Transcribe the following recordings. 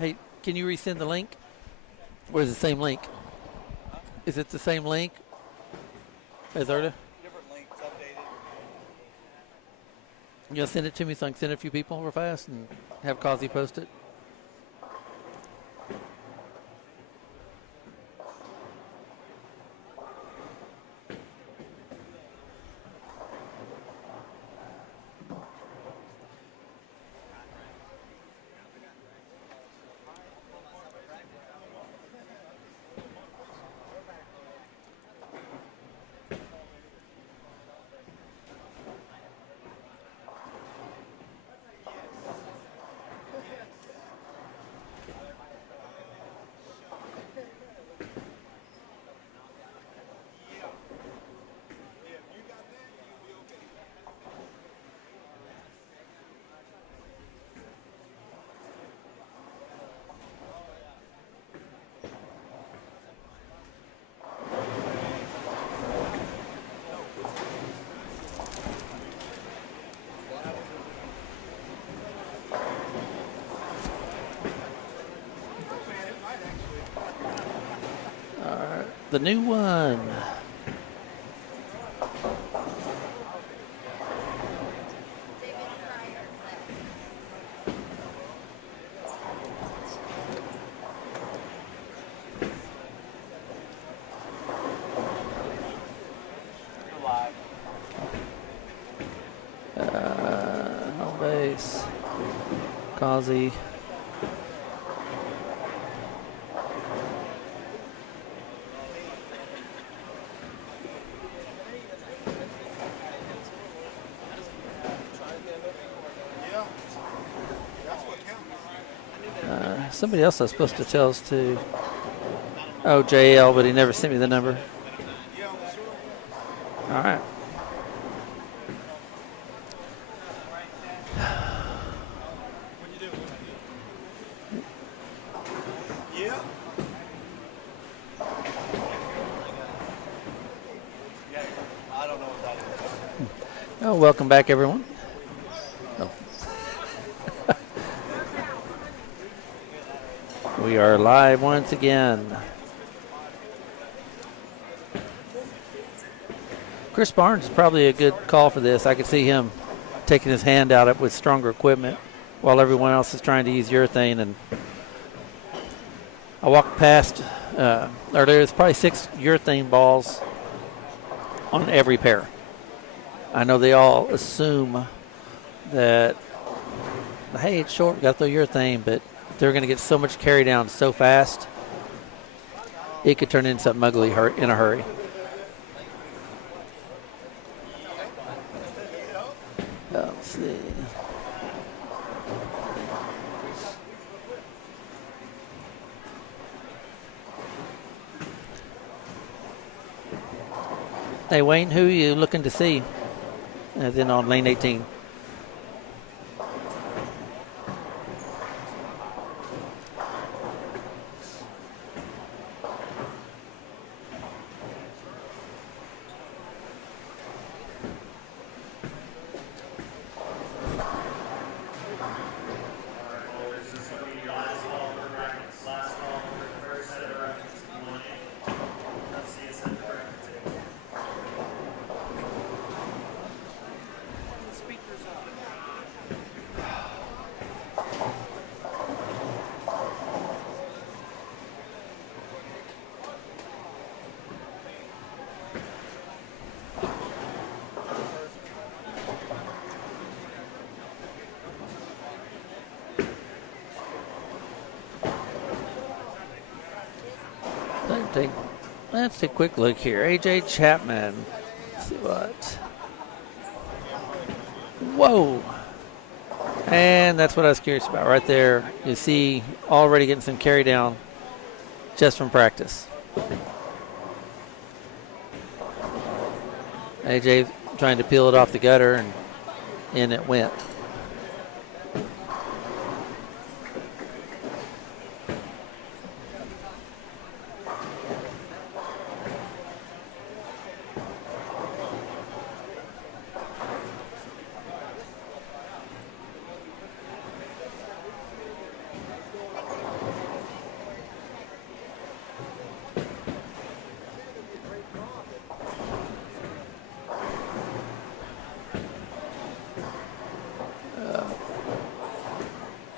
Hey, can you resend the link? Or is it the same link? Is it the same link as earlier? Different links, updated. You gonna send it to me so I can send it to a few people real fast and have Causey post it? The new one. Home base. Causey. Somebody else I was supposed to tell us to. Oh, JL, but he never sent me the number. All right. Yeah. I don't know what that is. Oh, welcome back, everyone. Oh. We are live once again. Chris Barnes is probably a good call for this. I could see him taking his hand out with stronger equipment while everyone else is trying to use urethane. And I walked past earlier. There's probably 6 urethane balls on every pair. I know they all assume that, hey, it's short, we got to throw urethane, but they're going to get so much carry down so fast, it could turn into something ugly in a hurry. Let's see. Hey, Wayne, who are you looking to see? As in on lane 18. Let's take a quick look here. AJ Chapman. Let's see what. Whoa. And that's what I was curious about right there. You see already getting some carry down just from practice. AJ trying to peel it off the gutter, and in it went.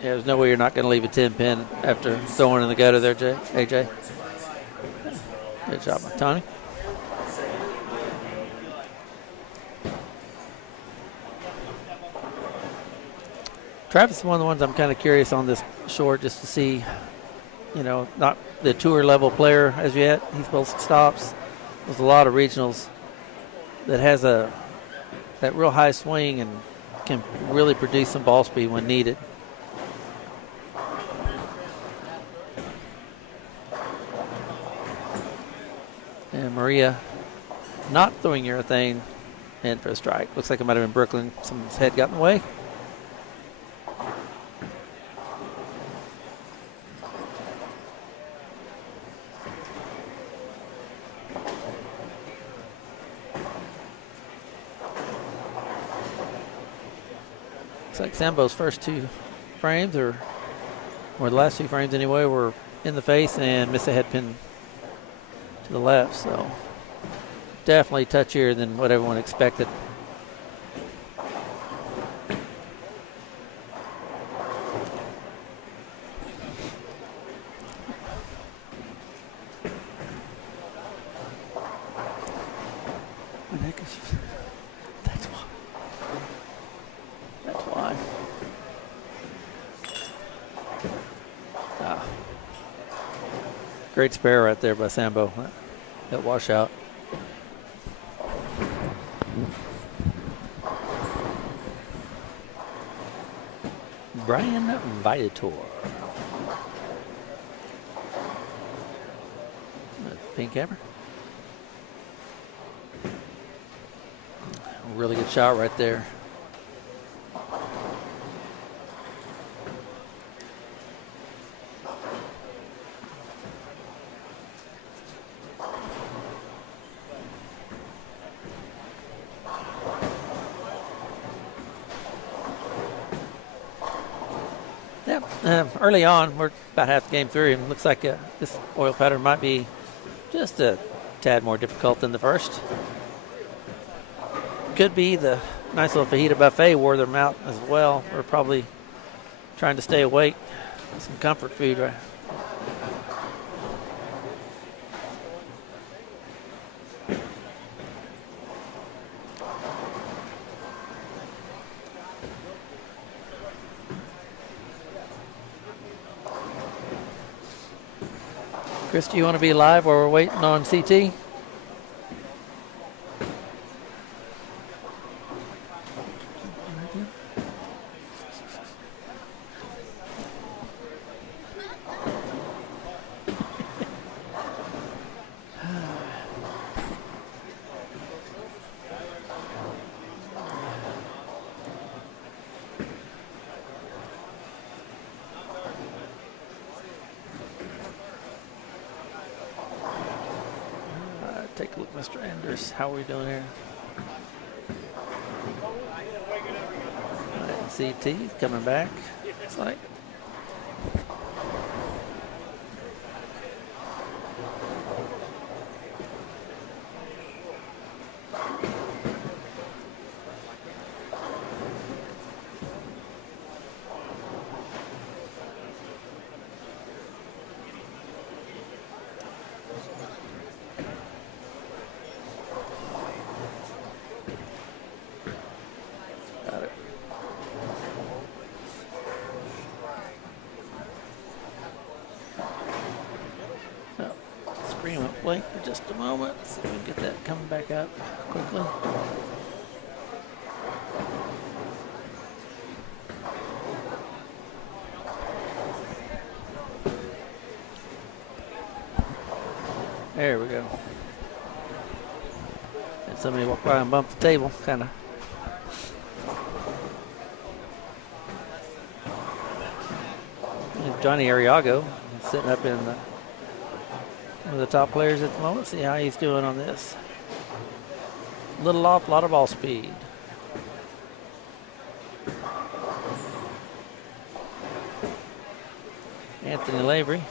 Yeah, there's no way you're not going to leave a 10 pin after throwing in the gutter there, AJ. Good job, Tony. Travis is one of the ones I'm kind of curious on this short just to see, not the tour level player as yet. He's both stops. There's a lot of regionals that has that real high swing and can really produce some ball speed when needed. And Maria not throwing urethane in for a strike. Looks like it might have been Brooklyn. Someone's head got in the way. Looks like Sambo's first 2 frames, or the last 2 frames anyway, were in the face and missed a head pin to the left. So definitely touchier than what everyone expected. That's why. Great spare right there by Sambo. That washout. Brian Viator. Pink hammer. Really good shot right there. Early on, we're about half the game through, and looks like this oil pattern might be just a tad more difficult than the first. Could be the nice little fajita buffet wore them out as well. We're probably trying to stay awake. Some comfort food, right? Chris, do you want to be live while we're waiting on CT? Take a look, Mr. Anders. How are we doing here? All right, CT coming back. Looks like. Blink for just a moment. See if we can get that coming back up quickly. There we go. Had somebody walk by and bump the table, kind of. Johnny Arriago sitting up in the one of the top players at the moment. See how he's doing on this. Little off, lot of ball speed. Anthony Lavery.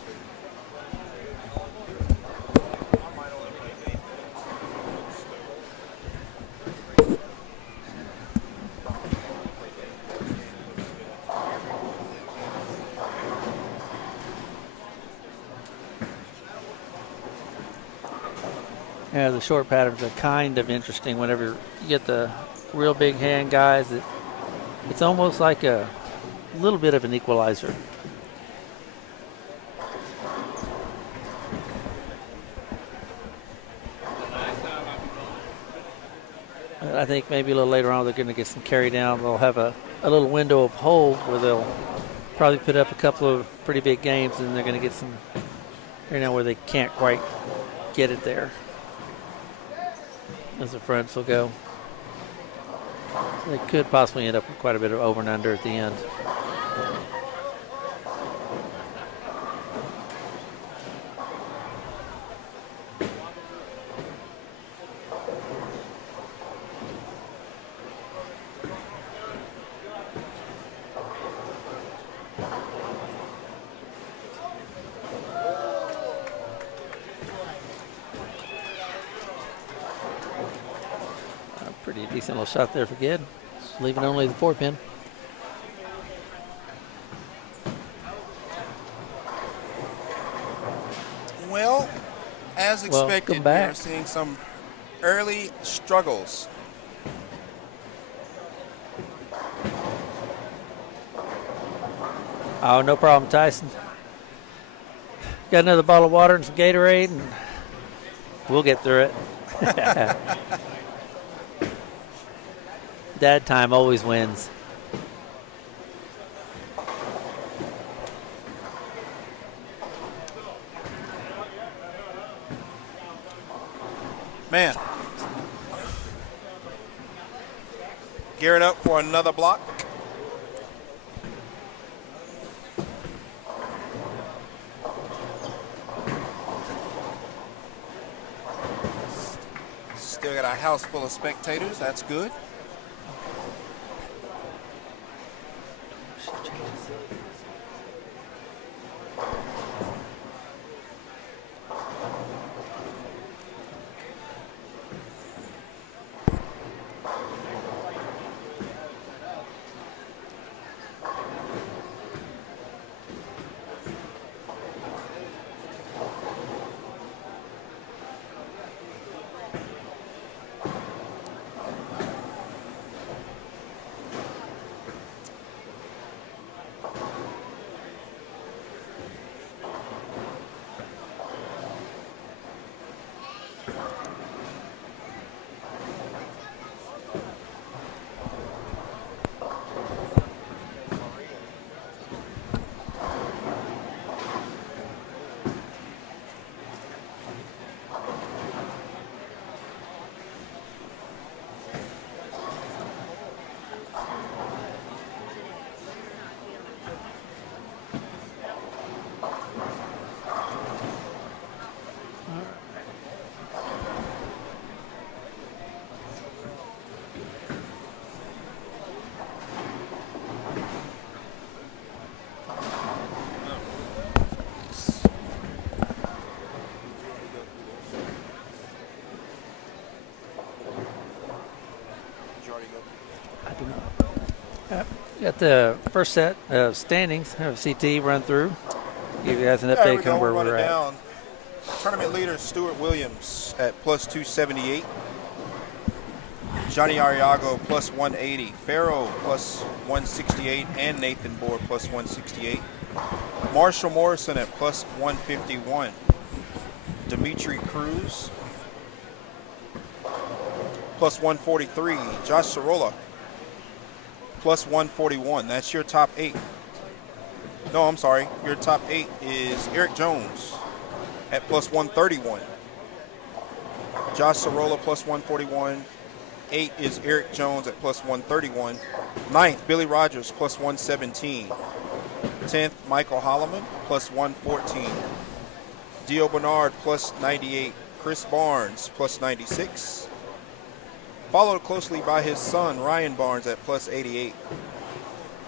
Yeah, the short patterns are kind of interesting whenever you get the real big hand guys. It's almost like a little bit of an equalizer. But I think maybe a little later on they're going to get some carry down. They'll have a little window of hold where they'll probably put up a couple of pretty big games, and they're going to get some carry down where they can't quite get it there as the fronts will go. They could possibly end up with quite a bit of over and under at the end. Pretty decent little shot there for Gid. Leaving only the 4-pin. Well, as expected, back. we're seeing some early struggles. Oh, no problem, Tyson. Got another bottle of water and some Gatorade, and we'll get through it. Dad time always wins. Man. Gearing up for another block. Still got a house full of spectators. That's good. Got the first set of standings of CT run through. Give you guys an There update we go. on where Run we're it at. down. Tournament leader Stuart Williams at plus 278. Johnny Ariago plus 180. Farrow plus 168. And Nathan Bohr plus 168. Marshall Morrison at plus 151. Dimitri Cruz plus 143. Josh Sorolla plus 141. That's your top 8. No, I'm sorry. Your top 8 is Eric Jones at plus 131. Josh Sorolla plus 141. 8 is Eric Jones at plus 131. 9th, Billy Rogers plus 117. 10th, Michael Holloman plus 114. Dio Bernard plus 98. Chris Barnes plus 96. Followed closely by his son, Ryan Barnes at plus 88.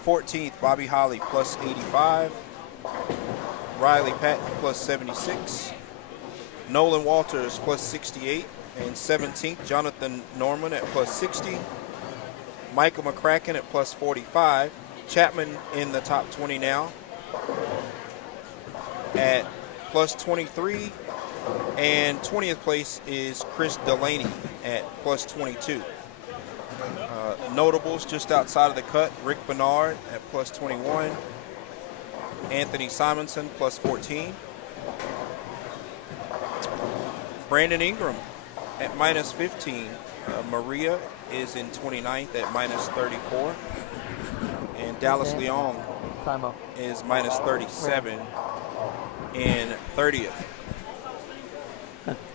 14th, Bobby Holly plus 85. Riley Patton plus 76. Nolan Walters plus 68. And 17th, Jonathan Norman at plus 60. Michael McCracken at plus 45. Chapman in the top 20 now at plus 23. And 20th place is Chris Delaney at plus 22. Notables just outside of the cut, Rick Bernard at plus 21. Anthony Simonson plus 14. Brandon Ingram at minus 15. Maria is in 29th at minus 34. And Dallas Leong is minus 37 in 30th.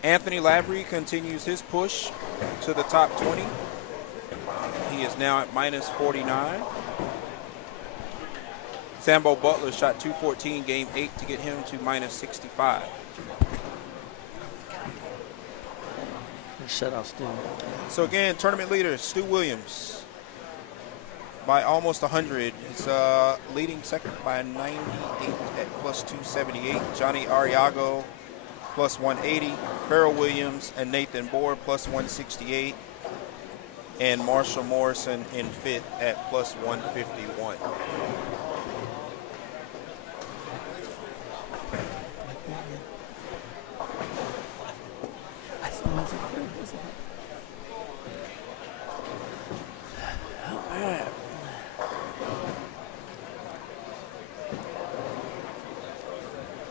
Anthony Lavery continues his push to the top 20. He is now at minus 49. Sambo Butler shot 214 game 8 to get him to minus 65. Shut off Stu. So again, tournament leader Stu Williams by almost 100. He's leading second by 98 at plus 278. Johnny Ariago plus 180. Farrell Williams and Nathan Bohr plus 168. And Marshall Morrison in fifth at plus 151.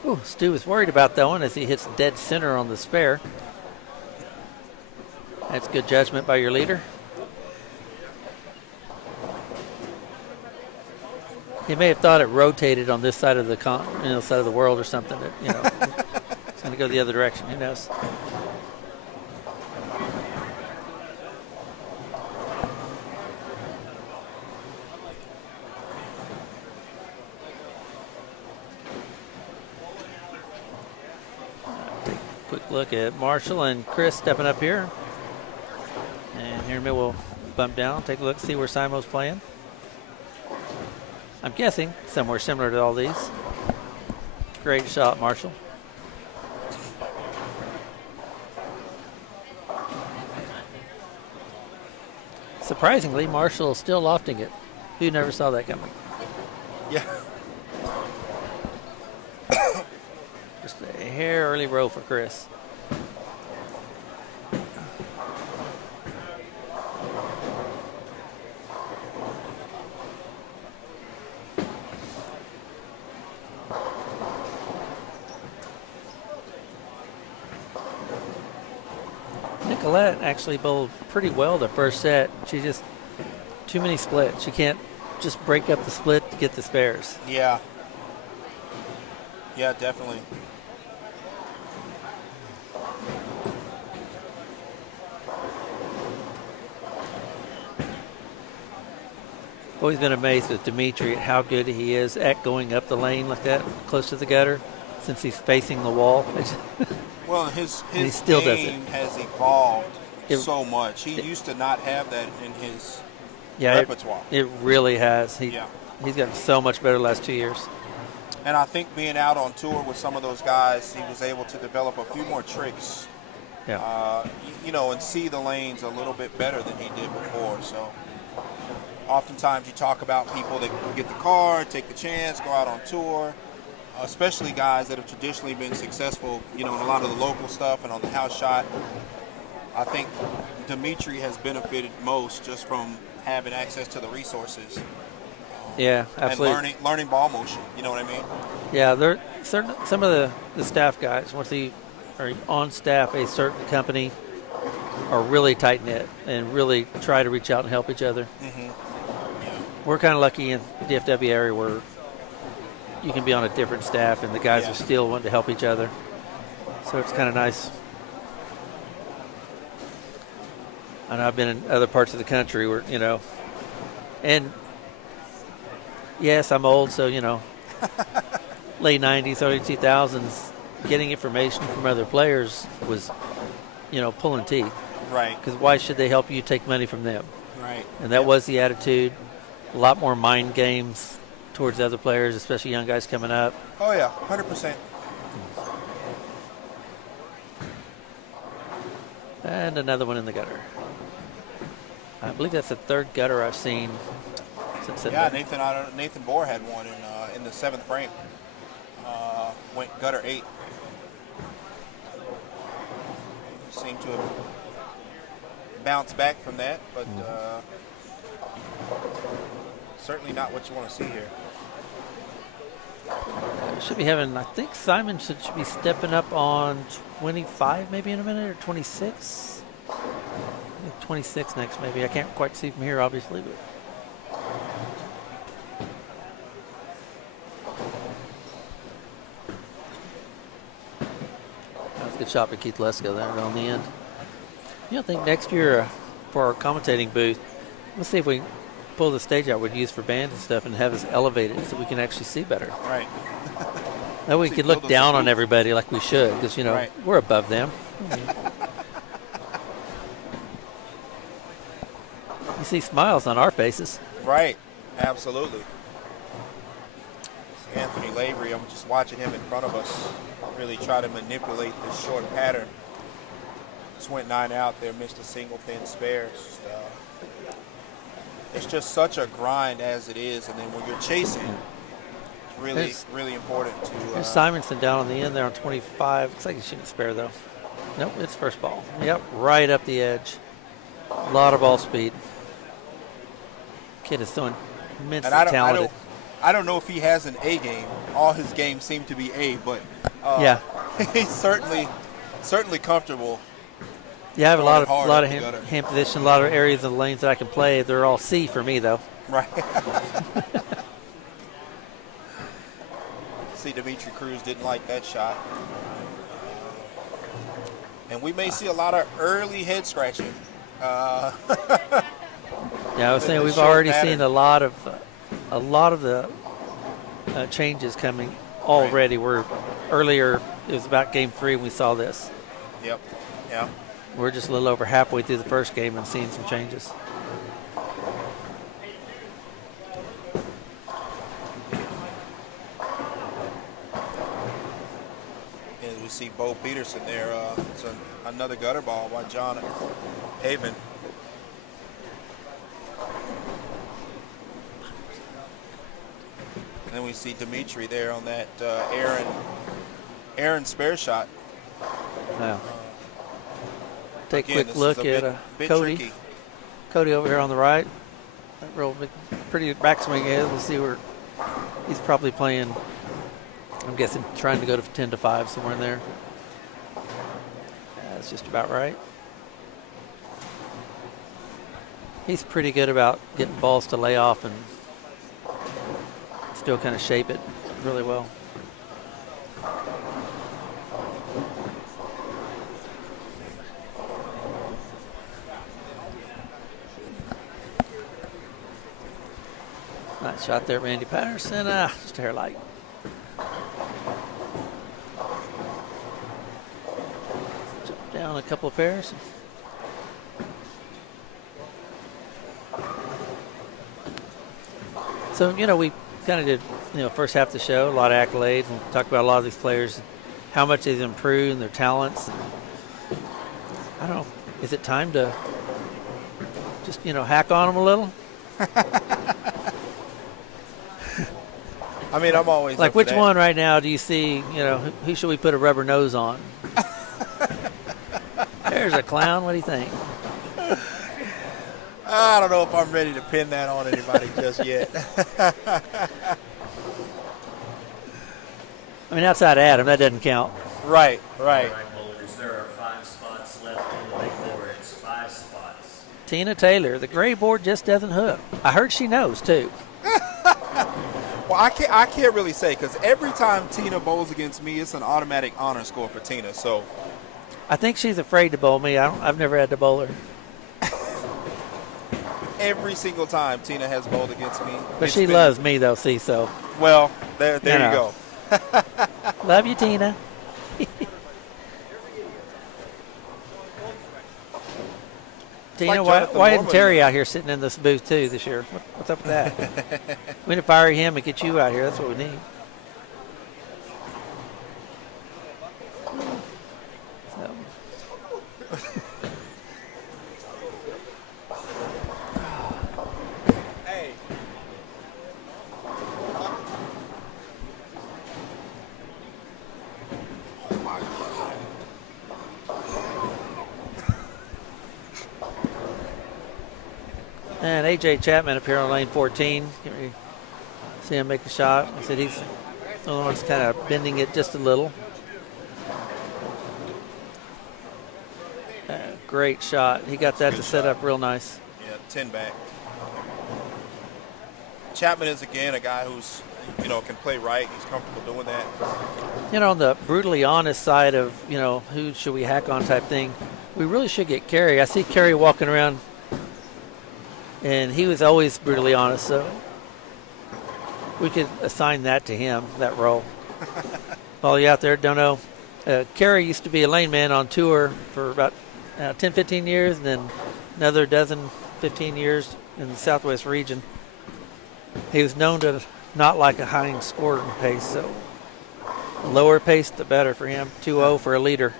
Ooh, Stu was worried about that one as he hits dead center on the spare. That's good judgment by your leader. He may have thought it rotated on this side of the side of the world or something. That, it's going to go the other direction. Who knows? Take a quick look at Marshall and Chris stepping up here. And here we'll bump down, take a look, see where Simo's playing. I'm guessing somewhere similar to all these. Great shot, Marshall. Surprisingly, Marshall is still lofting it. Who never saw that coming? Yeah. Just a hair early row for Chris. Nicolette actually bowled pretty well the first set. She just, too many splits. She can't just break up the split to get the spares. Yeah. Yeah, definitely. Always been amazed with Dimitri at how good he is at going up the lane like that, close to the gutter, since he's facing the wall. Well, his he still game has evolved so much. He used to not have that in his repertoire. It really has. He's gotten so much better the last 2 years. And I think being out on tour with some of those guys, he was able to develop a few more tricks. Yeah. And see the lanes a little bit better than he did before. So oftentimes you talk about people that get the card, take the chance, go out on tour, especially guys that have traditionally been successful, in a lot of the local stuff and on the house shot. I think Dimitri has benefited most just from having access to the resources. Yeah, absolutely. And learning ball motion, you know what I mean? Yeah, there certain some of the staff guys, once they are on staff a certain company, are really tight knit and really try to reach out and help each other. Mm-hmm. Yeah. We're kind of lucky in the DFW area where you can be on a different staff and the guys are still wanting to help each other. So it's kind of nice. I know I've been in other parts of the country where, and yes, I'm old, so, late 90s, early 2000s, getting information from other players was, pulling teeth. Right. Because why should they help you take money from them? Right. And that was the attitude. A lot more mind games towards other players, especially young guys coming up. Oh, yeah, 100%. And another one in the gutter. I believe that's the third gutter I've seen since then. Yeah, Nathan Bohr had one in the seventh frame. Went gutter 8. seem to have bounced back from that, but certainly not what you want to see here. Should be having, I think Simon should be stepping up on 25 maybe in a minute, or 26. I think 26 next maybe. I can't quite see from here, obviously, but. That was a good shot by Keith Lesko there on the end. I think next year for our commentating booth, let's see if we can pull the stage out we'd use for bands and stuff and have us elevated so we can actually see better. Right. That way we could look down on everybody like we should, because, Right. we're above them. You see smiles on our faces. Right. Absolutely. Anthony Lavery, I'm just watching him in front of us really try to manipulate this short pattern. Just went 9 out there, missed a single pin spare. It's just such a grind as it is, and then when you're chasing, it's really, really important to. There's Simonson down on the end there on 25. Looks like he shouldn't spare though. Nope, it's first ball. Yep, right up the edge. A lot of ball speed. Kid is so immensely talented. I don't know if he has an A game. All his games seem to be A, but yeah, he's certainly comfortable. Yeah, I have a lot of hand position, a lot of areas of the lanes that I can play. They're all C for me, though. Right. See, Dimitri Cruz didn't like that shot. And we may see a lot of early head scratching. Yeah, I was saying we've already seen a lot of the changes coming already. Right. We're earlier, it was about game 3 when we saw this. Yep. Yeah. We're just a little over halfway through the first game and seeing some changes. And we see Bo Peterson there. It's another gutter ball by John Haven. And then we see Dimitri there on that Aaron spare shot. Now, take a Again, quick look at Cody. Tricky. Cody over here on the right. That real big, pretty backswing is. We'll see where he's probably playing. I'm guessing trying to go to 10-5 somewhere in there. That's just about right. He's pretty good about getting balls to lay off and still kind of shape it really well. Nice shot there, Randy Patterson. Just a hair light. Jump down a couple of pairs. So, we kind of did, first half of the show, a lot of accolades, and talked about a lot of these players, how much they've improved and their talents. I don't know, is it time to just, hack on them a little? I mean, I'm always like, which one right now do you see, who should we put a rubber nose on? There's a clown. What do you think? I don't know if I'm ready to pin that on anybody just yet. I mean, outside Adam, that doesn't count. Right. All right, bowlers, there are 5 spots left in the big board. It's 5 spots. Tina Taylor, the gray board just doesn't hook. I heard she knows, too. Well, I can't really say, because every time Tina bowls against me, it's an automatic honor score for Tina. So I think she's afraid to bowl me. I've never had to bowl her. every single time Tina has bowled against me. But she loves me, though, see, so. Well, there you go. Love you, Tina. Tina, why isn't Terry out here sitting in this booth, too, this year? What's up with that? We need to fire him and get you out here. That's what we need. So. Hey. Oh, my God. A.J. Chapman up here on lane 14. Can we see him make a shot? I said he's the one that's kind of bending it just a little. Great shot. He got that to set up real nice. Yeah, 10 back. Chapman is, again, a guy who's, can play right. He's comfortable doing that. On the brutally honest side of, who should we hack on type thing, we really should get Kerry. I see Kerry walking around, and he was always brutally honest, so we could assign that to him, that role. All you out there don't know, Kerry used to be a lane man on tour for about 10, 15 years, and then another 15 years in the Southwest region. He was known to not like a high scoring pace, so the lower pace, the better for him. 2-0 for a leader.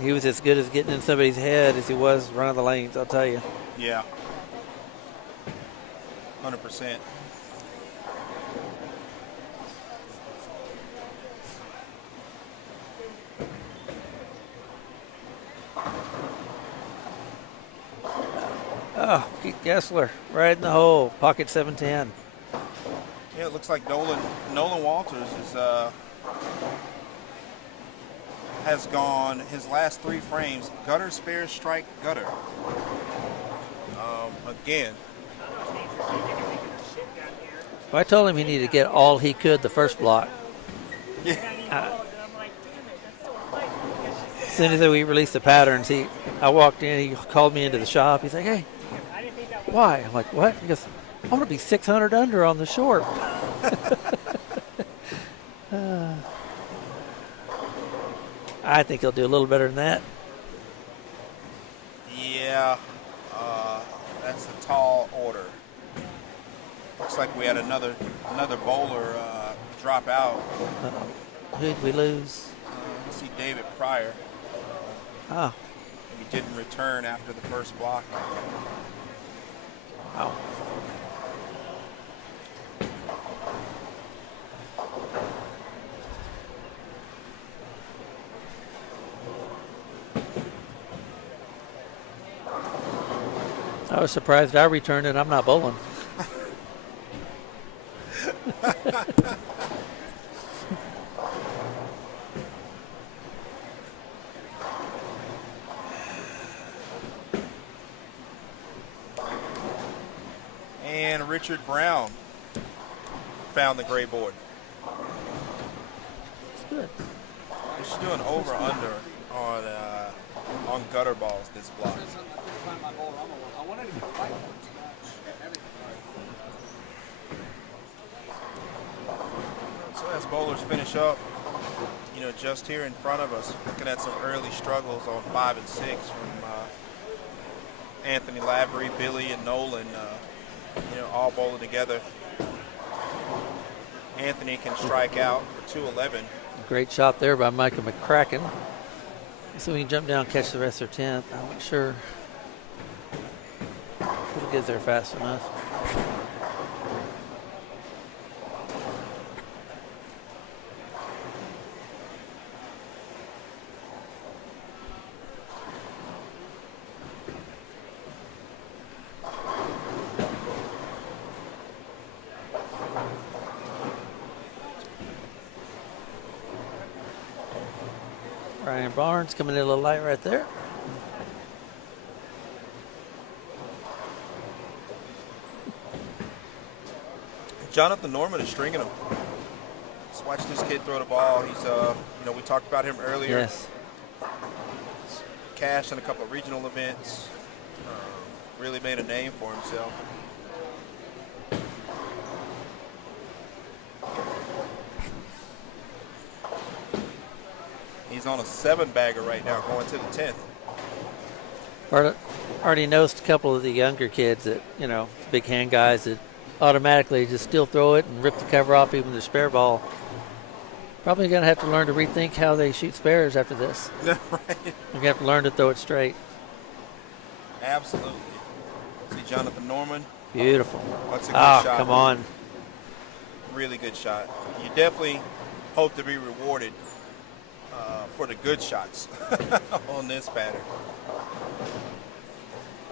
He was as good as getting in somebody's head as he was running the lanes, I'll tell you. Yeah. 100%. Oh, Keith Gessler, right in the hole, pocket 710. Yeah, it looks like Nolan Walters has gone his last 3 frames, gutter, spare, strike, gutter. Again. Well, I told him he needed to get all he could the first block. Yeah. As soon as we released the patterns, I walked in, he called me into the shop. He's like, hey, why? I'm like, what? He goes, I want to be 600 under on the short. I think he'll do a little better than that. Yeah, that's a tall order. Looks like we had another bowler drop out. Who did we lose? Let's see, David Pryor. Oh. He didn't return after the first block. Wow. I was surprised I returned and I'm not bowling. And Richard Brown found the gray board. It's good. We should do an over-under on gutter balls this block. So as bowlers finish up, just here in front of us, looking at some early struggles on 5 and 6 from Anthony Lavery, Billy, and Nolan, all bowling together. Anthony can strike out for 211. Great shot there by Micah McCracken. So we can jump down and catch the rest of their 10th. I'm not sure if it gets there fast enough. Ryan Barnes coming in a little light right there. Jonathan Norman is stringing him. Let's watch this kid throw the ball. He's, we talked about him earlier. Yes. Cashed in a couple of regional events. Really made a name for himself. He's on a 7-bagger right now, going to the 10th. Already noticed a couple of the younger kids that, big hand guys that automatically just still throw it and rip the cover off even the spare ball. Probably going to have to learn to rethink how they shoot spares after this. Right. You're going to have to learn to throw it straight. Absolutely. See Jonathan Norman. Beautiful. That's a good shot. Come on. Really good shot. You definitely hope to be rewarded for the good shots on this pattern.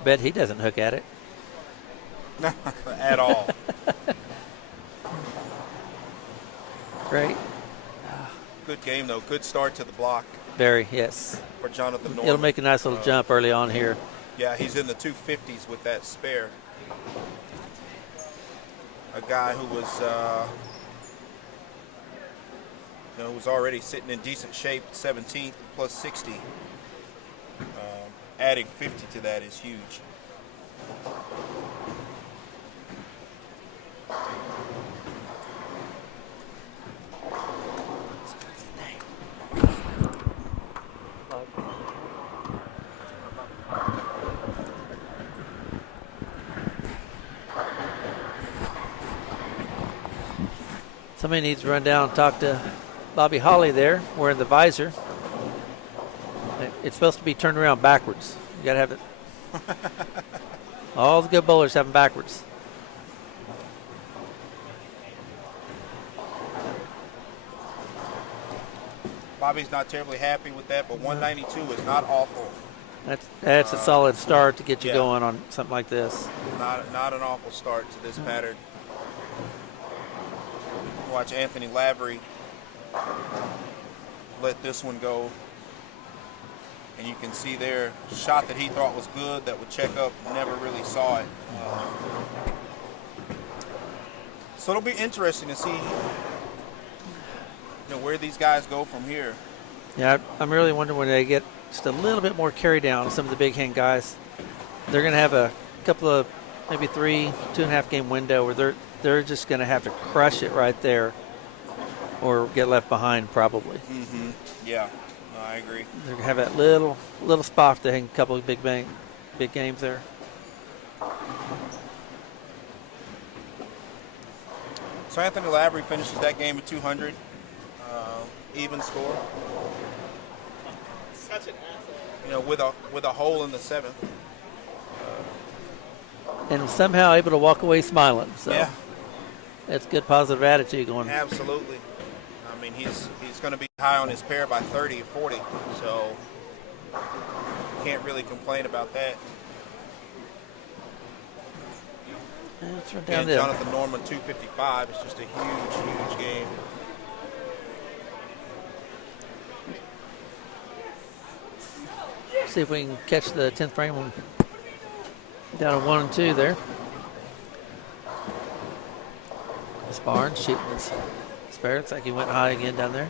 bet he doesn't hook at it. At all. Great. Good game, though. Good start to the block Very, yes. for Jonathan Norman. It'll make a nice little jump early on here. Yeah, he's in the 250s with that spare. A guy who was, was already sitting in decent shape, 17th plus 60. Adding 50 to that is huge. Somebody needs to run down and talk to Bobby Holly there, wearing the visor. It's supposed to be turned around backwards. You got to have it. All the good bowlers have them backwards. Bobby's not terribly happy with that, but 192 is not awful. That's a solid start to get you yeah. going on something like this. Not an awful start to this pattern. Watch Anthony Lavery let this one go. And you can see there, shot that he thought was good, that would check up, never really saw it. So it'll be interesting to see where these guys go from here. Yeah, I'm really wondering when they get just a little bit more carry down, some of the big hand guys. They're going to have a couple of maybe 2.5 game window where they're just going to have to crush it right there or get left behind probably. Mm-hmm. Yeah, no, I agree. They're going to have that little spot to hang a couple of big games there. So Anthony Lavery finishes that game at 200, even score. Such an asset. With a hole in the seventh. And somehow able to walk away smiling. So yeah, that's good positive attitude going. absolutely. I mean, he's going to be high on his pair by 30 or 40, so can't really complain about that. Let's run down And there. Jonathan Norman 255 is just a huge game. See if we can catch the 10th frame one down to 1 and 2 there. This Barnes shooting his spare. Looks like he went high again down there.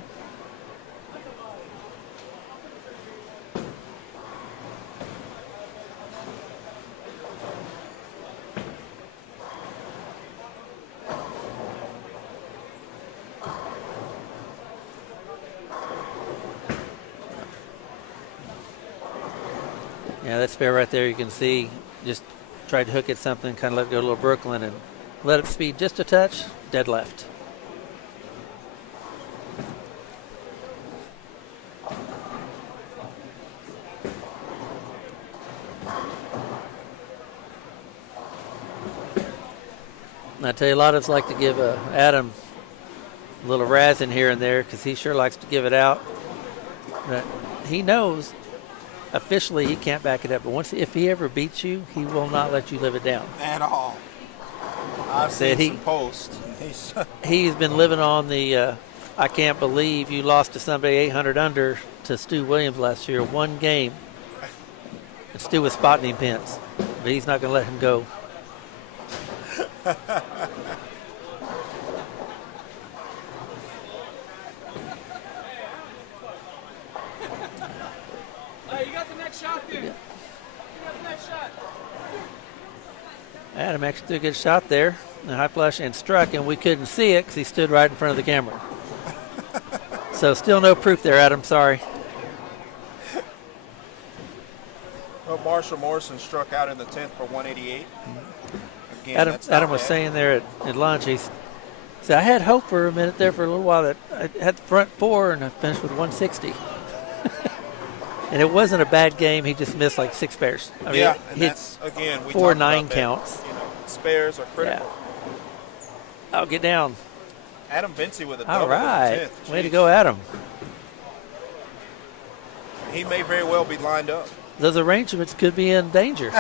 Yeah, that spare right there, you can see, just tried to hook at something, kind of let it go a little Brooklyn and let it speed just a touch, dead left. And I tell you, a lot of us like to give Adam a little razzing here and there because he sure likes to give it out. But he knows officially he can't back it up, but if he ever beats you, he will not let you live it down. At all. I've seen some posts. He's been living on the I can't believe you lost to somebody 800 under to Stu Williams last year, one game. And Stu was spotting him pins, but he's not going to let him go. You got the next shot there. You got the next shot. Adam actually threw a good shot there, a high flush, and struck, and we couldn't see it because he stood right in front of the camera. So still no proof there, Adam. Sorry. Well, Marshall Morrison struck out in the 10th for 188. Again, Adam was saying there at lunch, he said, I had hope for a minute there for a little while that I had the front four and I finished with 160. And it wasn't a bad game. He just missed like 6 spares. I mean, yeah, and that's, again, we 4 talked about 9 that. counts. Spares are critical. Yeah. Oh, get down. Adam Vinci with a double. All right. In the 10th. Way to Jeez. go, Adam. He may very well be lined up. Those arrangements could be in danger.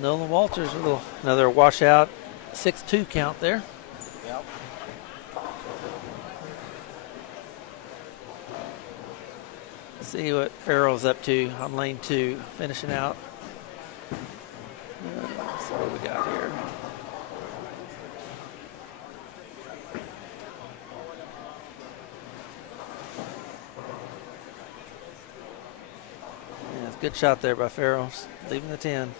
Nolan Walters with another washout 6-2 count there. Yep. See what Farrell's up to on lane 2, finishing out. Let's see what we got here. Yeah, it's a good shot there by Farrell, leaving the 10.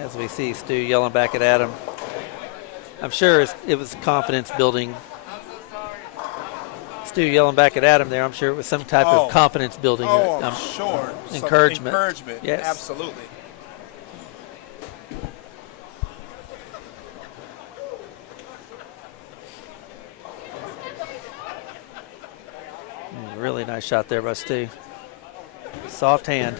As we see Stu yelling back at Adam. I'm sure it was confidence building. Stu yelling back at Adam there. I'm sure it was some type of confidence building. I'm sure. Encouragement. Encouragement. Yes. Absolutely. Really nice shot there by Stu. Soft hand.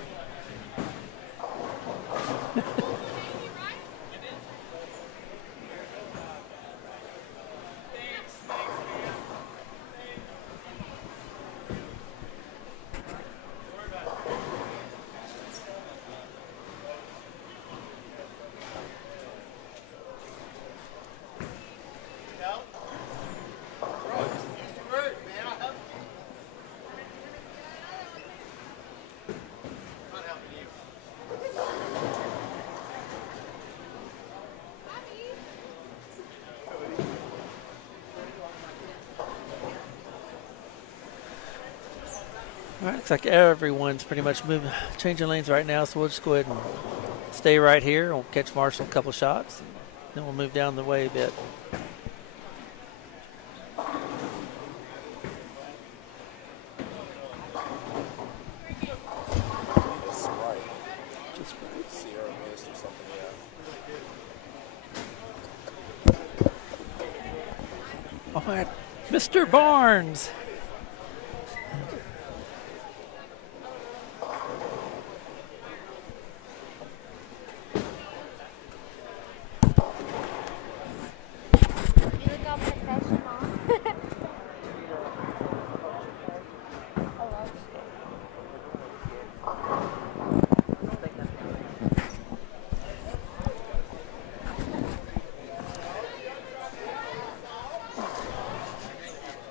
All right, looks like everyone's pretty much changing lanes right now, so we'll just go ahead and stay right here. We'll catch Marshall a couple shots, and then we'll move down the way a bit. All right, Mr. Barnes.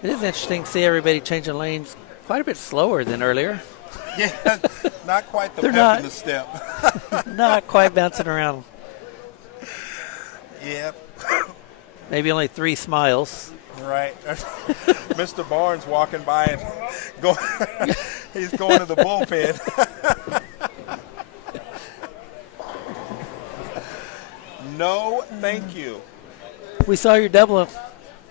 It is interesting to see everybody changing lanes quite a bit slower than earlier. Yeah, not quite the They're pep in the step. Not quite bouncing around. Yep. Maybe only 3 smiles. Right. Mr. Barnes walking by and he's going to the bullpen. No, thank you. We saw your double.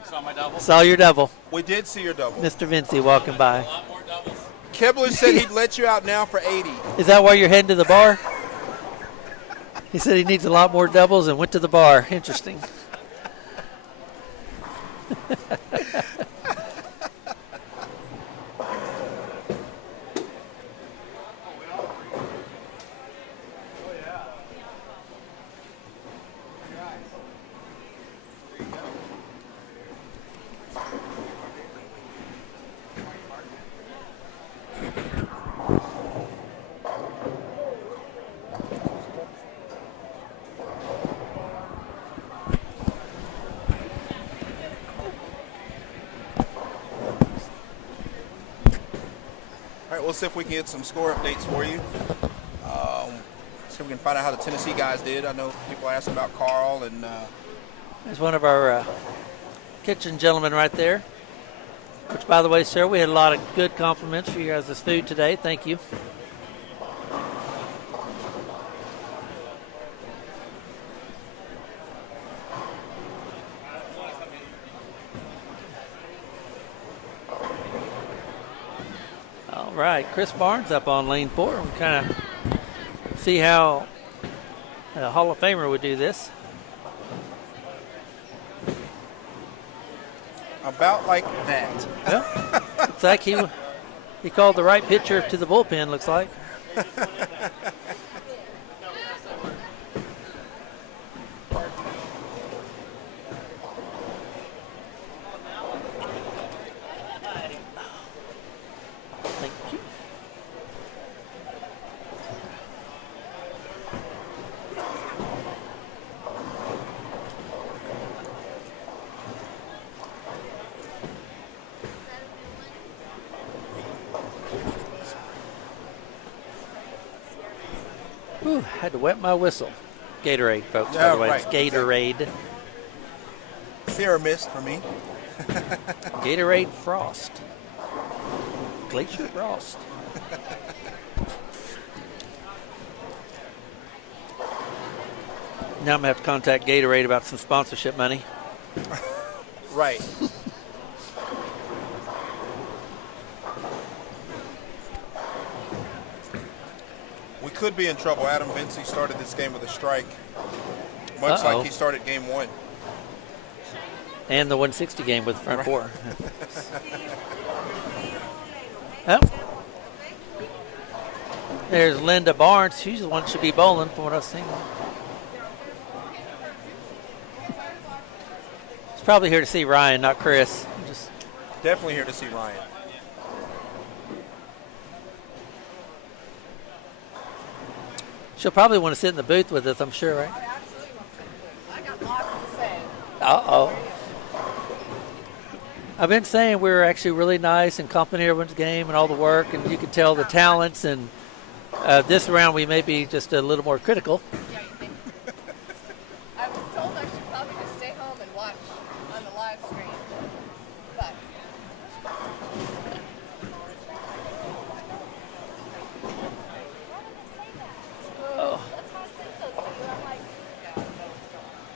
Saw my double. Saw your double. We did see your double. Mr. Vincey walking by. A lot more doubles. Kibler said he'd let you out now for 80. Is that why you're heading to the bar? He said he needs a lot more doubles and went to the bar. Interesting. All right, we'll see if we can get some score updates for you. See if we can find out how the Tennessee guys did. I know people asked about Carl and There's one of our kitchen gentlemen right there. Which, by the way, sir, we had a lot of good compliments for you guys' food today. Thank you. All right, Chris Barnes up on lane 4. We'll kind of see how a Hall of Famer would do this. about like that. Well, looks like he called the right pitcher to the bullpen, looks like. Had to wet my whistle. Gatorade, folks, by Yeah, the way. right. It's Gatorade. Sierra mist for me. Gatorade Frost. Glacier Frost. Now I'm going to have to contact Gatorade about some sponsorship money. Right. We could be in trouble. Adam Vincey started this game with a strike, much Uh-oh. like he started game 1. And the 160 game with front four. Oh. There's Linda Barnes. She's the one that should be bowling from what I've seen. She's probably here to see Ryan, not Chris. Just Definitely here to see Ryan. she'll probably want to sit in the booth with us, I'm sure, right? I absolutely want to. I got lots to say. Uh-oh. I've been saying we were actually really nice and complimented everyone's game and all the work, and you could tell the talents. And this round we may be just a little more critical. Yeah, you think? I was told I should probably just stay home and watch on the live stream. But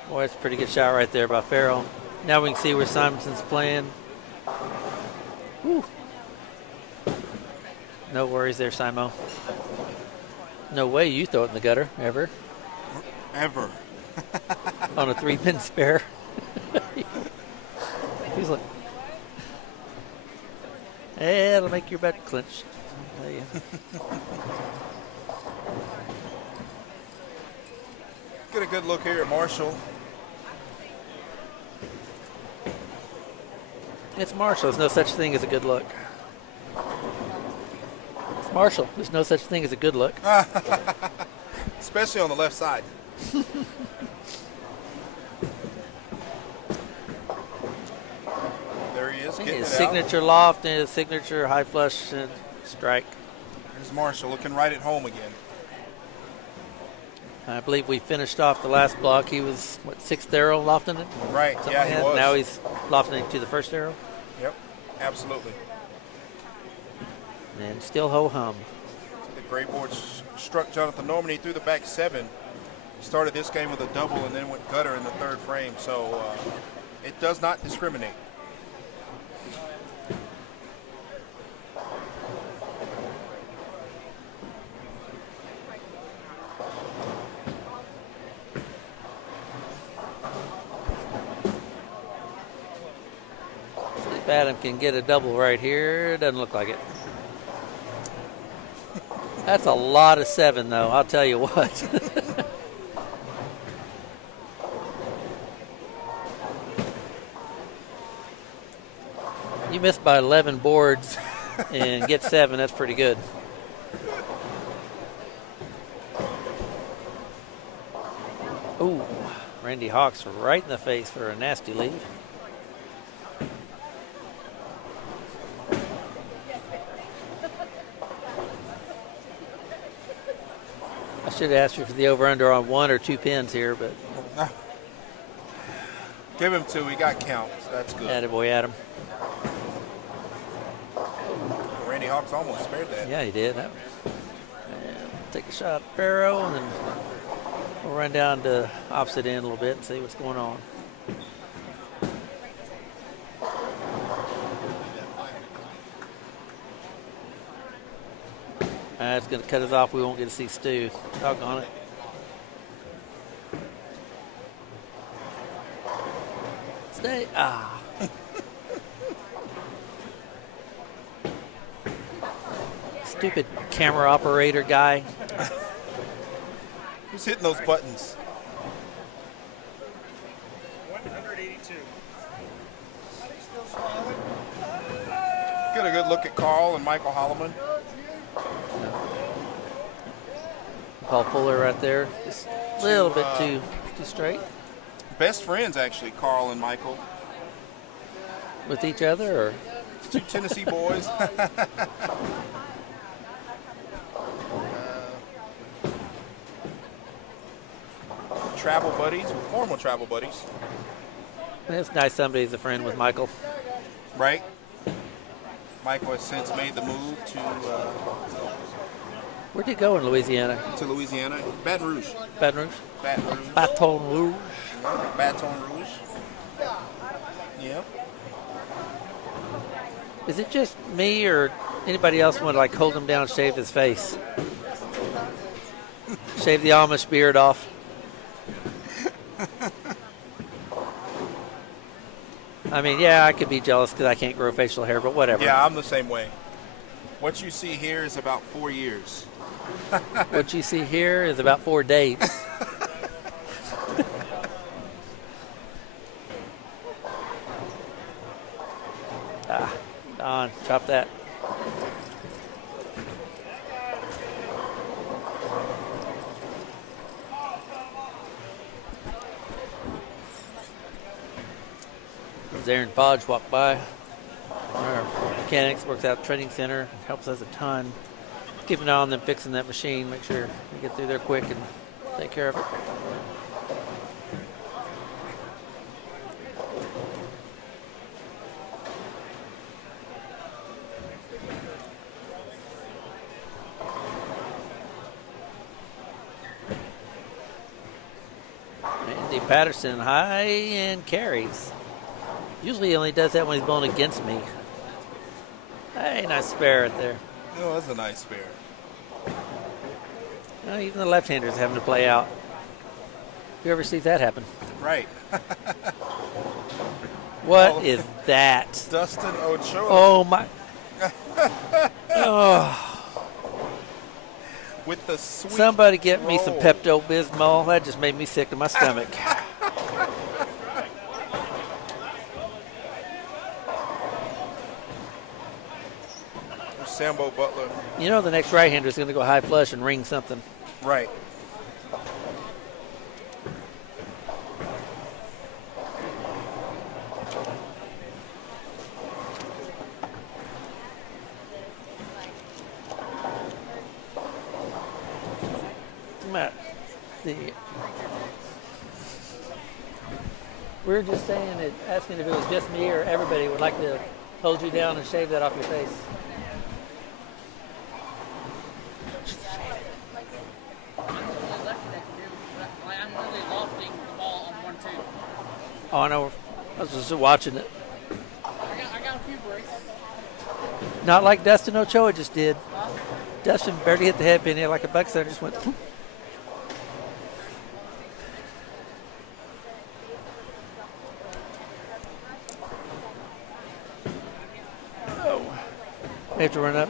Boy, that's a pretty good shot right there by Farrell. Now we can see where Simonson's playing. Whew. No worries there, Simo. No way you throw it in the gutter, ever. Ever. On a 3-pin spare. He's like, hey, it'll make your bet clinch. I'll tell you. Get a good look here at Marshall. It's Marshall. There's no such thing as a good look. It's Marshall. There's no such thing as a good look. Especially on the left side. There he is, getting His it out. signature loft and his signature high flush and strike. There's Marshall looking right at home again. I believe we finished off the last block. He was, what, 6th arrow lofting it? Right, Something yeah, like he that. was. Now he's lofting it to the first arrow. Yep, absolutely. And still ho-hum. The gray board struck Jonathan Norman. He threw the back 7. He started this game with a double and then went gutter in the 3rd frame. So it does not discriminate. If Adam can get a double right here, doesn't look like it. That's a lot of 7, though. I'll tell you what. You miss by 11 boards and get 7. That's pretty good. Ooh, Randy Hawks right in the face for a nasty lead. I should have asked you for the over-under on 1 or 2 pins here, but Give him 2. He got count. So that's good. attaboy, Adam. Randy Hawks almost spared that. Yeah, he did. And take a shot at Farrow, and then we'll run down to opposite end a little bit and see what's going on. It's going to cut us off. We won't get to see Stu. Doggone it. Stay. Ah. Stupid camera operator guy. Who's hitting those buttons? 182. Get a good look at Carl and Michael Holloman. Paul Fuller right there. Just a little bit too straight Best friends, actually, Carl and Michael. with each other, or 2 Tennessee boys. travel buddies, former travel buddies, It's nice somebody's a friend with Michael. right? Michael has since made the move Where'd you go in Louisiana? to Louisiana, Baton Rouge. Baton Rouge? Baton Rouge. Baton Rouge. Baton Rouge. Yeah. Is it just me or anybody else want to like hold him down and shave his face? Shave the Amish beard off. I mean, yeah, I could be jealous because I can't grow facial hair, but whatever. Yeah, I'm the same way. What you see here is about 4 years. What you see here is about 4 days. Don, chop that. As Aaron Podge walked by, our mechanics works out training center, helps us a ton. Keep an eye on them fixing that machine, make sure we get through there quick and take care of it. Andy Patterson, high in carries. Usually he only does that when he's bowling against me. Hey, nice spare right there. Oh, that's a nice spare. Even the left-handers having to play out. Who ever sees that happen? Right. What is that? Dustin Ochoa. Oh, my. Oh. With the sweet Somebody get me some roll. Pepto-Bismol. That just made me sick to my stomach. Sambo Butler. You know the next right-hander is going to go high flush and ring something. Right. Matt, we were just saying that asking if it was just me or everybody would like to hold you down and shave that off your face. I'm really lofting the ball on 1-2. Oh, I know. I was just watching it. I got a few breaks. Not like Dustin Ochoa just did. Dustin barely hit the headpin here like a buck center, just went. Oh. We have to run up.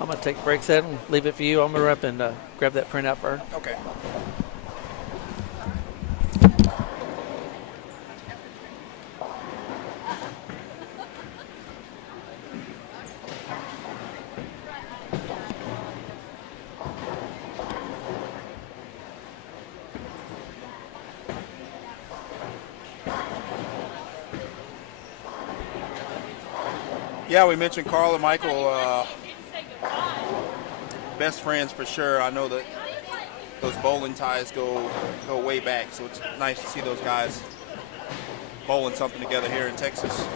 I'm going to take a break set and leave it for you. I'm going to run up and grab that printout for her. Okay. Yeah, we mentioned Carl and Michael, best friends for sure. I know that those bowling ties go way back, so it's nice to see those guys bowling something together here in Texas.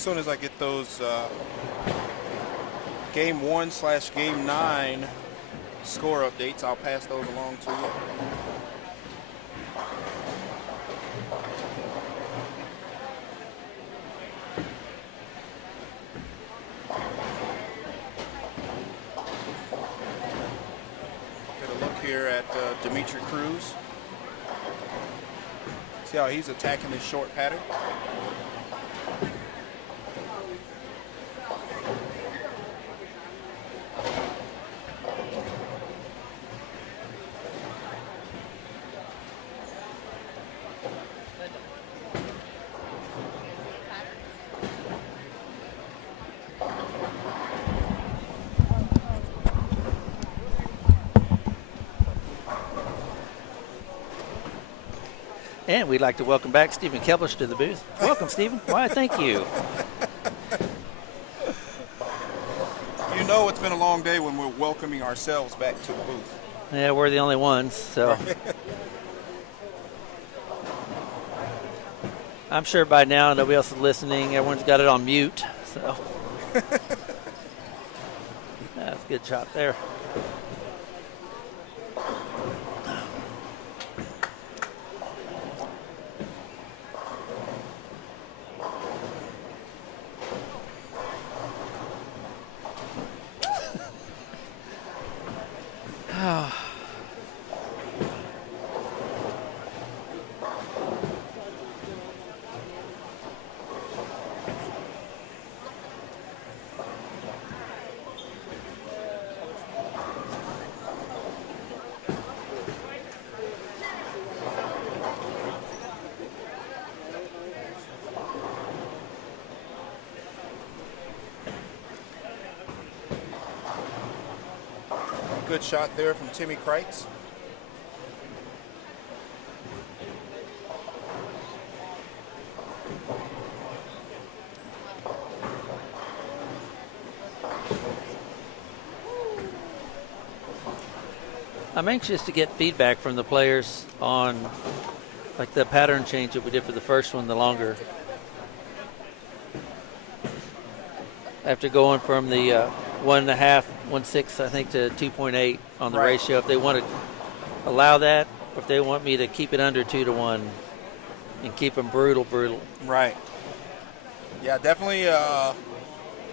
soon as I get those game 1/game 9 score updates, I'll pass those along to you. Get a look here at Dimitri Cruz. See how he's attacking this short pattern. And we'd like to welcome back Stephen Kelblish to the booth. Welcome, Stephen. Why, thank you. You know it's been a long day when we're welcoming ourselves back to the booth. Yeah, we're the only ones, so. I'm sure by now nobody else is listening. Everyone's got it on mute, so. That's a good shot there. Good shot there from Timmy Kreitz. I'm anxious to get feedback from the players on like the pattern change that we did for the first one, the longer. After going from the 1.5, 1.6, I think, to 2.8 on the Right. ratio, if they want to allow that, or if they want me to keep it under 2-to-1 and keep them brutal. Right. Yeah, definitely.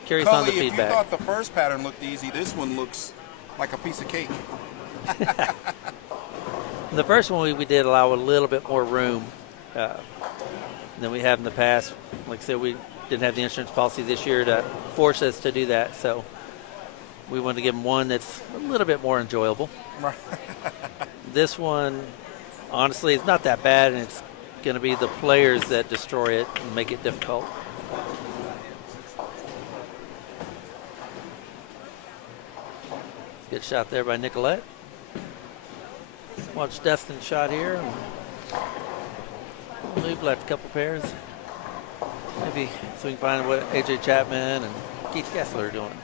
Curious on the Cully, if you feedback. thought the first pattern looked easy, this one looks like a piece of cake. The first one we did allow a little bit more room than we have in the past. Like I said, we didn't have the insurance policy this year to force us to do that, so we wanted to give them one that's a little bit more enjoyable. Right. This one, honestly, it's not that bad, and it's going to be the players that destroy it and make it difficult. Good shot there by Nicolette. Watch Dustin's shot here. Lube left a couple pairs. Maybe so we can find what AJ Chapman and Keith Kessler are doing.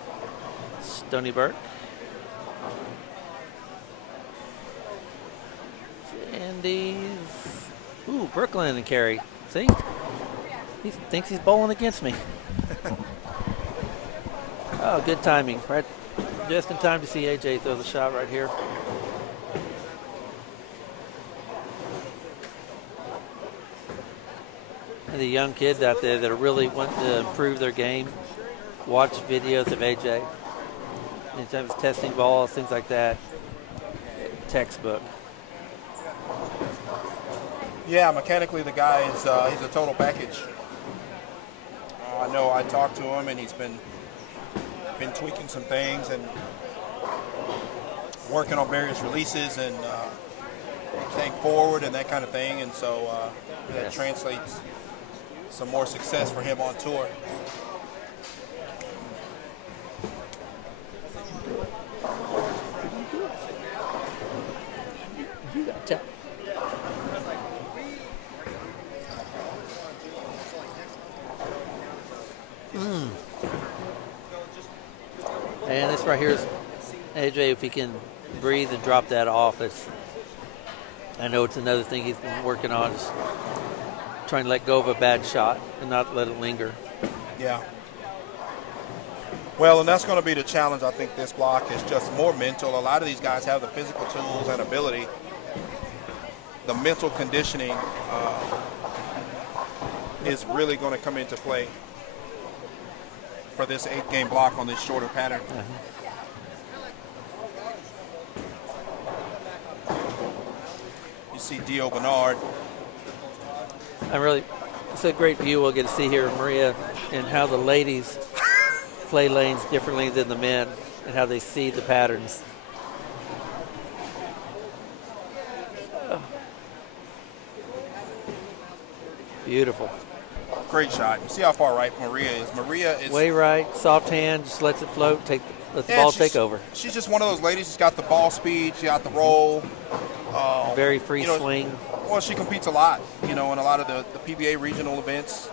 Stony Burke. Sandy's. Ooh, Brooklyn and Carey. See? He thinks he's bowling against me. Oh, good timing. Right, just in time to see AJ throw the shot right here. And the young kids out there that are really wanting to improve their game, watch videos of AJ. Anytime he's testing balls, things like that. Textbook. Yeah, mechanically the guy is he's a total package. I know I talked to him and he's been tweaking some things and working on various releases and staying forward and that kind of thing, and so that Yes. translates some more success for him on tour. You got tap. And this right here is AJ, if he can breathe and drop that off. I know it's another thing he's been working on, is trying to let go of a bad shot and not let it linger. Yeah. Well, and that's going to be the challenge. I think this block is just more mental. A lot of these guys have the physical tools and ability. The mental conditioning is really going to come into play for this 8-game block on this shorter pattern. You see Dio Bernard. It's a great view we'll get to see here, Maria, and how the ladies play lanes differently than the men and how they see the patterns. Beautiful. Great shot. You see how far right Maria is. Maria is Way right, soft hand, just lets it float, let the ball take over. She's just one of those ladies who's got the ball speed, she got the roll. Very free swing. Well, she competes a lot, in a lot of the PBA regional events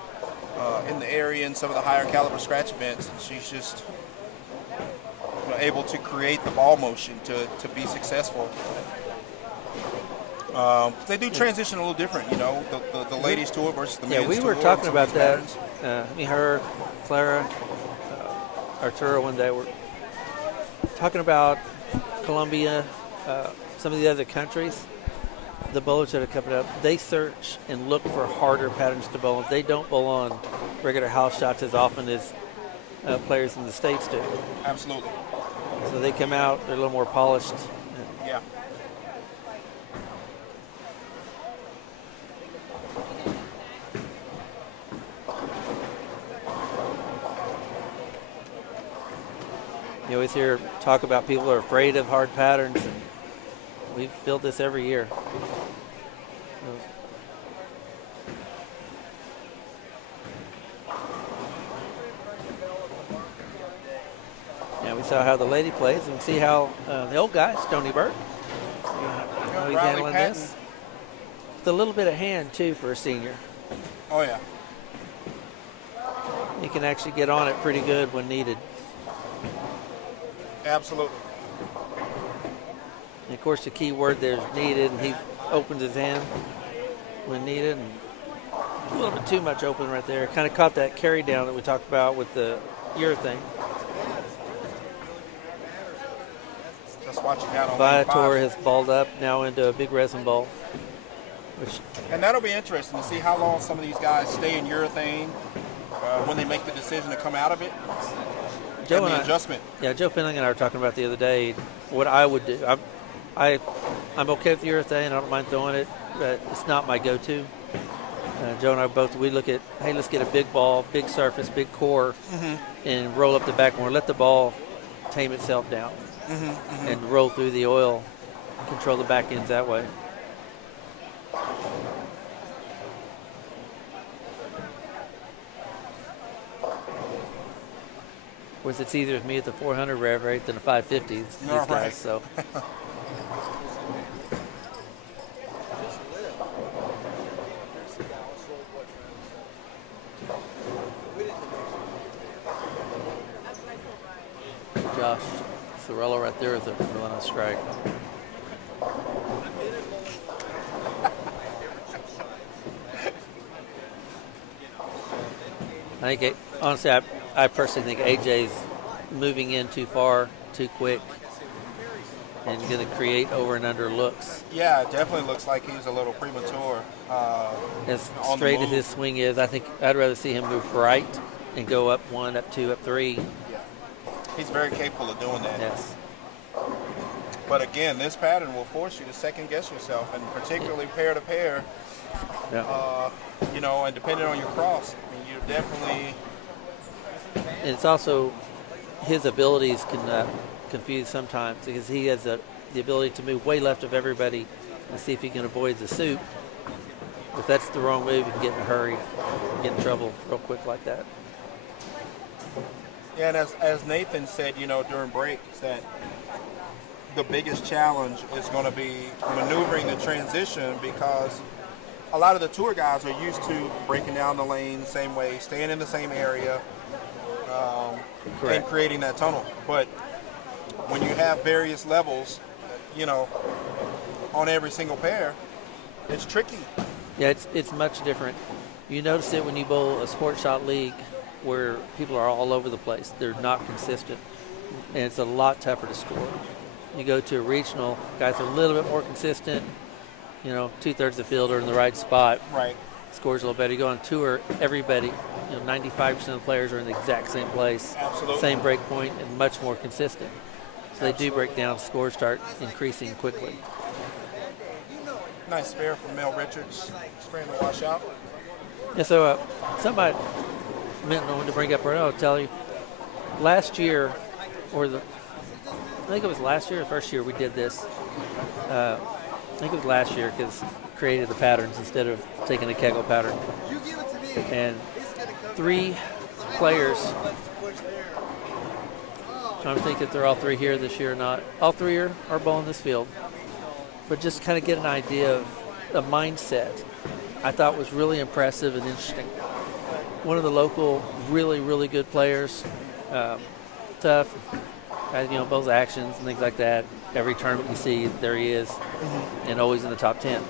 in the area and some of the higher caliber scratch events. And she's just able to create the ball motion to be successful. They do transition a little different, the ladies tour versus the men's tour. Yeah, we were talking about that. Her, Clara, Arturo, when they were talking about Colombia, some of the other countries, the bowlers that are coming up, they search and look for harder patterns to bowl. They don't bowl on regular house shots as often as players in the States do. Absolutely. So they come out, they're a little more polished. Yeah. You always hear talk about people are afraid of hard patterns, and we've filled this every year. Yeah, we saw how the lady plays, and see how the old guy, Stony Burke, how he's handling this. With a little bit of hand, too, for a senior. Oh, yeah. He can actually get on it pretty good when needed. Absolutely. And of course, the key word there is needed, and he opens his hand when needed. And a little bit too much open right there. Kind of caught that carry down that we talked about with the urethane. Just watching that on Viator has balled up now into a big resin ball. And that'll be interesting to see how long some of these guys stay in urethane when they make the decision to come out of it. Joe and the adjustment. Joe Finling and I were talking about the other day what I would do. I'm okay with urethane. I don't mind throwing it, but it's not my go-to. Joe and I we look at, hey, let's get a big ball, big surface, big core, and roll up the back more. Let the ball tame itself down and roll through the oil, control the back ends that way. Of course, it's easier with me at the 400 rev rate than the 550s, these guys, so. Josh Sorello right there is a run on strike. I think, honestly, I personally think AJ's moving in too far, too quick, and going to create over and under looks. Yeah, it definitely looks like he's a little premature. As straight as his swing is, I think I'd rather see him move right and go up 1, up 2, up 3. Yeah. He's very capable of doing that. Yes. But again, this pattern will force you to second guess yourself, and particularly pair to pair. Yeah. And depending on your cross, I mean, you're definitely. And it's also his abilities can confuse sometimes because he has the ability to move way left of everybody and see if he can avoid the soup. If that's the wrong move, you can get in a hurry, get in trouble real quick like that. Yeah, and as Nathan said, during breaks, that the biggest challenge is going to be maneuvering the transition because a lot of the tour guys are used to breaking down the lane the same way, staying in the same area, and creating that tunnel. But when you have various levels, on every single pair, it's tricky. Yeah, it's much different. You notice it when you bowl a sports shot league where people are all over the place. They're not consistent, and it's a lot tougher to score. You go to a regional, guys are a little bit more consistent. 2/3 of the field are in the right spot. Right. Scores a little better. You go on tour, everybody, 95% of the players are in the exact same place, Absolutely. same break point, and much more consistent. So they do break down. Scores start increasing quickly. Nice spare from Mel Richards. Spraying the washout. Yeah. So somebody meant I wanted to bring up. I'll tell you. Last year, I think it was last year or first year we did this. I think it was last year because created the patterns instead of taking a Kegel pattern. And 3 players, trying to think if they're all 3 here this year or not. All 3 are bowling this field. But just kind of get an idea of the mindset I thought was really impressive and interesting. One of the local really, really good players, tough, bowls actions and things like that. Every tournament you see, there he is, and always in the top 10.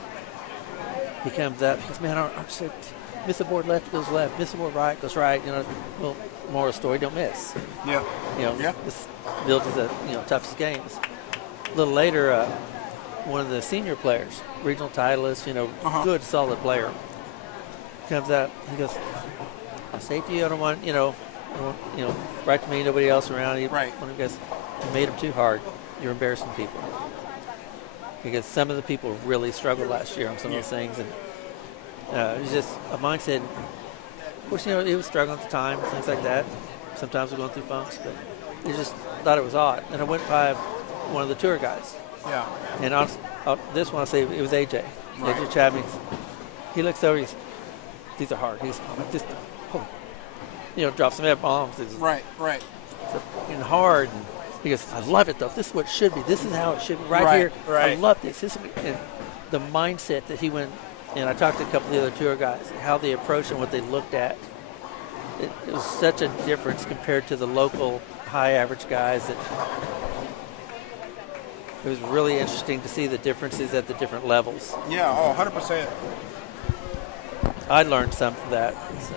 He comes up, he goes, man, I said, miss a board left, goes left, miss a board right, goes right. Well, moral of the story, don't miss. Yeah. This builds the toughest games. A little later, one of the senior players, regional titleist, good, solid player, comes out, he goes, I'll say to you, I don't want, right to me, nobody else around. Right. One of you guys, you made them too hard. You're embarrassing people. Because some of the people really struggled last year on some of those things. And it was just a mindset. Of course, he was struggling at the time, things like that. Sometimes we're going through funks, but he just thought it was odd. And I went by one of the tour guys. Yeah. And this one, I'll say it was AJ. Right. AJ Chapman. He looks over, these are hard. He's just, drops some F-bombs. Right. And hard. And he goes, I love it, though. This is what it should be. This is how it should be. Right here. Right. I love this. And the mindset that he went, and I talked to a couple of the other tour guys, how they approached and what they looked at. It was such a difference compared to the local high average guys. It was really interesting to see the differences at the different levels. Yeah, 100%. I learned some from that. So.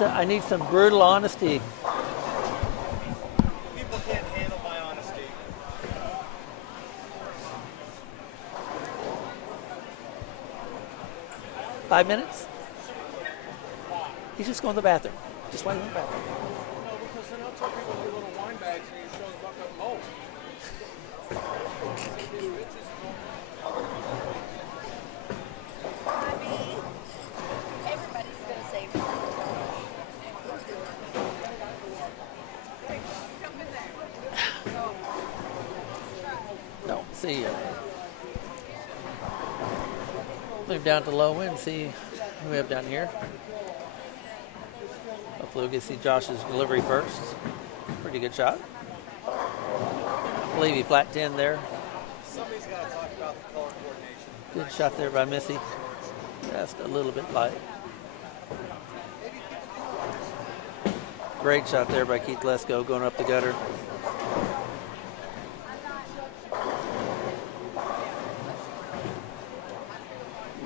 I need some brutal honesty. People can't handle my honesty. Five minutes? He's just going to the bathroom. Just wait in the bathroom. No, because then I'll tell people your little wine bags and you show the fuck up home. Everybody's gonna say. Jump in there. No, see. Move down to low end, see who we have down here. Hopefully we'll get to see Josh's delivery first. Pretty good shot. I believe he flat 10 there. Somebody's got to talk about the color coordination. Good shot there by Missy. Just a little bit light. Great shot there by Keith Lesko going up the gutter.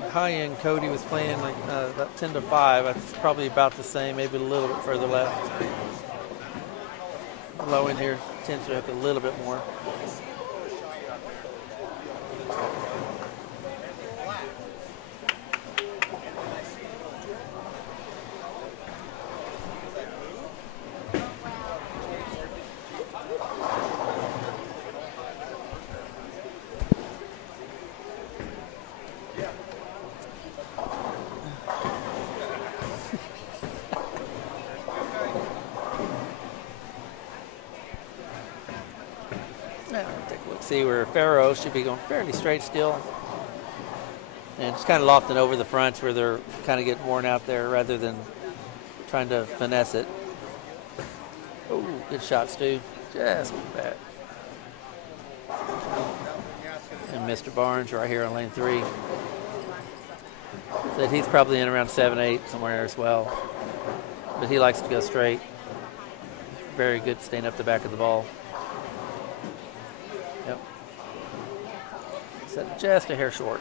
High end Cody was playing like about 10 to 5. That's probably about the same, maybe a little bit further left. Low end here tends to hook a little bit more. See where Faro should be going fairly straight still. And just kind of lofting over the fronts where they're kind of getting worn out there rather than trying to finesse it. Oh, good shot, Stu. Just like that. and Mr. Barnes right here on lane 3. Said he's probably in around 7-8 somewhere as well. But he likes to go straight. Very good staying up the back of the ball. Yep. So just a hair short,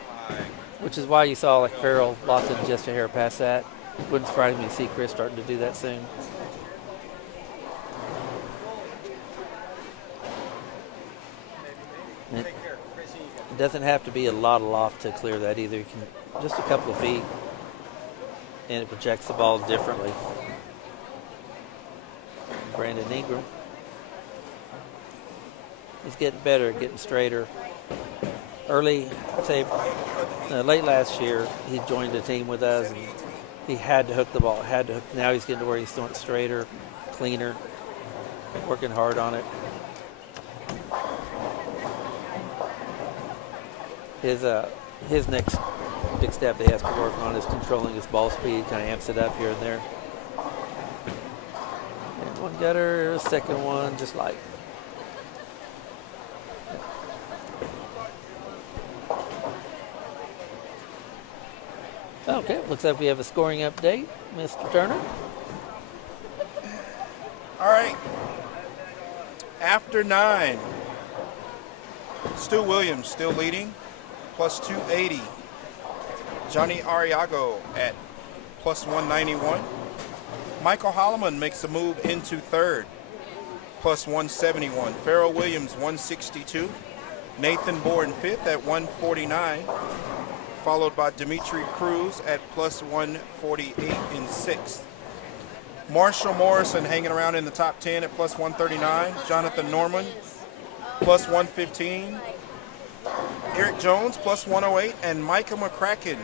which is why you saw like Farrell lost it just a hair past that. Wouldn't surprise me to see Chris starting to do that soon. It doesn't have to be a lot of loft to clear that either. You can just a couple of feet, and it projects the ball differently. Brandon Ingram. He's getting better, getting straighter. Early, I'd say late last year, he joined the team with us, and he had to hook the ball. Now he's getting to where he's throwing it straighter, cleaner, working hard on it. His next big step that he has to work on is controlling his ball speed, kind of amps it up here and there. And one gutter, second one, just like. Okay, looks like we have a scoring update, Mr. Turner. All right. After 9, Stu Williams still leading, plus 280. Johnny Arriago at plus 191. Michael Holloman makes a move into third, plus 171. Farrell Williams, 162. Nathan Bourne, fifth at 149. Followed by Dimitri Cruz at plus 148 in sixth. Marshall Morrison hanging around in the top 10 at plus 139. Jonathan Norman, plus 115. Eric Jones, plus 108. And Micah McCracken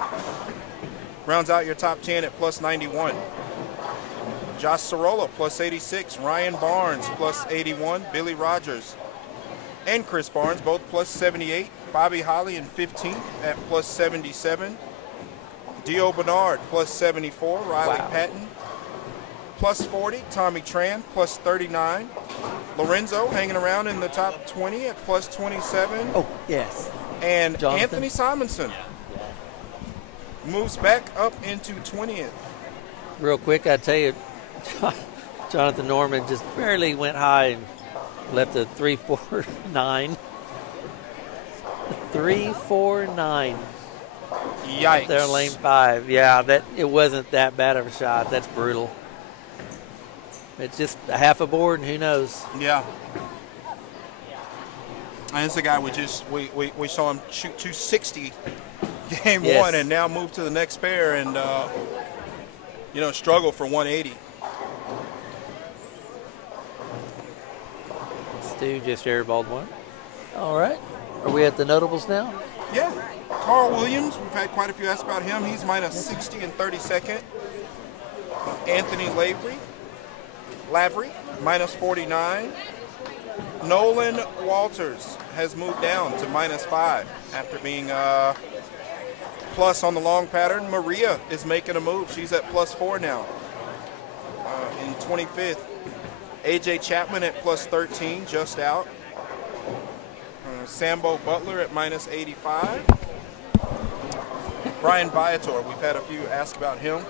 rounds out your top 10 at plus 91. Josh Sorolla, plus 86. Ryan Barnes, plus 81. Billy Rogers and Chris Barnes, both plus 78. Bobby Holly in 15th at plus 77. Dio Bernard, plus 74. Riley Patton, plus 40. Tommy Tran, plus 39. Lorenzo hanging around in the top 20 at plus 27. Oh, yes. And Jonathan. Anthony Simonson moves back up into 20th. Real quick, I tell you, Jonathan Norman just barely went high and left a 3.49. 3.49. Yikes. There in lane 5. Yeah, it wasn't that bad of a shot. That's brutal. It's just a half a board, and who knows? Yeah. And it's the guy we saw him shoot 260 game one, and now move to the next pair and struggle for 180. Stu just airballed one. All right. Are we at the notables now? Yeah. Carl Williams, we've had quite a few asks about him. He's minus 60 in 32nd. Anthony Lavery, minus 49. Nolan Walters has moved down to minus 5 after being plus on the long pattern. Maria is making a move. She's at plus 4 now in 25th. AJ Chapman at plus 13, just out. Sambo Butler at minus 85. Brian Viator, we've had a few ask about him.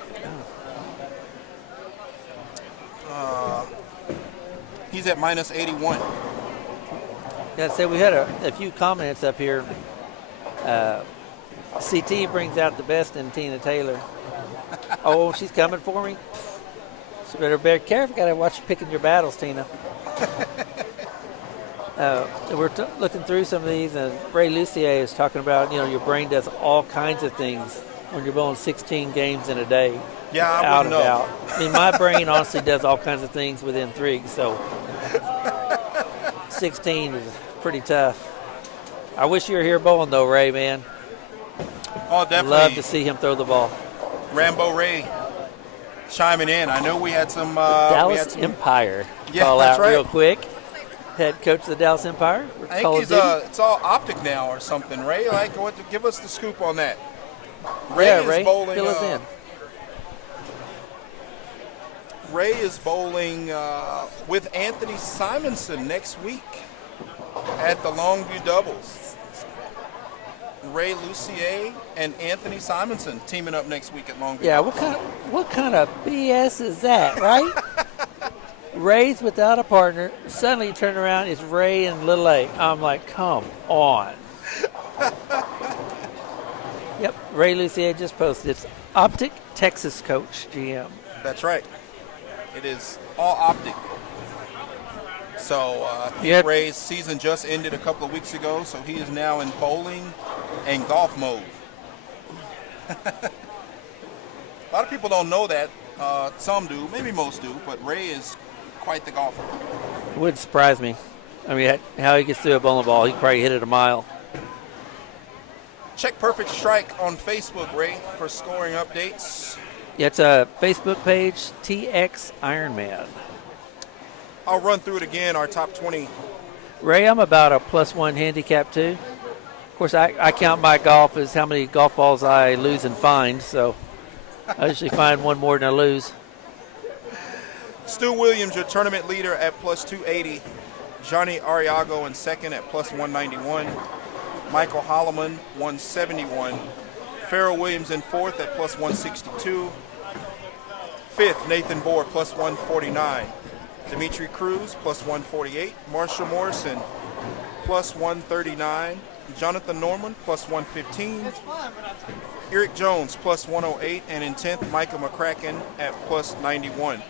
He's at minus 81. Yeah, so we had a few comments up here. CT brings out the best in Tina Taylor. Oh, she's coming for me. So better be careful. Got to watch you picking your battles, Tina. We're looking through some of these, and Ray Lucier is talking about, your brain does all kinds of things when you're bowling 16 games in a day. Yeah, I wouldn't know. I mean, my brain honestly does all kinds of things within 3, so 16 is pretty tough. I wish you were here bowling, though, Ray, man. Oh, definitely. Love to see him throw the ball. Rambo Ray chiming in. I know we had some Dallas Empire. Yeah, call that's out right. real quick. Head coach of the Dallas Empire. I think he's it's all optic now or something. Ray, give us the scoop on that. Ray is bowling. Fill us in. Ray is bowling with Anthony Simonson next week at the Longview Doubles. Ray Lucier and Anthony Simonson teaming up next week at Long Beach. Yeah, what kind of BS is that, right? Ray's without a partner. Suddenly you turn around, it's Ray and Little A. I'm like, come on. Yep, Ray Lucier just posted. It's Optic Texas Coach GM. That's right. It is all optic. So I think Yep. Ray's season just ended a couple of weeks ago, so he is now in bowling and golf mode. A lot of people don't know that. Some do, maybe most do, but Ray is quite the golfer. It wouldn't surprise me. I mean, how he gets through a bowling ball, he could probably hit it a mile. Check Perfect Strike on Facebook, Ray, for scoring updates. Yeah, it's a Facebook page, TX Ironman. I'll run through it again, our top 20. Ray, I'm about a +1 handicap too. Of course, I count my golf as how many golf balls I lose and find, so I usually find one more than I lose. Stu Williams, your tournament leader at +280. Johnny Ariago in second at +191. Michael Holloman, 171. Farrell Williams in fourth at +162. Fifth, Nathan Bohr, +149. Dimitri Cruz, +148. Marshall Morrison, +139. Jonathan Norman, +115. Eric Jones, +108. And in 10th, Micah McCracken at +91.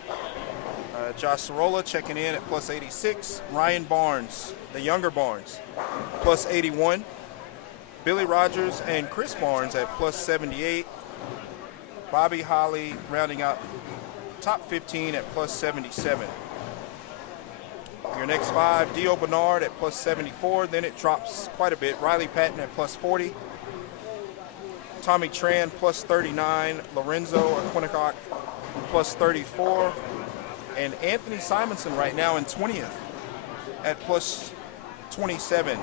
Josh Sorolla checking in at +86. Ryan Barnes, the younger Barnes, +81. Billy Rogers and Chris Barnes at +78. Bobby Holly rounding out top 15 at +77. Your next five, Dio Bernard at +74. Then it drops quite a bit. Riley Patton at +40. Tommy Tran +39. Lorenzo Aquinocock +34. And Anthony Simonson right now in 20th at +27.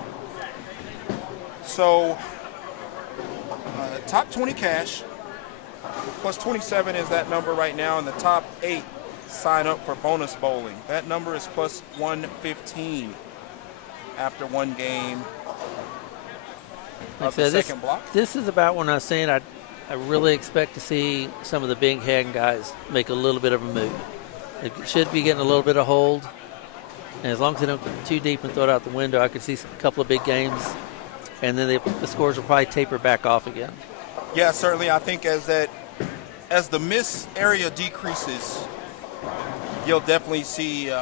So top 20 cash, +27 is that number right now, and the top 8 sign up for bonus bowling. That number is +115 after one game of the second block. This is about when I was saying I really expect to see some of the big hand guys make a little bit of a move. They should be getting a little bit of hold, and as long as they don't get too deep and throw it out the window, I could see a couple of big games, and then the scores will probably taper back off again. Yeah, certainly. I think as the miss area decreases, you'll definitely see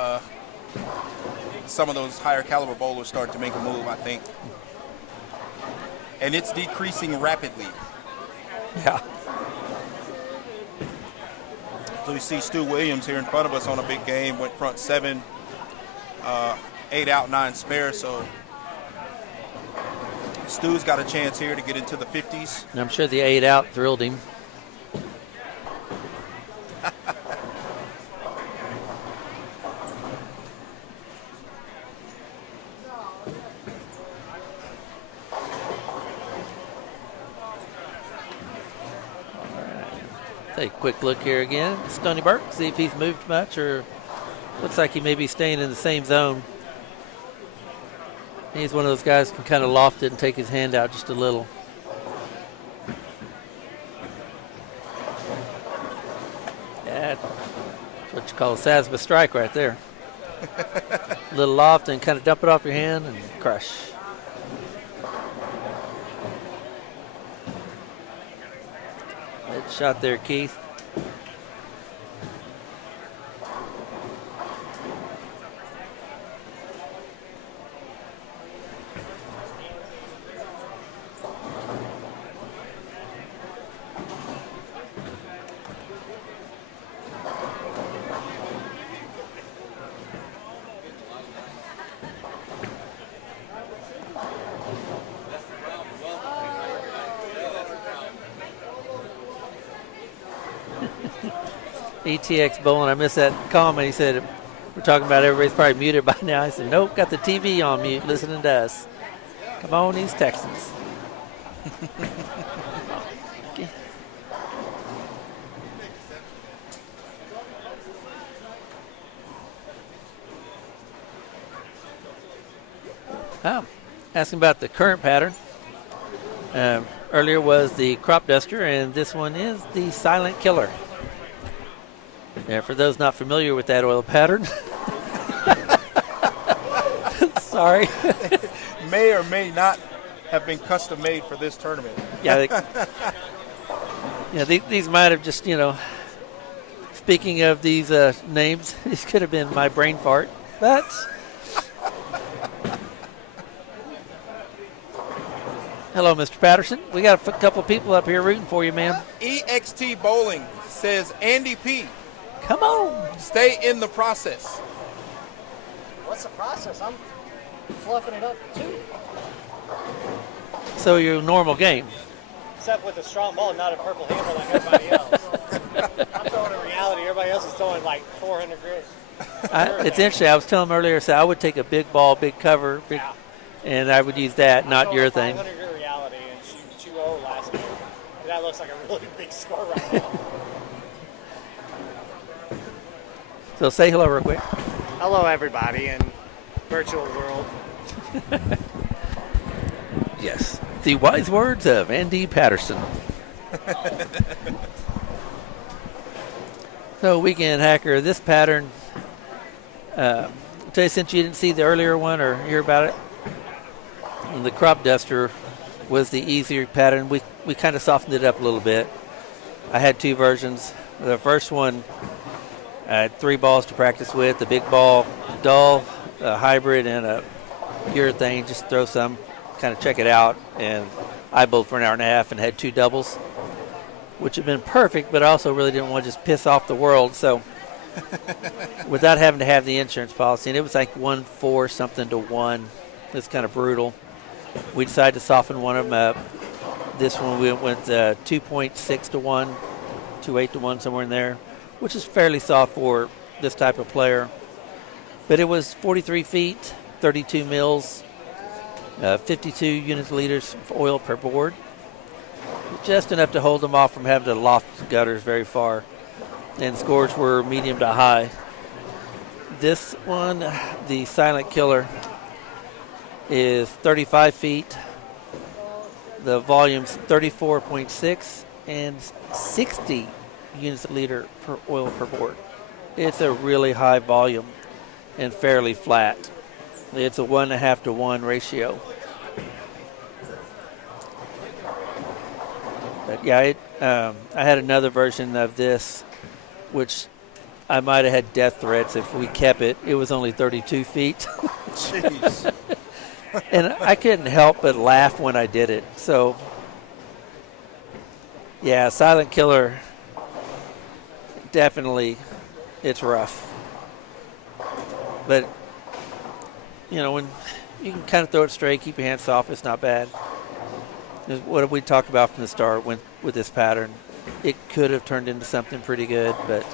some of those higher caliber bowlers start to make a move, I think. And it's decreasing rapidly. Yeah. So we see Stu Williams here in front of us on a big game, went front 7, 8 out, 9 spare. So Stu's got a chance here to get into the 50s. And I'm sure the 8 out thrilled him. Take a quick look here again. Stony Burke, see if he's moved much, or looks like he may be staying in the same zone. He's one of those guys who can kind of loft it and take his hand out just a little. Yeah, that's what you call a Sasba strike right there. Little loft and kind of dump it off your hand and crush. Good shot there, Keith. ETX Bowling, I missed that comment. He said, we're talking about everybody's probably muted by now. I said, nope, got the TV on mute, listening to us. Come on, these Texans. Okay. Asking about the current pattern. Earlier was the crop duster, and this one is the silent killer. Yeah, for those not familiar with that oil pattern, sorry. May or may not have been custom made for this tournament. Yeah, these might have just, speaking of these names, these could have been my brain fart, but hello, Mr. Patterson. We got a couple of people up here rooting for you, man. EXT Bowling says, Andy P., Come on. stay in the process. What's the process? I'm fluffing it up too. So your normal game. Except with a strong ball, not a purple hammer like everybody else. I'm throwing in reality. Everybody else is throwing like 400 grit. It's interesting. I was telling him earlier, so I would take a big ball, big cover, and I would use that, not your thing. 500 grit reality and shoot 2-0 last game. That looks like a really big score right now. So say hello real quick. Hello, everybody in virtual world. Yes. The wise words of Andy Patterson. So, Weekend Hacker, this pattern, I'll tell you, since you didn't see the earlier one or hear about it, the crop duster was the easier pattern. We kind of softened it up a little bit. I had two versions. The first one, I had 3 balls to practice with, the big ball, dull, a hybrid, and a urethane. Just throw some, kind of check it out. And I bowled for an hour and a half and had 2 doubles, which had been perfect, but I also really didn't want to just piss off the world. So without having to have the insurance policy, and it was like 1-4 something to 1. It's kind of brutal. We decided to soften one of them up. This one we went 2.6 to 1, 2.8 to 1, somewhere in there, which is fairly soft for this type of player. But it was 43 feet, 32 mils, 52 units liters of oil per board. Just enough to hold them off from having to loft gutters very far. And scores were medium to high. This one, the Silent Killer, is 35 feet. The volume's 34.6 and 60 units a liter per oil per board. It's a really high volume and fairly flat. It's a 1.5 to 1 ratio. But yeah, I had another version of this, which I might have had death threats if we kept it. It was only 32 feet. Jeez. And I couldn't help but laugh when I did it. So, yeah, Silent Killer, definitely, it's rough. But, when you can kind of throw it straight, keep your hands soft, it's not bad. What we talked about from the start with this pattern, it could have turned into something pretty good, but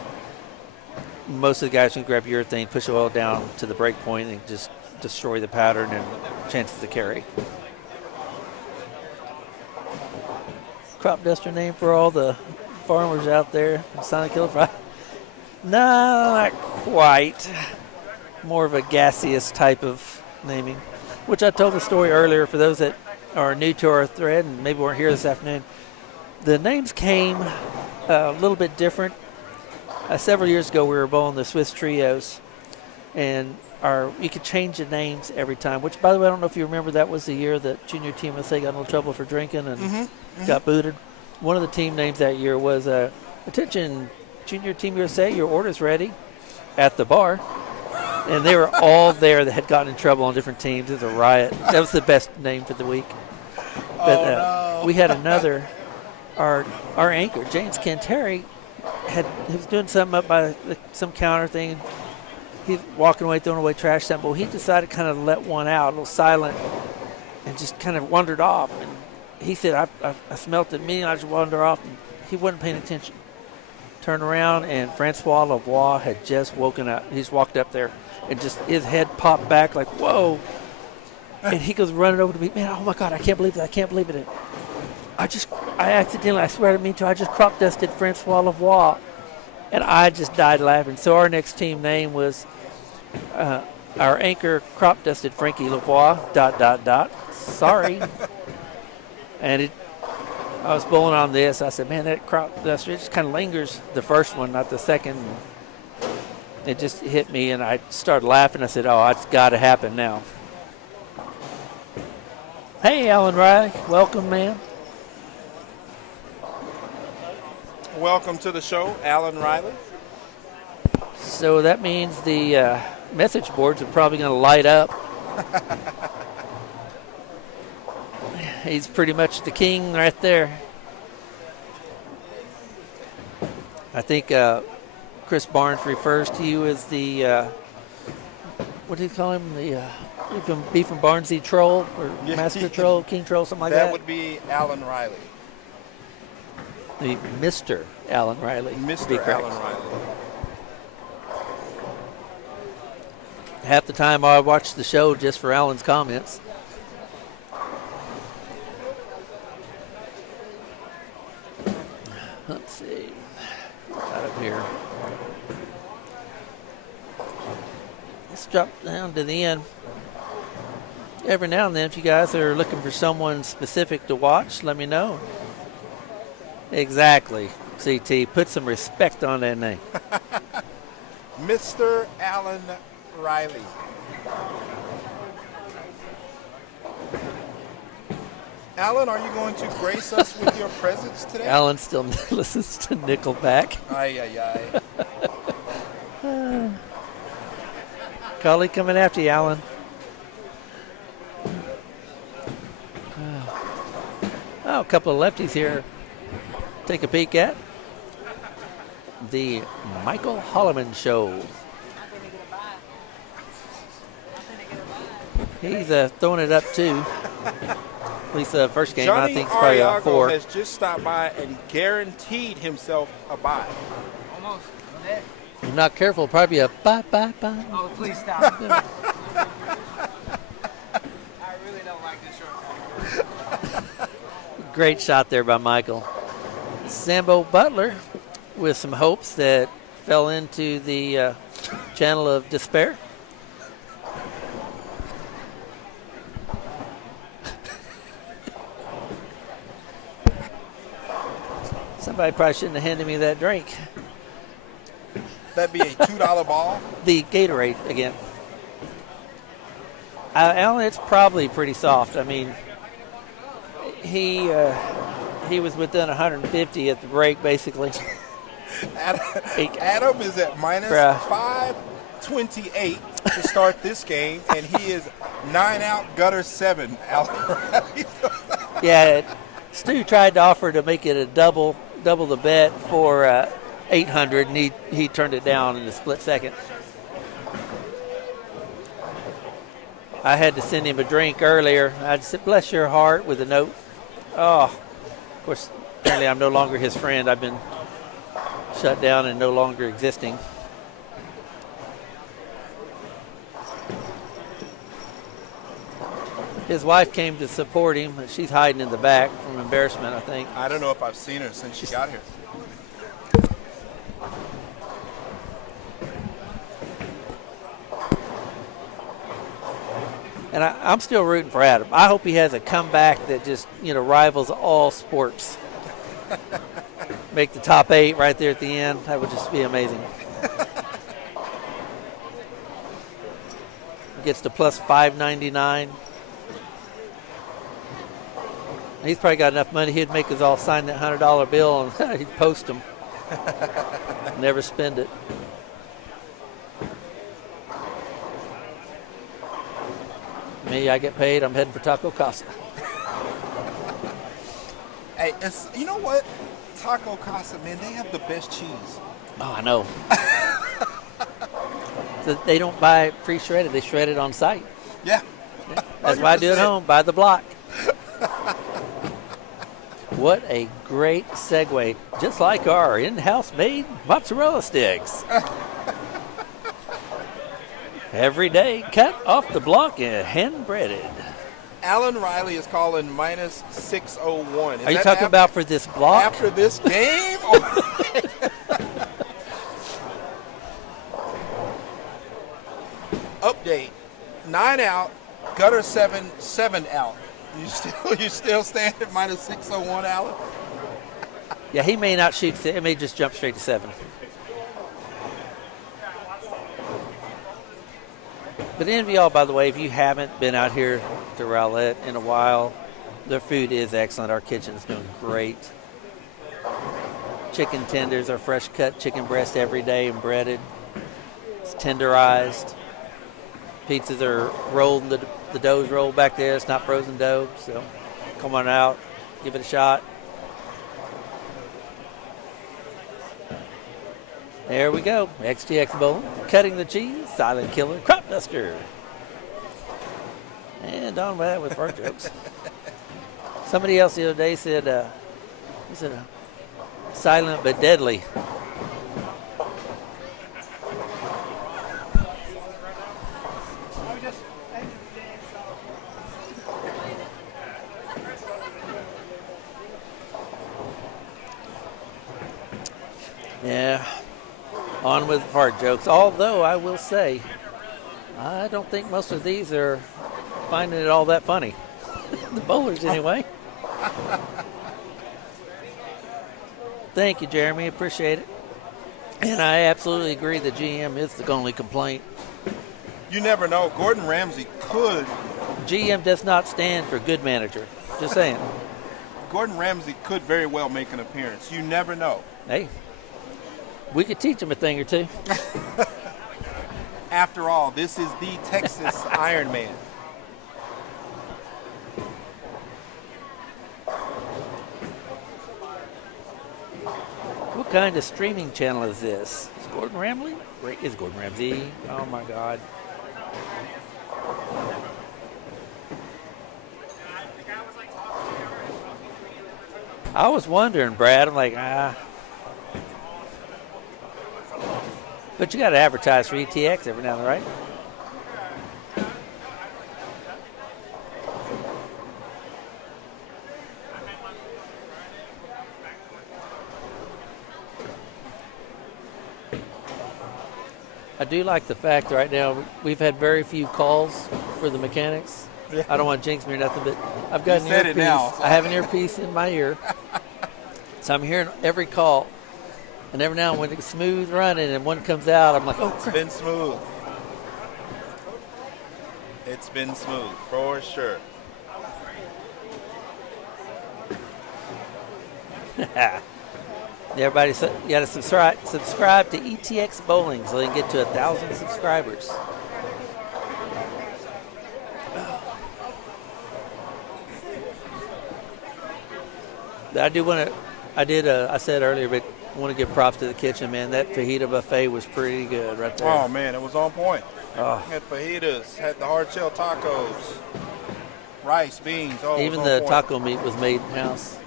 most of the guys can grab urethane, push the oil down to the break point, and just destroy the pattern and chances to carry. Crop duster name for all the farmers out there. Silent Killer Fry. No, not quite. More of a gaseous type of naming, which I told the story earlier for those that are new to our thread and maybe weren't here this afternoon. The names came a little bit different. Several years ago, we were bowling the Swiss Trios, and you could change the names every time, which, by the way, I don't know if you remember, that was the year that Junior Team USA got in little trouble for drinking and got booted. One of the team names that year was, attention, Junior Team USA, your order's ready, at the bar. And they were all there that had gotten in trouble on different teams. It was a riot. That was the best name for the week. But we had another, our anchor, James Canteri, he was doing something up by some counter thing. He's walking away, throwing away trash sample. He decided to kind of let one out, a little silent, and just kind of wandered off. And he said, I smelt it, me, and I just wandered off. And he wasn't paying attention. Turned around, and Francois Lavoie had just woken up. He just walked up there, and just his head popped back like, whoa. And he goes running over to me, man, oh my God, I can't believe it, I can't believe it. I accidentally, I swear to me too, I just crop dusted Francois Lavoie. And I just died laughing. So our next team name was our anchor crop dusted Frankie Lavoie, ... Sorry. And I was bowling on this. I said, man, that crop duster, it just kind of lingers. The first one, not the second. It just hit me, and I started laughing. I said, oh, it's got to happen now. Hey, Alan Riley. Welcome, man. Welcome to the show, Alan Riley. So that means the message boards are probably going to light up. He's pretty much the king right there. I think Chris Barnes refers to you as the, what do you call him? The Beef and Barnesy Troll or Master Troll, King Troll, something like that. That would be Alan Riley. The Mr. Alan Riley. Mr. Alan Riley. Half the time I watch the show just for Alan's comments. Let's see. Out of here. Let's drop down to the end. Every now and then, if you guys are looking for someone specific to watch, let me know. Exactly. CT, put some respect on that name. Mr. Alan Riley. Alan, are you going to grace us with your presence today? Alan still listens to Nickelback. Ay, ay, ay. Cully coming after you, Alan. Oh, a couple of lefties here. Take a peek at the Michael Holloman Show. He's throwing it up too. At least the first game, Johnny I think, is probably Ariago 4. has just stopped by and guaranteed himself a bye. Almost. There. If you're not careful, probably a bye. Oh, please stop. I really don't like this short. Great shot there by Michael. Sambo Butler with some hopes that fell into the channel of despair. Somebody probably shouldn't have handed me that drink. That'd be a $2 ball. The Gatorade again. Alan, it's probably pretty soft. I mean, he was within 150 at the break, basically. Adam is at minus 528 to start this game, and he is 9 out, gutter 7. Yeah, Stu tried to offer to make it a double the bet for 800, and he turned it down in a split second. I had to send him a drink earlier. I said, bless your heart, with a note. Oh, of course, apparently I'm no longer his friend. I've been shut down and no longer existing. His wife came to support him. She's hiding in the back from embarrassment, I think. I don't know if I've seen her since she got here. And I'm still rooting for Adam. I hope he has a comeback that just, rivals all sports. Make the top 8 right there at the end. That would just be amazing. Gets to plus 599. He's probably got enough money. He'd make us all sign that $100 bill and he'd post them. Never spend it. Me, I get paid. I'm heading for Taco Casa. Hey, you know what? Taco Casa, man, they have the best cheese. Oh, I know. They don't buy pre-shredded. They shred it on site. Yeah. That's why I do it at home. Buy the block. What a great segue. Just like our in-house made mozzarella sticks. Every day, cut off the block and hand-breaded. Alan Riley is calling minus 601. Are you talking about for this block? After this game? Update. 9 out, gutter 7, 7 out. You still stand at minus 601, Alan? Yeah, he may not shoot. He may just jump straight to 7. But any of y'all, by the way, if you haven't been out here to Rowlett in a while, their food is excellent. Our kitchen is doing great. Chicken tenders are fresh cut chicken breast every day and breaded. It's tenderized. Pizzas are rolled, the dough's rolled back there. It's not frozen dough, so come on out, give it a shot. There we go. XTX Bowling, cutting the cheese, silent killer, crop duster. And on with that with fart jokes. Somebody else the other day said, was it silent but deadly? Yeah, on with fart jokes. Although I will say, I don't think most of these are finding it all that funny. The bowlers, anyway. Thank you, Jeremy. Appreciate it. And I absolutely agree the GM is the only complaint. You never know. Gordon Ramsay could. GM does not stand for good manager. Just saying. Gordon Ramsay could very well make an appearance. You never know. Hey, we could teach him a thing or two. After all, this is the Texas Ironman. What kind of streaming channel is this? Is Gordon Ramsay? Is Gordon Ramsay? Oh my God. I was wondering, Brad. I'm like, But you got to advertise for ETX every now and then, right? I do like the fact right now we've had very few calls for the mechanics. Yeah. I don't want to jinx me or nothing, but I've got You an said earpiece. it now, so. I have an earpiece in my ear, so I'm hearing every call. And every now and when it's smooth running and one comes out, I'm like, oh, It's crap. been smooth. It's been smooth, for sure. Everybody, you got to subscribe to ETX Bowling so they can get to 1,000 subscribers. But I do want to. I said earlier, but I want to give props to the kitchen, man. That fajita buffet was pretty good right there. Oh, man, it was on point. Oh. Had fajitas, had the hard shell tacos, rice, beans. Oh, Even the taco meat was made in house,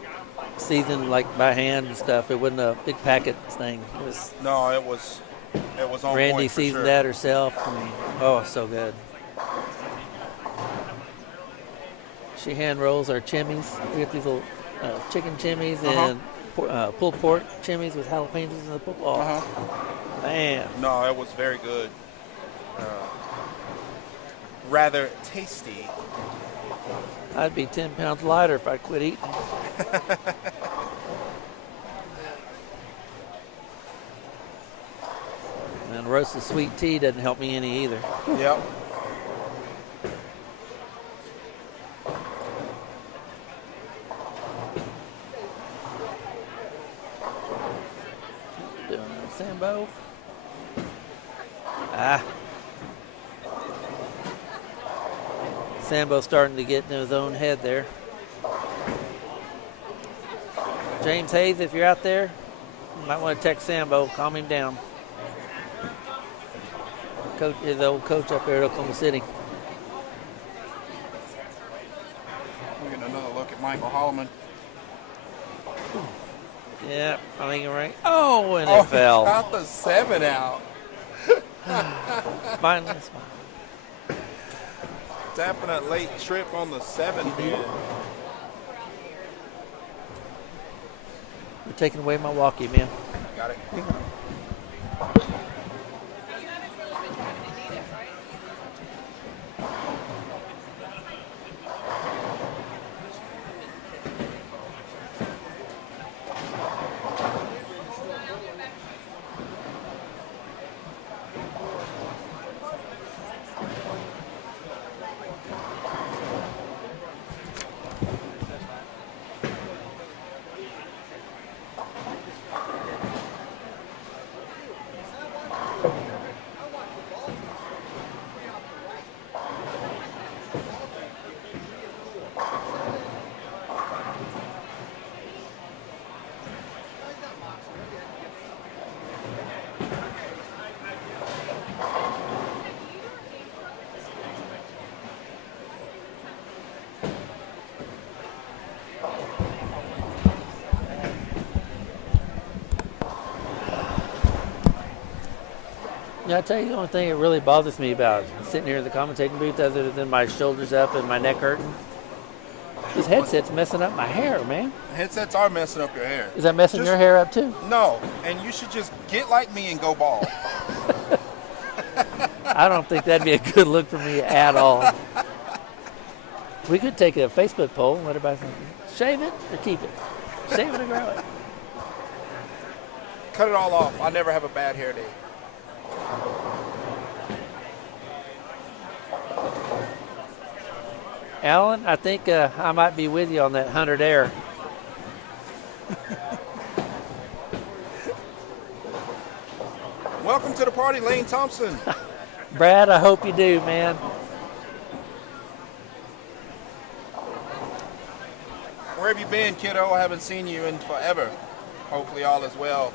seasoned like by hand and stuff. It wasn't a big packet thing. It was. No, it was on Randy point for seasoned sure. that herself. Oh, so good. She hand rolls our chimneys. We got these little chicken chimneys and pulled pork chimneys with jalapenos in the pulled. Oh, man. No, it was very good. Rather tasty. I'd be 10 pounds lighter if I quit eating. And roasted sweet tea doesn't help me any either. Yep. Doing it, Sambo. Sambo's starting to get in his own head there. James Hayes, if you're out there, you might want to text Sambo, calm him down. Coach, his old coach up there at Oklahoma City. We're getting another look at Michael Holloman. Yeah, I think you're right. Oh, and it fell. Got the 7 out. Finally. Tapping a late trip on the 7 pin. You're taking away my walkie, man. Got it. Yeah, I tell you, the only thing that really bothers me about sitting here in the commentating booth, other than my shoulders up and my neck hurting, this headset's messing up my hair, man. Headsets are messing up your hair. Is that messing your hair up too? No, and you should just get like me and go bald. I don't think that'd be a good look for me at all. We could take a Facebook poll and let everybody think, shave it or keep it? Shave it or grow it? Cut it all off. I never have a bad hair day. Alan, I think I might be with you on that 100 air. Welcome to the party, Lane Thompson. Brad, I hope you do, man. Where have you been, kiddo? I haven't seen you in forever. Hopefully all is well.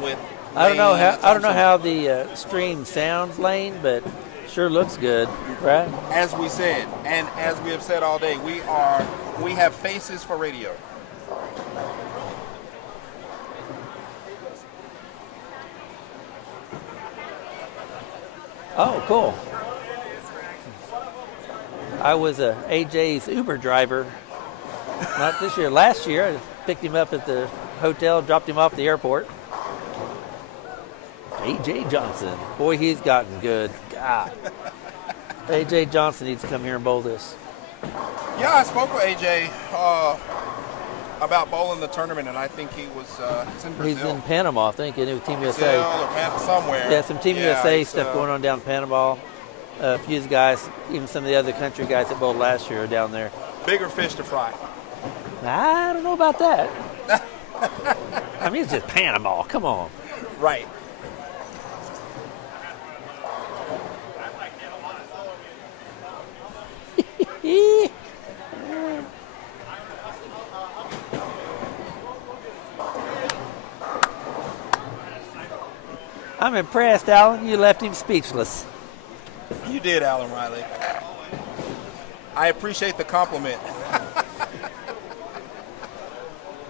With I don't know Lane how Thompson. the stream sounds, Lane, but sure looks good, right? As we said, and as we have said all day, we have faces for radio. Oh, cool. I was AJ's Uber driver, not this year, last year. I picked him up at the hotel, dropped him off at the airport. AJ Johnson. Boy, he's gotten good. God. AJ Johnson needs to come here and bowl this. Yeah, I spoke with AJ about bowling the tournament, and I think he was he's in Brazil. He's in Panama, I think, and with Team Brazil USA. or somewhere. Yeah, some Team USA he's, stuff going on down in Panama. A few of the guys, even some of the other country guys that bowled last year are down there. Bigger fish to fry. I don't know about that. I mean, it's just Panama. Come on. Right. I'm impressed, Alan. You left him speechless. You did, Alan Riley. I appreciate the compliment.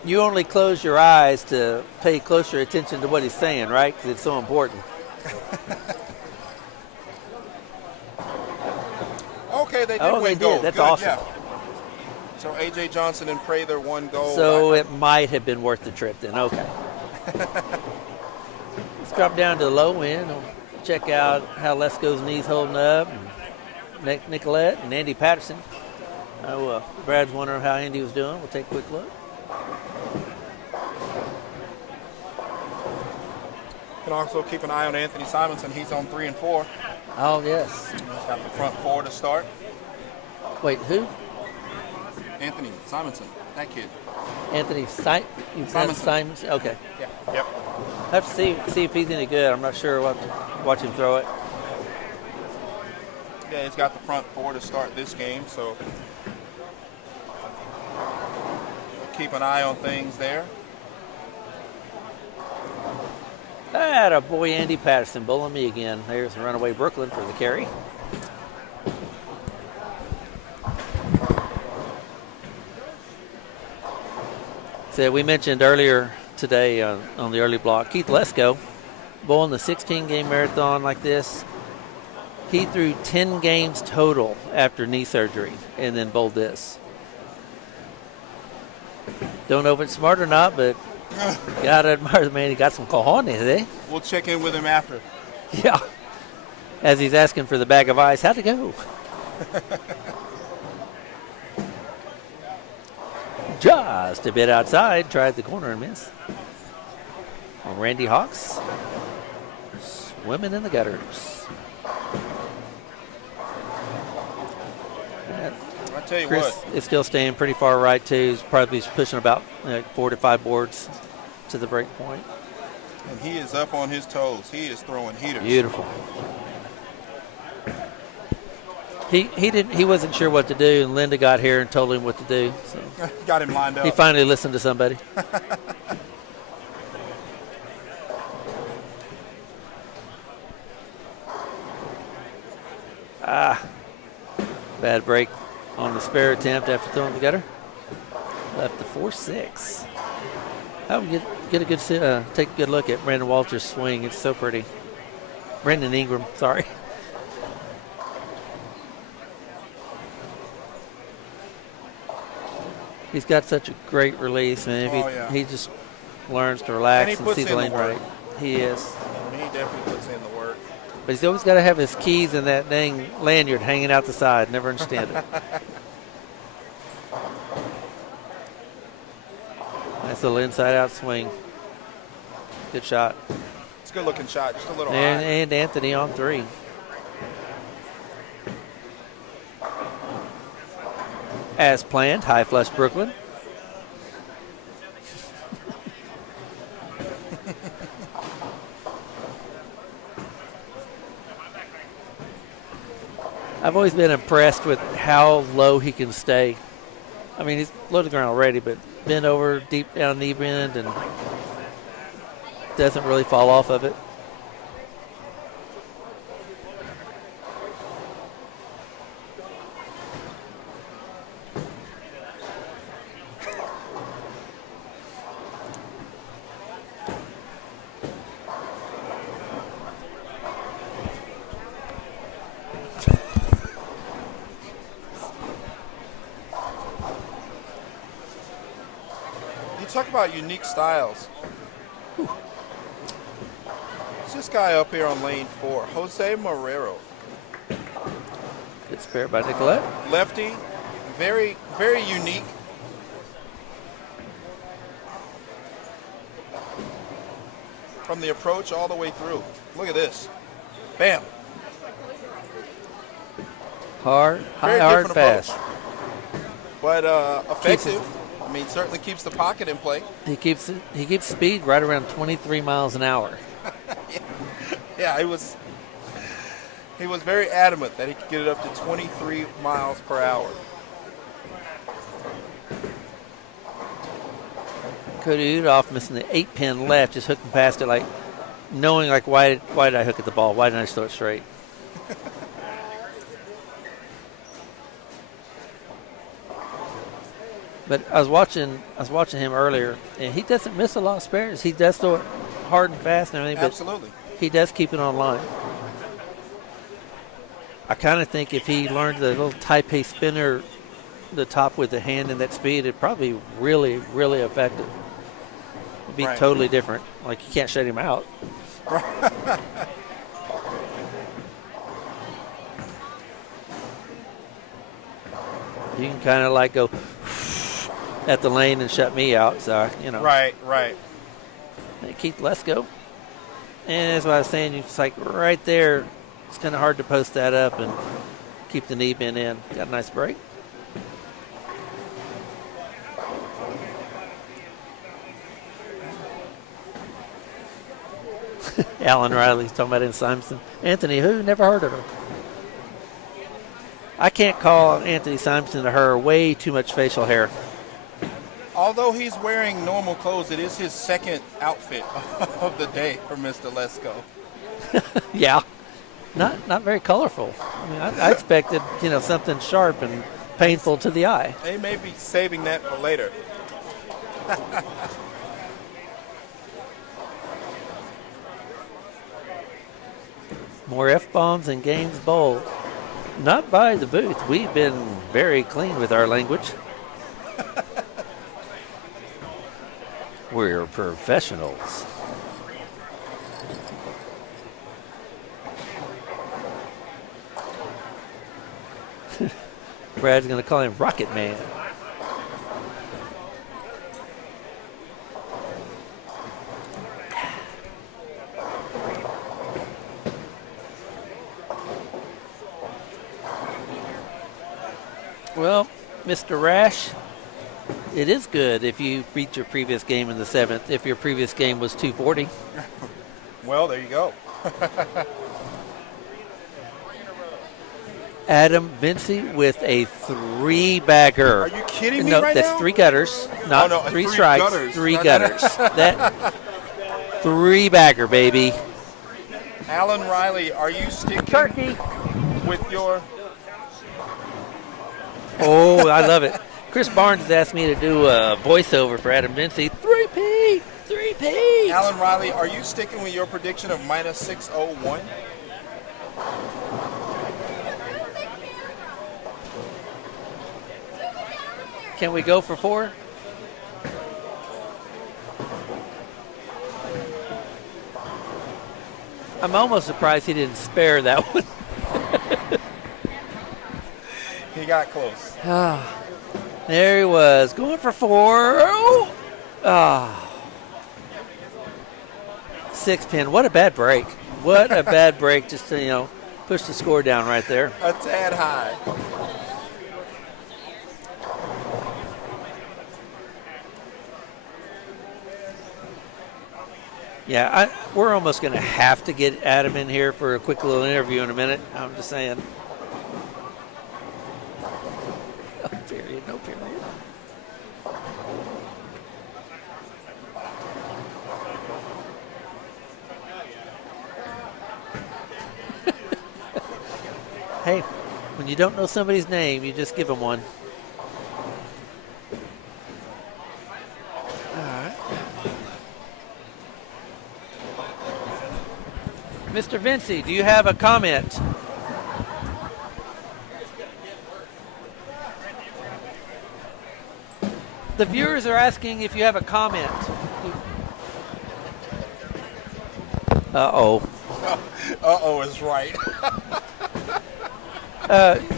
You only close your eyes to pay closer attention to what he's saying, right? Because it's so important. Okay, they did Oh, win they gold. did. That's Good, awesome. yeah. So AJ Johnson and Prather won gold. So it might have been worth the trip then. Okay. Let's drop down to the low end. We'll check out how Lesko's knees holding up. And Nicolette and Andy Patterson. Brad's wondering how Andy was doing. We'll take a quick look. You can also keep an eye on Anthony Simonson. He's on 3 and 4. Oh, yes. He's got the front 4 to start. Wait, who? Anthony Simonson, that kid. Anthony Simons. Okay. Yeah. Yep. I have to see if he's any good. I'm not sure. We'll have to watch him throw it. Yeah, he's got the front 4 to start this game, so keep an eye on things there. Ah, boy, Andy Patterson bowling me again. There's runaway Brooklyn for the carry. So we mentioned earlier today on the early block, Keith Lesko bowling the 16-game marathon like this. He threw 10 games total after knee surgery and then bowled this. Don't know if it's smart or not, but gotta admire the man. He got some cojones, eh? We'll check in with him after. Yeah. As he's asking for the bag of ice, how'd it go? Just a bit outside, tried the corner and missed. Randy Hawks swimming in the gutters. I tell you Chris what, is still staying pretty far right too. He's probably pushing about 4 to 5 boards to the break point. And he is up on his toes. He is throwing heaters. Beautiful. He wasn't sure what to do, and Linda got here and told him what to do. So Got him lined up. he finally listened to somebody. Bad break on the spare attempt after throwing the gutter. Left the 4-6. Oh, get a good take a good look at Brandon Walters' swing. It's so pretty. Brandon Ingram, sorry. He's got such a great release, man. If he just learns to relax and see the lane right. He is. He definitely puts in the work. But he's always got to have his keys in that dang lanyard hanging out the side. Never understand it. Nice little inside-out swing. Good shot. It's a good-looking shot. Just a little high. And Anthony on 3. As planned, high flush Brooklyn. I've always been impressed with how low he can stay. I mean, he's low to the ground already, but bent over deep down knee bend and doesn't really fall off of it. Talk about unique styles. It's this guy up here on lane 4, Jose Marrero. Good spare by Nicolette. Lefty, very, very unique. From the approach all the way through. Look at this. Bam. Hard, Very high, hard, different fast. But effective. I mean, certainly keeps the pocket in play. He keeps speed right around 23 miles an hour. Yeah, he was very adamant that he could get it up to 23 miles per hour. Cody Udoff missing the 8-pin left, just hooking past it, like knowing like why did I hook at the ball? Why didn't I just throw it straight? But I was watching him earlier, and he doesn't miss a lot of spares. He does throw it hard and fast and everything, Absolutely. But he does keep it on line. I kind of think if he learned the little Taipei spinner, the top with the hand and that speed, it'd probably be really, really effective. It'd be totally different. Like, you can't shut him out. You can kind of like go at the lane and shut me out, so Right. Hey, Keith, let's go. And that's what I was saying. It's like right there. It's kind of hard to post that up and keep the knee bend in. Got a nice break. Alan Riley's talking about in Simonson. Anthony, who? Never heard of her. I can't call Anthony Simonson to her. Way too much facial hair. Although he's wearing normal clothes, it is his second outfit of the day for Mr. Lesko. Yeah, not very colorful. I mean, I expected something sharp and painful to the eye. They may be saving that for later. More F-bombs and games bowled. Not by the booth. We've been very clean with our language. We're professionals. Brad's going to call him Rocket Man. Well, Mr. Rash, it is good if you beat your previous game in the 7th. If your previous game was 240. Well, there you go. Adam Vinci with a 3-bagger. Are you kidding me No, right that's now? 3 gutters, not no, 3 3 strikes, gutters. 3 gutters. That 3-bagger, baby. Alan Riley, are you sticking with your... Oh, I love it. Chris Barnes has asked me to do a voiceover for Adam Vinci. 3P! 3P! Alan Riley, are you sticking with your prediction of minus 601? Can we go for 4? I'm almost surprised he didn't spare that one. He got close. There he was, going for 4. Oh. 6-pin. What a bad break. What a bad break just to, push the score down right there. A tad high. Yeah, we're almost going to have to get Adam in here for a quick little interview in a minute. I'm just saying. No period, no period. Hey, when you don't know somebody's name, you just give them one. All right. Mr. Vinci, do you have a comment? The viewers are asking if you have a comment. Uh-oh. Uh-oh is right.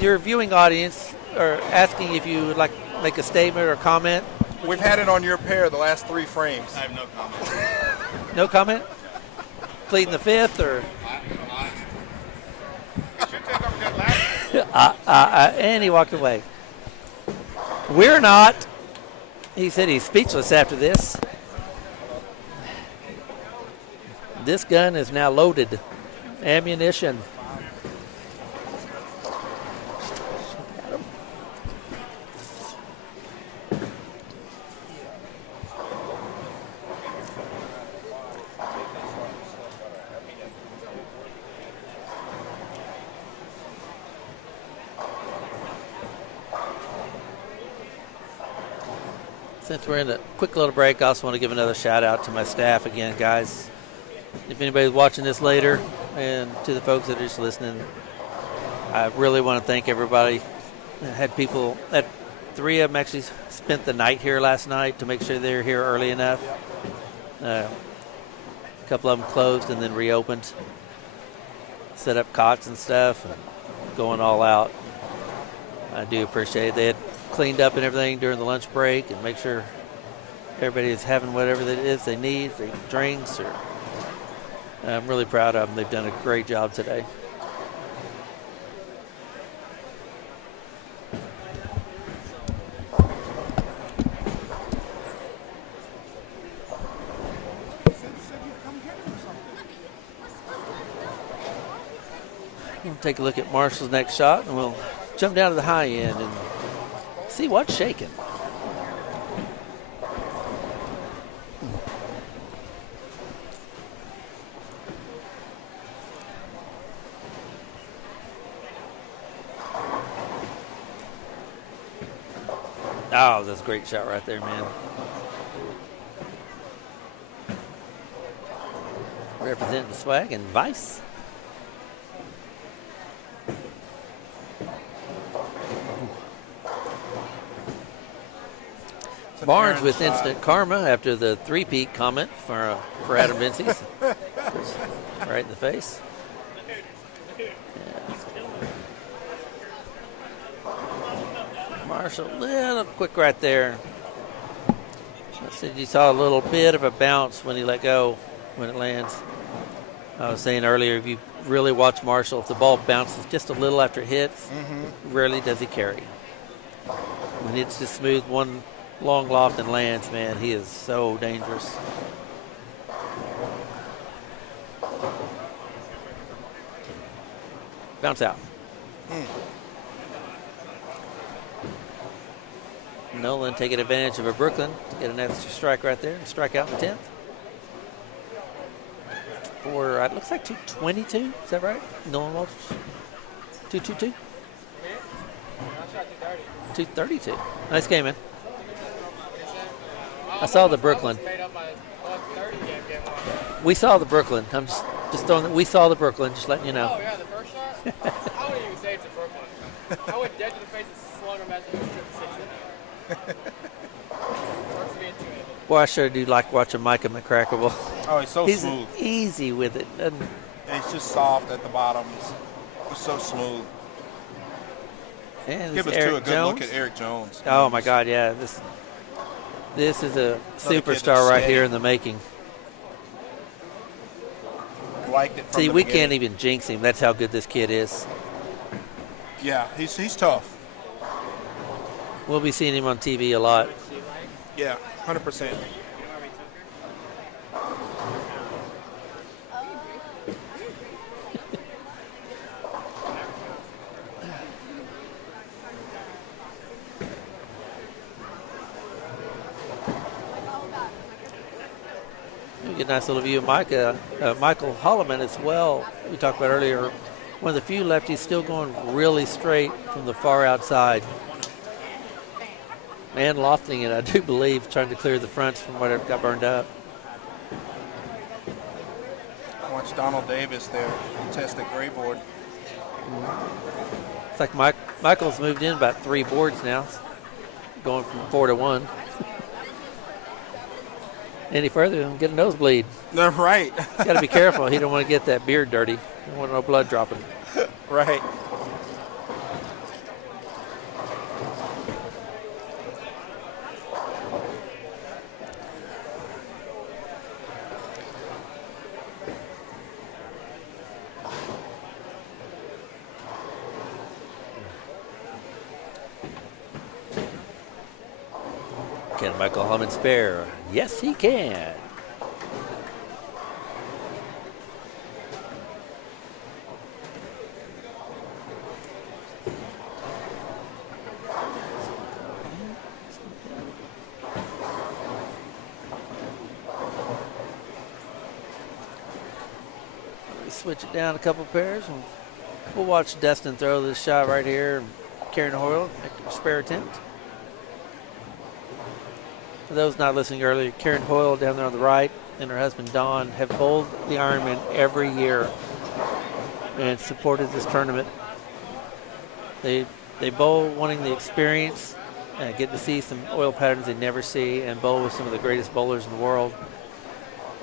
Your viewing audience are asking if you would like to make a statement or comment. We've had it on your pair the last 3 frames. I have no comment. No comment? Pleading the 5th or... And he walked away. We're not. He said he's speechless after this. This gun is now loaded. Ammunition. Since we're in a quick little break, I also want to give another shout out to my staff again, guys. If anybody's watching this later, and to the folks that are just listening, I really want to thank everybody. I had 3 of them actually spent the night here last night to make sure they were here early enough. A couple of them closed and then reopened, set up cots and stuff, and going all out. I do appreciate it. They had cleaned up and everything during the lunch break and make sure everybody is having whatever it is they need, if they drinks, or I'm really proud of them. They've done a great job today. We'll take a look at Marshall's next shot, and we'll jump down to the high end and see what's shaking. Oh, that's a great shot right there, man. Representing the swag and Vice. Barnes with instant karma after the 3-peat comment for Adam Vinci's. Right in the face. Yeah. Marshall, a little quick right there. I said you saw a little bit of a bounce when he let go, when it lands. I was saying earlier, if you really watch Marshall, if the ball bounces just a little after it hits, rarely does he carry. When it's just smooth, one long loft and lands, man, he is so dangerous. Bounce out. Nolan taking advantage of a Brooklyn to get an extra strike right there and strike out in the 10th. Or it looks like 222. Is that right? Nolan Walters. 222. 232. Nice game, man. I saw the Brooklyn. We saw the Brooklyn. I'm just throwing that. We saw the Brooklyn. Just letting you know. Oh, yeah, the first shot? I wouldn't even say it's a Brooklyn. I went dead to the face and slung him as a 6 Boy, I sure do like watching Micah McCrackable. Oh, he's so He's smooth. easy with it. And it's just soft at the bottom. It's so smooth. And Give us Eric a good Jones. look at Eric Jones. Oh my God, yeah. This is a kid superstar that's right steady. here in the making. Liked it from See, the we beginning. can't even jinx him. That's how good this kid is. Yeah, he's tough. We'll be seeing him on TV a lot. Yeah, 100%. We get a nice little view of Michael Holloman as well. We talked about earlier. One of the few lefties still going really straight from the far outside. And lofting it, I do believe, trying to clear the fronts from whatever got burned up. Watch Donald Davis there test the gray board. It's like Michael's moved in about 3 boards now, going from 4 to 1. Any further, he'll get a nosebleed. No, right. Got to be careful. He don't want to get that beard dirty. Don't want no blood dropping. Right. Can Michael Holloman spare? Yes, he can. Switch it down a couple pairs. And we'll watch Destin throw this shot right here. And Karen Hoyle make a spare attempt. For those not listening earlier, Karen Hoyle down there on the right and her husband Don have bowled the Ironman every year and supported this tournament. They bowl wanting the experience, get to see some oil patterns they never see, and bowl with some of the greatest bowlers in the world.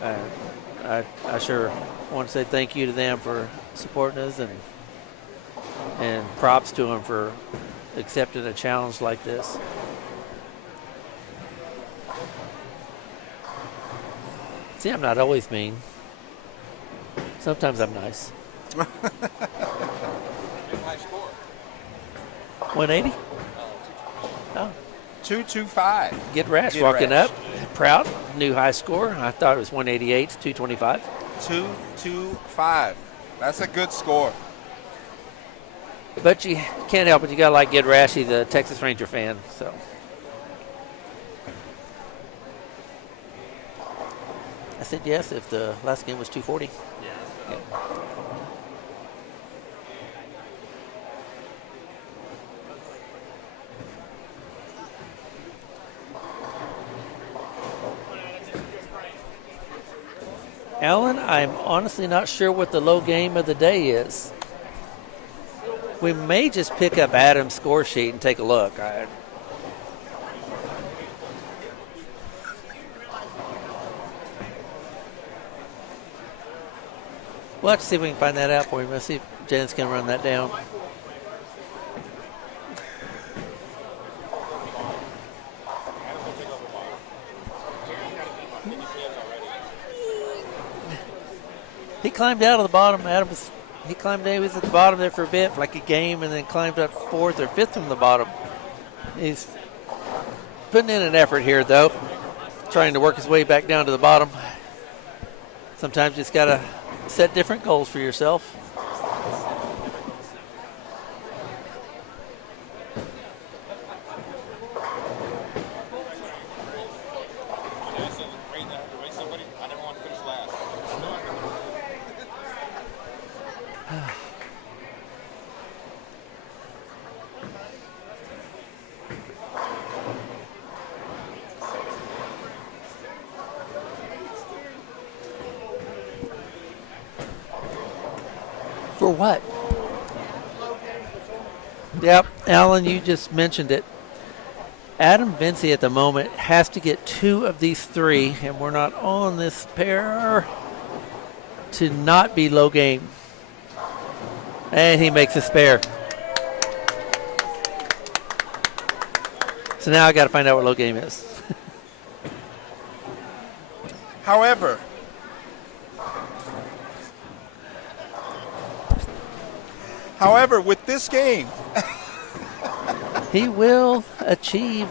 I sure want to say thank you to them for supporting us, and props to them for accepting a challenge like this. See, I'm not always mean. Sometimes I'm nice. 180? Oh. 225. Get Rash Get walking Rash. up. Proud. New high score. I thought it was 188, 225. 225. That's a good score. But you can't help it. You got to like Get Rash. He's a Texas Ranger fan. So. I said yes if the last game was 240. Yeah. Alan, I'm honestly not sure what the low game of the day is. We may just pick up Adam's score sheet and take a look. We'll have to see if we can find that out for you. Let's see if Janice can run that down. He climbed out of the bottom. He climbed down. He was at the bottom there for a bit, for like a game, and then climbed up 4th or 5th from the bottom. putting in an effort here, though, trying to work his way back down to the bottom. Sometimes you just got to set different goals for yourself. For what? Yep, Alan, you just mentioned it. Adam Vinci at the moment has to get 2 of these 3, and we're not on this pair, to not be low game. And he makes a spare. So now I got to find out what low game is. However, with this game, he will achieve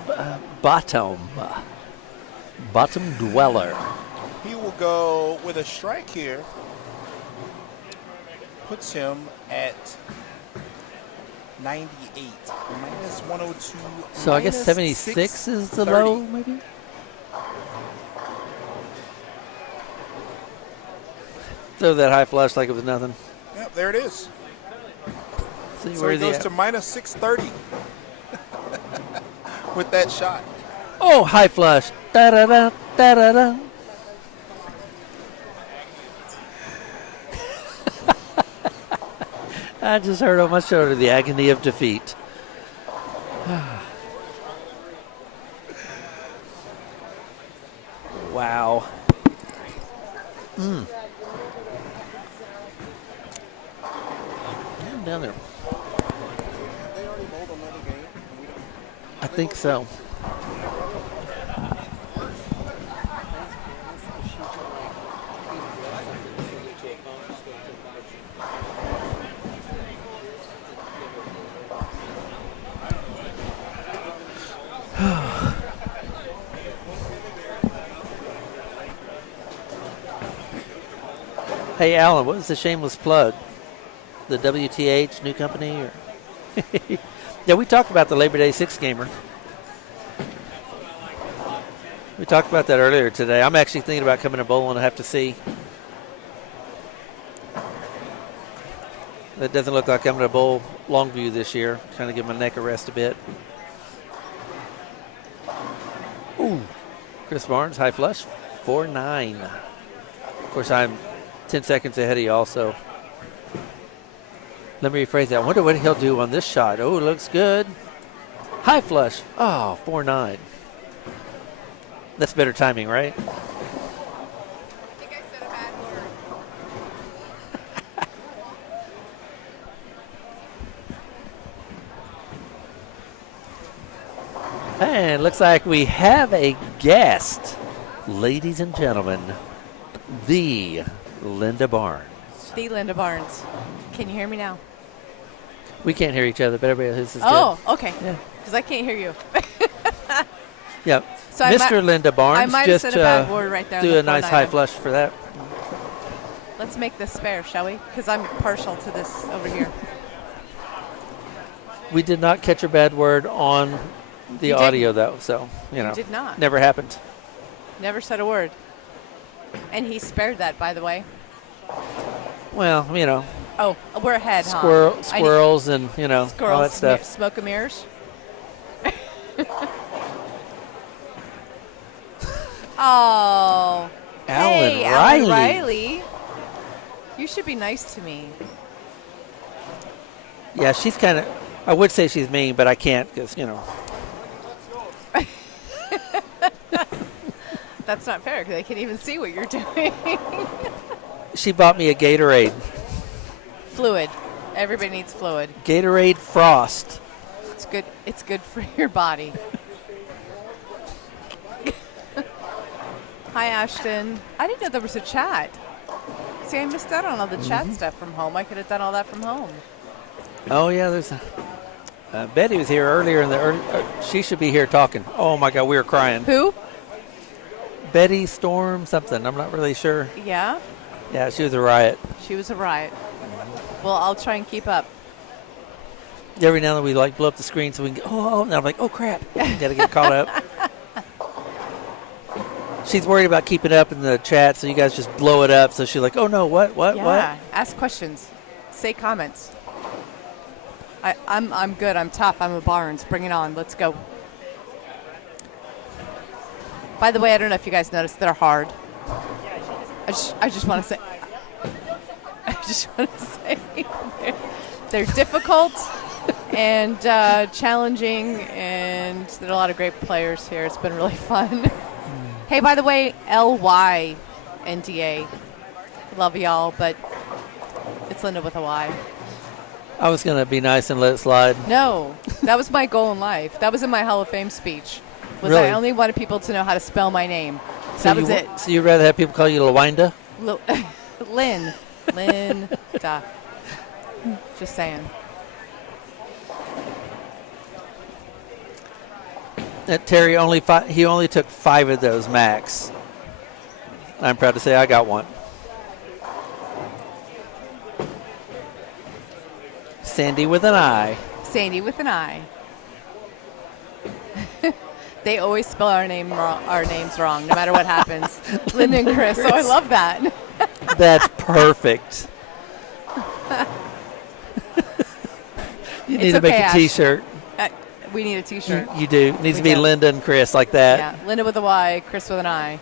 bottom dweller. he will go with a strike here. Puts him at 98, minus 102. So I guess minus 76 is the 630. low, maybe? Throw that high flush like it was nothing. Yep, there it is. See So where he the goes to minus 630 with that shot. Oh, high flush. Da-da-da, da-da-da. I just heard on my shoulder the agony of defeat. Wow. Down there. I think so. Hey, Alan, what was the shameless plug? The WTH new company? Or yeah, we talked about the Labor Day 6 gamer. We talked about that earlier today. I'm actually thinking about coming to bowling. I have to see. It doesn't look like I'm going to bowl Longview this year. Kind of give my neck a rest a bit. Ooh, Chris Barnes, high flush, 4-9. Of course, I'm 10 seconds ahead of you also. Let me rephrase that. I wonder what he'll do on this shot. Oh, it looks good. High flush. Oh, 4-9. That's better timing, right? I think I said a bad word. And looks like we have a guest. Ladies and gentlemen, the Linda Barnes. The Linda Barnes. Can you hear me now? We can't hear each other, but everybody else is Oh, okay. Yeah. Because I can't hear you. good. Yep. So Mr. Linda Barnes, I might have just said a bad word right there. on do the a nice 4-9. high flush for that. Let's make this spare, shall we? Because I'm partial to this over here. We did not catch a bad word on the You audio, though, so, you know. did not. Never happened. Never said a word. And he spared that, by the way. Well, you know, Oh, we're ahead, huh? squirrels and, you know, all that Squirrels, stuff. smoke and mirrors. Oh. Hey, Alan Riley. You should be nice to me. Yeah, she's kind of, I would say she's mean, but I can't because, you know. That's not fair because I can't even see what you're doing. She bought me a Gatorade. Fluid. Everybody needs fluid. Gatorade Frost. It's good. It's good for your body. Hi, Ashton. I didn't know there was a chat. See, I missed out on all the chat stuff from home. I could have done all that from home. Oh, yeah, there's Betty was here earlier in the early. She should be here talking. Oh my God, we were crying. Who? Betty Storm something. I'm not really sure. Yeah, Yeah, she was a riot. she was a riot. Well, I'll try and keep up. Every now and then we like blow up the screen so we can. And I'm like, oh crap, gotta get caught up. She's worried about keeping up in the chat, so you guys just blow it up. So she's like, oh no, what? Yeah, ask questions, say comments. I'm good. I'm tough. I'm a Barnes. Bring it on. Let's go. By the way, I don't know if you guys noticed, they're hard. I just want to say. I just want to say they're difficult and challenging, and there are a lot of great players here. It's been really fun. Hey, by the way, LYNDA. Love y'all, but it's Linda with a Y. I was gonna be nice and let it slide. No, that was my goal in life. That was in my Hall of Fame speech. Was Really? I only wanted people to know how to spell my name. So That was it. So you'd rather have people call you Lawinda? Lynn. Linda. Just saying. Terry he only took 5 of those max. I'm proud to say I got one. Sandy with an I. Sandy with an I. They always spell our names wrong, no matter what happens. Linda and Chris. So I love that. That's perfect. You need to make a Ash. T-shirt. We need a T-shirt. You do. It needs We to be do. Linda and Chris like that. Yeah, Linda with a Y, Chris with an I.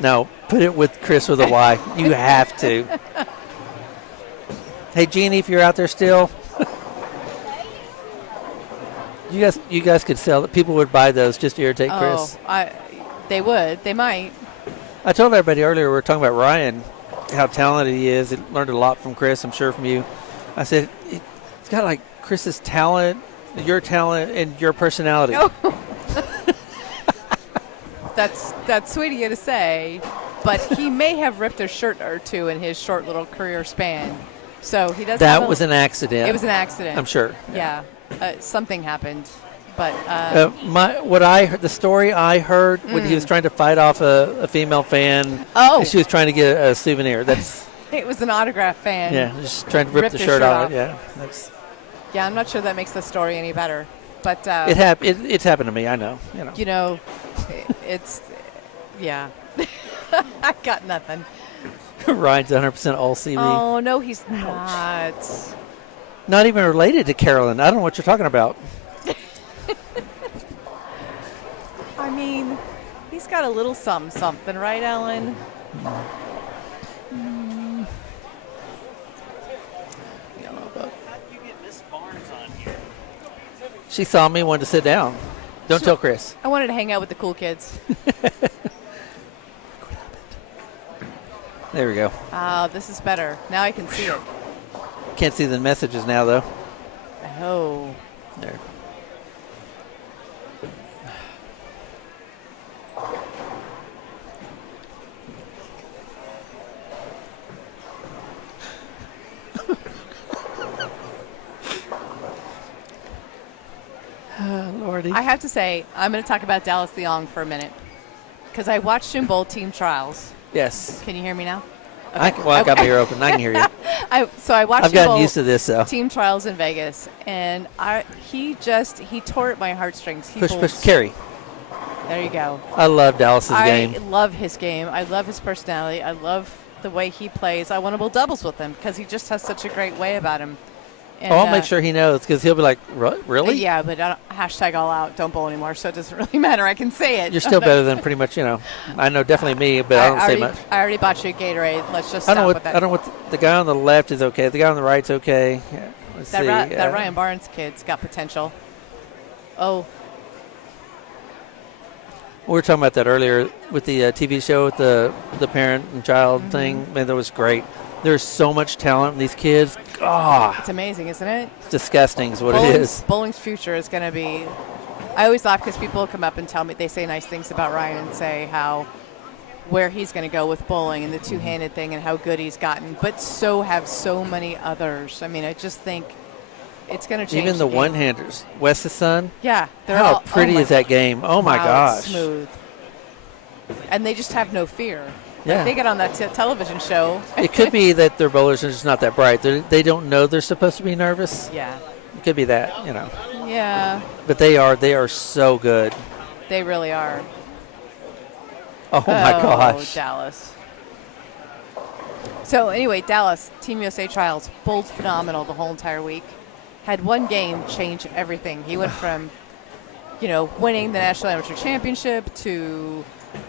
No, put it with Chris with a Y. You have to. Hey, Jeannie, if you're out there still, you guys could sell it. People would buy those just to irritate Chris. They would. They might. I told everybody earlier, we were talking about Ryan, how talented he is. He learned a lot from Chris, I'm sure from you. I said, it's got like Chris's talent, your talent, and your personality. Oh. That's sweet of you to say, but he may have ripped a shirt or two in his short little career span. So he does. That was an accident. It was an accident. I'm sure. Yeah, something happened, but the story I heard when he was trying to fight off a female fan. Oh. She was trying to get a souvenir. That's it was an autograph fan. yeah, just trying to rip Ripped the his shirt shirt off. off. Yeah, Yeah, I'm not sure that makes the story any better, but it's happened to me. I know. you know, it's yeah. I got nothing. Ryan's 100% all CB. Oh no, he's not. Not even related to Carolyn. I don't know what you're talking about. I mean, he's got a little something, right, Ellen? She saw me, wanted to sit down. Don't tell Chris. I wanted to hang out with the cool kids. There we go. Oh, this is better. Now I can see it. Can't see the messages now, though. Oh. There. Lordy. I have to say, I'm going to talk about Dallas Leong for a minute because I watched him bowl team trials. Yes. Can you hear me now? I got my ear open. I can hear you. I watched I've him gotten bowl used to this, though. team trials in Vegas, and he tore at my heartstrings. He Push, bowled- push, carry. There you go. I love Dallas's I game. love his game. I love his personality. I love the way he plays. I want to bowl doubles with him because he just has such a great way about him. And, I'll make sure he knows because he'll be like, really? Yeah, but hashtag all out. Don't bowl anymore, so it doesn't really matter. I can say it. You're still better than pretty much, I know definitely me, but I don't say much. I already bought you a Gatorade. Let's just I stop don't with that. know what the guy on the left is okay. The guy on the right's okay. Yeah, let's see. That Ryan Barnes kid's got potential. Oh, We were talking about that earlier with the TV show with the parent and child thing. Man, that was great. There's so much talent in these kids. it's amazing, isn't it? It's disgusting is what it is. Bowling's future is going to be. I always laugh because people come up and tell me, they say nice things about Ryan and say where he's going to go with bowling and the two-handed thing and how good he's gotten. But so have so many others. I mean, I just think it's going to change. Even the game. one-handers. Wes's son. Yeah, they're How all, pretty is that game? Oh my wow, gosh. it's smooth. And they just have no fear. Yeah. Like they get on that television show. It could be that their bowlers are just not that bright. They don't know they're supposed to be nervous. Yeah. It could be that, you know. Yeah, But they are so good. they really are. Oh my gosh. Dallas. So anyway, Dallas, Team USA trials, bowled phenomenal the whole entire week. Had one game change everything. He went from, winning the National Amateur Championship to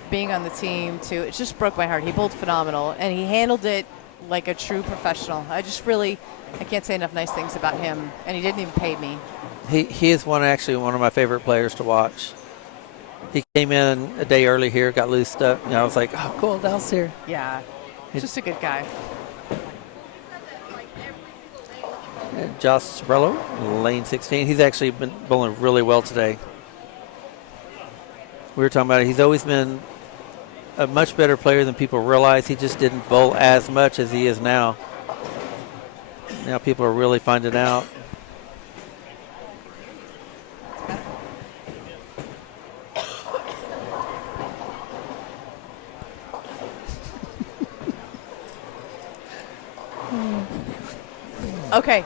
being on the team to, it just broke my heart. He bowled phenomenal, and he handled it like a true professional. I can't say enough nice things about him, and he didn't even pay me. He is one of my favorite players to watch. He came in a day early here, got loosed up. I was like, oh, cool, Dal's here. Yeah, just a good guy. And Josh Sorello, lane 16. He's actually been bowling really well today. We were talking about it. He's always been a much better player than people realize. He just didn't bowl as much as he is now. Now people are really finding out. Okay,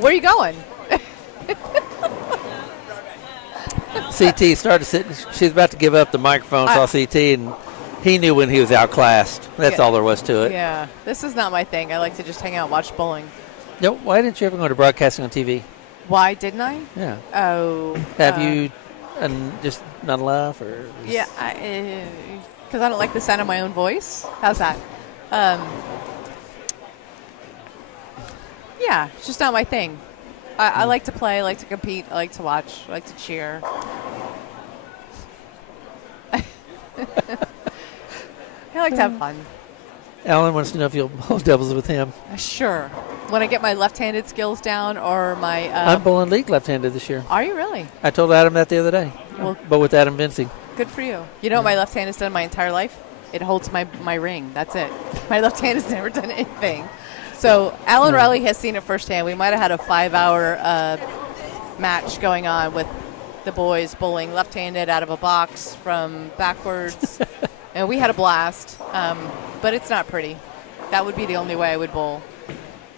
where are you going? CT started sitting. She's about to give up the microphone, saw CT, and he knew when he was outclassed. That's all there was to it. Yeah, this is not my thing. I like to just hang out and watch bowling. Why didn't you ever go to broadcasting on TV? Why didn't I? Yeah. Oh. Have you just not enough? Or Yeah, because I don't like the sound of my own voice. How's that? Yeah, it's just not my thing. I like to play, I like to compete, I like to watch, I like to cheer. I like to have fun. Alan wants to know if you'll bowl doubles with him. Sure. When I get my left-handed skills down or my... I'm bowling league left-handed this year. Are you really? I told Adam that the other day. Well, but with Adam Vinci. Good for you. You know what my left hand has done my entire life? It holds my ring. That's it. My left hand has never done anything. So Alan Riley has seen it firsthand. We might have had a 5-hour match going on with the boys bowling left-handed out of a box from backwards. And we had a blast, but it's not pretty. That would be the only way I would bowl.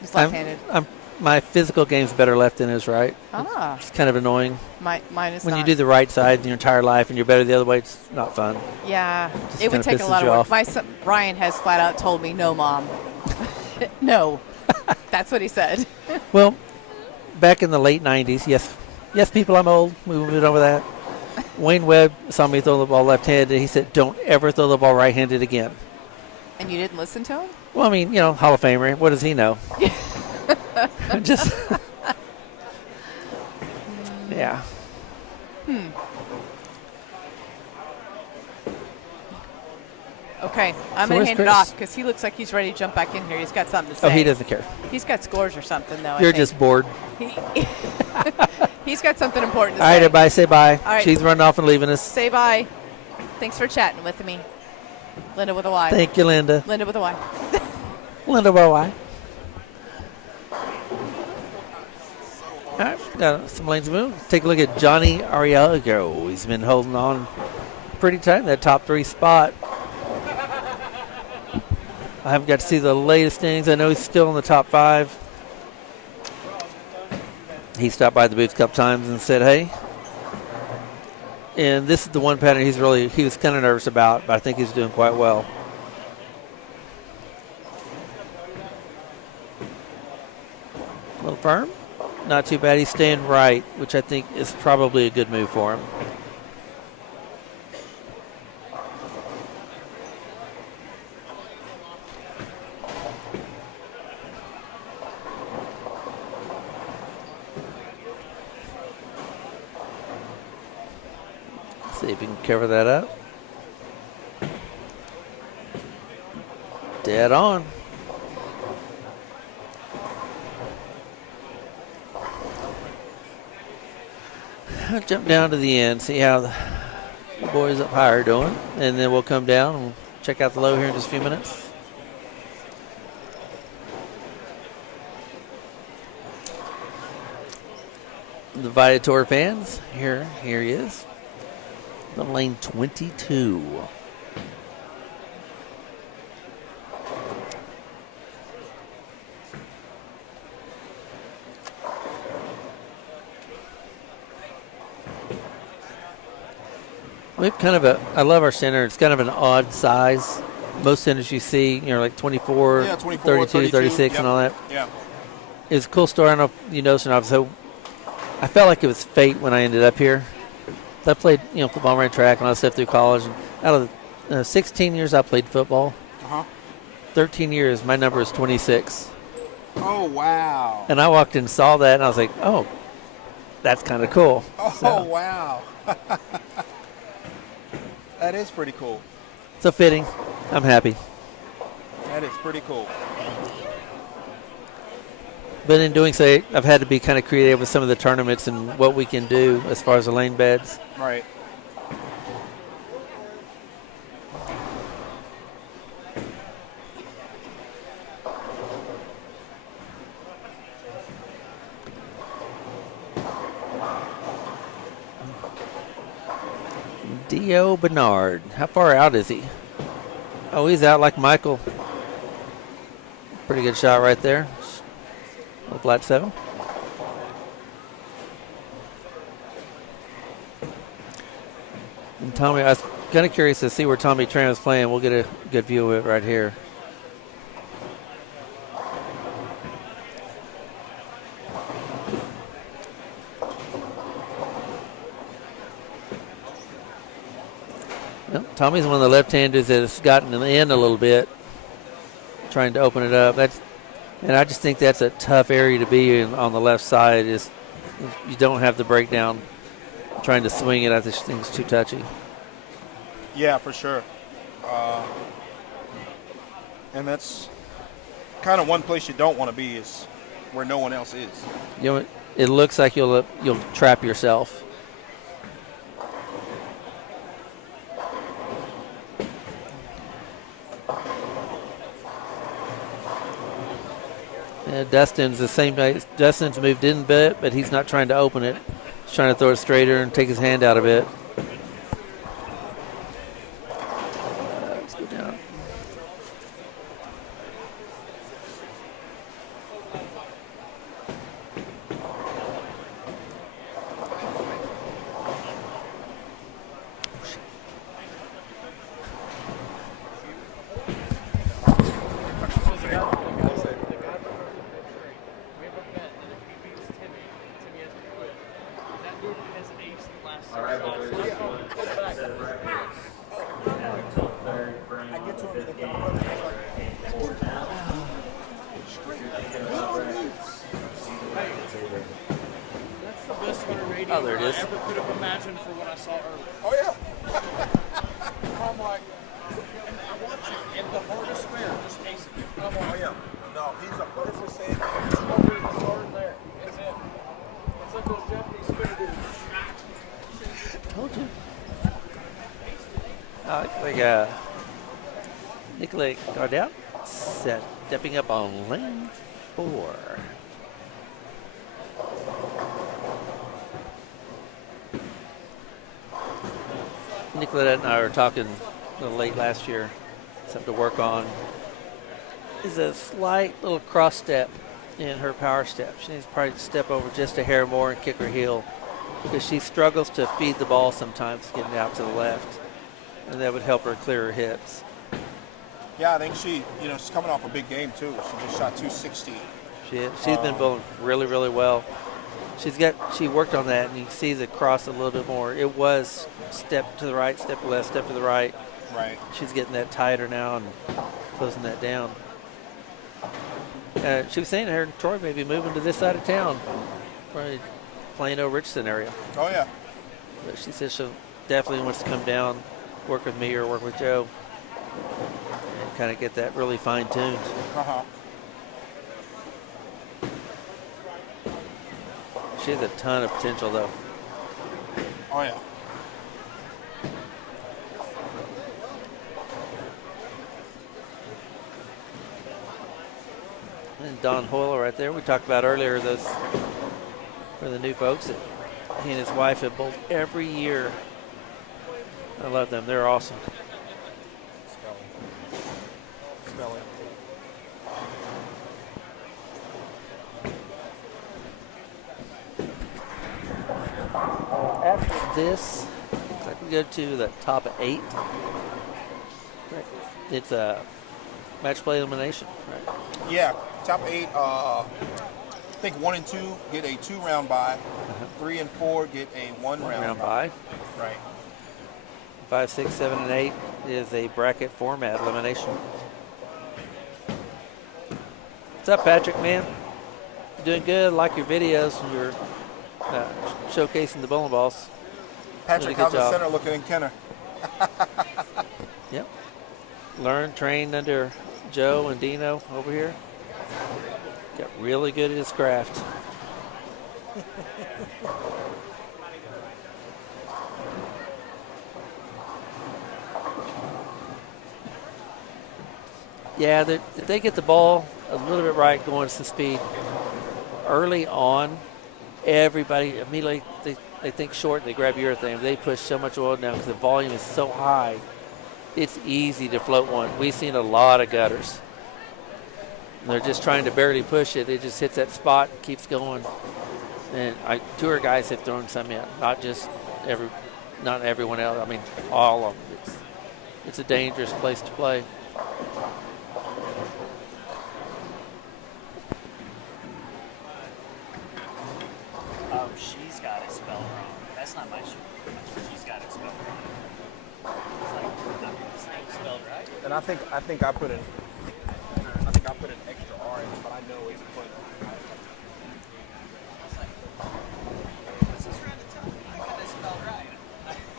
Just left-handed. My physical game's better left than is right. Ah. It's kind of annoying. Mine is when not. you do the right side your entire life and you're better the other way, it's not fun. Yeah, Just it would kinda take a pisses lot you of work. off. My son, Ryan has flat out told me, no, Mom. No. That's what he said. Well, back in the late 90s, yes, people, I'm old. We moved over that. Wayne Webb saw me throw the ball left-handed. He said, don't ever throw the ball right-handed again. And you didn't listen to him? Well, I mean, Hall of Famer. What does he know? Just, yeah. Okay, I'm So going where's to hand it Chris? off because he looks like he's ready to jump back in here. He's got something to say. Oh, he doesn't care. He's got scores or something, though. You're just bored. He's got something important to All say. right, everybody, say bye. All right. She's running off and leaving us. Say bye. Thanks for chatting with me. Linda with a Y. Thank you, Linda. Linda with a Y. Linda, why? All right, got some lanes to move. Take a look at Johnny Arriago. He's been holding on pretty tight in that top 3 spot. I haven't got to see the latest innings. I know he's still in the top 5. He stopped by the booth a couple times and said, hey. And this is the one pattern he was kind of nervous about, but I think he's doing quite well. A little firm. Not too bad. He's staying right, which I think is probably a good move for him. See if we can cover that up. Dead on. I'll jump down to the end, see how the boys up higher are doing, and then we'll come down and check out the low here in just a few minutes. the Viator fans, here he is. The lane 22. We have kind of I love our center. It's kind of an odd size. Most centers you see, like 24, 32, 36, yep. and all that. Yeah. It was a cool story. I don't know if you noticed or not. So I felt like it was fate when I ended up here. I played, football, ran track, and all that stuff through college. And out of the 16 years I played football, 13 years, my number is 26. Oh, wow. And I walked in and saw that, and I was like, oh, that's kind of cool. Oh, wow. That is pretty cool. So fitting. I'm happy. That is pretty cool. But in doing so, I've had to be kind of creative with some of the tournaments and what we can do as far as the lane beds. Right. Dio Bernard. How far out is he? Oh, he's out like Michael. Pretty good shot right there. Flat 7. And Tommy, I was kind of curious to see where Tommy Tran was playing. We'll get a good view of it right here. Well, Tommy's one of the left-handers that has gotten in a little bit, trying to open it up. And I just think that's a tough area to be in on the left side. Is you don't have the breakdown. Trying to swing it, I think thing's too touchy. Yeah, for sure. And that's kind of one place you don't want to be, is where no one else is. It looks like you'll trap yourself. Dustin's the same way. Dustin's moved in a bit, but he's not trying to open it. He's trying to throw it straighter and take his hand out a bit. Let's go down. Oh, there it is. I ever could have imagined for what I saw earlier. Oh, yeah. I'm like, and I watch it, and the hardest spare just takes it. I'm like, Oh, yeah. No, he's a perfect sand. it's hard there. It's it. It's like those Japanese spare dudes. Told you. Nicolay Gardell stepping up on lane 4. Nicolette and I were talking a little late last year. Something to work on is a slight little cross step in her power step. She needs to probably step over just a hair more and kick her heel, because she struggles to feed the ball sometimes getting out to the left, and that would help her clear her hips. Yeah, I think she's coming off a big game, too. She just shot 260. She's been bowling really, really well. She worked on that, and you can see the cross a little bit more. It was step to the right, step to the left, step to the right. Right. She's getting that tighter now and closing that down. She was saying her and Troy may be moving to this side of town, probably Plano Richardson area. Oh, yeah. But she says she definitely wants to come down, work with me or work with Joe, and kind of get that really fine-tuned. Uh-huh. She has a ton of potential, though. Oh, yeah. And Don Hoyle right there. We talked about earlier those for the new folks that he and his wife have bowled every year. I love them. They're awesome. Spelling. After this, I can go to the top 8. It's a match play elimination, right? Yeah, top 8. I think 1 and 2 get a 2-round bye. 3 and 4 get a 1-round Bye. Right. 5, 6, 7, and 8 is a bracket format elimination. What's up, Patrick, man? You're doing good. I like your videos. You're showcasing the bowling balls. Patrick, Really how's good the job. center looking in Kenner? Yep. Learn, train under Joe and Dino over here. Got really good at his craft. Yeah, if they get the ball a little bit right, going some speed early on, everybody immediately they think short and they grab urethane. They push so much oil down because the volume is so high. It's easy to float one. We've seen a lot of gutters. They're just trying to barely push it. It just hits that spot, keeps going. And tour guys have thrown some in, not everyone else. I mean, all of them. It's a dangerous place to play. Oh, she's got it spelled wrong. That's not my shoe. She's got it spelled wrong. It's like, this name's spelled right. And I think I put an extra R in, but I know it's put. This is trying to tell me I got it spelled right.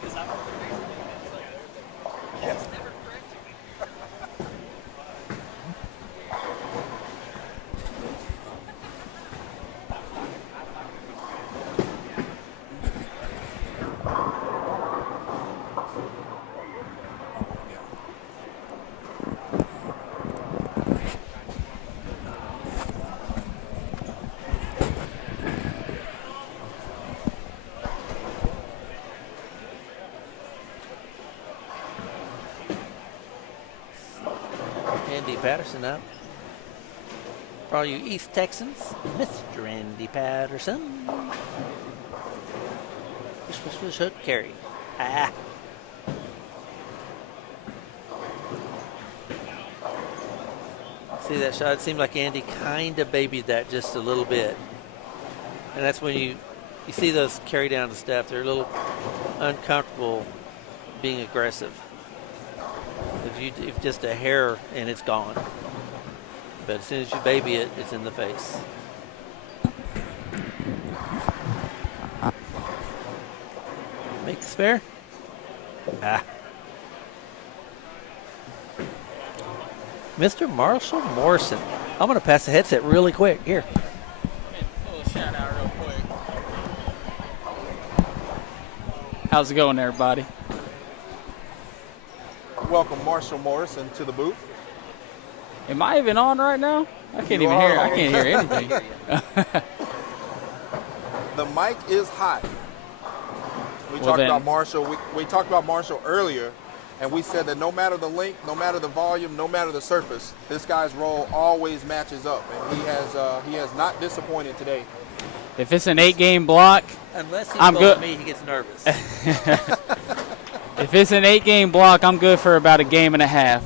Because I'm on the Facebook. Yes. It's never corrected me. Andy Patterson up. For all you East Texans, Mr. Andy Patterson. Swish, hook, carry. Ah. See that shot? It seemed like Andy kind of babied that just a little bit. And that's when you see those carry down the step. They're a little uncomfortable being aggressive. If just a hair and it's gone. But as soon as you baby it, it's in the face. Make the spare. Ah. Mr. Marshall Morrison. I'm going to pass the headset really quick. Here. A little shout out real quick. How's it going, everybody? Welcome Marshall Morrison to the booth. Am I even on right now? I can't You even are hear. I on. can't hear anything. The mic is hot. We Well, talked then- about Marshall. We talked about Marshall earlier, and we said that no matter the length, no matter the volume, no matter the surface, this guy's roll always matches up, and he has not disappointed today. If it's an 8-game block, Unless he's I'm bowling good. me, he gets nervous. if it's an 8-game block, I'm good for about a game and a half.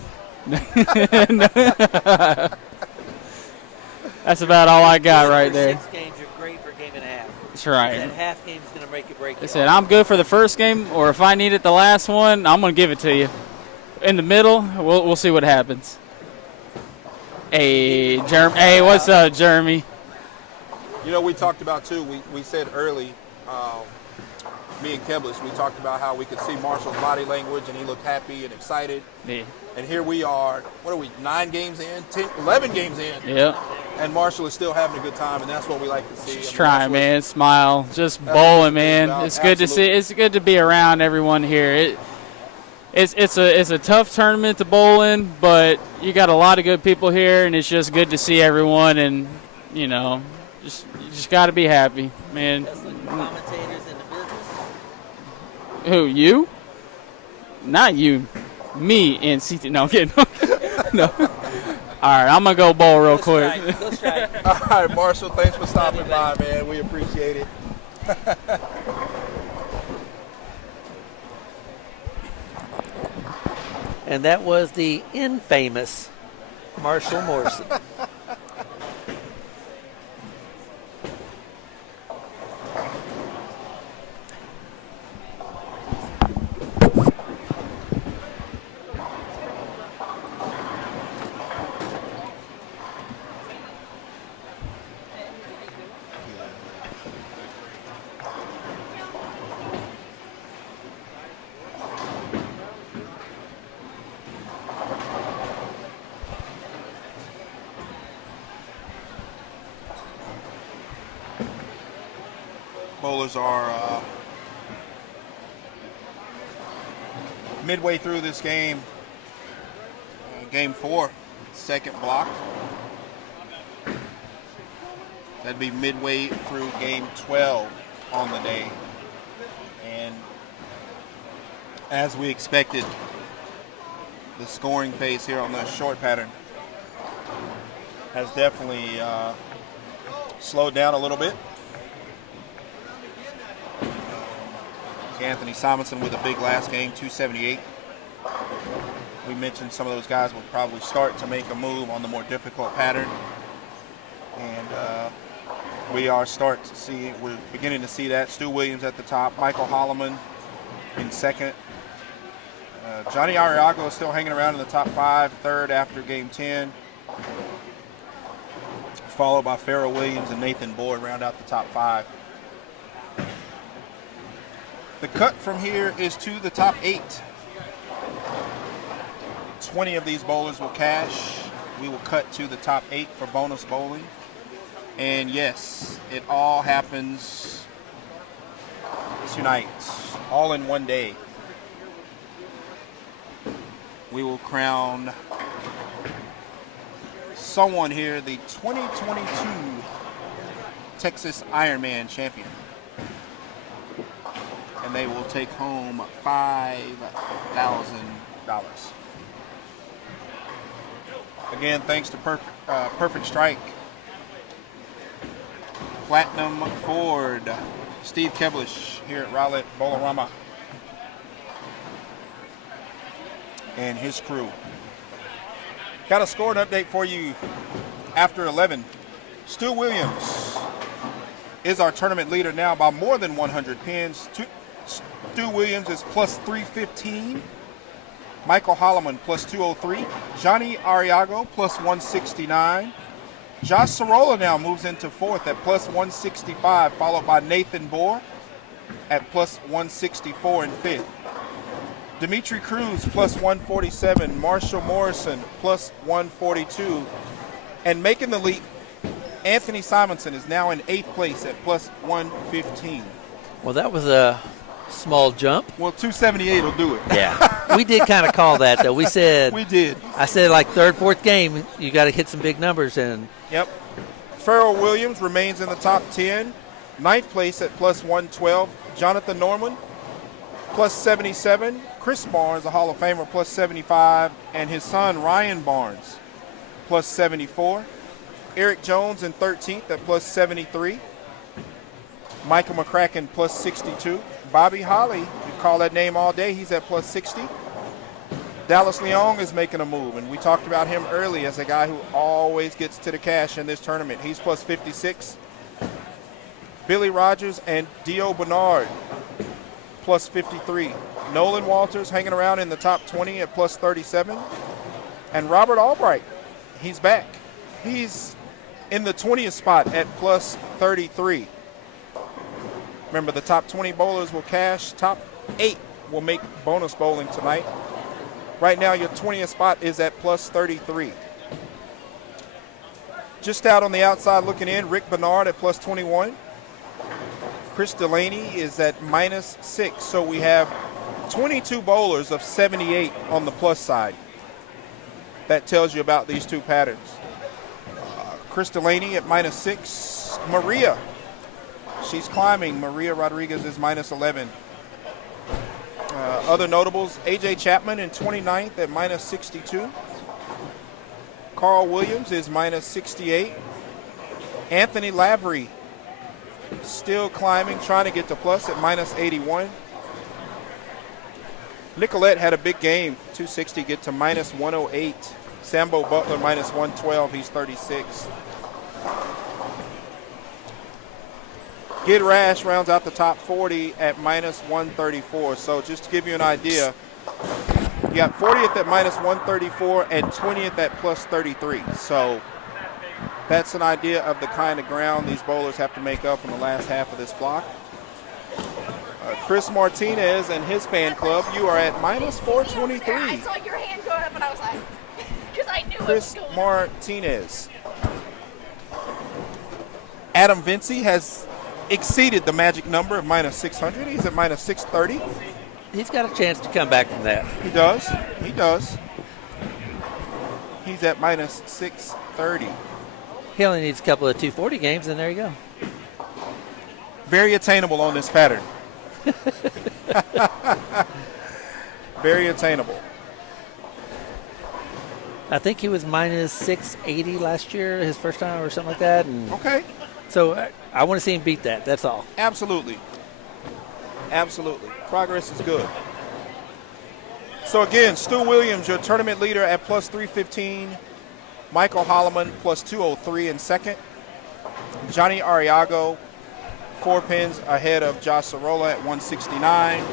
That's about all I got right For there. 6 games, you're great for a game and a half. That's right. That half game is going to make you break I you. said, I'm good for the first game, or if I need it the last one, I'm going to give it to you. In the middle, we'll see what happens. Hey, Hey, what's up, Jeremy? You know, we talked about too. We said early, me and Keblis, we talked about how we could see Marshall's body language, and he looked happy and excited. Yeah. And here we are. What are we? 9 games in, 11 games in. Yep. And Marshall is still having a good time, and that's what we like to see. Just I mean, trying, that's what- man. Smile. Just that's what bowling, it's man. about. It's good to see. Absolutely. It's good to be around everyone here. It's a tough tournament to bowl in, but you got a lot of good people here, and it's just good to see everyone. And You just got to be happy, man. That's like commentators in the business. Who, you? Not you. Me and CT. No, I'm kidding. No. All right, I'm going to go bowl real quick. Go strike. All right, Marshall, thanks for stopping by, man. We appreciate it. And that was the infamous Marshall Morrison. Bowlers are midway through this game. Game 4, second block. That'd be midway through game 12 on the day. And as we expected, the scoring pace here on the short pattern has definitely slowed down a little bit. Anthony Simonson with a big last game, 278. We mentioned some of those guys will probably start to make a move on the more difficult pattern. And we're beginning to see that. Stu Williams at the top, Michael Holloman in second. Johnny Arriago is still hanging around in the top 5, third after game 10. Followed by Farrell Williams and Nathan Boyd round out the top 5. The cut from here is to the top 8. 20 of these bowlers will cash. We will cut to the top 8 for bonus bowling. And yes, it all happens tonight, all in one day. We will crown someone here the 2022 Texas Ironman champion. And they will take home $5,000. Again, thanks to Perfect Strike, Platinum Ford, Steve Keblish here at Rowlett Bowlerama, and his crew. Got a scoring update for you after 11. Stu Williams is our tournament leader now by more than 100 pins. Stu Williams is plus 315. Michael Holloman plus 203. Johnny Arriago plus 169. Josh Sorolla now moves into fourth at plus 165, followed by Nathan Bohr at plus 164 in fifth. Dimitri Cruz plus 147. Marshall Morrison plus 142. And making the leap, Anthony Simonson is now in 8th place at plus 115. Well, that was a small jump. Well, 278 will do it. Yeah. We did kind of call that, though. We said. We did. I said, like, third, fourth game, you got to hit some big numbers. And yep. Farrell Williams remains in the top 10. 9th place at plus 112. Jonathan Norman, plus 77. Chris Barnes, a Hall of Famer, plus 75. And his son, Ryan Barnes, plus 74. Eric Jones in 13th at plus 73. Michael McCracken plus 62. Bobby Holly, you call that name all day, he's at plus 60. Dallas Leong is making a move, and we talked about him early as a guy who always gets to the cash in this tournament. He's plus 56. Billy Rogers and Dio Bernard plus 53. Nolan Walters hanging around in the top 20 at plus 37. And Robert Albright, he's back. He's in the 20th spot at plus 33. Remember, the top 20 bowlers will cash. Top 8 will make bonus bowling tonight. Right now, your 20th spot is at plus 33. Just out on the outside looking in, Rick Bernard at plus 21. Chris Delaney is at minus 6. So we have 22 bowlers of 78 on the plus side. That tells you about these two patterns. Chris Delaney at minus 6. Maria. She's climbing. Maria Rodriguez is minus 11. Other notables, A.J. Chapman in 29th at minus 62. Carl Williams is minus 68. Anthony Lavery still climbing, trying to get to plus at minus 81. Nicolette had a big game, 260, get to minus 108. Sambo Butler minus 112, he's 36. Gid Rash rounds out the top 40 at minus 134. So just to give you an idea, you got 40th at minus 134 and 20th at plus 33. So that's an idea of the kind of ground these bowlers have to make up in the last half of this block. Chris Martinez and his fan club, you are at minus 423. I saw your hand going up and I was like, because I knew Chris it was going Martinez. Adam Vinci has exceeded the magic number of minus 600. He's at minus 630. He's got a chance to come back from that. He does. He does. He's at minus 630. He only needs a couple of 240 games, and there you go. Very attainable on this pattern. Very attainable. I think he was minus 680 last year, his first time or something like that. And Okay. so I want to see him beat that. That's all. Absolutely. Absolutely. Progress is good. So again, Stu Williams, your tournament leader at plus 315. Michael Holloman plus 203 in second. Johnny Ariago, 4 pins ahead of Josh Sorolla at 169.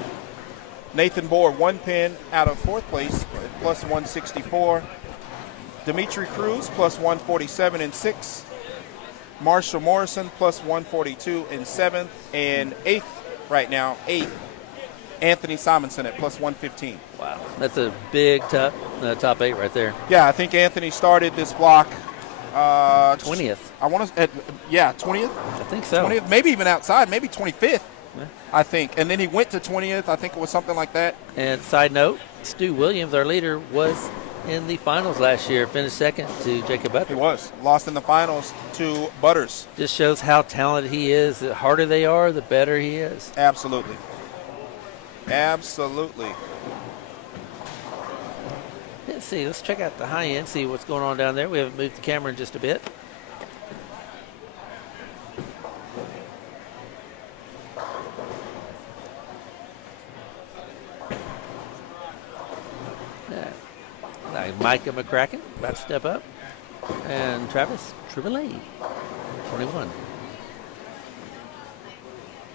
Nathan Bohr, 1 pin out of 4th place at plus 164. Dimitri Cruz plus 147 in 6th. Marshall Morrison plus 142 in 7th. And 8th right now, 8th, Anthony Simonson at plus 115. Wow. That's a big top 8 right there. Yeah, I think Anthony started this block 20th. I want to, 20th? I think so. 20th, maybe even outside, maybe 25th, Yeah. I think. And then he went to 20th. I think it was something like that. And side note, Stu Williams, our leader, was in the finals last year, finished second to Jacob He Butler. was. Lost in the finals to Butters. Just shows how talented he is. The harder they are, the better he is. Absolutely. Absolutely. Let's see. Let's check out the high end, see what's going on down there. We haven't moved the camera in just a bit. Micah McCracken about to step up. And Travis Triboulet, 21.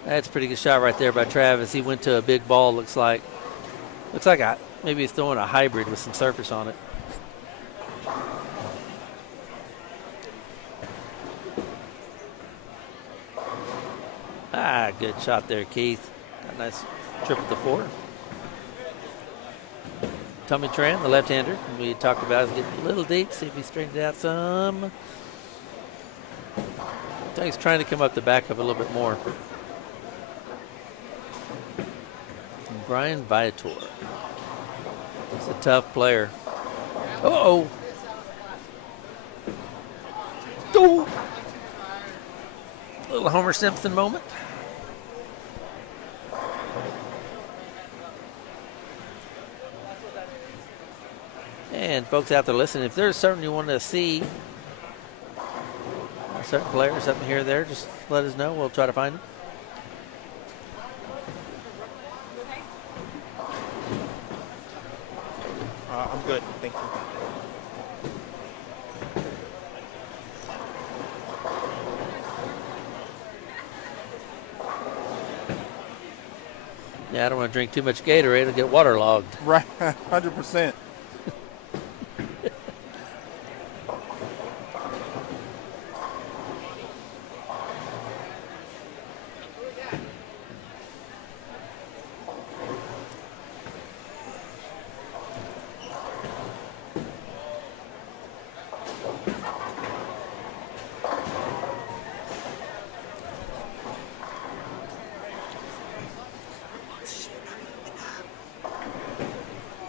That's a pretty good shot right there by Travis. He went to a big ball, looks like maybe he's throwing a hybrid with some surface on it. Good shot there, Keith. A nice trip at the 4. Tommy Tran, the left-hander, we talked about is getting a little deep. See if he straightens it out some. I think he's trying to come up the back of a little bit more. And Brian Viator. He's a tough player. Uh-oh. Oh. Little Homer Simpson moment. And folks out there listening, if there's something you want to see, a certain player, something here or there, just let us know. We'll try to find them. I'm good. Thank you. Yeah, I don't want to drink too much Gatorade. It'll get waterlogged. Right, 100%.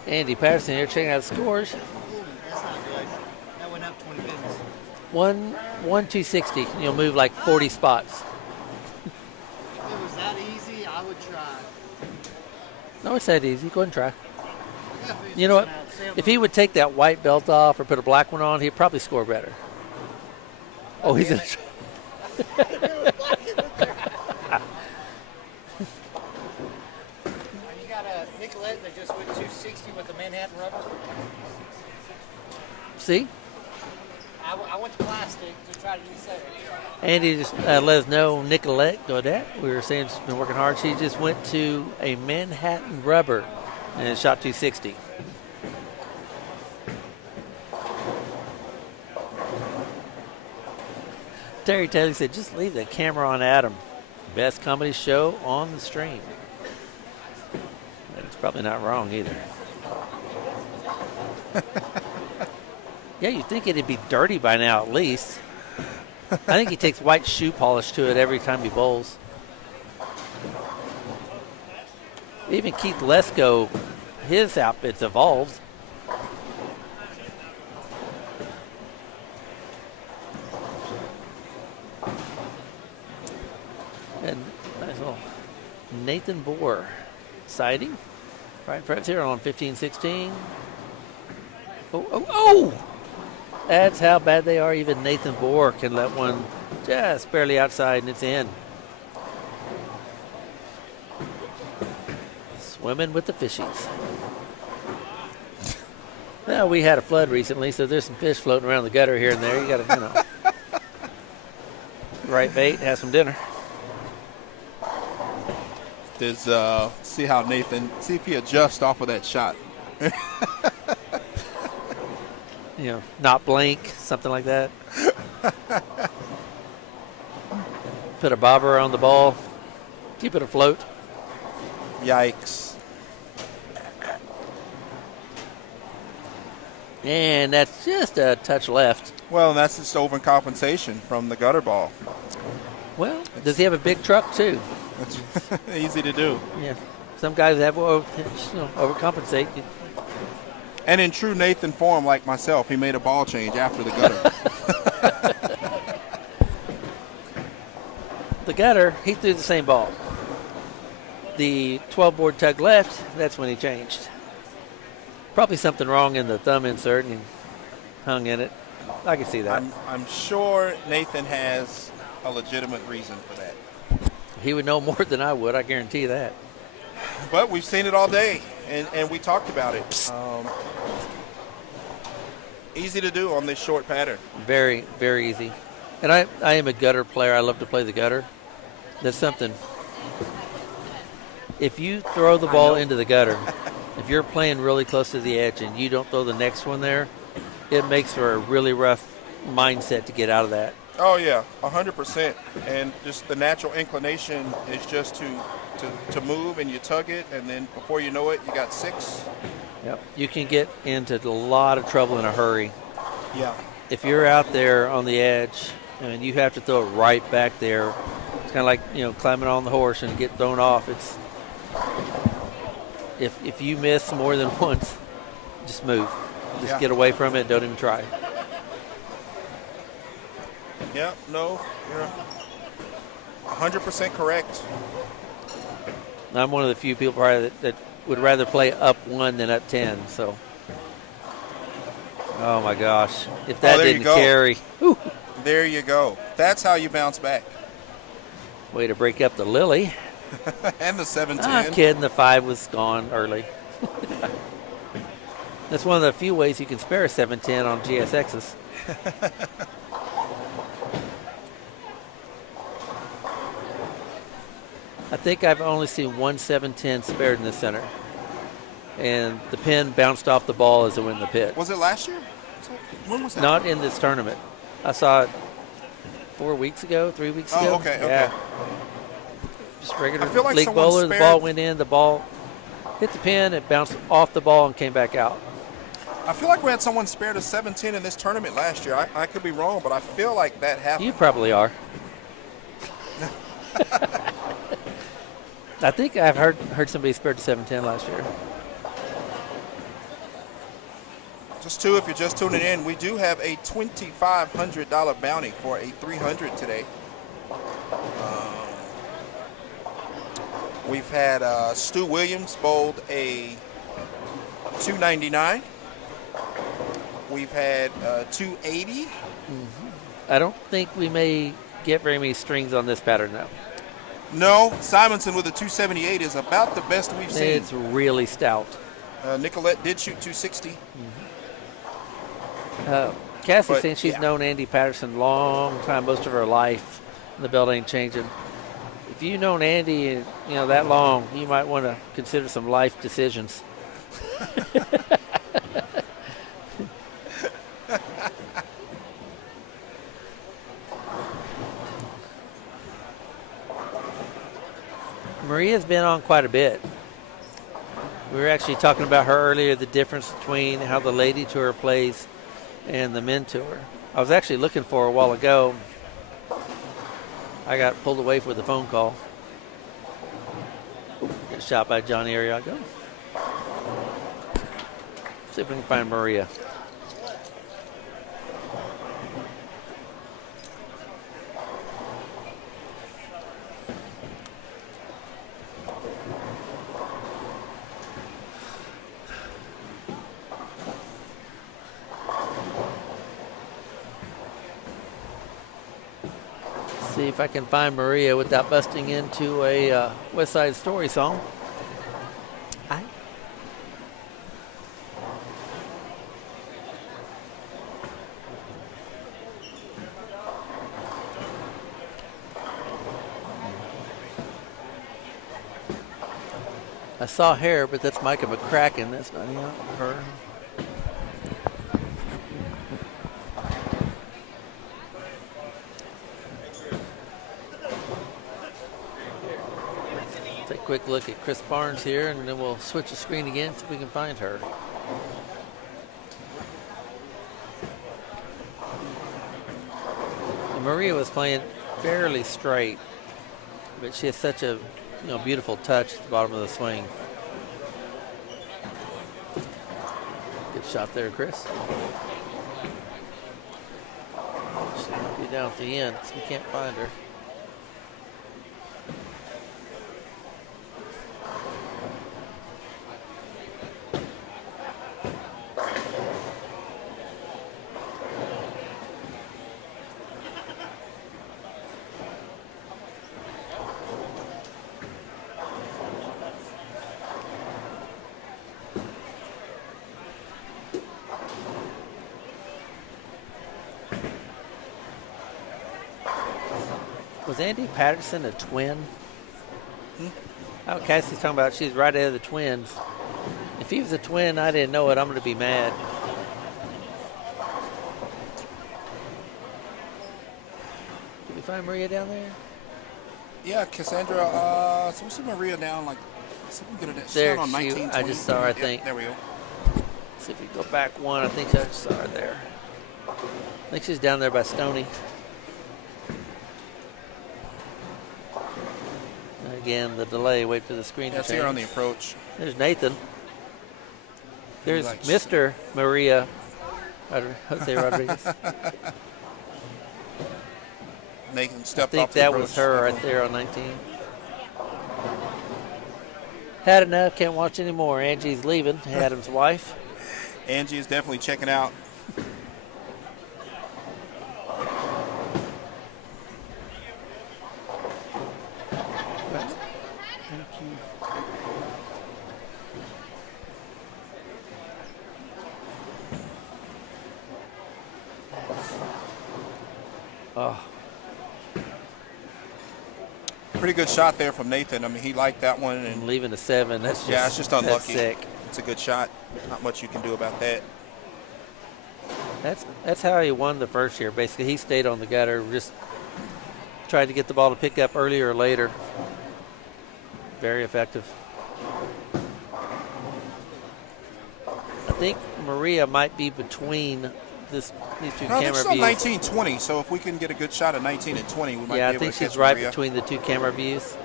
Andy Patterson here checking out the scores. That's not good. That went up 20 pins. One 260. You'll move like 40 spots. If it was that easy, I would try. No, it's that easy. Go ahead and try. Yeah, if it's You know what? just an Alabama- If he would take that white belt off or put a black one on, he'd probably score better. Oh, he's in. You got a Nicolette that just went 260 with the Manhattan rubber. See? I went to plastic to try to do the same. Andy just let us know Nicolette Godet. We were saying she's been working hard. She just went to a Manhattan rubber and shot 260. Terry Taylor said, just leave the camera on Adam. Best comedy show on the stream. That's probably not wrong either. Yeah, you'd think it'd be dirty by now at least. I think he takes white shoe polish to it every time he bowls. Even Keith Lesko, his outfit's evolved. And nice little Nathan Bohr sighting. Right, Fred's here on 15-16. Oh! That's how bad they are. Even Nathan Bohr can let one just barely outside and it's in. Swimming with the fishies. Well, we had a flood recently, so there's some fish floating around the gutter here and there. You got to, right bait, have some dinner. There's see how Nathan, see if he adjusts off of that shot. Not blink, something like that. Put a bobber on the ball, keep it afloat. Yikes. And that's just a touch left. Well, and that's just overcompensation from the gutter ball. Well, does he have a big truck too? It's easy to do. Yeah. Some guys have overcompensate. And in true Nathan form, like myself, he made a ball change after the gutter. The gutter, he threw the same ball. The 12-board tug left, that's when he changed. Probably something wrong in the thumb insert and he hung in it. I can see that. I'm sure Nathan has a legitimate reason for that. He would know more than I would, I guarantee you that. But we've seen it all day, and we talked about it. Easy to do on this short pattern. Very, very easy. And I am a gutter player. I love to play the gutter. That's something. If you throw the ball into the gutter, if you're playing really close to the edge and you don't throw the next one there, it makes for a really rough mindset to get out of that. Oh, yeah, 100%. And just the natural inclination is just to move, and you tug it, and then before you know it, you got 6. Yep. You can get into a lot of trouble in a hurry. Yeah. If you're out there on the edge, and you have to throw it right back there, it's kind of like, climbing on the horse and get thrown off. It's if you miss more than once, just move. Just get away from it. Don't even try. Yeah, no, you're 100% correct. I'm one of the few people probably that would rather play up 1 than up 10. So, oh my gosh, if that didn't carry, whew. There you go. That's how you bounce back. Way to break up the lily. And the 7-10. I'm kidding. The 5 was gone early. That's one of the few ways you can spare a 7-10 on GSXs. I think I've only seen one 7-10 spared in the center. And the pin bounced off the ball as it went in the pit. Was it last year? When was that? Not in this tournament. I saw it 3 weeks ago. Oh, okay, yeah. okay. Just regular I feel like league someone bowler. The spared- ball went in. The ball hit the pin. It bounced off the ball and came back out. I feel like we had someone spared a 7-10 in this tournament last year. I could be wrong, but I feel like that happened. You probably are. I think I've heard somebody spared a 7-10 last year. Just two, if you're just tuning in, we do have a $2,500 bounty for a 300 today. We've had Stu Williams bowled a 299. We've had 280. I don't think we may get very many strings on this pattern, though. No, Simonson with a 278 is about the best we've seen. It's really stout. Nicolette did shoot 260. Cassie's But, saying she's yeah. known Andy Patterson long time, most of her life. The belt ain't changing. If you've known Andy, that long, you might want to consider some life decisions. Maria's been on quite a bit. We were actually talking about her earlier, the difference between how the lady tour plays and the men tour. I was actually looking for her a while ago. I got pulled away with a phone call. Get shot by Johnny Arriaga. See if we can find Maria. See if I can find Maria without busting into a West Side Story song. Hi. I saw hair, but that's Micah McCracken. That's not her. Take a quick look at Chris Barnes here, and then we'll switch the screen again so we can find her. And Maria was playing fairly straight, but she has such a beautiful touch at the bottom of the swing. Good shot there, Chris. She might be down at the end, so we can't find her. Was Andy Patterson a twin? Oh, Cassie's talking about she's right ahead of the twins. If he was a twin, I didn't know it. I'm going to be mad. Did we find Maria down there? Yeah, Cassandra. So we see Maria down like. See if we can get her There, down on 19. I just saw her, I Yep, think. there we go. See if we go back one. I think I just saw her there. I think she's down there by Stoney. Again, the delay. Wait for the screen to Yeah, change. see her on the approach. There's Nathan. There's Like- Mr. Maria Jose Rodriguez. Nathan I stepped think off the that approach. was her right there on 19. Had enough, can't watch anymore. Angie's leaving, Adam's wife. Angie is definitely checking out. Thank you. Oh, Pretty good shot there from Nathan. I mean, he liked that one. and And leaving a 7. That's just, yeah, it's just that's unlucky. sick. It's a good shot. Not much you can do about that. That's how he won the first year. Basically, he stayed on the gutter, just tried to get the ball to pick up earlier or later. Very effective. I think Maria might be between these two No, camera this is on views. 19-20, so if we can get a good shot at 19 and 20, we might Yeah, be I able think to she's catch right Maria. between the two camera views.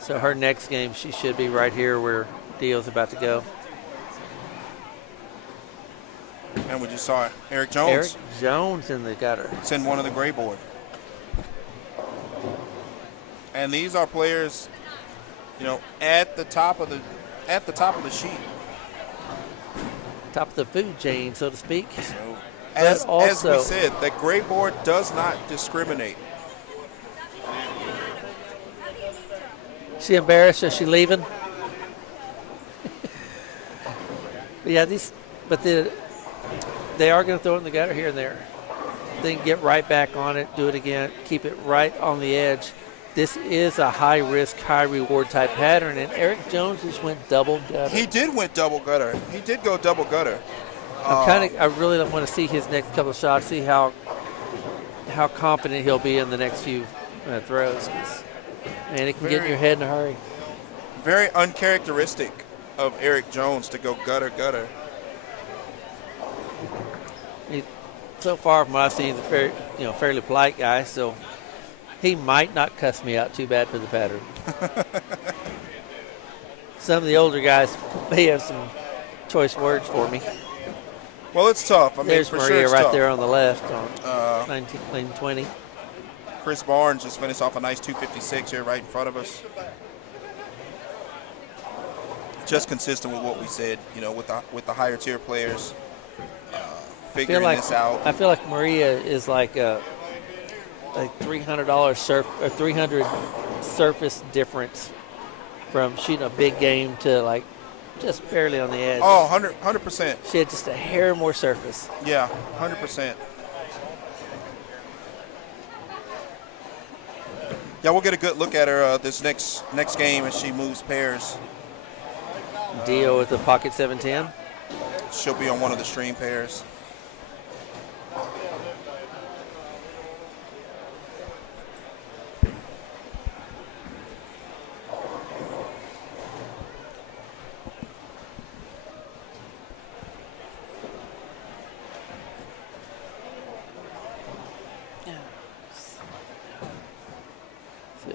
So her next game, she should be right here where Dio's about to go. And we just saw Eric Eric Jones Jones in the gutter. send one of the gray board. And these are players, at the top of the sheet. Top of the food chain, so to speak. As also- we said, that gray board does not discriminate. She embarrassed? Is she leaving? Yeah, they are going to throw it in the gutter here and there. Then get right back on it, do it again, keep it right on the edge. This is a high risk, high reward type pattern, and Eric Jones just went double gutter. He did went double gutter. He did go double gutter. I really don't want to see his next couple of shots, see how confident he'll be in the next few throws. And it can get in your head in a hurry. Very uncharacteristic of Eric Jones to go gutter. So far from what I've seen, he's a fairly polite guy, so he might not cuss me out too bad for the pattern. Some of the older guys may have some choice words for me. Well, it's tough. There's for Maria sure it's right tough. there on the left on 1920. Chris Barnes just finished off a nice 256 here right in front of us. Just consistent with what we said, with the higher tier players figuring this out. I feel like Maria is like a $300 surface difference from shooting a big game to like just barely on the edge. Oh, 100%. She had just a hair more surface. Yeah, 100%. Yeah, we'll get a good look at her this next game as she moves pairs. Dio with the pocket 710. She'll be on one of the stream pairs.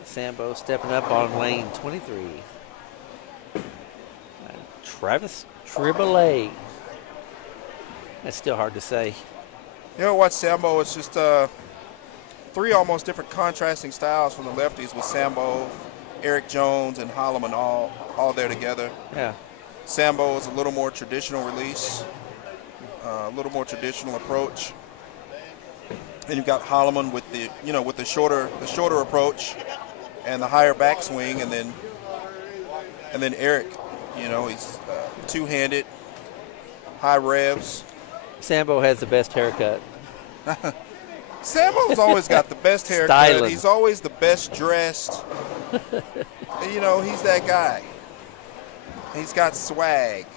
Sambo stepping up on lane 23. Travis Triboulet. That's still hard to say. Watch Sambo. It's just three almost different contrasting styles from the lefties with Sambo, Eric Jones, and Holloman all there together. Yeah. Sambo is a little more traditional release, a little more traditional approach. Then you've got Holloman with the shorter approach and the higher backswing, and then Eric, he's two-handed, high revs. Sambo has the best haircut. Sambo's always got the best haircut. Styling. He's always the best dressed. He's that guy. He's got swag.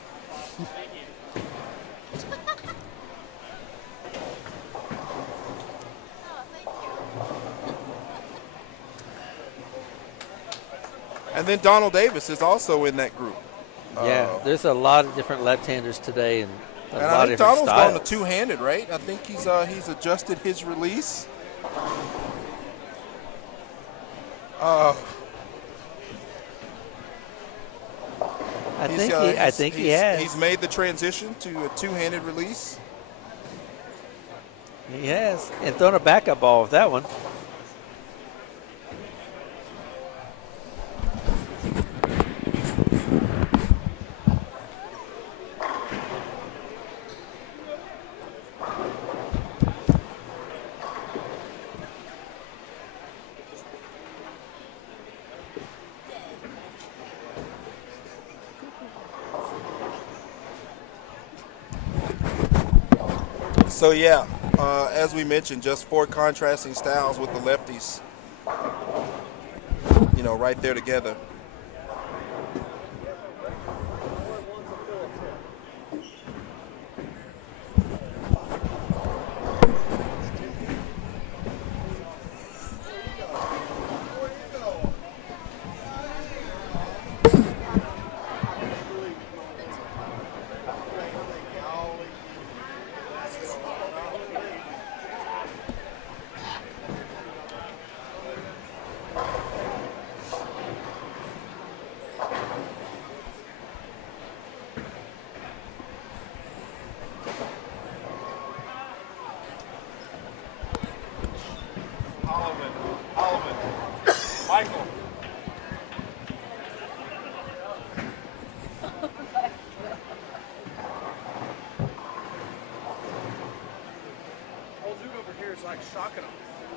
And then Donald Davis is also in that group. Yeah, there's a lot of different left-handers today, and a And lot I of think different Donald's styles. gone to two-handed, right? I think he's adjusted his release. I think he has. He's made the transition to a two-handed release. He has, and thrown a backup ball with that one. So yeah, as we mentioned, just four contrasting styles with the lefties, right there together.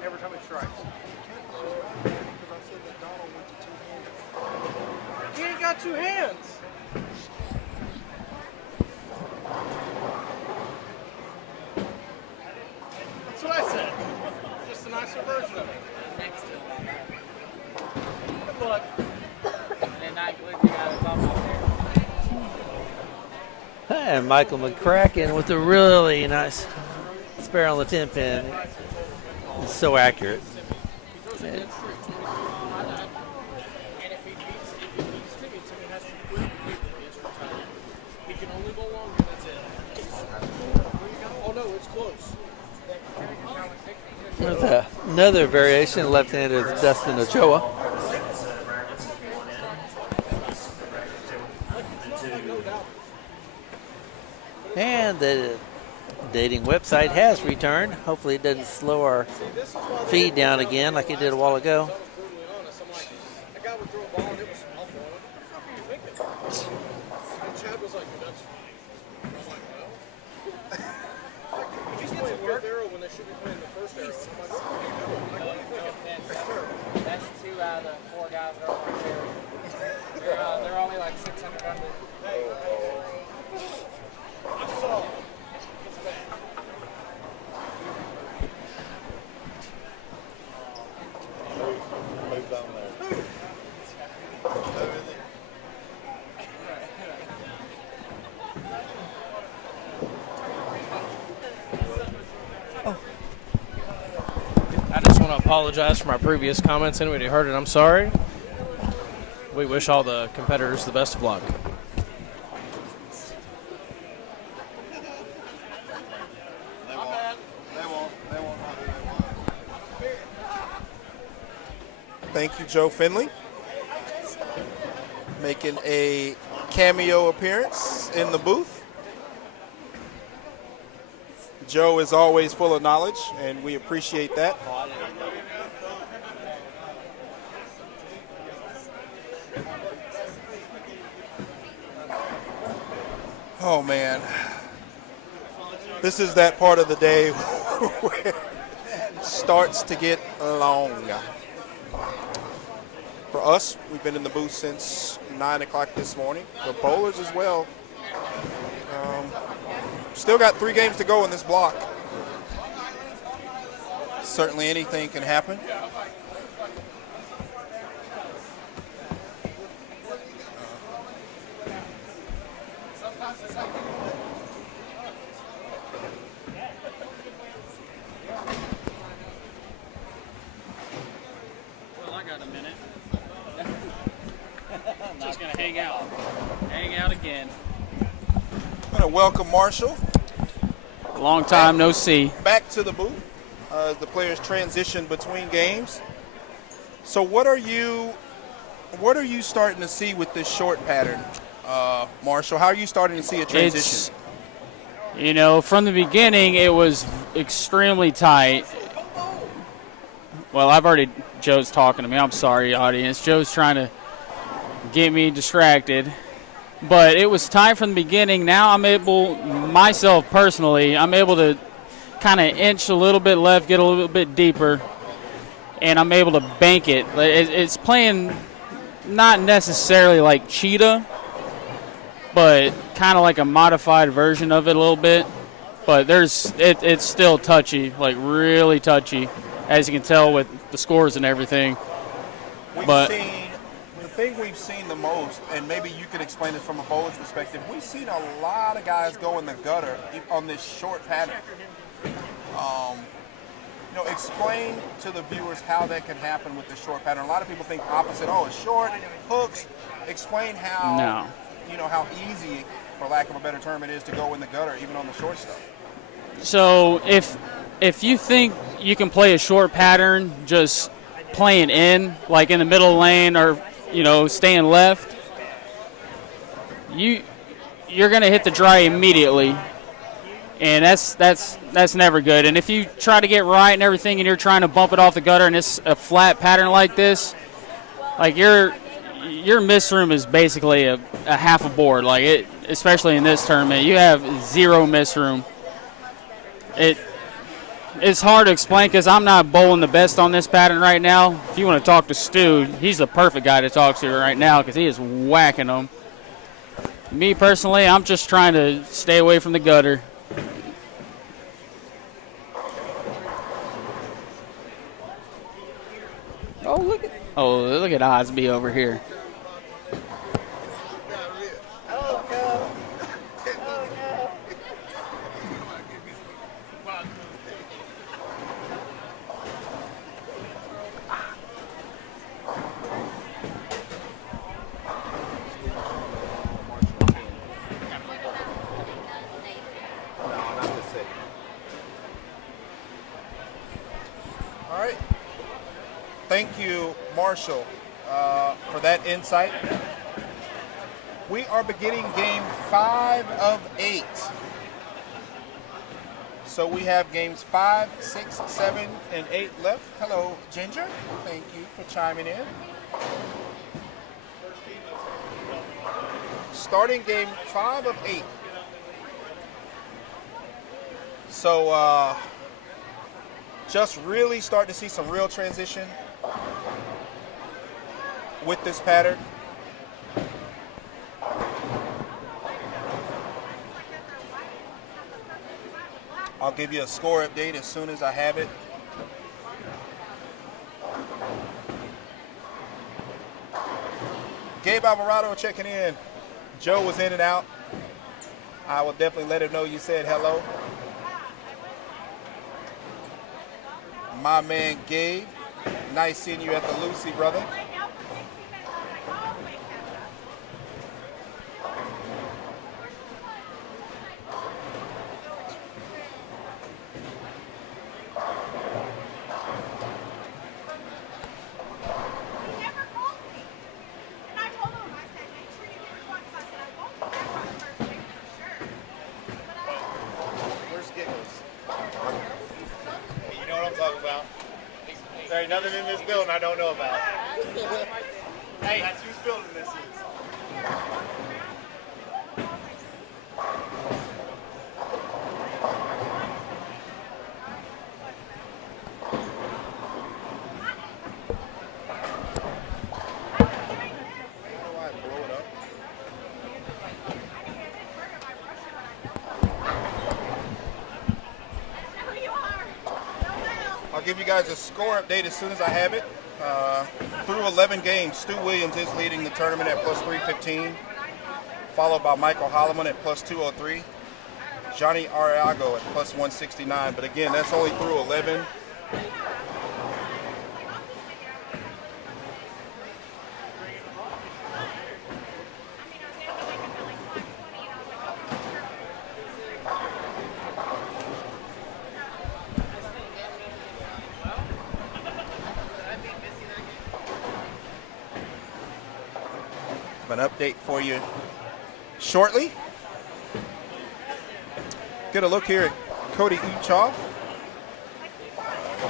every time he strikes. He ain't got two hands. That's what I said. Just a nicer version of it. Good luck. And Michael McCracken with a really nice spare on the 10 pin. It's so accurate. And if he beats Timmy, Timmy has to quit the extra time. He can only go longer, that's it. Oh no, it's close. There's another variation, left-handed Dustin Ochoa. And the dating website has returned. Hopefully it doesn't slow our feed down again like it did a while ago. That guy would throw a ball and it was awful. What the fuck are you thinking? And Chad was like, that's fine. I'm like, well. He's playing fifth arrow when they should be playing the first arrow. I'm like, what are you doing? Like, what are you thinking? That's terrible. That's 2 out of the 4 guys that are on there. They're only like 600 under. I saw it. It's bad. Move down there. I just want to apologize for my previous comments. Anybody who heard it, I'm sorry. We wish all the competitors the best of luck. Thank you, Joe Finley, making a cameo appearance in the booth. Joe is always full of knowledge, and we appreciate that. Oh, man. This is that part of the day where it starts to get long. For us, we've been in the booth since 9 o'clock this morning. For bowlers as well. Still got 3 games to go in this block. Certainly anything can happen. Well, I got a minute. I'm just going to hang out again. I'm going to welcome Marshall. Long time no see. Back to the booth as the players transition between games. So what are you starting to see with this short pattern, Marshall? How are you starting to see a transition? From the beginning, it was extremely tight. Well, Joe's talking to me. I'm sorry, audience. Joe's trying to get me distracted. But it was tight from the beginning. Now I'm able to kind of inch a little bit left, get a little bit deeper, and I'm able to bank it. It's playing not necessarily like cheetah, but kind of like a modified version of it a little bit. But it's still touchy, like really touchy, as you can tell with the scores and everything. The thing we've seen the most, and maybe you could explain this from a bowler's perspective, we've seen a lot of guys go in the gutter on this short pattern. Explain to the viewers how that can happen with the short pattern. A lot of people think opposite. Oh, it's short, hooks. Explain how, how easy, for lack of a better term, it is to go in the gutter, even on the short stuff. So if you think you can play a short pattern just playing in, like in the middle of the lane or staying left, you're going to hit the dry immediately, and that's never good. And if you try to get right and everything, and you're trying to bump it off the gutter, and it's a flat pattern like this, like your miss room is basically a half a board. Like it, especially in this tournament, you have 0 miss room. it's hard to explain because I'm not bowling the best on this pattern right now. If you want to talk to Stu, he's the perfect guy to talk to right now because he is whacking them. Me personally, I'm just trying to stay away from the gutter. Look at Osby over here. All right. Thank you, Marshall, for that insight. We are beginning game 5 of 8. So we have games 5, 6, 7, and 8 left. Hello, Ginger. Thank you for chiming in. Starting game 5 of 8. So just really start to see some real transition with this pattern. I'll give you a score update as soon as I have it. Gabe Alvarado checking in. Joe was in and out. I will definitely let him know you said hello. My man Gabe, nice seeing you at the Lucy, brother. Where's Giggles? You know what I'm talking about. There ain't nothing in this building I don't know about. Hey, that's whose building this is. I'll give you guys a score update as soon as I have it. Through 11 games, Stu Williams is leading the tournament at plus 315, followed by Michael Holloman at plus 203, Johnny Ariago at plus 169. But again, that's only through 11. An update for you shortly. Get a look here at Cody Uchoff,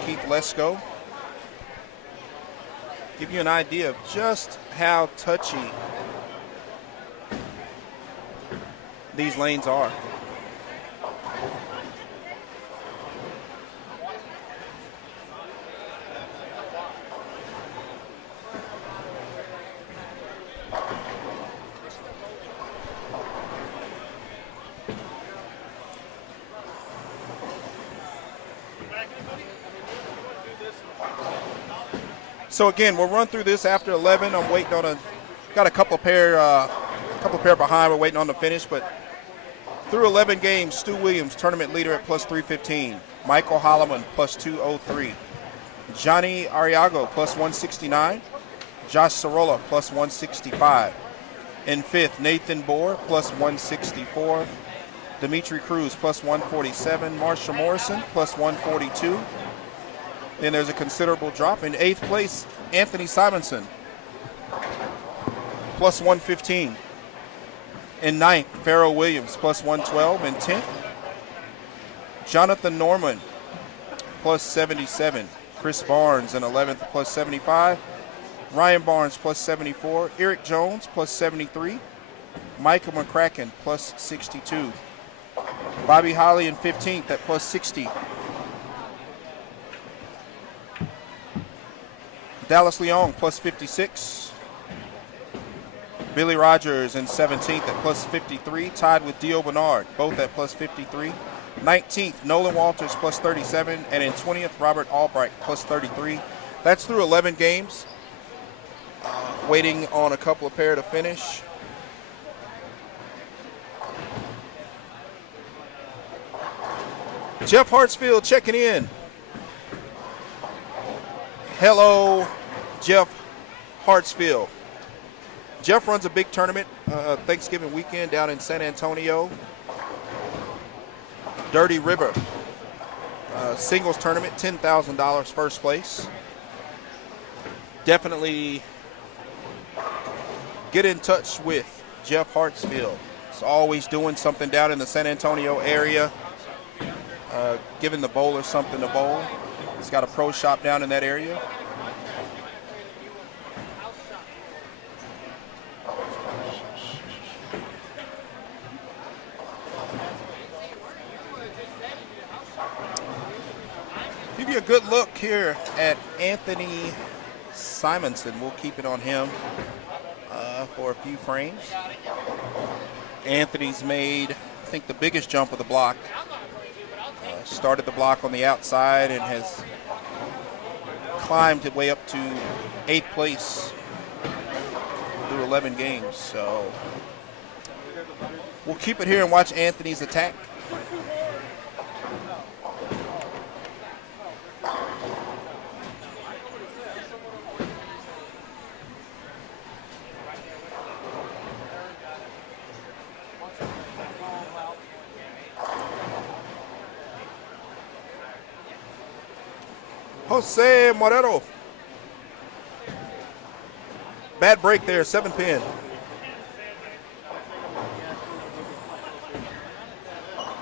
Keith Lesko. Give you an idea of just how touchy these lanes are. So again, we'll run through this after 11. I'm waiting on got a couple pair behind. We're waiting on the finish, but through 11 games, Stu Williams, tournament leader at plus 315. Michael Holloman, plus 203. Johnny Ariago, plus 169. Josh Sorolla, plus 165. In fifth, Nathan Bohr, plus 164. Dimitri Cruz, plus 147. Marshall Morrison, plus 142. Then there's a considerable drop. In eighth place, Anthony Simonson, plus 115. In ninth, Pharoah Williams, plus 112. In 10th, Jonathan Norman, plus 77. Chris Barnes in 11th, plus 75. Ryan Barnes, plus 74. Eric Jones, plus 73. Michael McCracken, plus 62. Bobby Holly in 15th at plus 60. Dallas Leon plus 56. Billy Rogers in 17th at plus 53, tied with Dio Bernard, both at plus 53. 19th, Nolan Walters plus 37, and in 20th, Robert Albright plus 33. That's through 11 games. Waiting on a couple of pair to finish. Jeff Hartsfield checking in. Hello, Jeff Hartsfield. Jeff runs a big tournament Thanksgiving weekend down in San Antonio. Dirty River singles tournament, $10,000 first place. Definitely get in touch with Jeff Hartsfield. He's always doing something down in the San Antonio area, giving the bowlers something to bowl. He's got a pro shop down in that area. Give you a good look here at Anthony Simonson. We'll keep it on him for a few frames. Anthony's made, I think, the biggest jump of the block. Started the block on the outside and has climbed his way up to 8th place through 11 games. So we'll keep it here and watch Anthony's attack. Jose Morero. Bad break there, 7-pin.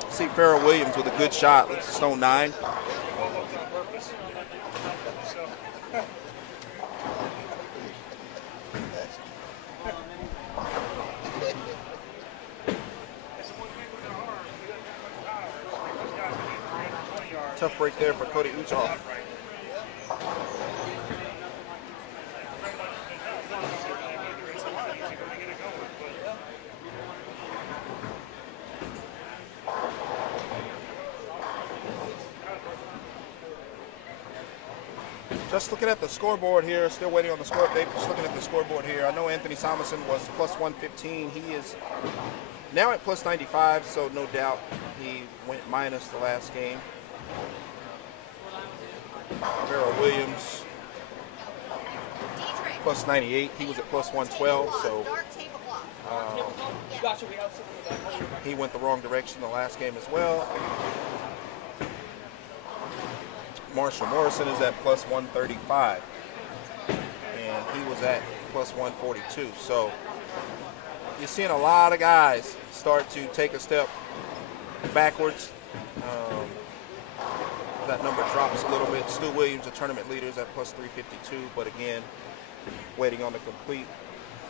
See Farrell Williams with a good shot. Let's stone 9. Tough break there for Cody Uchoff. Just looking at the scoreboard here, still waiting on the score update. Just looking at the scoreboard here. I know Anthony Simonson was plus 115. He is now at plus 95, so no doubt he went minus the last game. Farrell Williams plus 98. He was at plus 112, so he went the wrong direction the last game as well. Marshall Morrison is at plus 135, and he was at plus 142. So you're seeing a lot of guys start to take a step backwards. That number drops a little bit. Stu Williams, the tournament leader, is at plus 352, but again, waiting on the complete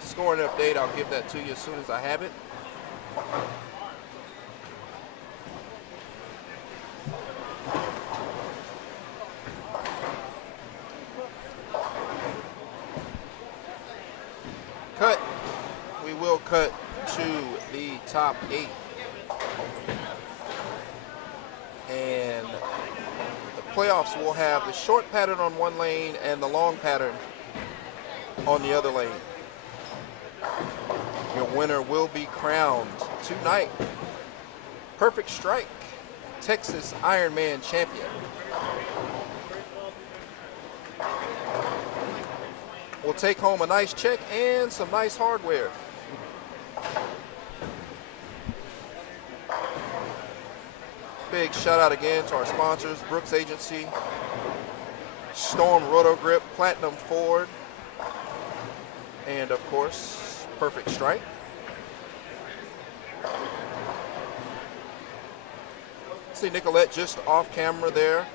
scoring update. I'll give that to you as soon as I have it. Cut. We will cut to the top 8. And the playoffs will have the short pattern on one lane and the long pattern on the other lane. Your winner will be crowned tonight. Perfect Strike, Texas Ironman champion. We'll take home a nice check and some nice hardware. Big shout out again to our sponsors, Brooks Agency, Storm Roto Grip, Platinum Ford, and of course, Perfect Strike. See Nicolette just off camera there.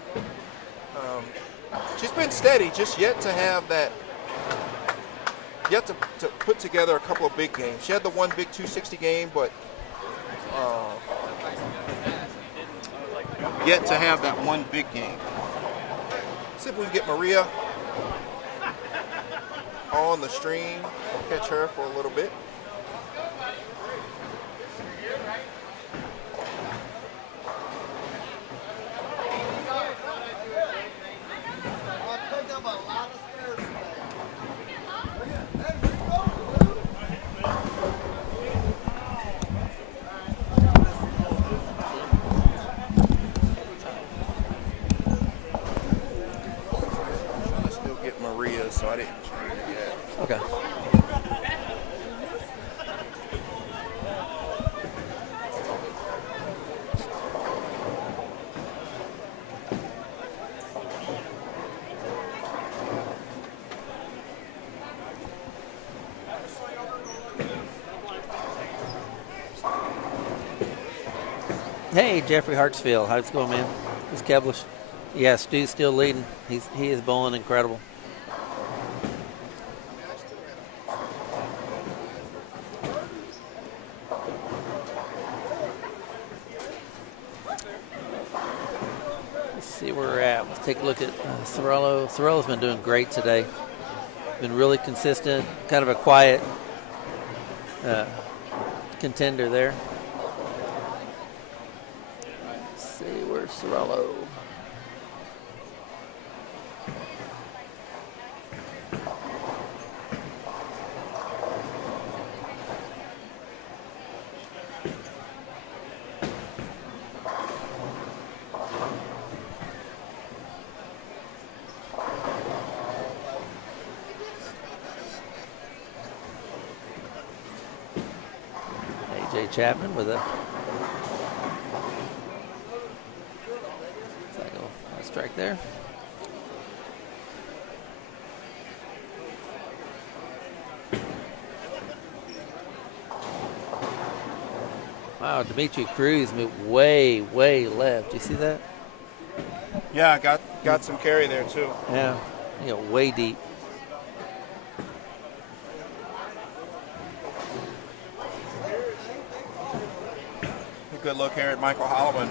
She's been steady, just yet to have that, yet to put together a couple of big games. She had the one big 260 game, but yet to have that one big game. See if we can get Maria on the stream. We'll catch her for a little bit. Trying to still get Maria, so I didn't train her yet. Okay. Hey, Jeffrey Hartsfield. How's it going, man? It's Kevlish. Yeah, Stu's still leading. He is bowling incredible. Let's see where we're at. Let's take a look at Sorello. Sorello's been doing great today. Been really consistent. Kind of a quiet contender there. Let's see, where's Sorello? AJ Chapman with a strike there. Wow, Dimitri Cruz moved way, way left. You see that? Yeah, I got some carry there too. Yeah, way deep. A good look here at Michael Holloman.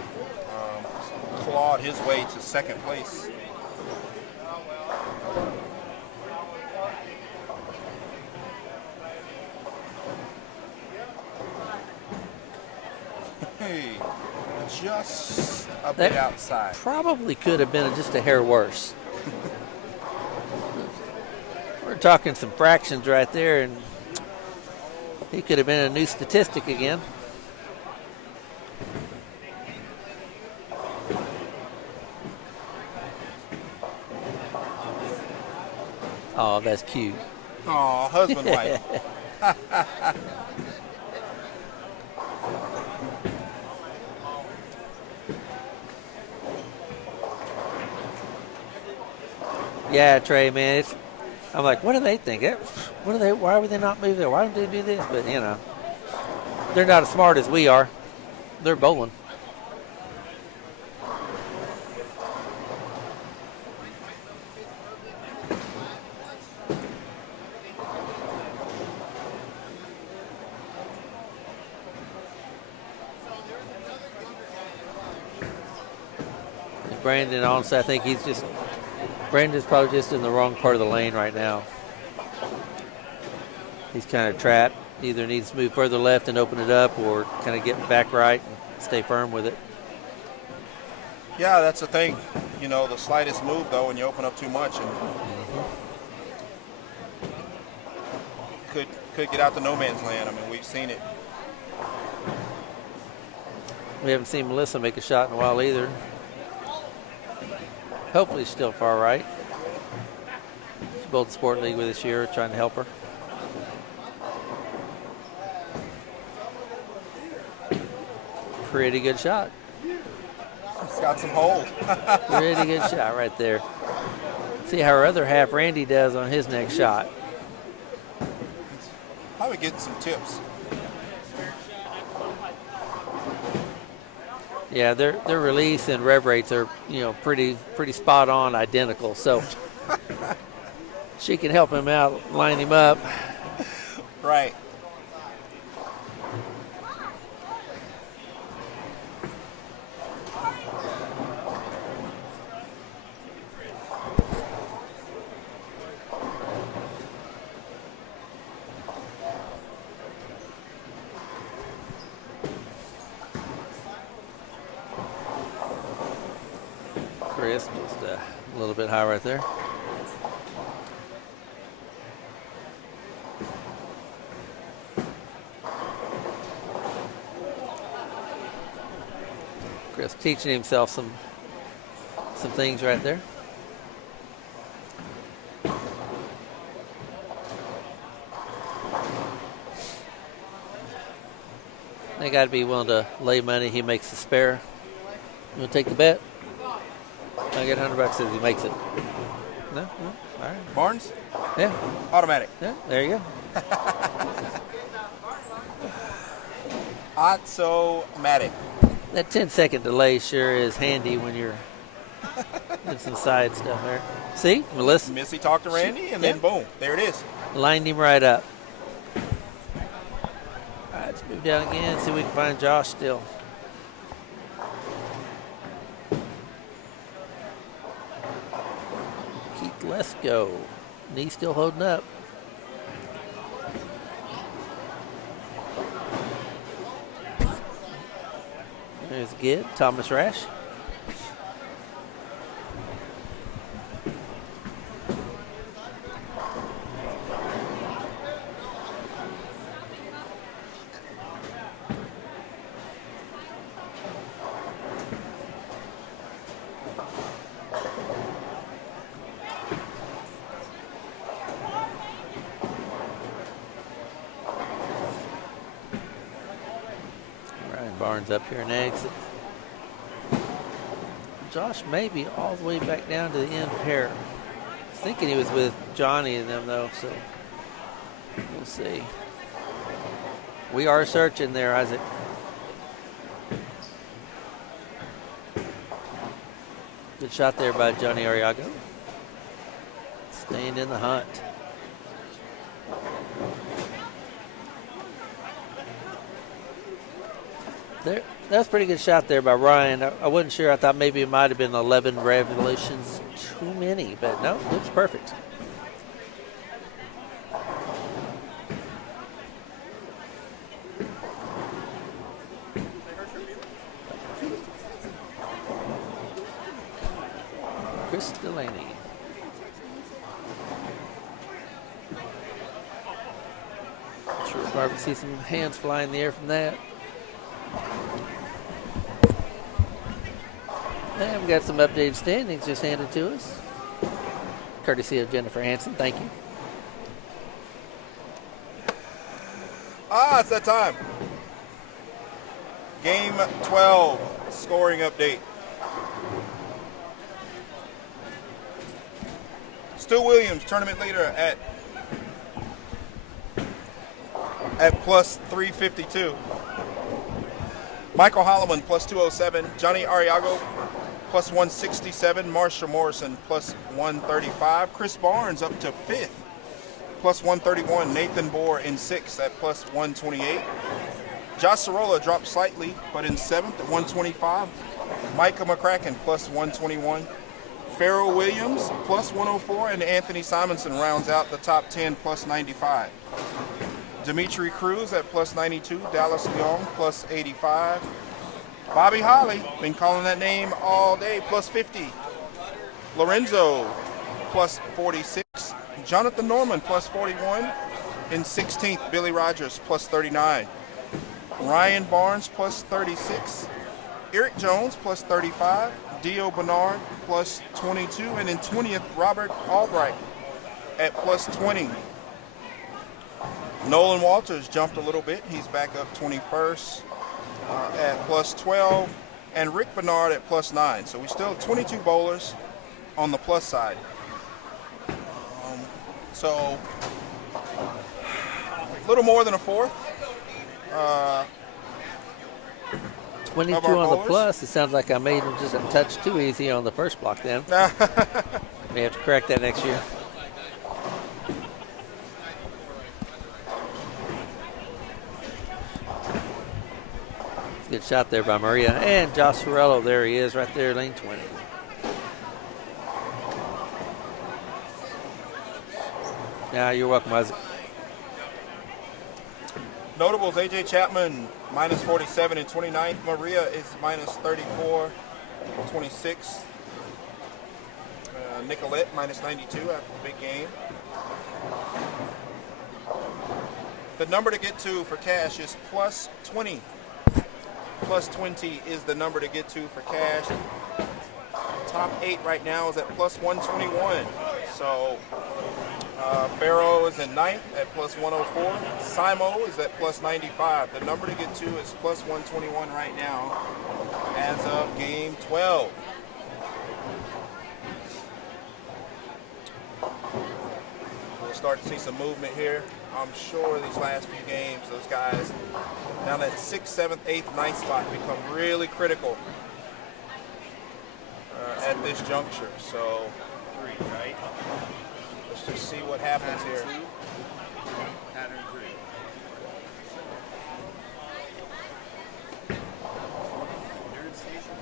Clawed his way to second place. Hey, just a bit outside. Probably could have been just a hair worse. We're talking some fractions right there, and he could have been a new statistic again. Oh, that's cute. Oh, husband, wife. Yeah, Trey, man. I'm like, what do they think? Why would they not move there? Why don't they do this? But, they're not as smart as we are. They're bowling. Brandon, honestly, I think Brandon's probably just in the wrong part of the lane right now. He's kind of trapped. Either needs to move further left and open it up, or kind of get back right and stay firm with it. Yeah, that's the thing. The slightest move, though, when you open up too much, and could get out to no man's land. I mean, we've seen it. We haven't seen Melissa make a shot in a while either. Hopefully she's still far right. She bowled the Sport League with this year, trying to help her. Pretty good shot. It's got some hold. Pretty good shot right there. See how her other half, Randy, does on his next shot. Probably getting some tips. Yeah, their release and rev rates are, pretty spot on, identical. So she can help him out, line him up. Right. Chris, just a little bit high right there. Chris teaching himself some things right there. They got to be willing to lay money. He makes the spare. You want to take the bet? I get $100 if he makes it. No? All right. Barnes? Yeah. Automatic. Yeah, there you go. Automatic. That 10-second delay sure is handy when you're doing some side stuff there. See? Melissa Missy talked to Randy, and then boom, there it is. lined him right up. All right, let's move down again, see if we can find Josh still. Keith Lesko. Knee still holding up. There's good. Thomas Rash. Barnes up here next. Josh may be all the way back down to the end pair. I was thinking he was with Johnny and them though, so we'll see. We are searching there, Isaac. Good shot there by Johnny Arriago. Staying in the hunt. There, that was a pretty good shot there by Ryan. I wasn't sure. I thought maybe it might have been 11 revolutions too many, but no, it was perfect. Chris Delaney. I'm sure Barbara see some hands fly in the air from that. And we got some updated standings just handed to us. Courtesy of Jennifer Hansen. Thank you. It's that time. Game 12, scoring update. Stu Williams, tournament leader at plus 352. Michael Holloman plus 207. Johnny Arriago plus 167. Marsha Morrison plus 135. Chris Barnes up to 5th plus 131. Nathan Bohr in 6th at plus 128. Josh Sorolla dropped slightly, but in 7th at 125. Micah McCracken plus 121. Farrell Williams plus 104. And Anthony Simonson rounds out the top 10 plus 95. Dimitri Cruz at plus 92. Dallas Leong plus 85. Bobby Holly, been calling that name all day, plus 50. Lorenzo plus 46. Jonathan Norman plus 41. In 16th, Billy Rogers plus 39. Ryan Barnes plus 36. Eric Jones plus 35. Dio Bernard plus 22. And in 20th, Robert Albright at plus 20. Nolan Walters jumped a little bit. He's back up 21st at plus 12. And Rick Bernard at plus 9. So we still have 22 bowlers on the plus side. So a little more than a fourth. 22 on bowlers. the plus. It sounds like I made him just a touch too easy on the first block then. May have to correct that next year. Good shot there by Maria. And Josh Sorello, there he is right there, lane 20. Yeah, you're welcome, Isaac. Notables, AJ Chapman, minus 47 in 29th. Maria is minus 34, 26th. Nicolette minus 92 after the big game. The number to get to for cash is plus 20. Plus 20 is the number to get to for cash. Top 8 right now is at plus 121. So Barrow is in 9th at plus 104. Simo is at plus 95. The number to get to is plus 121 right now as of game 12. We'll start to see some movement here. I'm sure these last few games, those guys down at 6th, 7th, 8th, 9th spot become really critical at this juncture. So 3, right? let's just see what happens here. Pattern 3. Nerd station.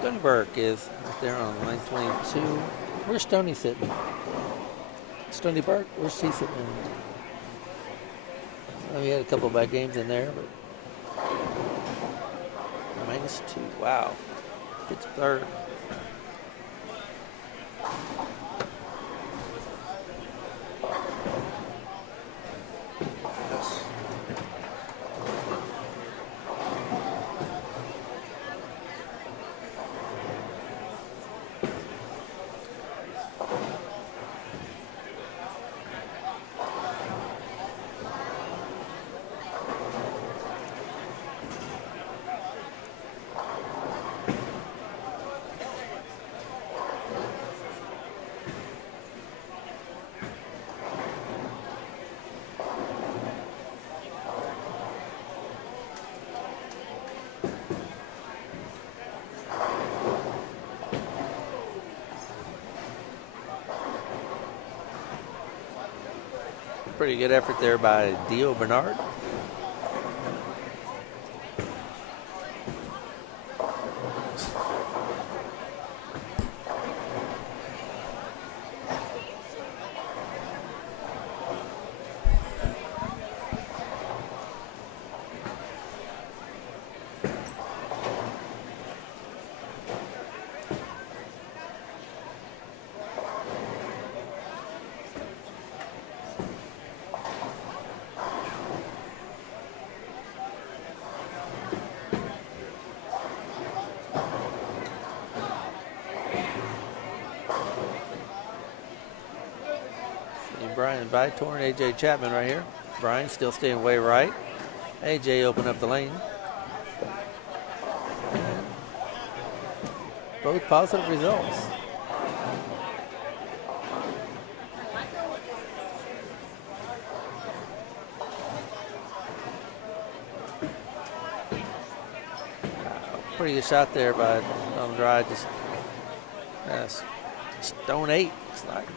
Stony Burke is right there on line 22. Where's Stony sitting? Stony Burke, where's he sitting? Well, he had a couple of bad games in there, but -2. Wow. Gets third. Pretty good effort there by Dio Bernard. Brian Vitor and AJ Chapman right here. Brian still staying way right. AJ open up the lane. And both positive results. Pretty good shot there by on dry. Just stone 8. It's like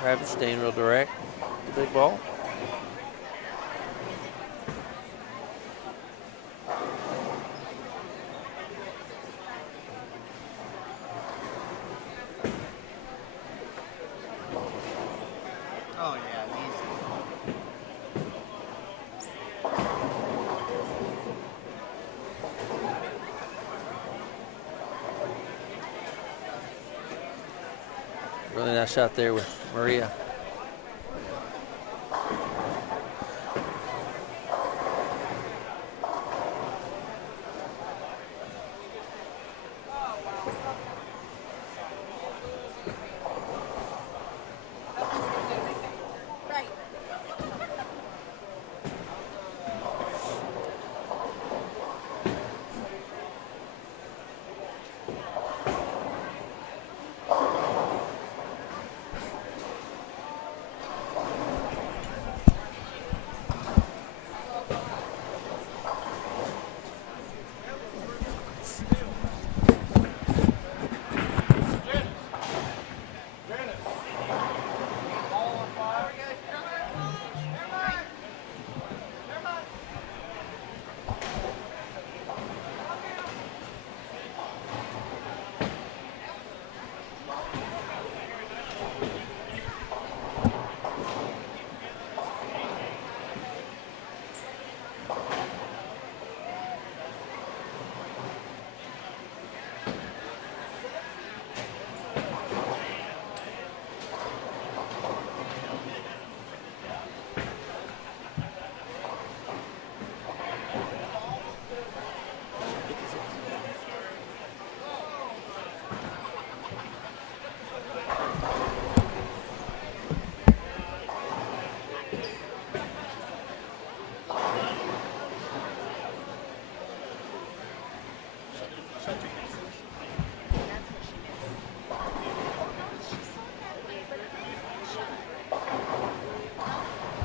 Travis staying real direct. Big ball. Oh yeah, Nice shot there with Maria. Right.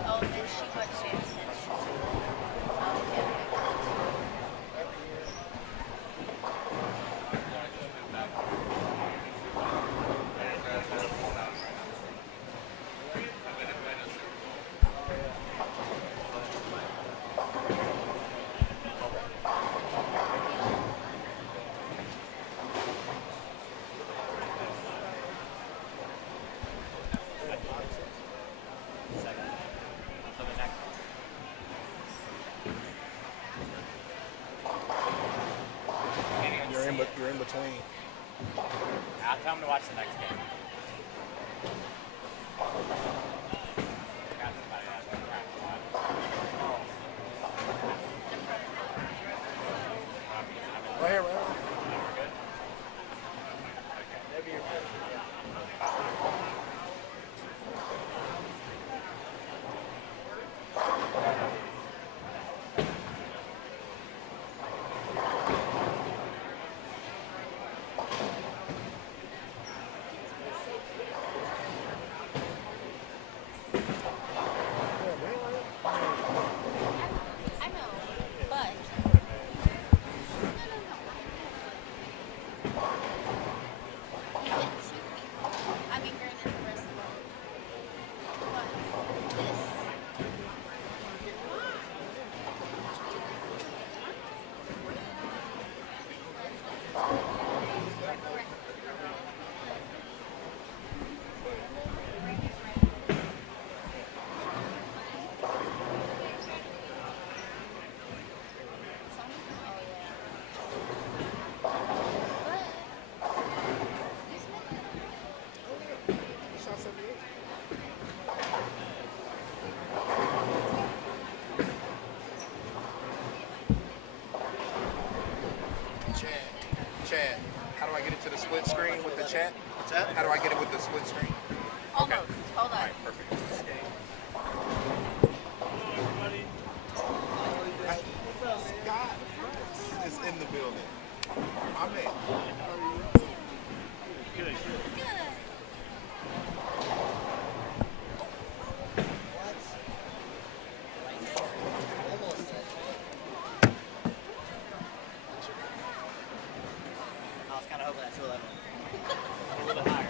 Oh, then she got changed. You're in between. I'll tell him to watch the next game. Got somebody out there trying to watch. Right here, right here. We're good? Okay. Maybe you're good. I know, but I mean, granted, the rest of them. But this. Chad, how do I get it to the split screen with the chat? What's that? How do I get it with the split screen? Almost. Hold on. All right, perfect. Scott is in the building. I'm in. Good. I was kind of hoping that's 211. A little bit higher.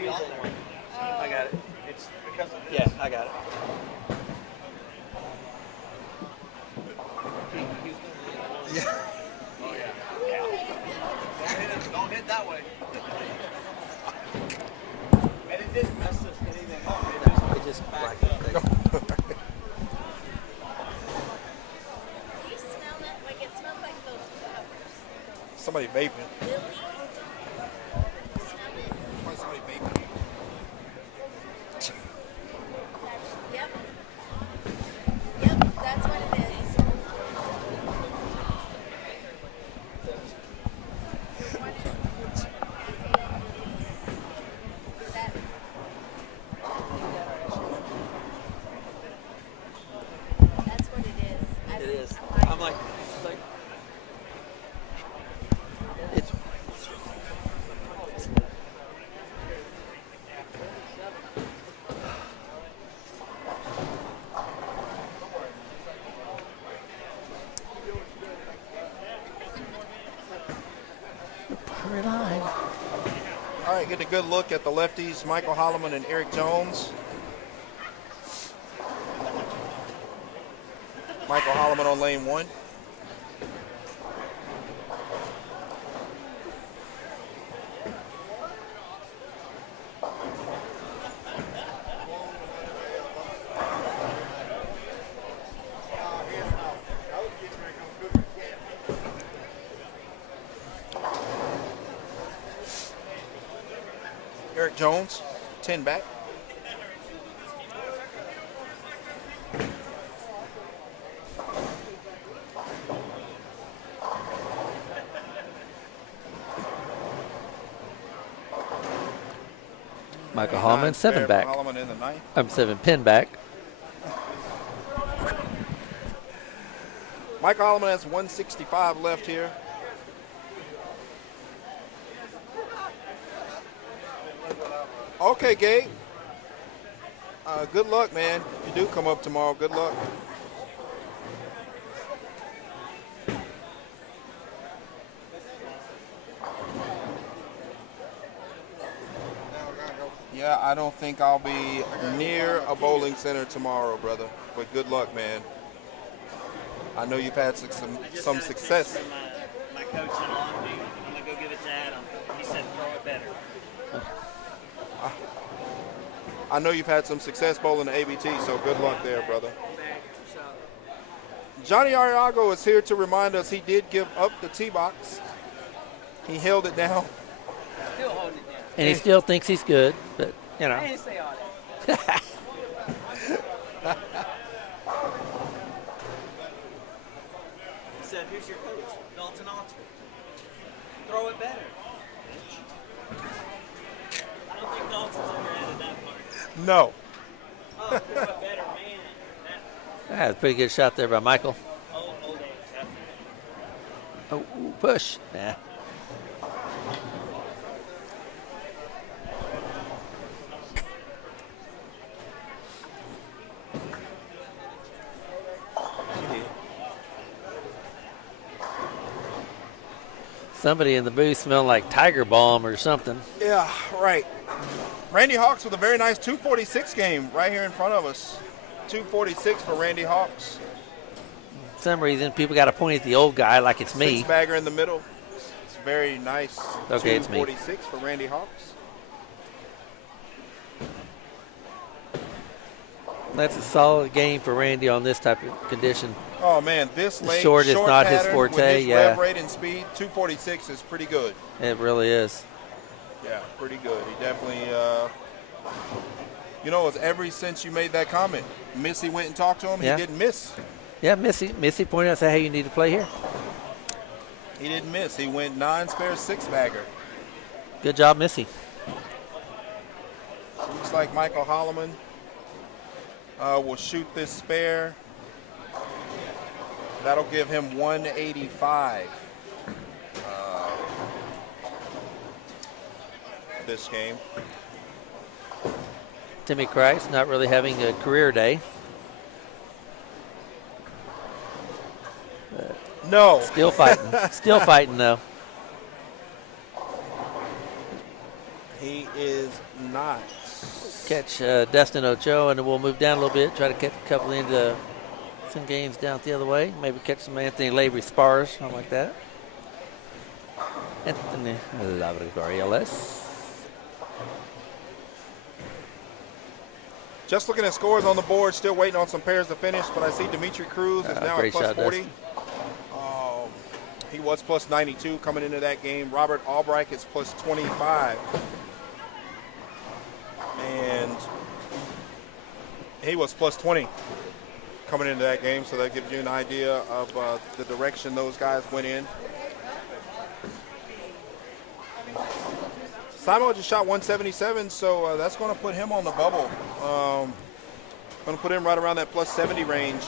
I got it. It's because of this. Yeah, I got it. Don't hit that way. And it didn't mess us anything up. It just back. Do you smell that? Like it smells like those flowers. Somebody vaping. Lilies. Smell it? Why is somebody vaping? Yep. Yep, that's what it is. That, that's what it is. It is. I'm like, it's pretty line. All right, getting a good look at the lefties, Michael Holloman and Eric Jones. Michael Holloman on lane 1. Eric Jones, 10 back. Michael Hallman, 7 back. Holloman in the 9th. I'm 7 pin back. Michael Holloman has 165 left here. Okay, Gabe. Good luck, man. If you do come up tomorrow, good luck. Yeah, I don't think I'll be near a bowling center tomorrow, brother. But good luck, man. I know you've had some success. From my coach in Longview. I'm going to go give it to Adam. He said throw it better. I know you've had some success bowling the ABT, so good luck there, brother. Johnny Ariago is here to remind us he did give up the tee box. He held it down. Still holding it down. And he still thinks he's good, but, you know. I didn't say all that. He said, here's your coach, Dalton Alter. Throw it better. I don't think Dalton's ever added that part. No. Oh, throw it better, man. That's a pretty good shot there by Michael. Old age, definitely. Oh, push. Nah. Somebody in the booth smelled like Tiger Balm or something. Yeah, right. Randy Hawks with a very nice 246 game right here in front of us. 246 for Randy Hawks. For some reason, people got to point at the old guy like it's me. Six bagger in the middle. It's very nice. Okay, it's me. 246 for Randy Hawks. That's a solid game for Randy on this type of condition. Oh man, this late short is not his pattern forte, with his yeah. rev rate and speed, 246 is pretty good. It really is. Yeah, pretty good. He definitely, you know, it's ever since you made that comment. Missy went and talked to him. Yeah. He didn't miss. Yeah, Missy pointed out, said, hey, you need to play here. He didn't miss. He went 9 spare 6 bagger. Good job, Missy. Looks like Michael Holloman will shoot this spare. That'll give him 185 this game. Timmy Christ not really having a career day. No. Still fighting. Still fighting, though. He is not. Catch Dustin Ochoa, and then we'll move down a little bit, try to catch a couple into some games down the other way. Maybe catch some Anthony Lavery spars, something like that. Anthony Lavery. Just looking at scores on the board, still waiting on some pairs to finish, but I see Dimitri Cruz is now at great plus shot, 40. He was plus 92 coming into that game. Robert Albright is plus 25. And he was plus 20 coming into that game, so that gives you an idea of the direction those guys went in. Simon just shot 177, so that's going to put him on the bubble. Going to put him right around that plus 70 range.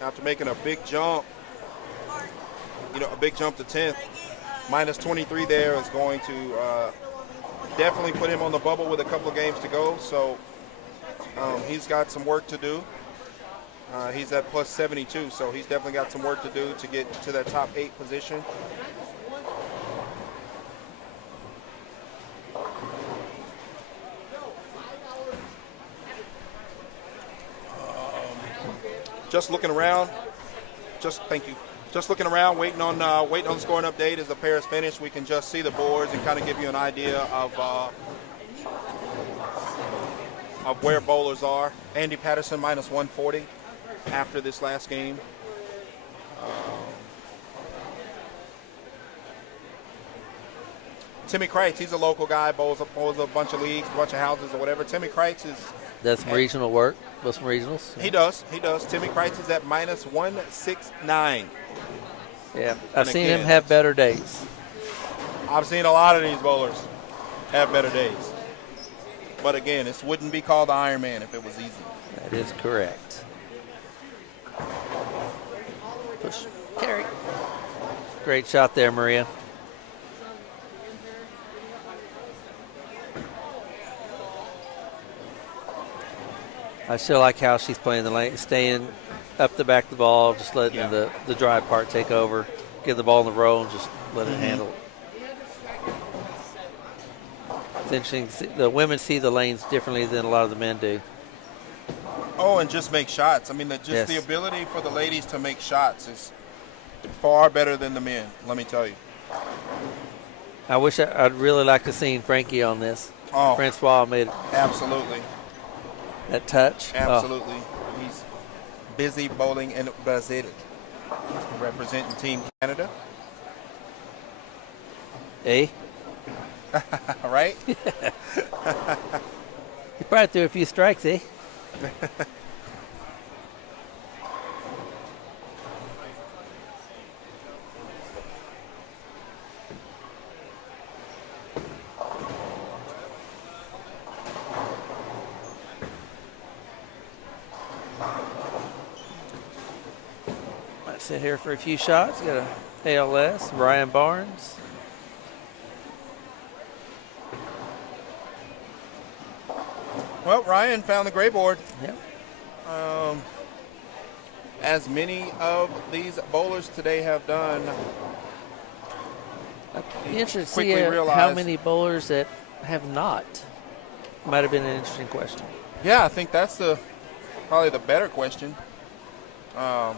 After making a big jump, a big jump to 10th. Minus 23 there is going to definitely put him on the bubble with a couple of games to go. So he's got some work to do. He's at plus 72, so he's definitely got some work to do to get to that top 8 position. Just looking around. Thank you. Just looking around, waiting on the scoring update as the pair is finished. We can just see the boards and kind of give you an idea of where bowlers are. Andy Patterson minus 140 after this last game. Timmy Kreitz, he's a local guy, bowls a bunch of leagues, a bunch of houses or whatever. Timmy Kreitz is. Does some regional work, with some regionals. He does. Timmy Kreitz is at minus 169. Yeah, I've seen him have better days. I've seen a lot of these bowlers have better days. But again, this wouldn't be called the Ironman if it was easy. That is correct. Push, carry. Great shot there, Maria. I still like how she's playing the lane, staying up the back of the ball, just letting the dry part take over, get the ball in the row and just let it handle it. It's interesting. The women see the lanes differently than a lot of the men do. Oh, and just make shots. I mean, the ability for the ladies to make shots is far better than the men, let me tell you. I wish I'd really like to see Frankie on this. Oh, Francois made it. Absolutely. That touch. Absolutely. He's busy bowling in Brazil, representing Team Canada. Eh? All right? You probably threw a few strikes, eh? Might sit here for a few shots. Got a ALS, Ryan Barnes. Well, Ryan found the gray board. Yep. As many of these bowlers today have done. I'd be interested to see how many bowlers that have not. Might have been an interesting question. Yeah, I think that's probably the better question. Yeah,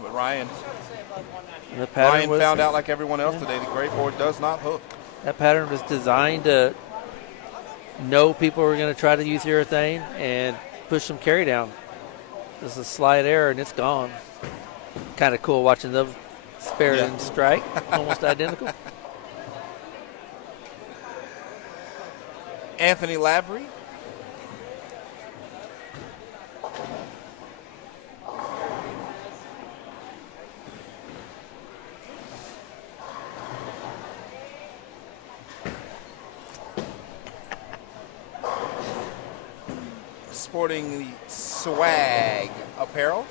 but Ryan found out like everyone else today, the gray board does not hook. That pattern was designed to know people are going to try to use urethane and push some carry down. There's a slight error and it's gone. Kind of cool watching them spare and strike, almost identical. Anthony Lavery. Sporting the swag apparel.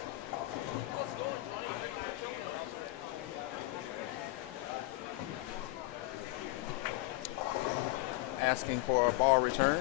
Asking for a ball return.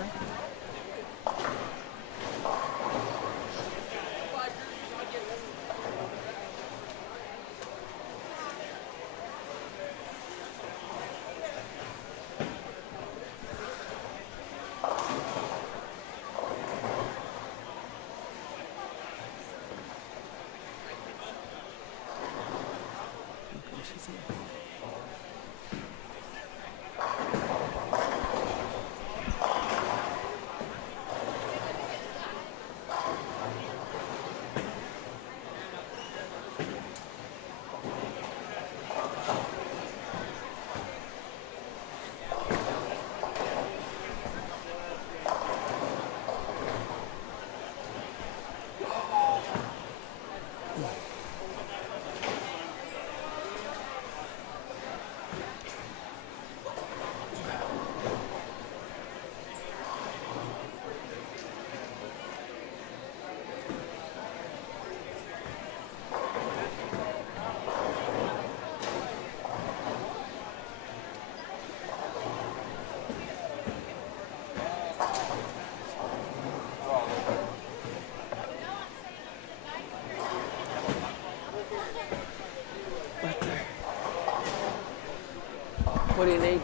What do you need?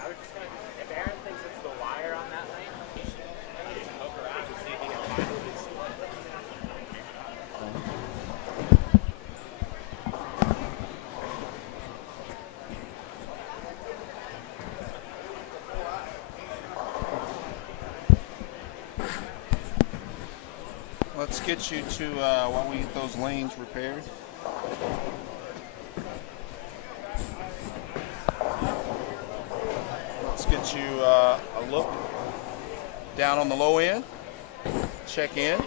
I was just gonna, if Aaron thinks it's the wire on that lane, he should just poke around and see if he can find a good split. Let's get you to while we get those lanes repaired. Let's get you a look down on the low end. Check in.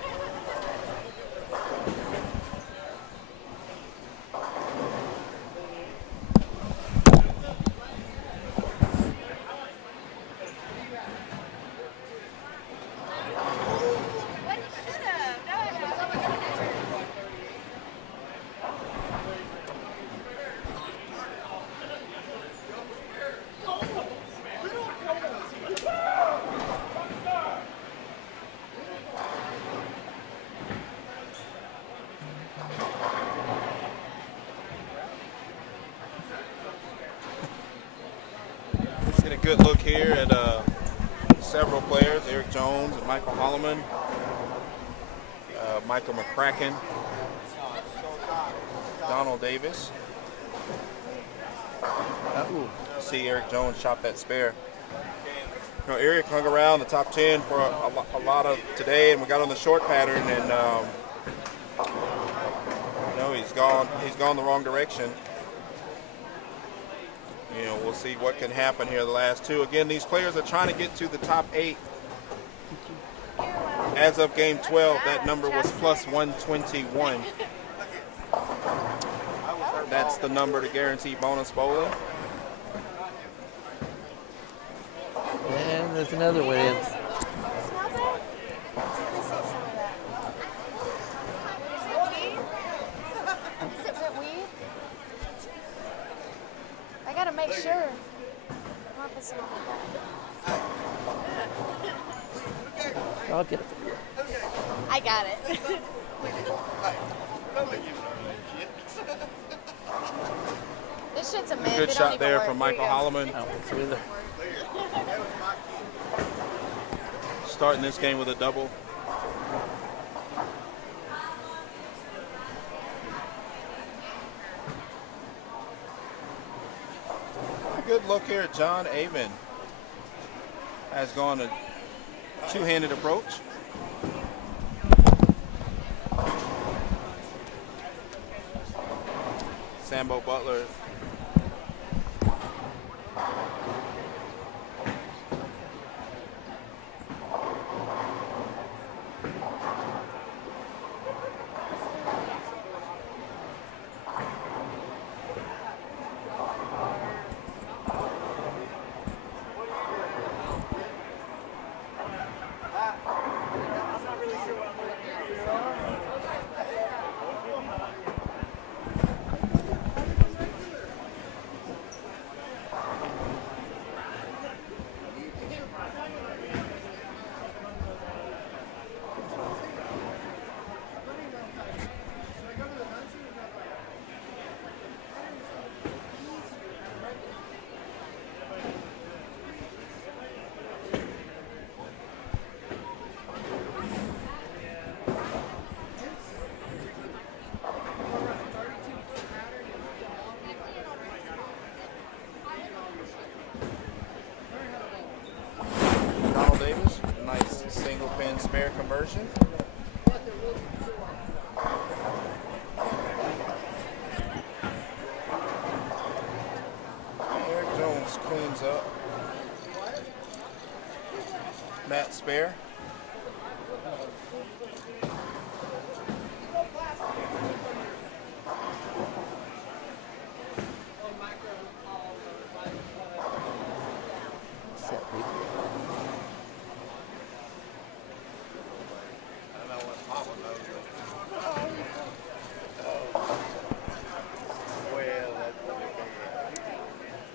Get a good look here at several players: Eric Jones and Michael Holloman, Michael McCracken, Donald Davis. See Eric Jones chop that spare. You know, Eric hung around the top 10 for a lot of today, and we got on the short pattern, and you know, he's gone the wrong direction. You know, we'll see what can happen here the last two. Again, these players are trying to get to the top 8. As of game 12, that number was plus 121. That's the number to guarantee bonus bowling. And there's another way in. I gotta make sure. I'll get it. I got it. This shit's a myth. Good It don't shot even there work. from Michael Holloman. I don't think so either. Starting this game with a double. A good look here at John Avon. Has gone a two-handed approach. Sambo Butler. Spare conversion. Eric Jones cleans up. Matt spare.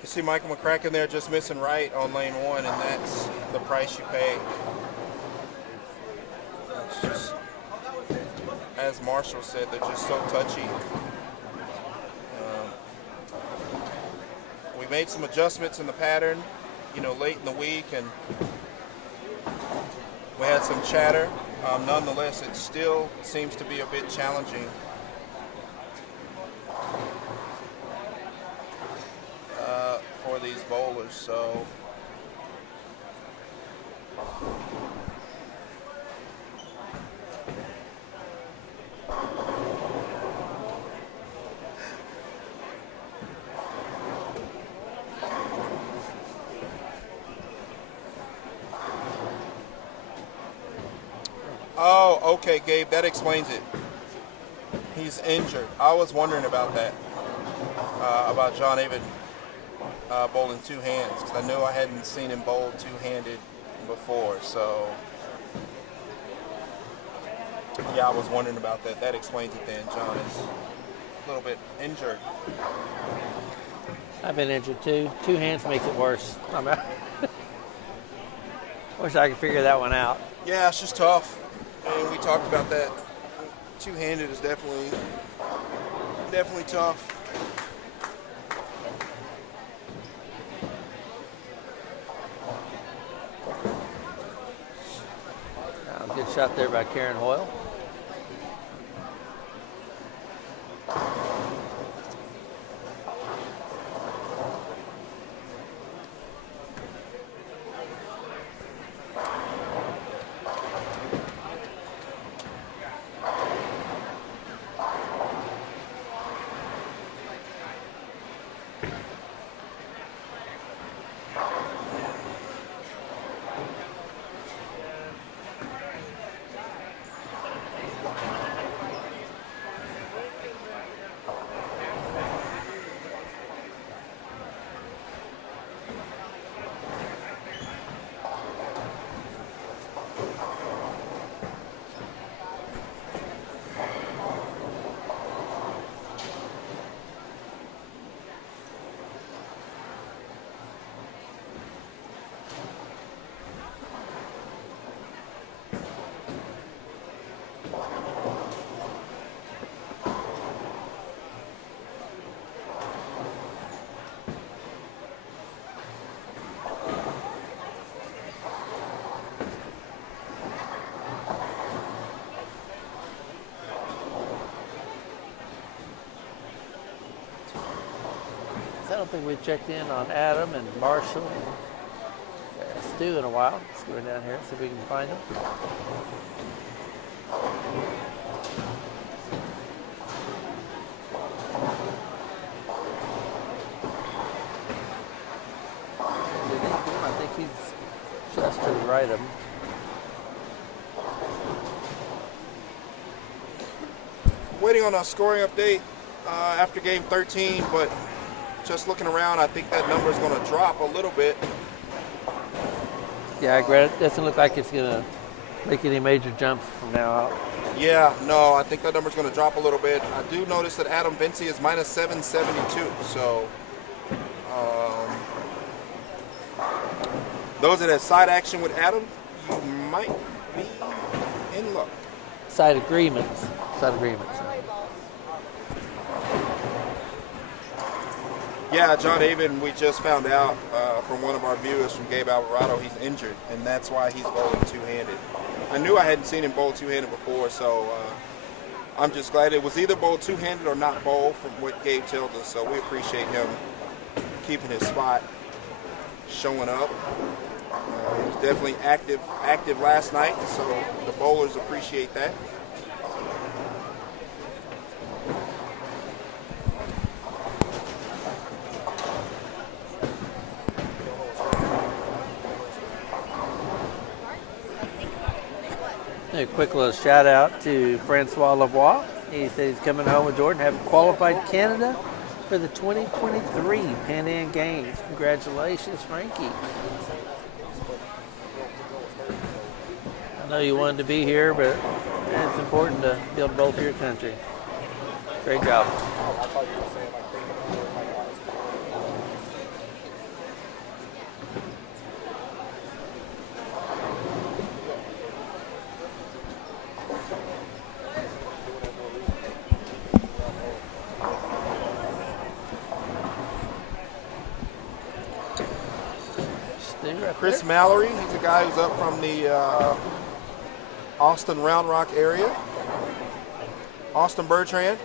You see Michael McCracken there just missing right on lane 1, and that's the price you pay. It's just, as Marshall said, they're just so touchy. We made some adjustments in the pattern, late in the week, and we had some chatter. Nonetheless, it still seems to be a bit challenging. For these bowlers, so oh, okay, Gabe, that explains it. He's injured. I was wondering about that, about John Avon bowling two hands, because I knew I hadn't seen him bowl two-handed before, so yeah, I was wondering about that. That explains it then. John is a little bit injured. I've been injured too. Two hands makes it worse. Wish I could figure that one out. Yeah, it's just tough. And we talked about that. Two-handed is definitely tough. Good shot there by Karen Hoyle. I don't think we've checked in on Adam and Marshall and Stu in a while. Let's go down here and see if we can find them. I think he's just to the right of him. Waiting on a scoring update after game 13, but just looking around, I think that number is going to drop a little bit. Yeah, I agree. It doesn't look like it's going to make any major jumps from now out. Yeah, no, I think that number is going to drop a little bit. I do notice that Adam Vinci is minus 772, so those that have side action with Adam, you might be in luck. Side agreements. Yeah, John Avon, we just found out from one of our viewers from Gabe Alvarado, he's injured, and that's why he's bowling two-handed. I knew I hadn't seen him bowl two-handed before, so I'm just glad it was either bowl two-handed or not bowl from what Gabe tells us, so we appreciate him keeping his spot, showing up. He was definitely active last night, so the bowlers appreciate that. A quick little shout out to Francois Lavoie. He said he's coming home with Jordan, having qualified Canada for the 2023 Pan Am Games. Congratulations, Frankie. I know you wanted to be here, but it's important to be able to bowl for your country. Great job. two right Chris there. Mallory, he's a guy who's up from the Austin Round Rock area. Austin Bertrand.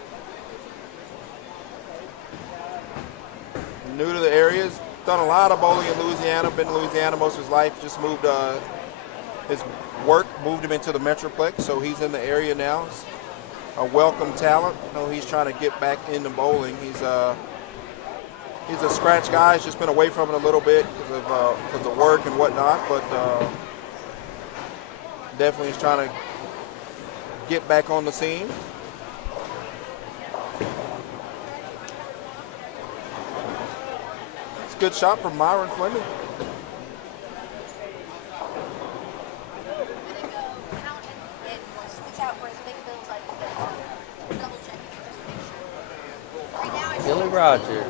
New to the area, has done a lot of bowling in Louisiana, been in Louisiana most of his life, just moved, his work moved him into the Metroplex, so he's in the area now. He's a welcome talent. I know he's trying to get back into bowling. He's a scratch guy. He's just been away from it a little bit because of work and whatnot, but definitely is trying to get back on the scene. It's a good shot from Myron Fleming. Billy Rogers.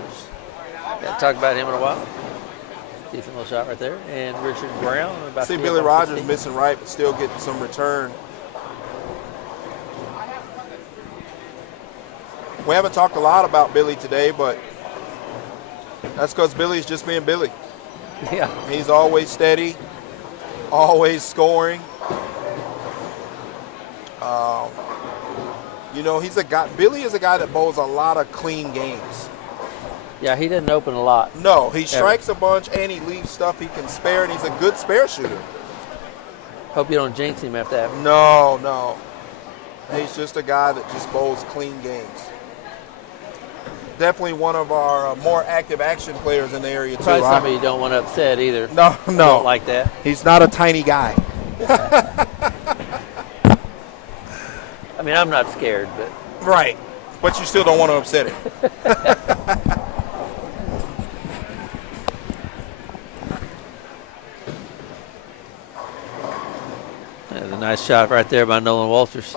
Haven't talked about him in a while. Decent little shot right there. And Richard Brown. About See to be Billy up on Rogers 16. missing right, but still getting some return. We haven't talked a lot about Billy today, but that's because Billy's just being Billy. Yeah. He's always steady, always scoring. You know, he's a guy. Billy is a guy that bowls a lot of clean games. Yeah, he didn't open a lot. No, he strikes a bunch and he leaves stuff he can spare, and he's a good spare shooter. Hope you don't jinx him after that. No. He's just a guy that just bowls clean games. Definitely one of our more active action players in the area, too. Probably somebody you don't want to upset either. No. Don't like that. He's not a tiny guy. I mean, I'm not scared, but Right. But you still don't want to upset him. that's a nice shot right there by Nolan Walters.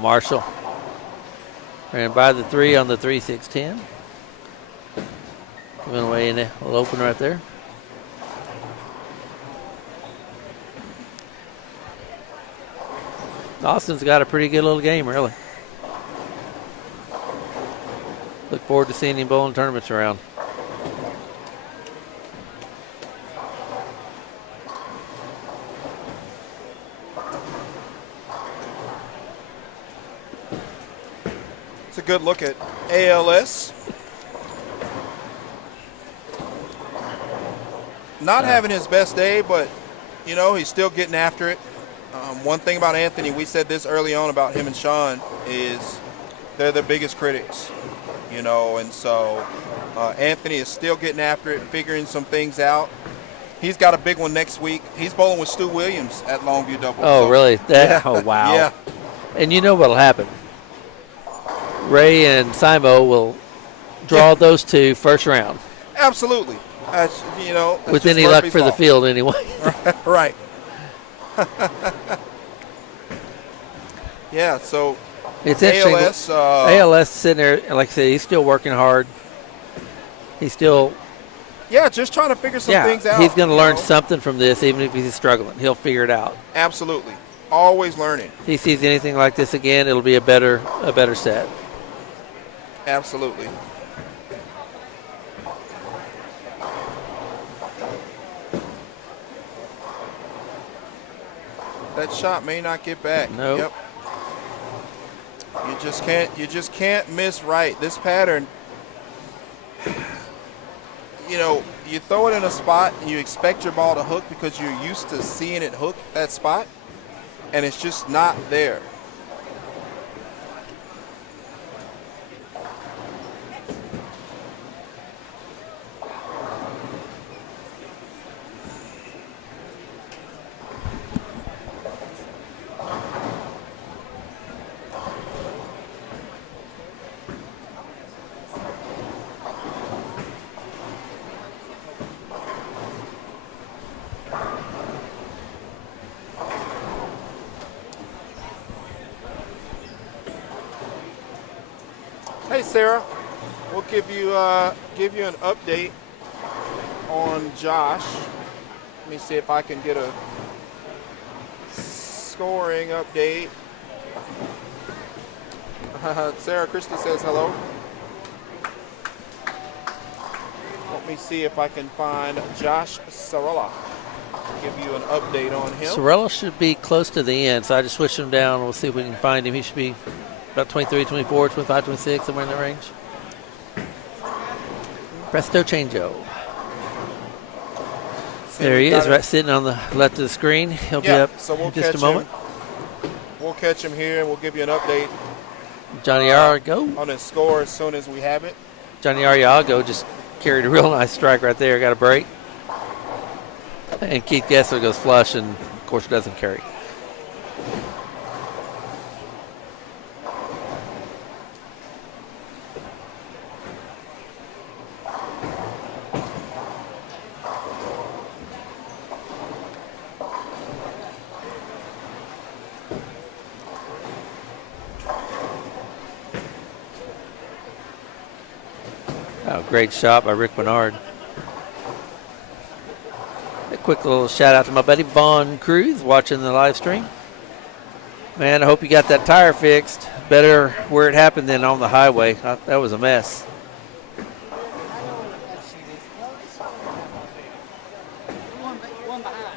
Marshall ran by the 3 on the 3-6-10. Giving away in a little open right there. Austin's got a pretty good little game, really. Look forward to seeing him bowling tournaments around. It's a good look at ALS. Not having his best day, but, you know, he's still getting after it. One thing about Anthony, we said this early on about him and Sean, is they're the biggest critics, you know, and so Anthony is still getting after it, figuring some things out. He's got a big one next week. He's bowling with Stu Williams at Longview Double. Oh, really? Yeah. Oh, wow. Yeah. And you know what'll happen. Ray and Simo will draw those two first round. Absolutely. You know, that's With just any luck Murphy's for the law. field, anyway. Right. Yeah, so It's interesting. ALS, ALS sitting there, like I said, he's still working hard. He's still, yeah, just trying to figure some things out. he's going to you learn know. something from this, even if he's struggling. He'll figure it out. Absolutely. Always learning. If he sees anything like this again, it'll be a better set. Absolutely. That shot may not get back. Nope. Yep. You just can't miss right. This pattern, you know, you throw it in a spot and you expect your ball to hook because you're used to seeing it hook that spot, and it's just not there. Hey, Sarah. We'll give you an update on Josh. Let me see if I can get a scoring update. Sarah Christie says hello. Let me see if I can find Josh Sarola. Give you an update on him. Sorella should be close to the end, so I just switched him down. We'll see if we can find him. He should be about 23, 24, 25, 26, somewhere in that range. Presto changeo. There he is, right sitting on the left of the screen. He'll be up so we'll in just catch a moment. We'll catch him here, and we'll give you an update Johnny Ariago. on his score as soon as we have it. Johnny Ariago just carried a real nice strike right there. Got a break. And Keith Gessler goes flush and, of course, doesn't carry. Oh, great shot by Rick Bernard. A quick little shout out to my buddy Vaughn Cruz watching the live stream. Man, I hope you got that tire fixed. Better where it happened than on the highway. That was a mess. One behind.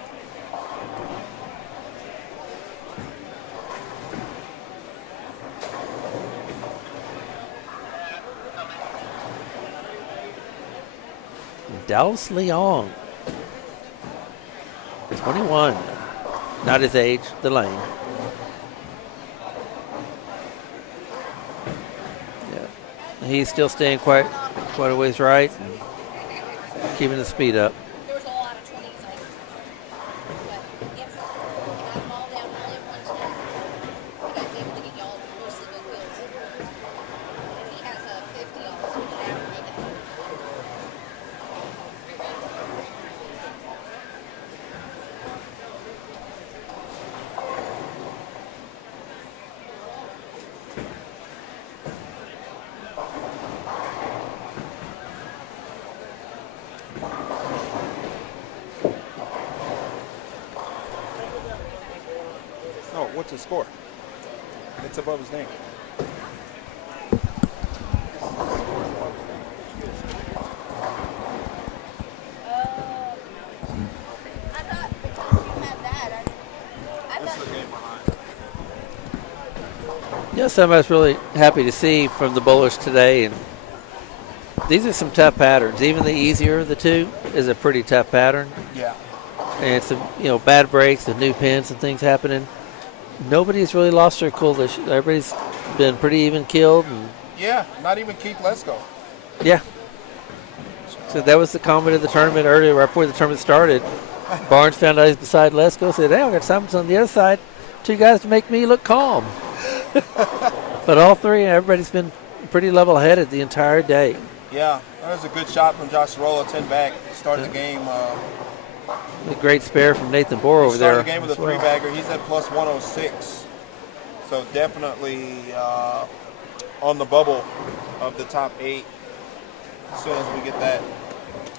Dallas Leong, 21. Not his age, the lane. Yeah. He's still staying quite a ways right, and keeping the speed up. There was a lot of 20s, but yep, got them all down all at one time. You guys able to get y'all mostly good wheels. If he has a 50, I'll switch it out and make it. No, what's his score? It's above his name. I thought you had that. I This is thought the game behind. Yeah, something I was really happy to see from the bowlers today, and these are some tough patterns. Even the easier of the two is a pretty tough pattern. Yeah. And some, bad breaks, the new pins and things happening. Nobody's really lost their cool. Everybody's been pretty even killed. And Yeah, not even Keith Lesko. yeah. So that was the comment of the tournament earlier, right before the tournament started. Barnes found out he's beside Lesko, said, hey, I got something on the other side. Two guys to make me look calm. But all three, everybody's been pretty level-headed the entire day. Yeah, that was a good shot from Josh Sarola, 10 back. Started the game. A great spare from Nathan Bohr over there. Started the game with a three-bagger. He's at plus 106. So definitely on the bubble of the top 8. As soon as we get that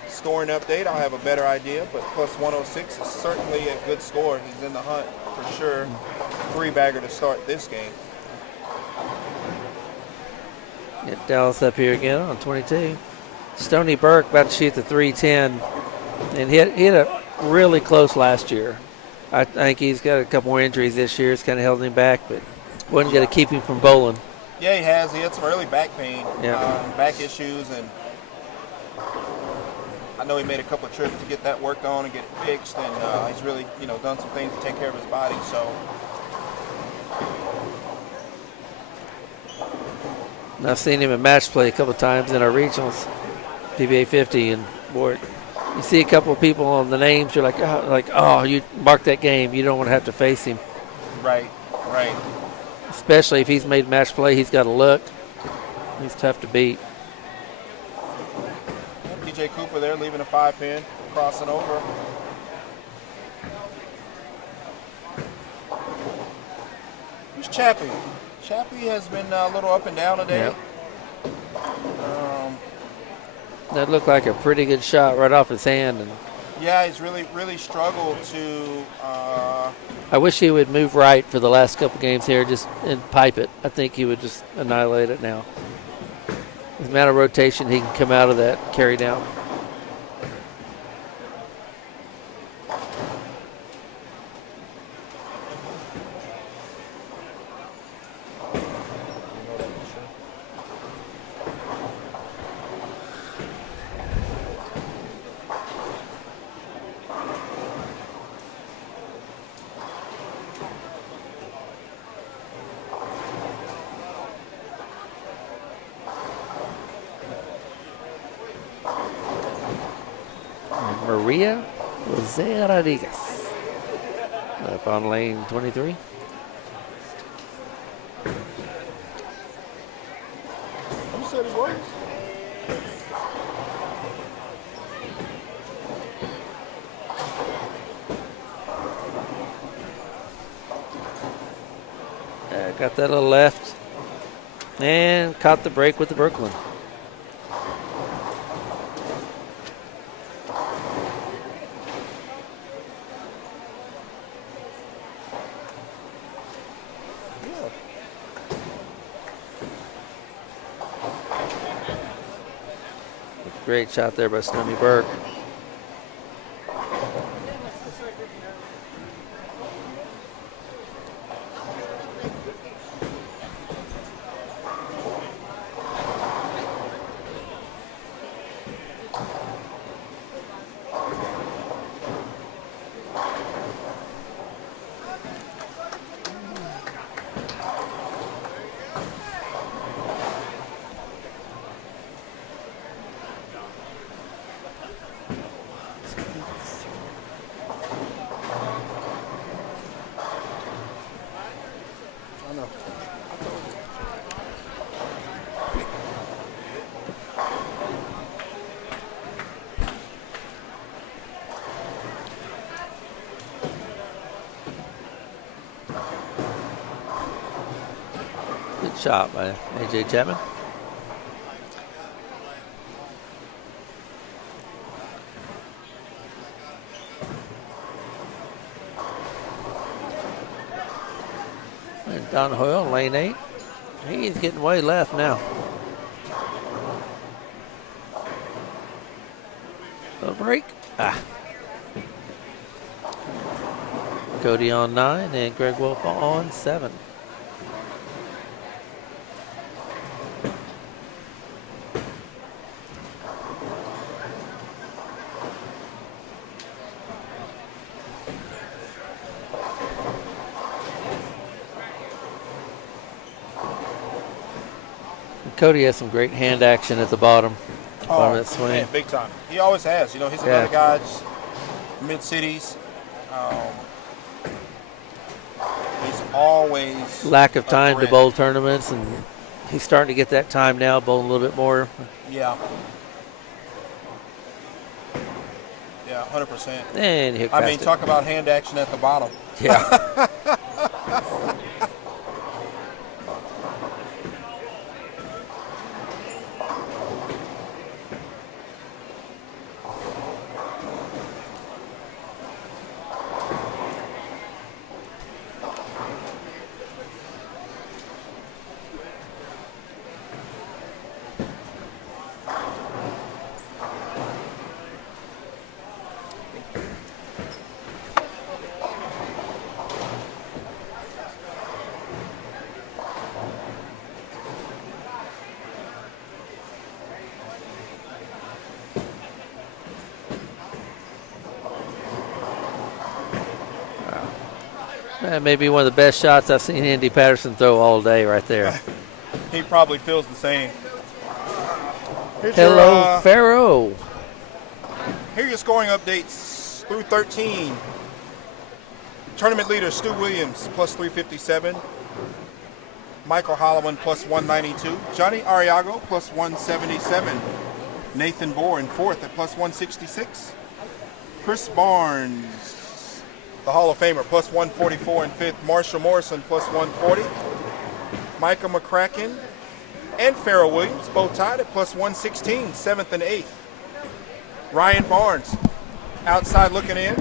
scoring update, I'll have a better idea. But plus 106 is certainly a good score. He's in the hunt for sure. Three-bagger to start this game. Get Dallas up here again on 22. Stoney Burke about to shoot the 310. And he had a really close last year. I think he's got a couple more injuries this year. It's kind of held him back, but wasn't going to keep him from bowling. Yeah, he has. He had some early back pain, Yeah. back issues, and I know he made a couple of trips to get that worked on and get it fixed, and he's really, done some things to take care of his body. So And I've seen him in match play a couple of times in our regionals, PBA 50, and boy, you see a couple of people on the names, you're like, oh, you mark that game. You don't want to have to face him. right. Especially if he's made match play, he's got a look. He's tough to beat. DJ Cooper there leaving a 5-pin, crossing over. Who's Chappie? Chappie has been a little up and down today. Yep. That looked like a pretty good shot right off his hand. And Yeah, he's really struggled to. I wish he would move right for the last couple games here, just and pipe it. I think he would just annihilate it now. With the amount of rotation he can come out of that carry down. Maria Jose Rodriguez up on lane 23. Who said he was? Got that little left and caught the break with the Brooklyn. Great shot there by Stony Burke. Good shot by A.J. Chapman. And Don Hoyle, lane 8. He's getting way left now. A break. Cody on 9 and Greg Wolf on 7. Cody has some great hand action at the bottom. Bottom of that swing. Man, big time. He always has. You know, he's another guy, just mid-cities. He's always lack of time to bowl tournaments, and he's starting to get that time now, bowling a little bit more. Yeah. Yeah, 100%. And he I mean, talk about hand action at the bottom. Yeah. That may be one of the best shots I've seen Andy Patterson throw all day right there. He probably feels the same. Here's Hello, Faro. Here are your scoring updates through 13. Tournament leader Stu Williams plus 357. Michael Holloman plus 192. Johnny Arriago plus 177. Nathan Bohr in fourth at plus 166. Chris Barnes, the Hall of Famer, plus 144 in fifth. Marshall Morrison plus 140. Micah McCracken and Farrell Williams both tied at plus 116, seventh and eighth. Ryan Barnes, outside looking in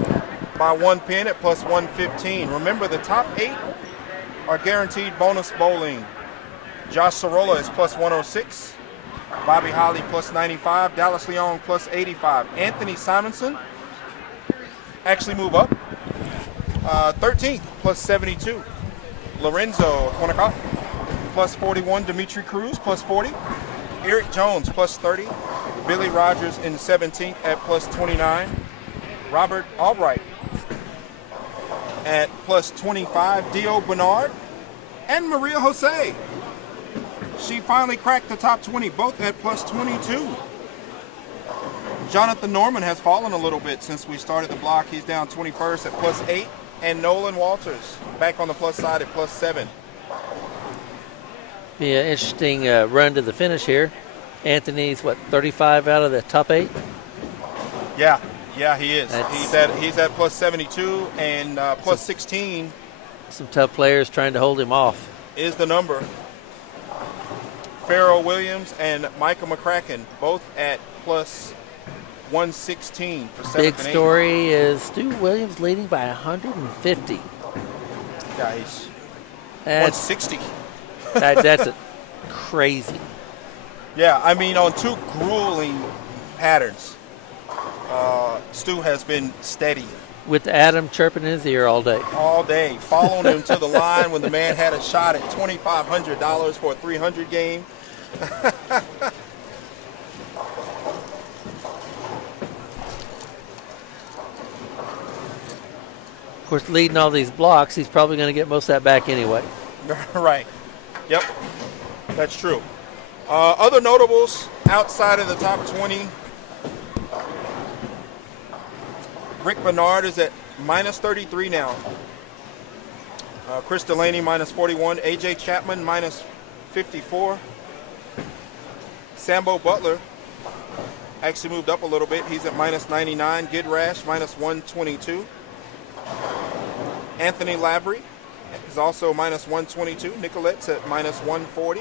by 1 pin at plus 115. Remember, the top 8 are guaranteed bonus bowling. Josh Sorolla is plus 106. Bobby Holly plus 95. Dallas Leon plus 85. Anthony Simonson actually move up. 13th plus 72. Lorenzo Quanacott plus 41. Dimitri Cruz plus 40. Eric Jones plus 30. Billy Rogers in 17th at plus 29. Robert Albright at plus 25. Dio Bernard and Maria Jose. She finally cracked the top 20, both at plus 22. Jonathan Norman has fallen a little bit since we started the block. He's down 21st at plus 8. And Nolan Walters back on the plus side at plus 7. Be an interesting run to the finish here. Anthony's, 35 out of the top 8? Yeah, he is. He's at plus 72 and plus 16. Some tough players trying to hold him off. Is the number. Farrell Williams and Michael McCracken both at plus 116 for 7th Big and 8th. story is Stu Williams leading by 150. Yeah, he's That's 160. that's crazy. Yeah, I mean, on 2 grueling patterns, Stu has been steady. With Adam chirping in his ear all day. All day, following him to the line when the man had a shot at $2,500 for a 300 game. Of course, leading all these blocks, he's probably going to get most of that back anyway. Right. Yep. That's true. Other notables outside of the top 20. Rick Bernard is at minus 33 now. Chris Delaney minus 41. AJ Chapman minus 54. Sambo Butler actually moved up a little bit. He's at minus 99. Gidrash minus 122. Anthony Lavery is also minus 122. Nicolette's at minus 140.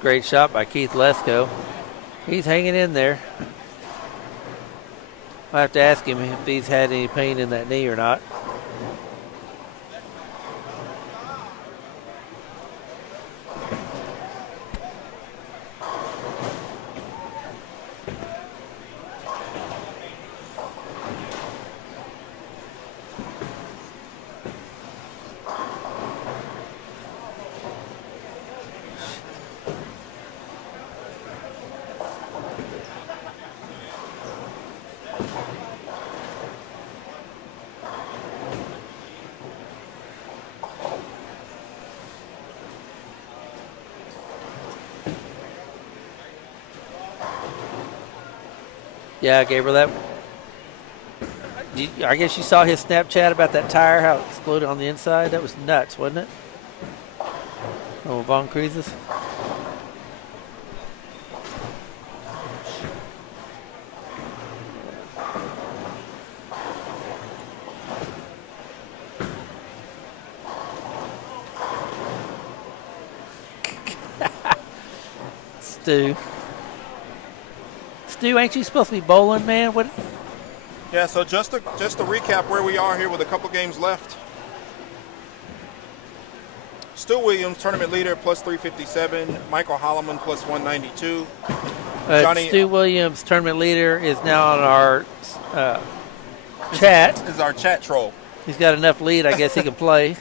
Great shot by Keith Lesko. He's hanging in there. I have to ask him if he's had any pain in that knee or not. Yeah, Gabriel, I guess you saw his Snapchat about that tire, how it exploded on the inside. That was nuts, wasn't it? Oh, Von Cruz's. Stu. Stu, ain't you supposed to be bowling, man? What? Yeah, so just to recap where we are here with a couple games left. Stu Williams, tournament leader, plus 357. Michael Holloman, plus 192. Stu Williams, tournament leader, is now on our chat. This is our chat troll. He's got enough lead, I guess he can play.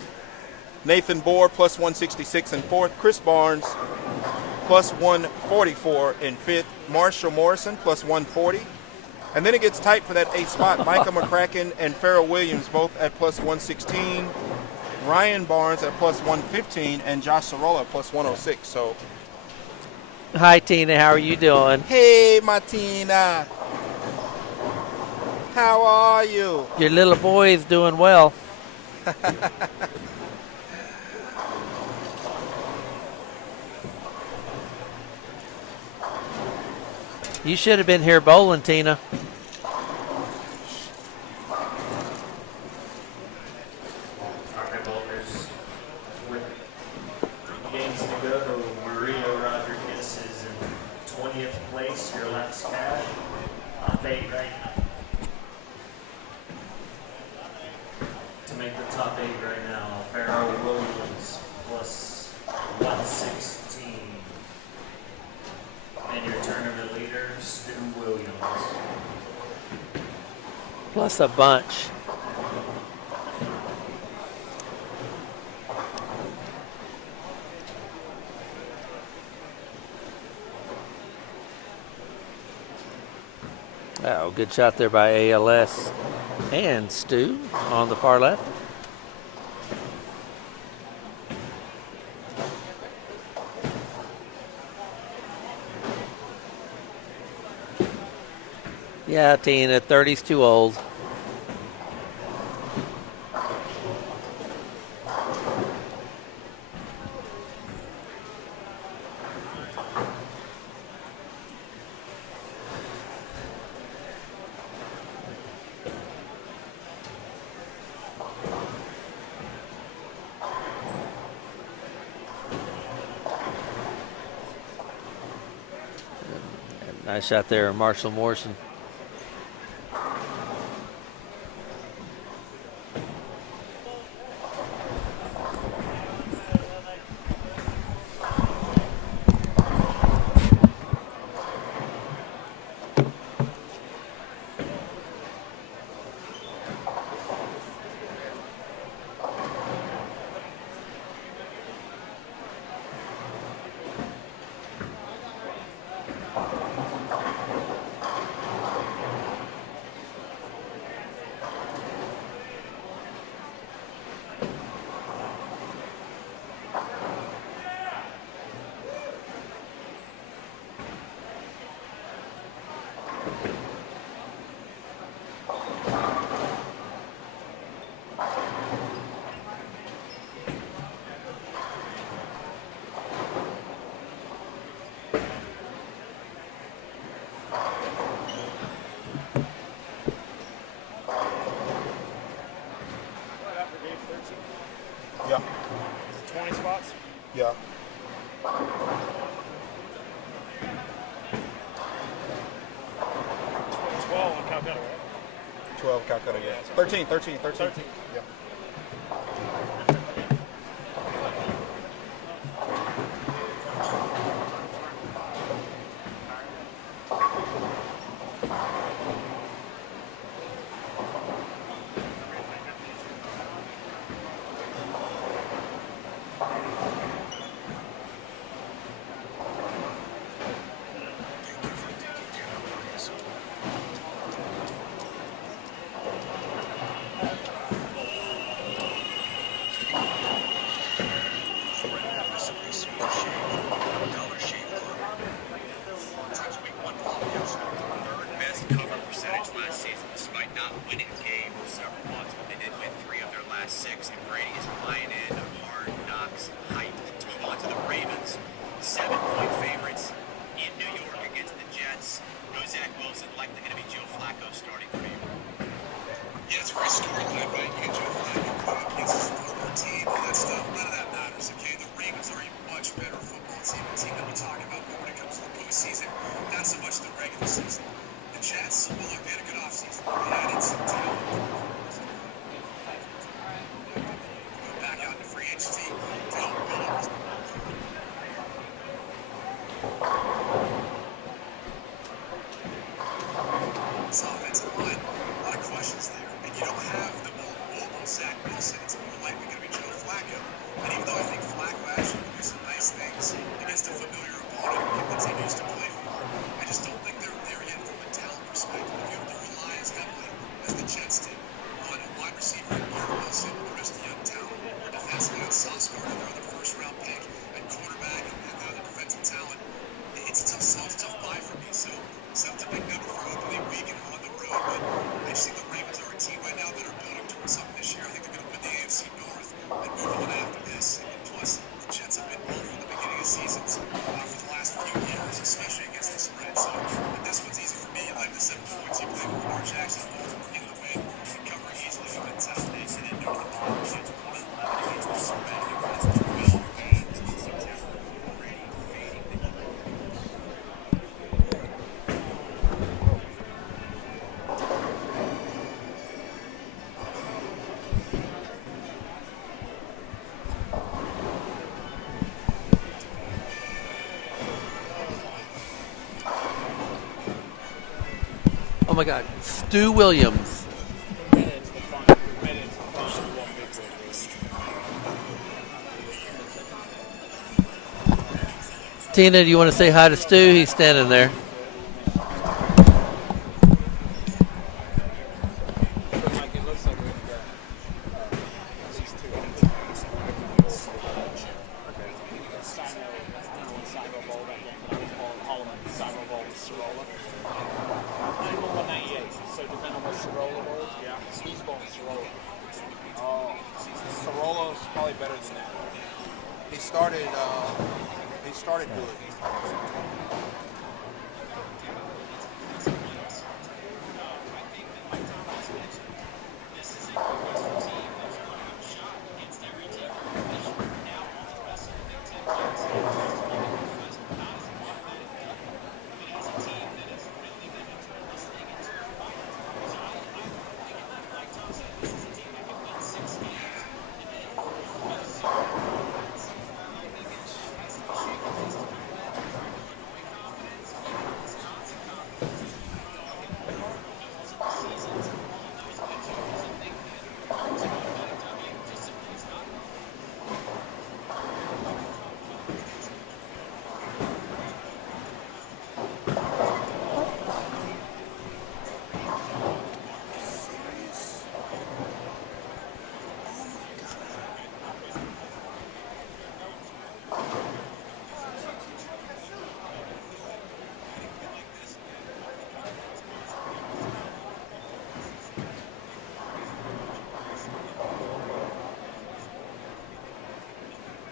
Nathan Bohr, plus 166 in fourth. Chris Barnes, plus 144 in fifth. Marshall Morrison, plus 140. And then it gets tight for that eighth spot. Micah McCracken and Farrell Williams, both at plus 116. Ryan Barnes at plus 115. And Josh Sorolla, plus 106. So, Hi, Tina. How are you doing? hey, Martina. How are you? Your little boy is doing well. You should have been here bowling, Tina. Alright, bowlers. With 3 games to go, Maria Rodriguez is in 20th place. Your last cash. Top 8 right now. To make the top 8 right now, Farrell Williams plus 116. And your tournament leader, Stu Williams. Plus a bunch. Oh, good shot there by ALS and Stu on the far left. Yeah, Tina, 30's too old. Nice shot there, Marshall Morrison. Yeah. Is it 20 spots? Yeah. Twelve on Calcutta, right? 12 Calcutta, yeah. 13. Yeah. Better football team, a team that we talk about more when it comes to the the season, not so much the regular season. The Jets, well, look, they had a good offseason. They added some talent. Go back out into free agency to help build up. This offensive line, a lot of questions there. And you don't have the more mobile Zach Wilson. It's more likely going to be Joe Flacco. And even though I think Flacco actually can do some nice things against a familiar opponent he continues to play for, I just don't think they're there yet from a talent perspective. If you have to rely as heavily as the Jets did on a wide receiver in Garrett Wilson and the rest of the young talent, or defensively on Sauce Gardner, they're the first-round pick at quarterback and the other defensive talent, it's a tough sell, it's a tough buy for me. So Celtics a big number for opening week and on the road, but I just think the Ravens are a team right now that are building towards something this year. I think they're going to win the AFC North and move on after this. And plus, the Jets have been awful at the beginning of seasons for the last few years, especially against the spread. So if this one's easy for me, you like the 7 points. You play with Lamar Jackson in the win and covering easily with mentality. They didn't know the ball. Jets 1-11 against the spread. They've lost 12 games in September. Already fading the Oh my God, Stu Williams. Tina, do you want to say hi to Stu? He's standing there. Sorolo's probably better than that. He started good.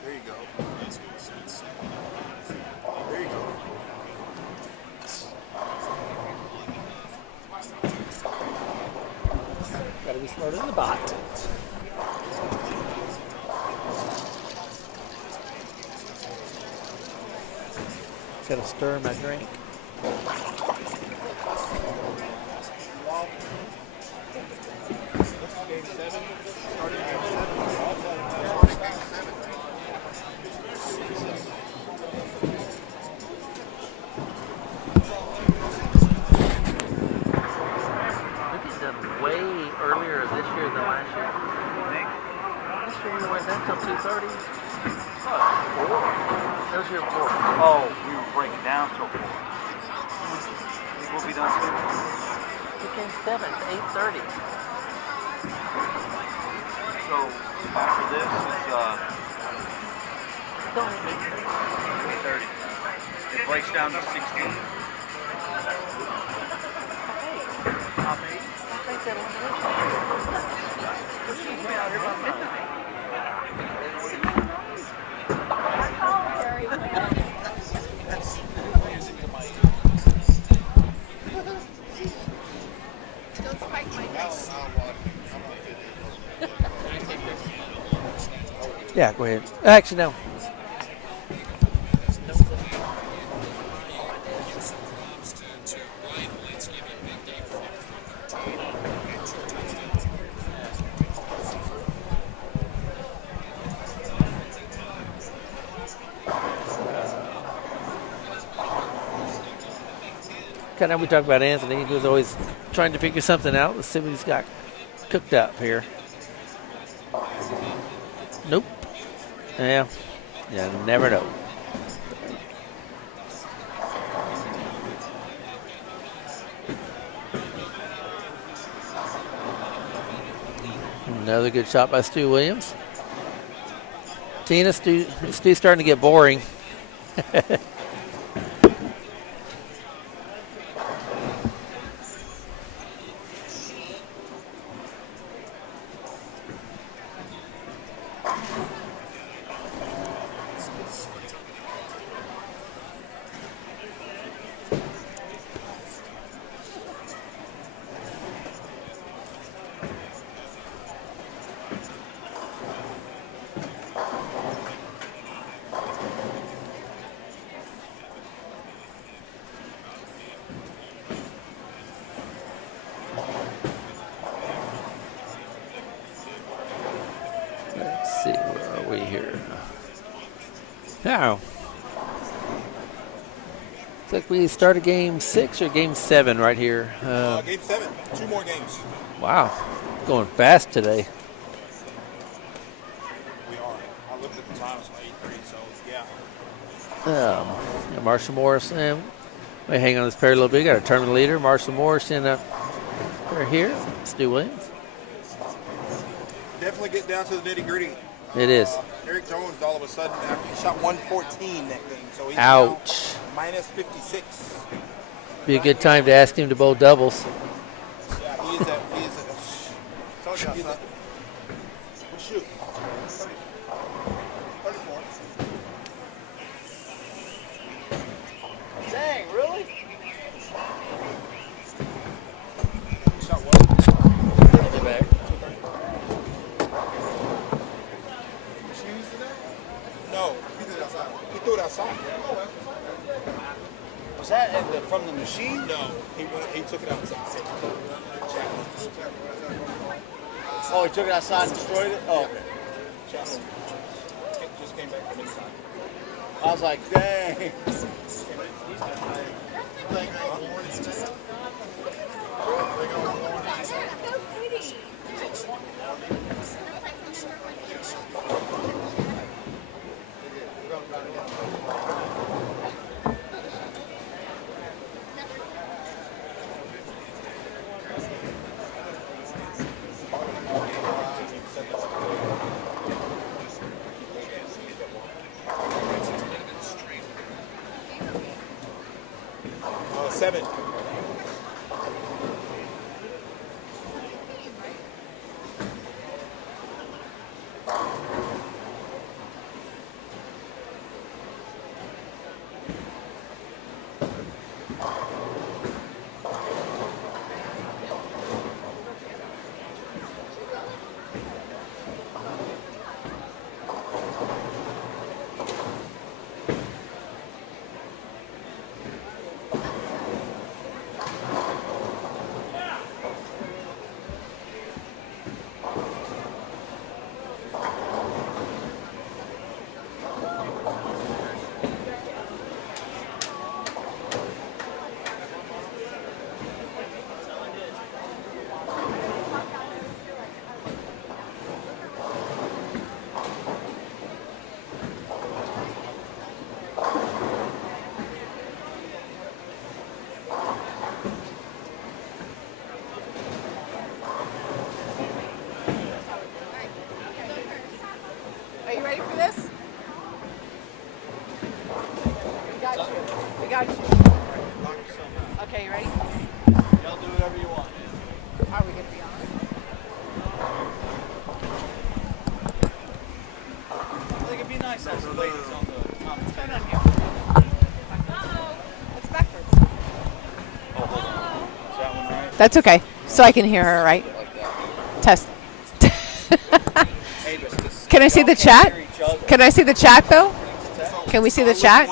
There you go. There you go. Gotta be smarter than the bot. Gotta stir my drink. Way earlier this year than last year. This year we went until 2:30. That was year 4. Oh, we were breaking down till 4. I think we'll be done soon. It came 7 to 8:30. So, after this, It's only 8:30. 8:30. It breaks down to 16. Top 8. I think that elimination. We'll be out here by midnight. Don't spike my face. Yeah, go ahead. Actually, no. kind of we talked about Anthony. He was always trying to figure something out. Let's see what he's got cooked up here. Nope. Yeah, never know. Another good shot by Stu Williams. Tina, Stu's starting to get boring. Let's see, where are we here? Now, looks like we started game 6 or game 7 right here. Game 7. 2 more games. Wow, going fast today. We are. I looked at the time. It's 8:30, so yeah. Marshall Morris. We hang on this pair a little bit. Got a tournament leader, Marshall Morris, in right here. Stu Williams. Definitely get down to the nitty gritty. It is. Eric Jones, all of a sudden, after he shot 114 that game, so he's Ouch. now minus 56. Be a good time to ask him to bowl doubles. Yeah, he is at. Told you that. Well, shoot. 34. Dang, really? Shot what? No, he threw it outside. He threw it outside. Was that from the machine? No, he took it outside. Oh, he took it outside and destroyed it? Oh, okay. Just came back from inside. I was like, dang. Seven. Are you ready for this? We got you. We got you. Okay, you ready? Y'all do whatever you want. Are we going to be on? I think it'd be nice to have some ladies on the What's going on here? It's backwards. Oh, hold on. Is that one right? That's okay. So I can hear her, right? Test. Can I see the chat? Can I see the chat, though? Can we see the chat?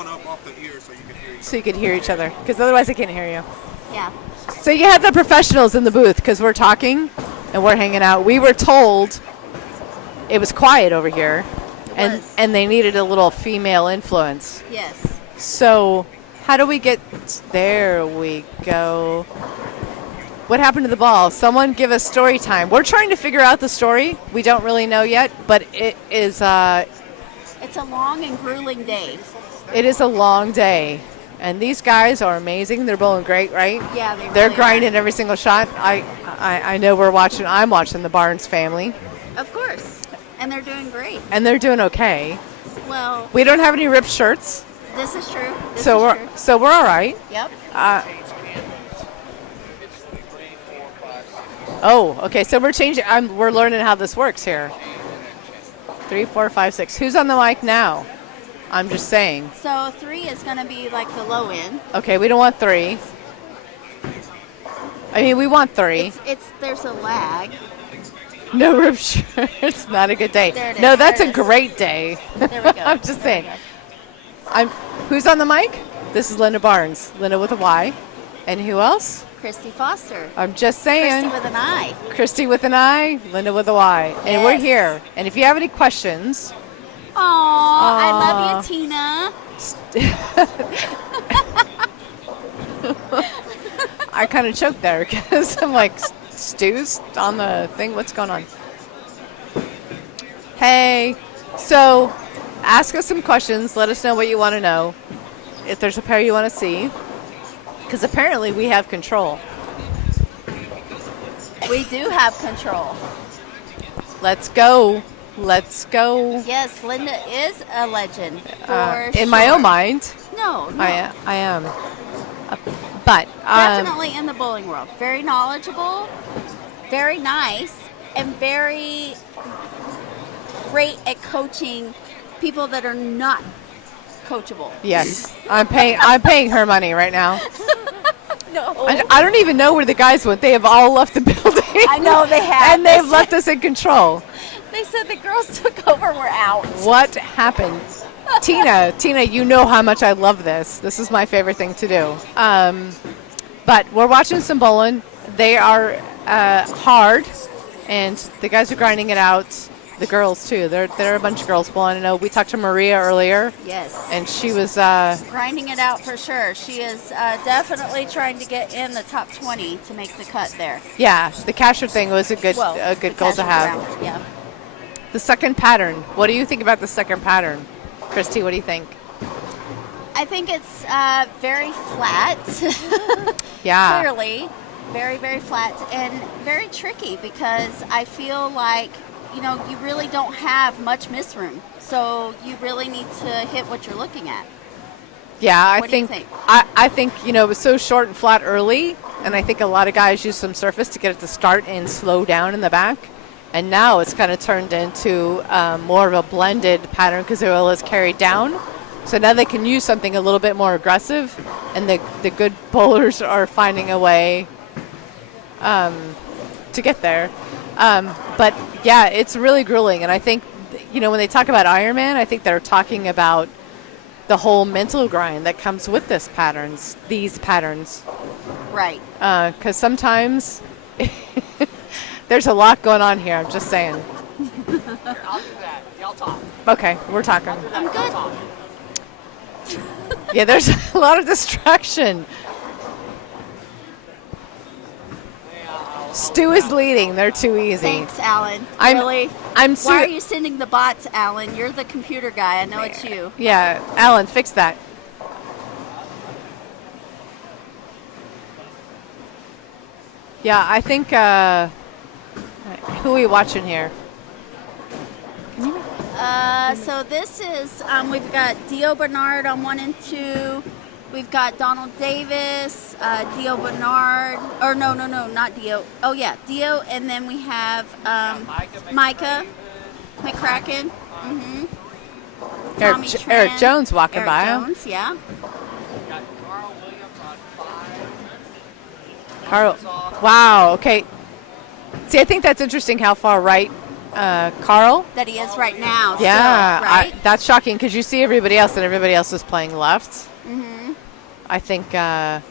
So you can hear each other. Because otherwise I can't hear you. Yeah. So you have the professionals in the booth because we're talking and we're hanging out. We were told it was quiet over here, and they needed a little female influence. Yes. So How do we get? There we go. What happened to the ball? Someone give us story time. We're trying to figure out the story. We don't really know yet, but it is. It's a long and grueling day. It is a long day, and these guys are amazing. They're bowling great, right? Yeah, they're really grinding every single shot. I know we're watching. I'm watching the Barnes family, are. Of course. And they're doing great. and they're doing okay. Well, We don't have any ripped shirts, this is true. This so is we're true. so we're all right. Yep. Oh, okay. So we're changing. We're learning how this works here. 3, 4, 5, 6. Who's on the mic now? I'm just saying. So 3 is going to be like the low end. Okay, we don't want 3. I mean, we want 3. There's a lag. No rip shirts. Not a good day. There it is, No, that's there a it is. great day. There we go. I'm just There we saying. Who's on the mic? This is Linda Barnes. Linda with a Y. And who else? Christy Foster. I'm just saying. Christy with an I. Christy with an I, Linda with a Y. And we're Yes. here. And if you have any questions, Aw, I love you, Tina. I kind of choked there because I'm like, Stu's on the thing. What's going on? Hey, so ask us some questions. Let us know what you want to know. If there's a pair you want to see, because apparently we have control. We do have control. Let's go. Let's go. Yes, Linda is a legend. In my own mind, No, no. I am. But Definitely in the bowling world. Very knowledgeable, very nice, and very great at coaching people that are not coachable. yes, I'm paying her money right now. No. I don't even know where the guys went. They have all left the building. I know they have. And they've left us in control. They said the girls took over. We're out. What happened? Tina, you know how much I love this. This is my favorite thing to do. But we're watching some bowling. They are hard, and the guys are grinding it out. The girls too. There are a bunch of girls bowling. I know we talked to Maria earlier. Yes. And she was Grinding it out for sure. She is definitely trying to get in the top 20 to make the cut there. yeah. The casher thing was a good Well, goal the to have. casher round, yeah. The second pattern. What do you think about the second pattern, Christy? What do you think? I think it's very flat. Yeah. Clearly, very, very flat and very tricky because I feel like, you really don't have much miss room. So you really need to hit what you're looking at. Yeah, What do you think? I think it was so short and flat early, and I think a lot of guys use some surface to get it to start and slow down in the back. And now it's kind of turned into more of a blended pattern because the oil is carried down. So now they can use something a little bit more aggressive, and the good bowlers are finding a way to get there. But yeah, it's really grueling. And I think, when they talk about Ironman, I think they're talking about the whole mental grind that comes with these patterns. Right. Because sometimes there's a lot going on here. I'm just saying. Here, I'll do that. Y'all talk. Okay, we're talking. I'm good. Yeah, there's a lot of distraction. Stu is leading. They're too easy. Thanks, Alan. I'm Why are you sending the bots, Alan? You're the computer guy. I know it's you. Yeah, Alan, fix that. Yeah, I think. Who are we watching here? So this is, we've got Dio Bernard on 1 and 2. We've got Donald Davis, Dio Bernard, or no, not Dio. Oh yeah, Dio, and then we have Micah McCracken. Mm-hmm. Eric Jones walking by. Eric Jones, yeah. Got Carl Williams on 5. Carl. Wow. Okay. See, I think that's interesting how far right Carl. That he is right now. Yeah, still, right? that's shocking because you see everybody else, and everybody else is playing left. Mm-hmm. I think I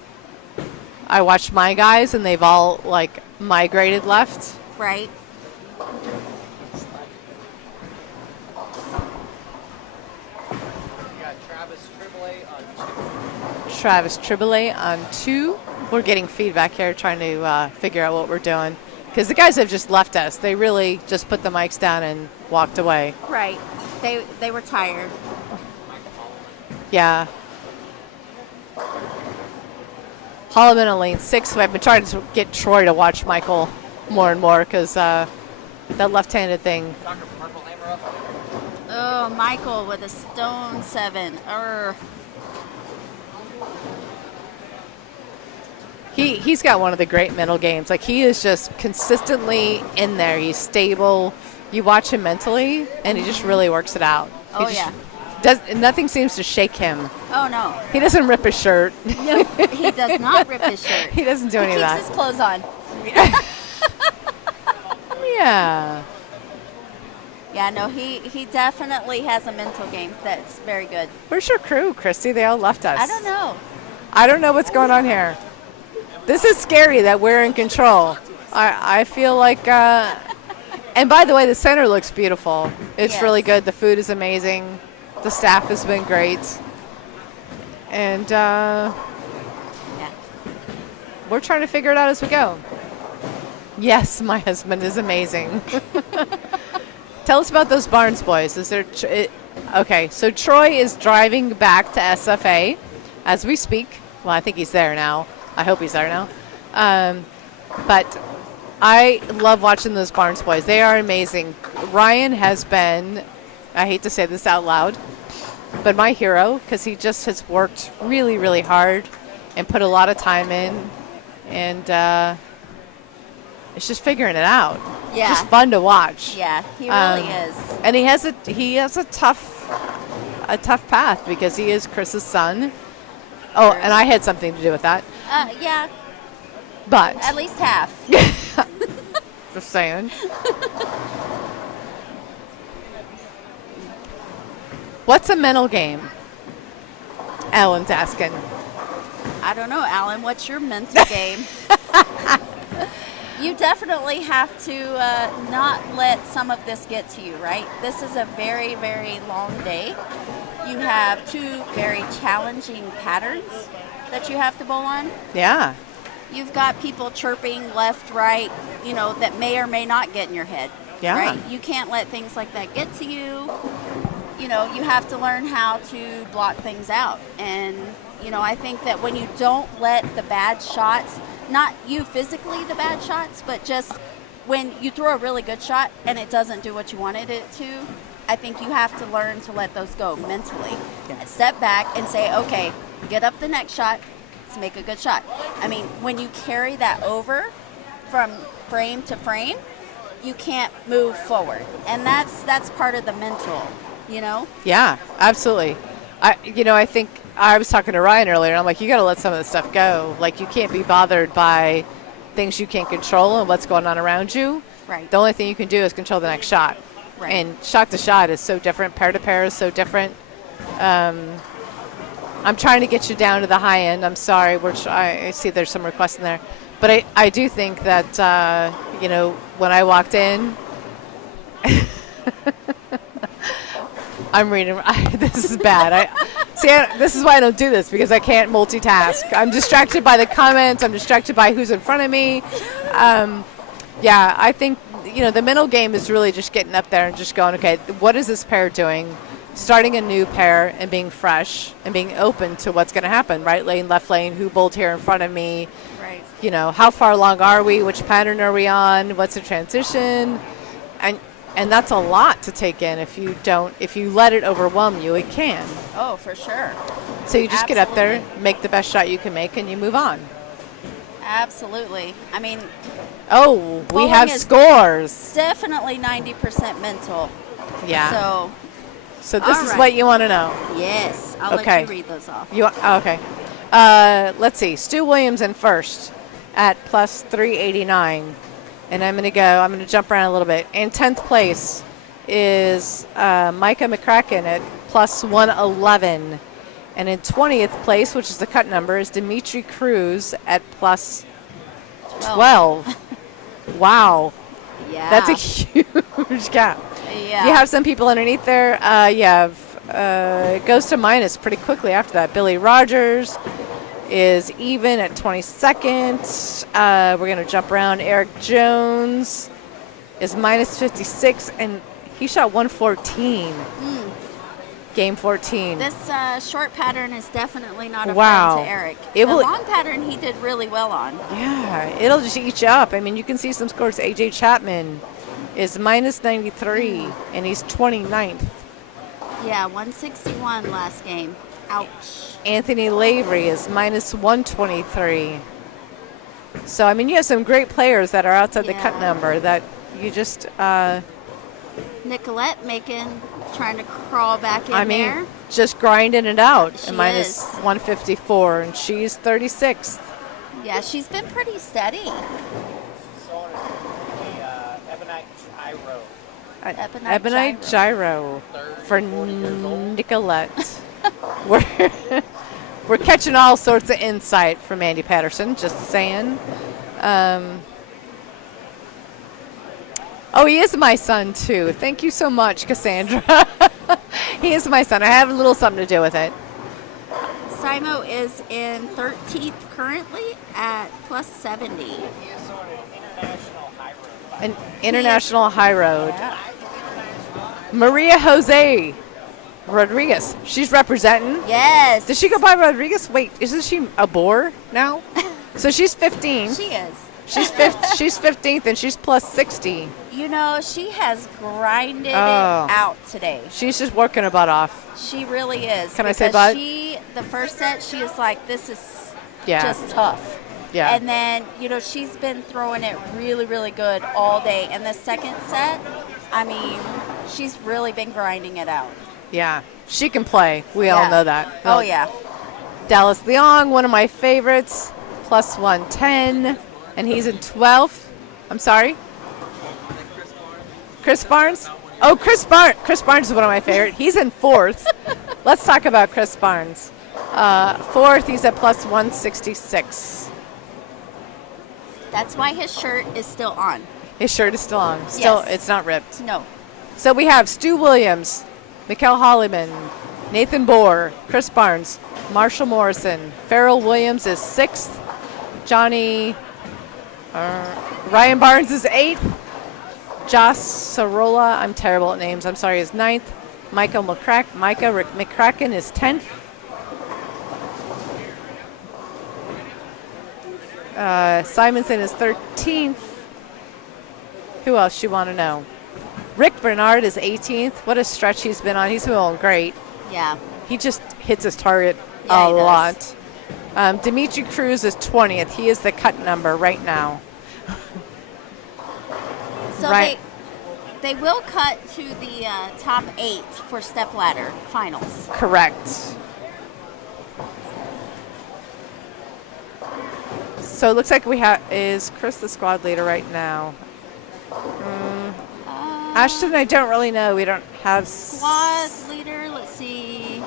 watched my guys, and they've all migrated left. Right. You got Travis Tremblay on 2. Travis Triboulet on 2. We're getting feedback here, trying to figure out what we're doing. Because the guys have just left us. They really just put the mics down and walked away. Right. They were tired. Yeah. Holloman in lane 6. So I've been trying to get Troy to watch Michael more and more because that left-handed thing. Oh, Michael with a stone 7. He's got one of the great mental games. Like, he is just consistently in there. He's stable. You watch him mentally, and he just really works it out. Oh, yeah. Nothing seems to shake him. Oh, no. He doesn't rip his shirt. No, he does not rip his shirt. He doesn't do any of that. He keeps his clothes on. Yeah. Yeah, no, he definitely has a mental game that's very good. Where's your crew, Christy? They all left us. I don't know. I don't know what's going on here. This is scary that we're in control. I feel like, and by the way, the center looks beautiful. It's Yes. really good. The food is amazing. The staff has been great. And we're trying to figure it out as we go. Yes, my husband is amazing. Tell us about those Barnes boys. Is there? Okay, so Troy is driving back to SFA as we speak. Well, I think he's there now. I hope he's there now. But I love watching those Barnes boys. They are amazing. Ryan has been, I hate to say this out loud, but my hero, because he just has worked really, really hard and put a lot of time in. And it's just figuring it out. Yeah. Just fun to watch. Yeah, he really is. And he has a tough path because he is Chris's son. Oh, and I had something to do with that. Yeah, But at least half. just saying. What's a mental game? Alan's asking. I don't know, Alan. What's your mental game? You definitely have to not let some of this get to you, right? This is a very, very long day. You have 2 very challenging patterns that you have to bowl on. Yeah. You've got people chirping left, right, that may or may not get in your head. Yeah. Right? You can't let things like that get to you. You have to learn how to block things out. And, I think that when you don't let the bad shots, not you physically, the bad shots, but just when you throw a really good shot and it doesn't do what you wanted it to, I think you have to learn to let those go mentally. Yeah. Step back and say, okay, get up the next shot, let's make a good shot. I mean, when you carry that over from frame to frame, you can't move forward. And that's part of the mental, Yeah, absolutely. I think I was talking to Ryan earlier, and I'm like, you got to let some of this stuff go. Like, you can't be bothered by things you can't control and what's going on around you. Right. The only thing you can do is control the next shot. Right. And shot to shot is so different. Pair to pair is so different. I'm trying to get you down to the high end. I'm sorry. I see there's some requests in there. But I do think that, when I walked in, I'm reading. This is bad. This is why I don't do this, because I can't multitask. I'm distracted by the comments. I'm distracted by who's in front of me. I think, the mental game is really just getting up there and just going, okay, what is this pair doing? Starting a new pair and being fresh and being open to what's going to happen. Right lane, left lane, who bowled here in front of me? Right. How far along are we? Which pattern are we on? What's the transition? And that's a lot to take in. If you let it overwhelm you, it can. Oh, for sure. So you just get up there, make the best shot you can make, and you move on. Absolutely. I mean, we bowling have is scores. Definitely 90% mental. Yeah. So this is right. what you want to know. Yes. I'll Okay. let you read those off. Okay. Let's see. Stu Williams in first at plus 389. And I'm going to jump around a little bit. In 10th place is Micah McCracken at plus 111. And in 20th place, which is the cut number, is Dimitri Cruz at plus 12. Wow. Yeah. That's a huge gap. Yeah. You have some people underneath there. You have it goes to minus pretty quickly after that. Billy Rogers, is even at 22nd. We're going to jump around. Eric Jones is minus 56, and he shot 114. Game 14. This short pattern is definitely not a Wow. friend to Eric. It the will- long pattern he did really well on. Yeah, it'll just eat you up. I mean, you can see some scores. AJ Chapman is minus 93, and he's 29th. Yeah, 161 last game. Ouch. Anthony Lavery is minus 123. So, I mean, you have some great players that are outside the cut number that you just, Nicolette trying to crawl back in there. just grinding it out She at minus is. 154, and she's 36th. Yeah, she's been pretty steady. Ebonite Gyro for Nicolette. We're catching all sorts of insight from Andy Patterson, just saying. Oh, he is my son, too. Thank you so much, Cassandra. He is my son. I have a little something to do with it. Simo is in 13th currently at plus 70. An international high road. Maria Jose Rodriguez. She's representing. Yes. Did she go by Rodriguez? Wait, isn't she a boar now? So she's 15. She is. She's 15th, and she's plus 60. You know, she has grinded it Oh. out today. She's just working her butt off. She really is. Can I say because butt? the first set, she is like, this is Yeah. just tough. Yeah. And then, you know, she's been throwing it really, really good all day. And the second set, I mean, she's really been grinding it out. Yeah. She can play. We all Yeah. know that. Oh, yeah. Dallas Leong, one of my favorites, plus 110. And he's in 12th. I'm sorry? Chris Barnes? Oh, Chris Barnes. Chris Barnes is one of my favorite. He's in 4th. Let's talk about Chris Barnes. 4th, he's at plus 166. That's why his shirt is still on. His shirt is still on. Still, Yes. It's not ripped. No. So we have Stu Williams, Mikkel Holliman, Nathan Bohr, Chris Barnes, Marshall Morrison. Farrell Williams is 6th. Ryan Barnes is 8th. Josh Sorolla, I'm terrible at names, I'm sorry, is 9th. Micah McCracken is 10th. Simonson is 13th. Who else you want to know? Rick Bernard is 18th. What a stretch he's been on. He's been going great. Yeah. He just hits his target Yeah, a he does. lot. Dimitri Cruz is 20th. He is the cut number right now. So Right. they will cut to the top 8 for step ladder finals. Correct. So it looks like is Chris the squad leader right now? Ashton, I don't really know. We don't have Squad leader, let's see.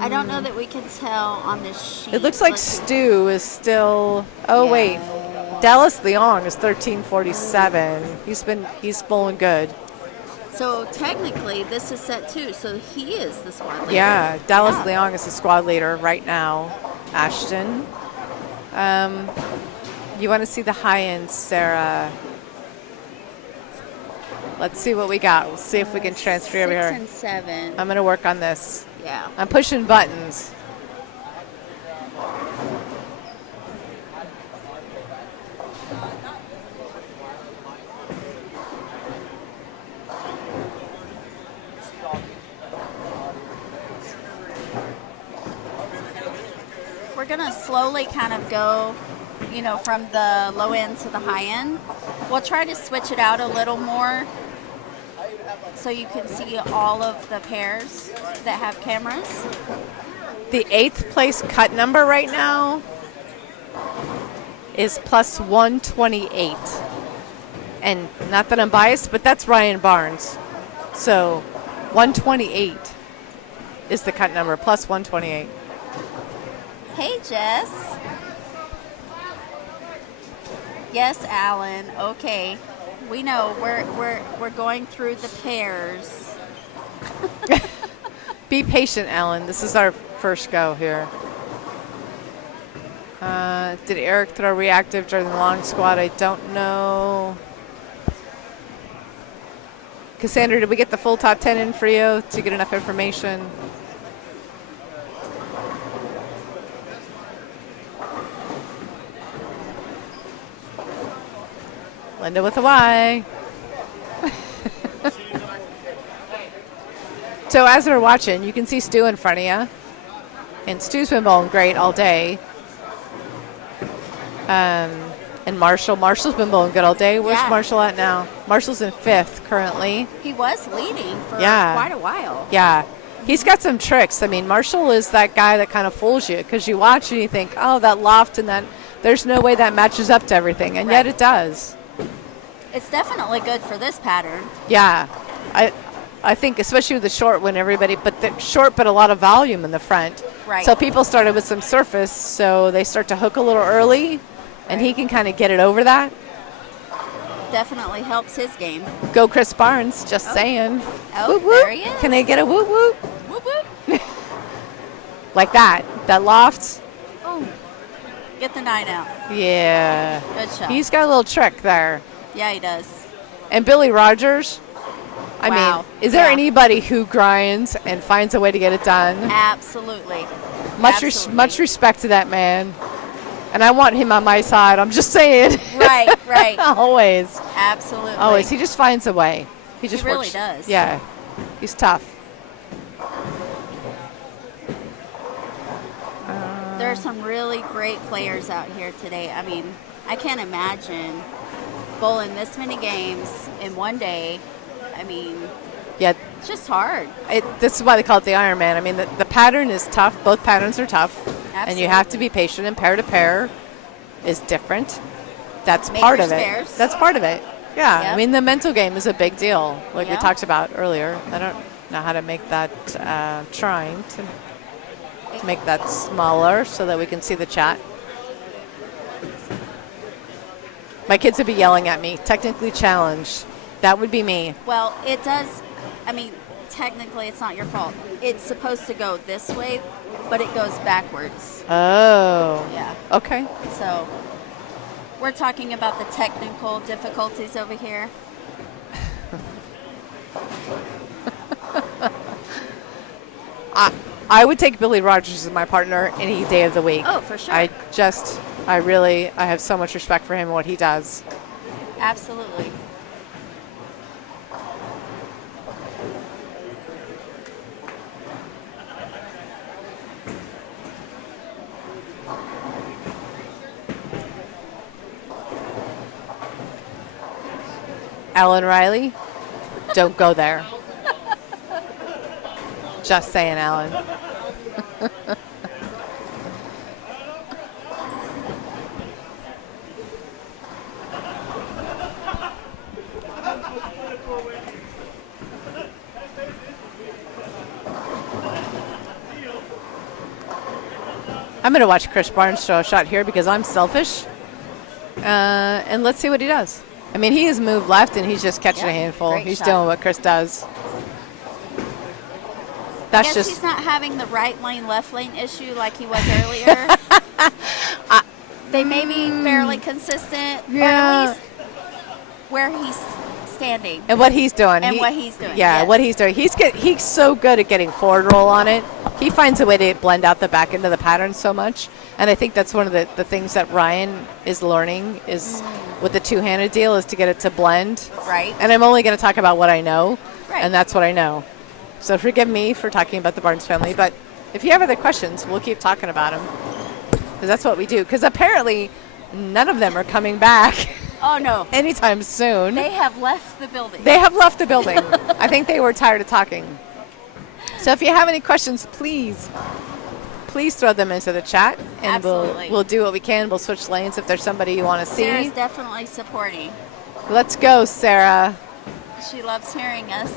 I don't know that we can tell on this sheet. It looks like Let's see. Stu is still. Oh wait, Dallas Leong is 1347. He's bowling good. So technically, this is set 2, so he is the squad leader. Yeah, Dallas Yeah. Leong is the squad leader right now. Ashton, you want to see the high end, Sarah? Let's see what we got. We'll see if we can transfer over 6 here. and 7. I'm gonna work on this. Yeah. I'm pushing buttons. We're going to slowly kind of go, you know, from the low end to the high end. We'll try to switch it out a little more so you can see all of the pairs that have cameras. The 8th place cut number right now is plus 128. And not that I'm biased, but that's Ryan Barnes. So 128 is the cut number, plus 128. Hey, Jess. Yes, Alan. Okay. We know we're going through the pairs. Be patient, Alan. This is our first go here. Did Eric throw reactive during the long squat? I don't know. Cassandra, did we get the full top 10 in for you to get enough information? Linda with a Y. So as we're watching, you can see Stu in front of you. And Stu's been bowling great all day. And Marshall's been bowling good all day. Where's Marshall at now? Marshall's in 5th currently. He was leading for quite a while. Yeah. He's got some tricks. I mean, Marshall is that guy that kind of fools you because you watch and you think, oh, that loft and that, there's no way that matches up to everything. And yet it does. It's definitely good for this pattern. Yeah. I think especially with the short when everybody, but the short but a lot of volume in the front. Right. So people started with some surface, so they start to hook a little early, and he can kind of get it over that. Definitely helps his game. Go Chris Barnes, just saying. Oh, whoop, whoop. there he is. Can I get a whoop whoop? Whoop whoop. Like that. That loft. Oh, get the 9 out. Yeah. Good shot. He's got a little trick there. Yeah, he does. And Billy Rogers. I mean, is there anybody who grinds and finds a way to get it done? Absolutely. Much respect to that man. And I want him on my side. I'm just saying. Right. Always. Absolutely. Always. He just finds a way. He just really works. does. Yeah. He's tough. There are some really great players out here today. I mean, I can't imagine bowling this many games in one day. I mean, yeah, it's just hard. This is why they call it the Ironman. I mean, the pattern is tough. Both patterns are tough. Absolutely. And you have to be patient, and pair to pair is different. That's part of it. Pairs. That's part of it. Yeah. Yep. I mean, the mental game is a big deal, like we Yeah. talked about earlier. I don't know how to make that, trying to make that smaller so that we can see the chat. My kids would be yelling at me, technically challenged. That would be me. Well, it does. I mean, technically, it's not your fault. It's supposed to go this way, but it goes backwards. Oh. Yeah. Okay. So we're talking about the technical difficulties over here. I would take Billy Rogers as my partner any day of the week. Oh, for sure. I have so much respect for him and what he does. Absolutely. Alan Riley, don't go there. Just saying, Alan. I'm going to watch Chris Barnes throw a shot here because I'm selfish. And let's see what he does. I mean, he has moved left, and he's just catching a handful. He's shot. doing what Chris does. I guess he's not having the right lane, left lane issue like he was earlier. They may be fairly consistent, or at least where he's standing. And what he's doing. And what he's doing. Yeah, yes. what he's doing. He's so good at getting forward roll on it. He finds a way to blend out the back end of the pattern so much. And I think that's one of the things that Ryan is learning is with the two-handed deal is to get it to blend. Right. And I'm only going to talk about what I know. Right. And that's what I know. So forgive me for talking about the Barnes family. But if you have other questions, we'll keep talking about them. Because that's what we do. Because apparently none of them are coming back. Oh, no. Anytime soon. They have left the building. They have left the building. I think they were tired of talking. So if you have any questions, please throw them into the chat. And we'll do what we can. We'll switch lanes if there's somebody you want to see. Sarah's definitely supporting. Let's go, Sarah. She loves hearing us.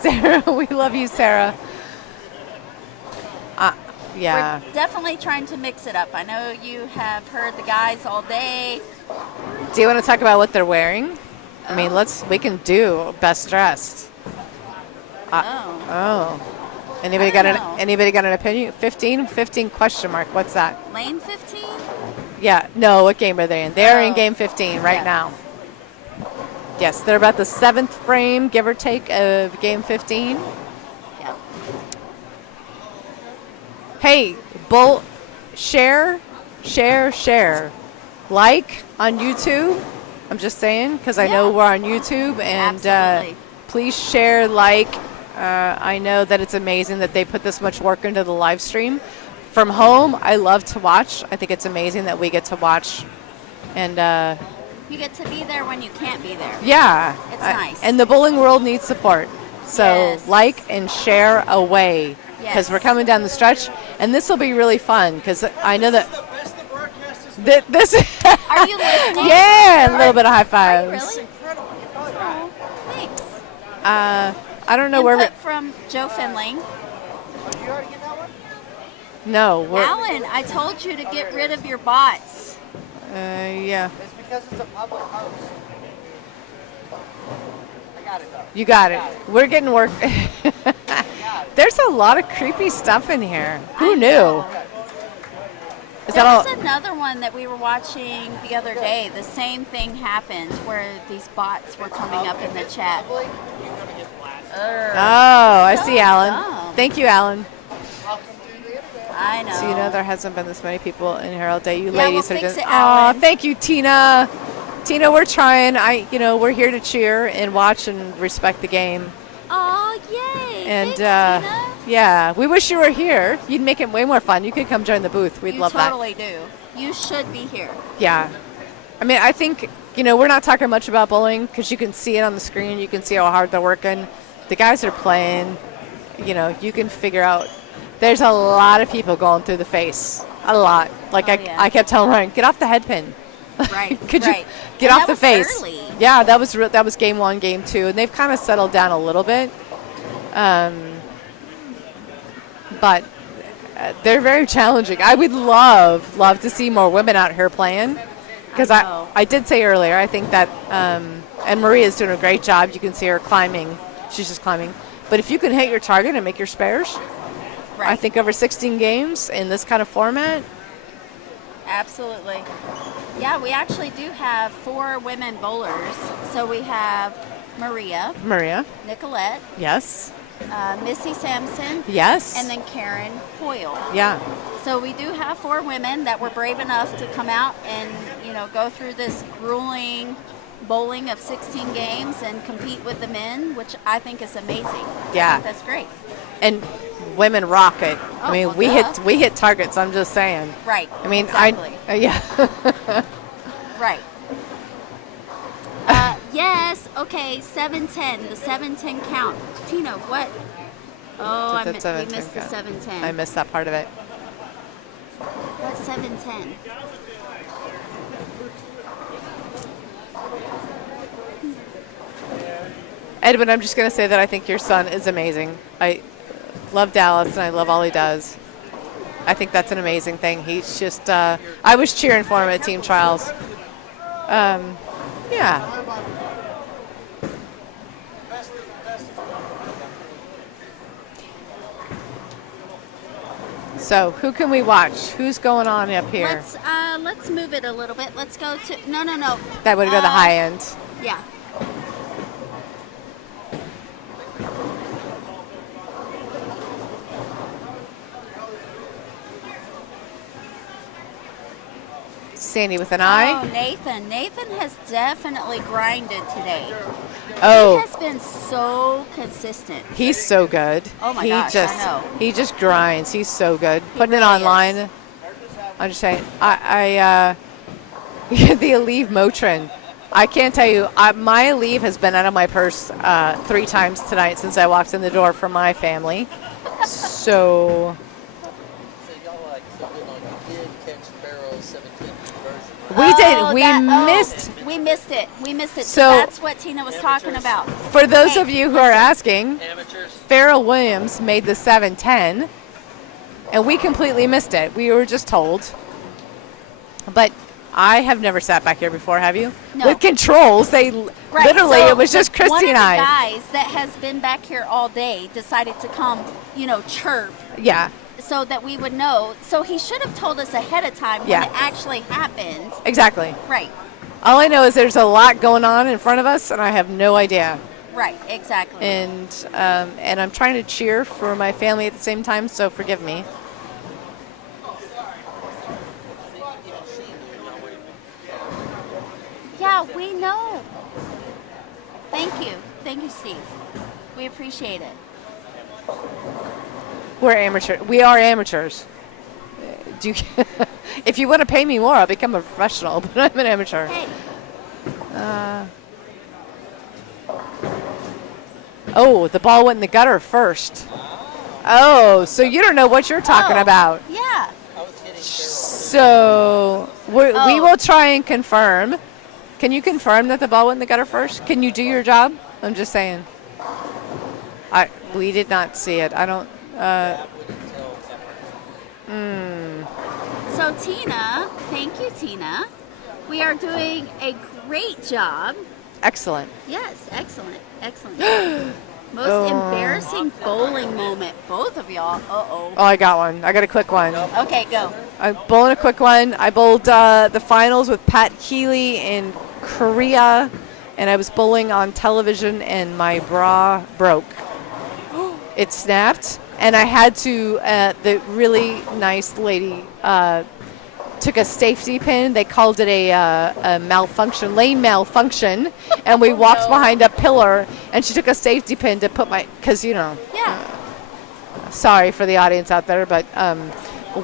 Sarah, we love you, Sarah. Yeah. We're definitely trying to mix it up. I know you have heard the guys all day. Do you want to talk about what they're wearing? I mean, we can do best dressed. Oh. Anybody I got don't an know. Anybody got an opinion? 15? 15 question mark. What's that? Lane 15? Yeah. No. What game are they in? They're in Oh. game 15 right Yeah. now. Yes, they're about the 7th frame, give or take, of game 15. Yeah. Hey, share. Like on YouTube. I'm just saying because I know we're on YouTube, and Absolutely. please share, like. I know that it's amazing that they put this much work into the live stream. From home, I love to watch. I think it's amazing that we get to watch, and You get to be there when you can't be there. yeah, It's nice. And the bowling world needs support. So Yes. like and share away because Yes. we're coming down the stretch, and this will be really fun because I know that That's the broadcast is this. Are you listening? Yeah, a little bit of high Are fives. you really? incredible. Oh, thanks. I don't know where. Input from Joe Finley. You already get that one? No, we're. Alan, I told you to get rid of your bots. Yeah, It's because it's a public host. I got it though. you got it. We're getting work. There's a lot of creepy stuff in here. Who knew? Is There that all? was another one that we were watching the other day. The same thing happened where these bots were coming up in the chat. You're gonna get blasted. Oh, I So see, Alan. dumb. Thank you, Alan. Welcome to the internet. I know. So you know there hasn't been this many people in here all day. You Yeah, ladies we'll are fix just. it, Oh, Alan. thank you, Tina. Tina, we're trying. We're here to cheer and watch and respect the game. Oh, yay. And Thanks, Tina. yeah, we wish you were here. You'd make it way more fun. You could come join the booth. We'd You love that. totally do. You should be here. Yeah. I mean, I think, we're not talking much about bowling because you can see it on the screen. You can see how hard they're working. The guys are playing. You can figure out. There's a lot of people going through the face. A lot. Like Oh, yeah. I kept telling Ryan, get off the head pin. Right. Could right. you get And off that the was face? Early. Yeah, that was game 1, game 2, and they've kind of settled down a little bit. But they're very challenging. I would love to see more women out here playing because I know. I did say earlier I think that and Maria's doing a great job. You can see her climbing. She's just climbing. But if you can hit your target and make your spares, Right. I think over 16 games in this kind of format. Absolutely. Yeah, we actually do have 4 women bowlers. So we have Maria, Nicolette, Yes. Missy Sampson, Yes. and then Karen Hoyle. Yeah. So we do have 4 women that were brave enough to come out and, go through this grueling bowling of 16 games and compete with the men, which I think is amazing. Yeah. I think that's great. And women rock it. I Oh, mean, well, we duh. hit targets. I'm just saying. Right. I mean, exactly. yeah. Right. Yes. Okay. 710. The 710 count. Tina, what? Oh, The we 710 missed the count. 710. I missed that part of it. What's 710? Edwin, I'm just going to say that I think your son is amazing. I love Dallas, and I love all he does. I think that's an amazing thing. He's just, I was cheering for him at team trials. Yeah. So, who can we watch? Who's going on up here? Let's move it a little bit. Let's go to no. That would go the high end. Yeah. Sandy with an Oh, eye. Nathan. Nathan has definitely grinded today. Oh. He has been so consistent. He's so good. Oh my gosh, I know. He just grinds. He's so good. Putting it really online. is. I'm just saying. I the Aleve Motrin. I can't tell you. My Aleve has been out of my purse 3 times tonight since I walked in the door for my family. So. So y'all you did catch Pharaoh's 17 version, We did. We missed it. We missed it. So- That's what Tina was talking about. For those Hey, of you who are asking, Amateurs. Farrell Williams made the 710, and we completely missed it. We were just told. But I have never sat back here before. Have you? No. With controls, Right, literally so it was just Christy one of and the I. guys that has been back here all day decided to come, chirp Yeah, so that we would know. So he should have told us ahead of time Yeah. when it actually happened. exactly. Right, All I know is there's a lot going on in front of us, and I have no idea. right, exactly. And I'm trying to cheer for my family at the same time, so forgive me. Yeah, we know. Thank you, Steve. We appreciate it. We're amateur. We are amateurs. Do you, if you want to pay me more, I'll become a professional. But I'm an amateur. Hey, Oh, the ball went in the gutter first. Oh, so you don't know what you're talking Oh, about. yeah. So we Oh. will try and confirm. Can you confirm that the ball went in the gutter first? Can you do your job? I'm just saying. We did not see it. I don't. So Tina, thank you, Tina. We are doing a great job. Excellent. Yes, excellent. Most embarrassing bowling moment, both of y'all. Oh, I got one. I got a quick one. Okay, go. I'm bowling a quick one. I bowled the finals with Pat Healy in Korea, and I was bowling on television, and my bra broke. It snapped, and I had to. The really nice lady took a safety pin. They called it a malfunction, lane malfunction, and we walked behind a pillar, and she took a safety pin to put because Yeah. Sorry for the audience out there, but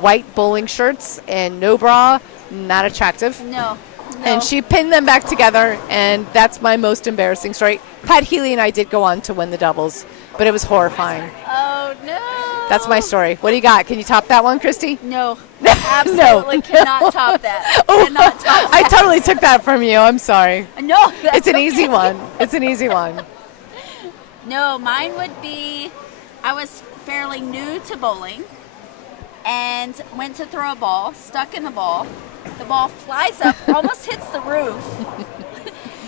white bowling shirts and no bra, not attractive. No. And she pinned them back together, and that's my most embarrassing story. Pat Healy and I did go on to win the doubles, but it was horrifying. Oh no. That's my story. What do you got? Can you top that one, Christy? No. Absolutely cannot top that. Cannot top that. I totally took that from you. I'm sorry. No, that's It's an easy okay. one. It's an easy one. No, mine would be I was fairly new to bowling and went to throw a ball, stuck in the ball. The ball flies up, almost hits the roof,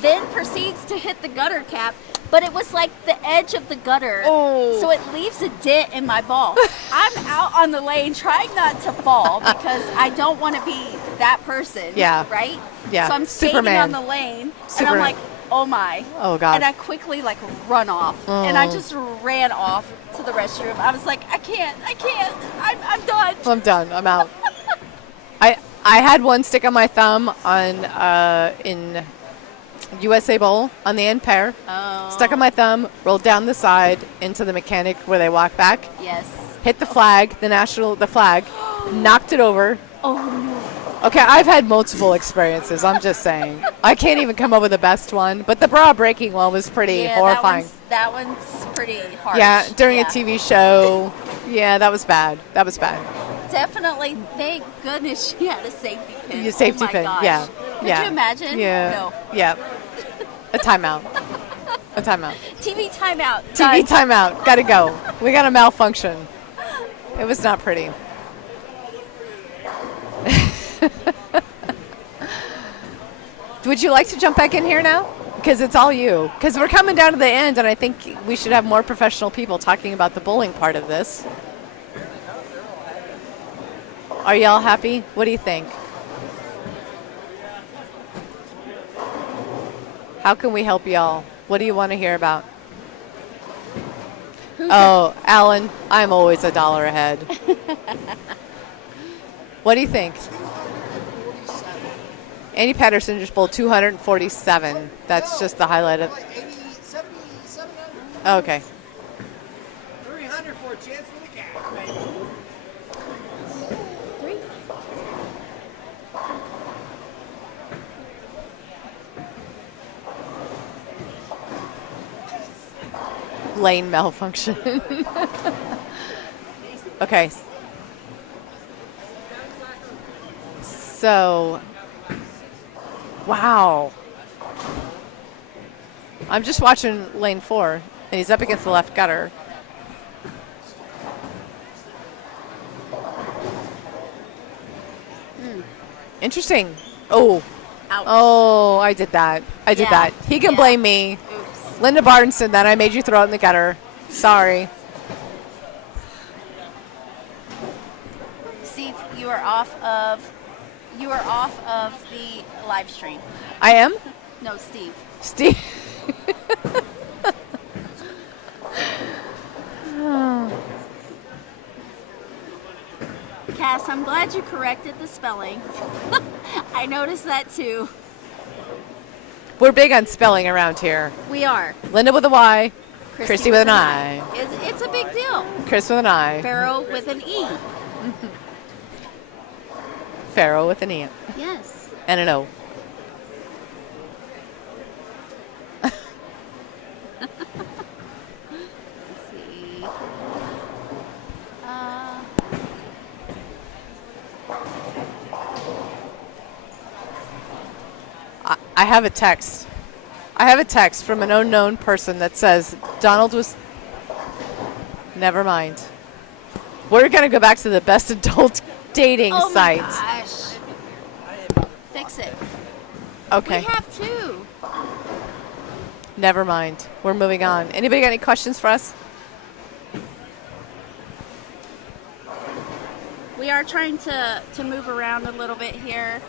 then proceeds to hit the gutter cap, but it was like the edge of the gutter, so it leaves a dent in my ball. I'm out on the lane trying not to fall because I don't want to be that person, Yeah. right? Yeah. So I'm skating Superman. on the lane, and Superman. I'm like, oh my. Oh, gosh. And I quickly run off, and I Oh. just ran off to the restroom. I was like, I can't, I'm done. I'm done. I'm out. I had one stick on my thumb on in USA Bowl on the end pair. Oh. Stuck on my thumb, rolled down the side into the mechanic where they walk back. Yes. Hit the flag, the flag, knocked it over. Oh no. Okay, I've had multiple experiences. I'm just saying. I can't even come up with the best one, but the bra breaking one was pretty horrifying. That one's pretty harsh. Yeah, during a TV show. Yeah, that was bad. That was bad. Definitely. Thank goodness she had a safety pin. Your safety oh my pin. Gosh. Yeah. Could yeah. you imagine? Yeah. No. Yeah. A timeout. A timeout. TV timeout. TV Done. timeout. Gotta go. We got a malfunction. It was not pretty. Would you like to jump back in here now? Because it's all you. Because we're coming down to the end, and I think we should have more professional people talking about the bowling part of this. Are y'all happy? What do you think? How can we help y'all? What do you want to hear about? Oh, Alan, I'm always $1 ahead. What do you think? Andy Patterson just bowled 247. That's just the highlight of. 700. Okay. 300 for a chance for the cash, baby. Lane malfunction. Okay. So, wow. I'm just watching lane 4, and he's up against the left gutter. Interesting. Oh. Ouch. Oh, I did that. I did Yeah. that. He can Yeah. blame me. Oops. Linda Barton said that. I made you throw it in the gutter. Sorry. Steve, you are off of the live stream. I am? No, Steve. Steve. Cass, I'm glad you corrected the spelling. I noticed that too. We're big on spelling around here. We are. Linda with a Y, Christy with an I. It's a big deal. Chris with an I. Pharaoh with an E. Pharaoh with an E. Yes. And an O. Let's see. I have a text. I have a text from an unknown person that says Donald was. Never mind. We're gonna go back to the best adult dating Oh site. my gosh. Fix it. Okay. We have two. Never mind. We're moving on. Anybody got any questions for us? We are trying to move around a little bit here.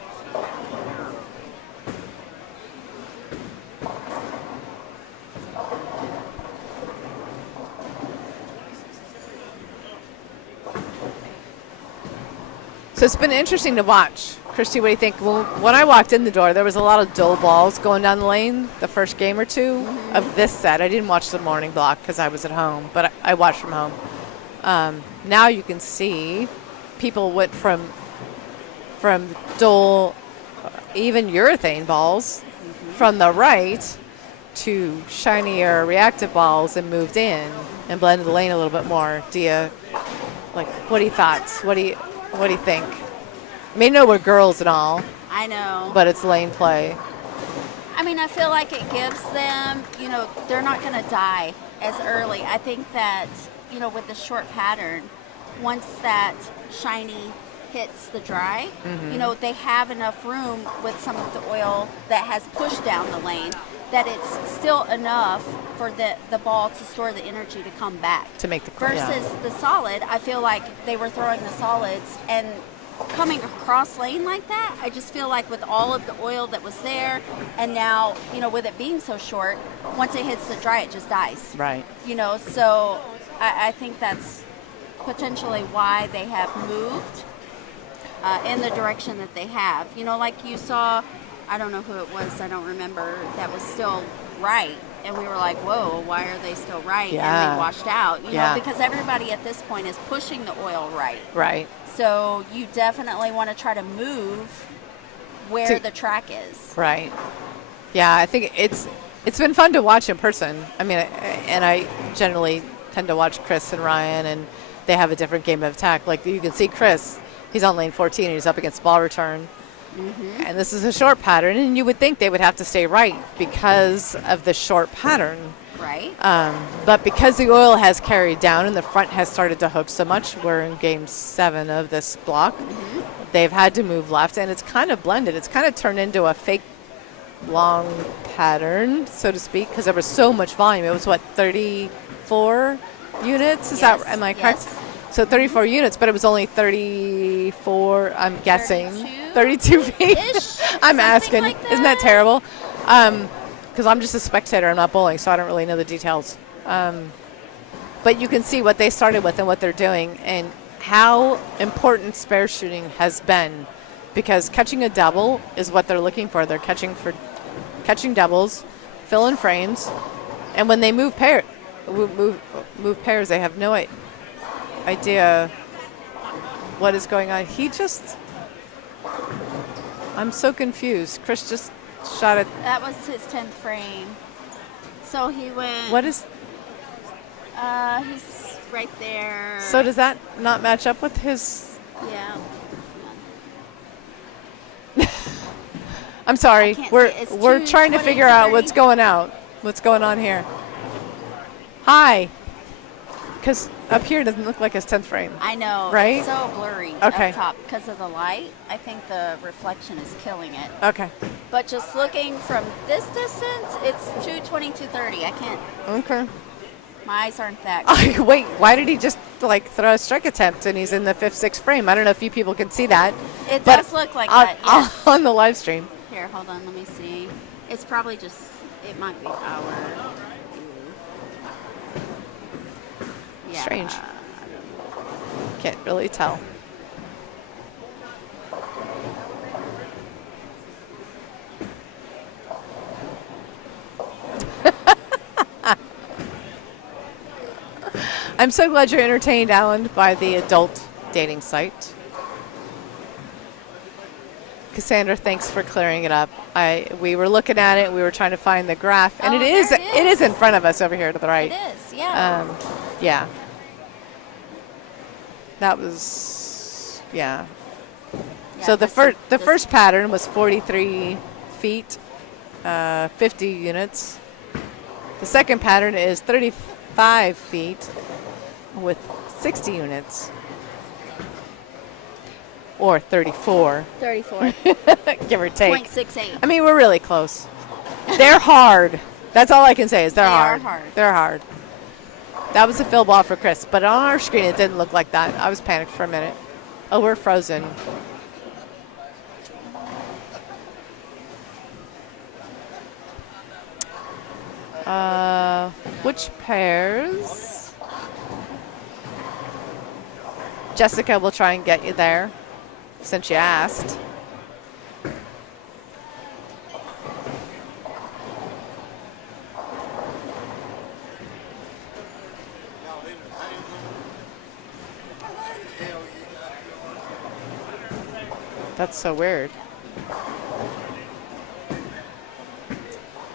So it's been interesting to watch. Christy, what do you think? Well, when I walked in the door, there was a lot of dull balls going down the lane the first game or two of this set. I didn't watch the morning block because I was at home, but I watched from home. Now you can see people went from dull, even urethane balls from the right to shinier reactive balls and moved in and blended the lane a little bit more. What are your thoughts? What do you think? I mean, no, we're girls and all, I know. but it's lane play. I mean, I feel like it gives them, they're not going to die as early. I think that, with the short pattern, once that shiny hits the dry, they have enough room with some of the oil that has pushed down the lane that it's still enough for the ball to store the energy to come back. To make the versus the solid, I feel like they were throwing the solids and coming across lane like that. I just feel like with all of the oil that was there, and now with it being so short, once it hits the dry, it just dies. Right. So I think that's potentially why they have moved in the direction that they have. Like you saw, I don't know who it was, I don't remember, that was still right. And we were like, whoa, why are they still right? Yeah. And they washed out, Yeah. because everybody at this point is pushing the oil right. Right. So you definitely want to try to move where the track is. Right. Yeah, I think it's been fun to watch in person. I mean, and I generally tend to watch Chris and Ryan, and they have a different game of attack. Like you can see Chris, he's on lane 14, and he's up against ball return. And this is a short pattern, and you would think they would have to stay right because of the short pattern. Right. But because the oil has carried down and the front has started to hook so much, we're in game 7 of this block, they've had to move left, and it's kind of blended. It's kind of turned into a fake long pattern, so to speak, because there was so much volume. It was, 34 units? Am I correct? Yes. So 34 units, but it was only 34, I'm guessing. 32 feet. I'm asking. like Isn't that terrible? Because I'm just a spectator. I'm not bowling, so I don't really know the details. But you can see what they started with and what they're doing and how important spare shooting has been, because catching a double is what they're looking for. They're catching doubles, fill in frames, and when they move pairs, they have no idea what is going on. I'm so confused. Chris just shot it. That was his 10th frame. So he went. What is? He's right there. So does that not match up with his? Yeah. I'm sorry. can't We're see it. It's we're trying to 2:20, figure out 2:30. what's going on here. Hi. Because up here doesn't look like his 10th frame. I know. Right? It's so blurry Okay. up top because of the light. I think the reflection is killing it. Okay. But just looking from this distance, it's 220, 230. I can't. Okay. My eyes aren't that good. Wait, why did he just like throw a strike attempt and he's in the 5th, 6th frame? I don't know if you people can see that. It but does look like on, that, yes. on the live stream. Here, hold on. Let me see. It's probably just, it might be power. Yeah. Strange. Can't really tell. I'm so glad you're entertained, Alan, by the adult dating site. Cassandra, thanks for clearing it up. We were looking at it. We were trying to find the graph, and Oh, it is in front of us over here to the right. It is, yeah. Yeah. That was, yeah. So the first pattern was 43 feet, 50 units. The second pattern is 35 feet with 60 units. Or 34. 34. Give or take. 0.68. I mean, we're really close. They're hard. That's all I can say is they're hard. They are hard. They're hard. That was a fill ball for Chris, but on our screen it didn't look like that. I was panicked for a minute. Oh, we're frozen. Which pairs? Jessica will try and get you there, since you asked. That's so weird.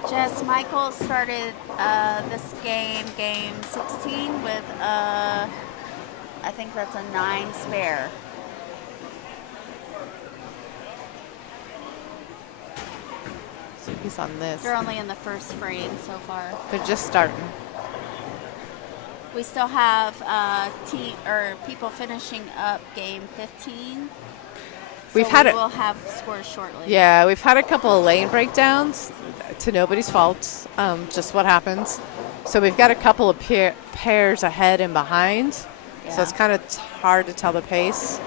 Jess, Michael started this game 16, with I think that's a 9 spare. So he's on this. They're only in the first frame so far. They're just starting. We still have people finishing up game 15. We've had we'll have scores shortly. Yeah, we've had a couple of lane breakdowns to nobody's fault, just what happens. So we've got a couple of pairs ahead and behind, so it's kind of hard to tell the pace.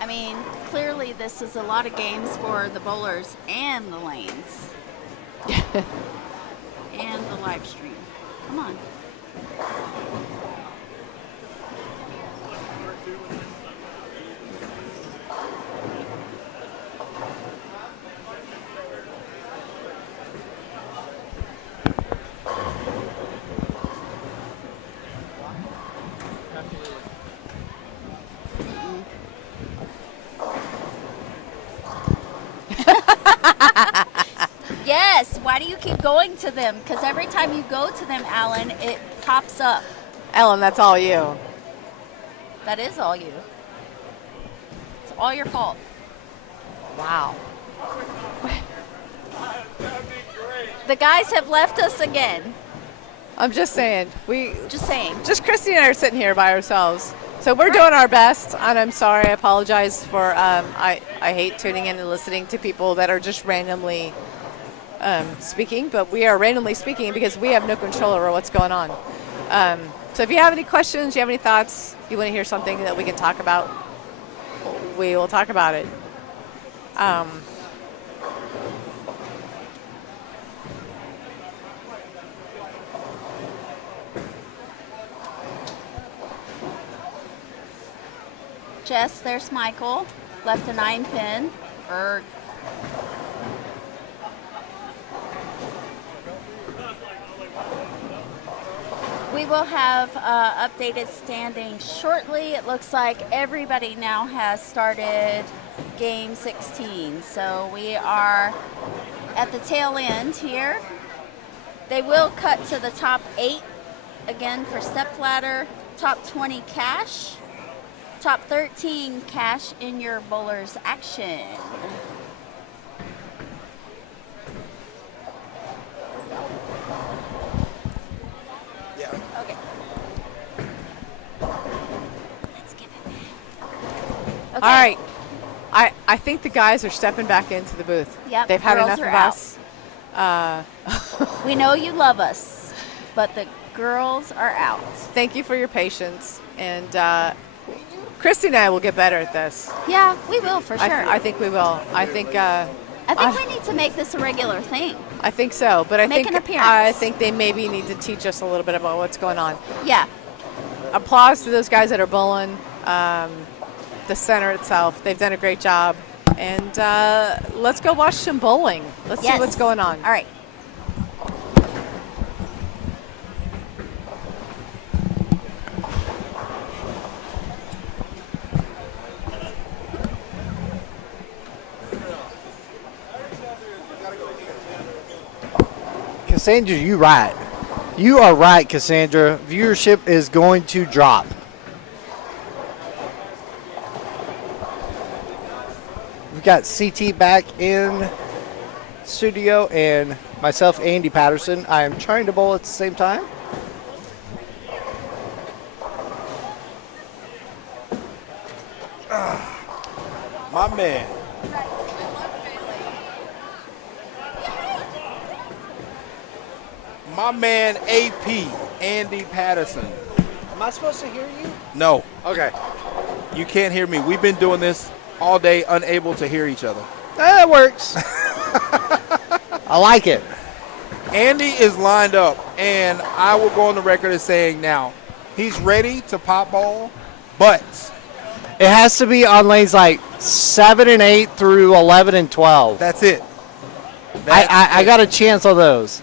I mean, clearly this is a lot of games for the bowlers and the lanes. And the live stream. Come on. Yes, why do you keep going to them? Because every time you go to them, Alan, it pops up. Ellen, that's all you. That is all you. It's all your fault. Wow. The guys have left us again. I'm just saying. Just saying. Just Christy and I are sitting here by ourselves. So we're doing our best, and I'm sorry. I apologize for, I hate tuning in and listening to people that are just randomly speaking, but we are randomly speaking because we have no control over what's going on. So if you have any questions, you have any thoughts, you want to hear something that we can talk about, we will talk about it. Jess, there's Michael. Left a 9 pin. Erg. We will have updated standings shortly. It looks like everybody now has started game 16. So we are at the tail end here. They will cut to the top 8 again for stepladder, top 20 cash. Top 13 cash in your bowler's action. All right. I think the guys are stepping back into the booth. Yep, They've had girls enough are of out. us. We know you love us, but the girls are out. Thank you for your patience. And Christy and I will get better at this. Yeah, we will for sure. I think we will. I think we need to make this a regular thing. I think so, but I Make think an appearance. I think they maybe need to teach us a little bit about what's going on. Yeah. Applause to those guys that are bowling. The center itself, they've done a great job. And let's go watch some bowling. Let's see what's going on. All right. Cassandra, you right. You are right, Cassandra. Viewership is going to drop. We've got CT back in studio and myself, Andy Patterson. I am trying to bowl at the same time. My man. My man AP, Andy Patterson. Am I supposed to hear you? No. Okay. You can't hear me. We've been doing this all day, unable to hear each other. That works. I like it. Andy is lined up, and I will go on the record as saying now, he's ready to pop ball, but it has to be on lanes like 7 and 8 through 11 and 12. That's it. I got a chance on those.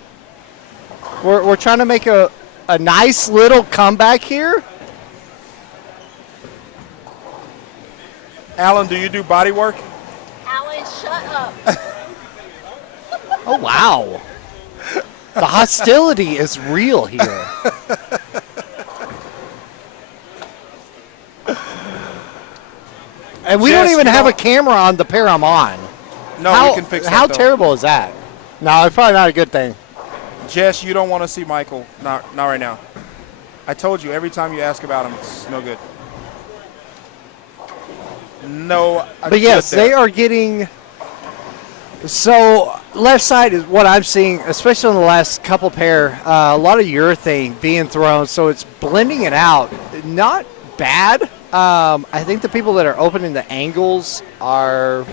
We're trying to make a nice little comeback here. Alan, do you do body work? Alan, shut up. Oh, wow. The hostility is real here. And we don't even have a camera on the pair I'm on. No, we can fix that, How though. terrible is that? No, it's probably not a good thing. Jess, you don't want to see Michael. Not right now. I told you, every time you ask about him, it's no good. No. But yes, they are getting. So left side is what I'm seeing, especially on the last couple pair. A lot of urethane being thrown, so it's blending it out. Not bad. I think the people that are opening the angles are.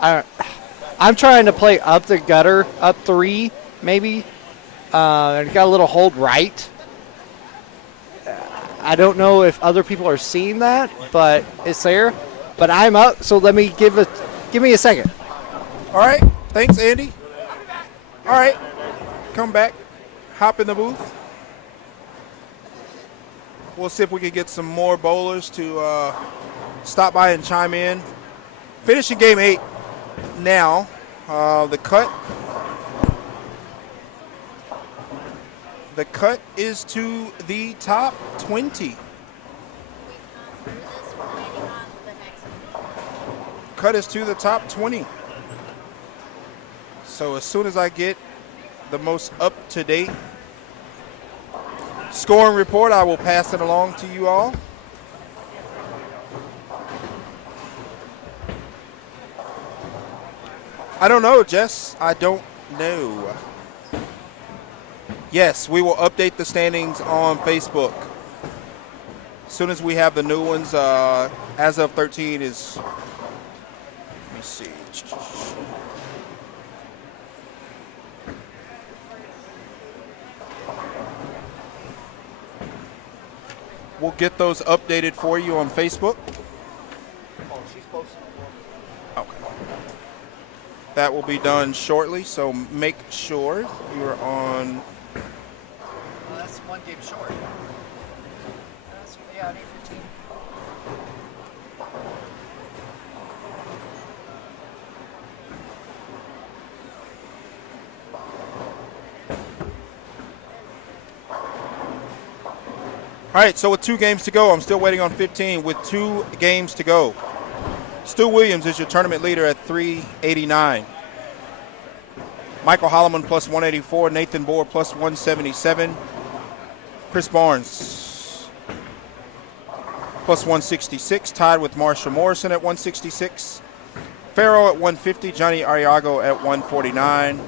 I'm trying to play up the gutter, up 3 maybe. Got a little hold right. I don't know if other people are seeing that, but it's there. But I'm up, so let me give me a second. All right. Thanks, Andy. All right. Come back. Hop in the booth. We'll see if we can get some more bowlers to stop by and chime in. Finishing game 8 now. The cut is to the top 20. Cut is to the top 20. So as soon as I get the most up-to-date scoring report, I will pass it along to you all. I don't know, Jess. I don't know. Yes, we will update the standings on Facebook. As soon as we have the new ones, as of 13 is, let me see. We'll get those updated for you on Facebook. Oh, she's posting. Okay. That will be done shortly, so make sure you're on. Well, that's one game short. Yeah, I need 15. All right, so with 2 games to go, I'm still waiting on 15 with 2 games to go. Stu Williams is your tournament leader at 389. Michael Holloman plus 184. Nathan Bohr plus 177. Chris Barnes plus 166, tied with Marshall Morrison at 166. Farrell at 150, Johnny Ariago at 149.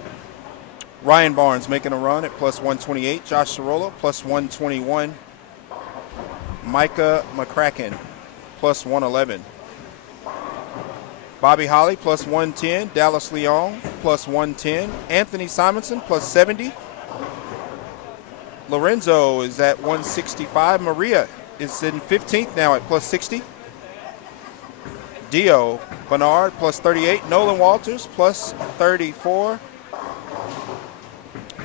Ryan Barnes making a run at plus 128. Josh Sorolla plus 121. Micah McCracken plus 111. Bobby Holly plus 110. Dallas Leong plus 110. Anthony Simonson plus 70. Lorenzo is at 165. Maria is in 15th now at plus 60. Dio Bernard plus 38. Nolan Walters plus 34.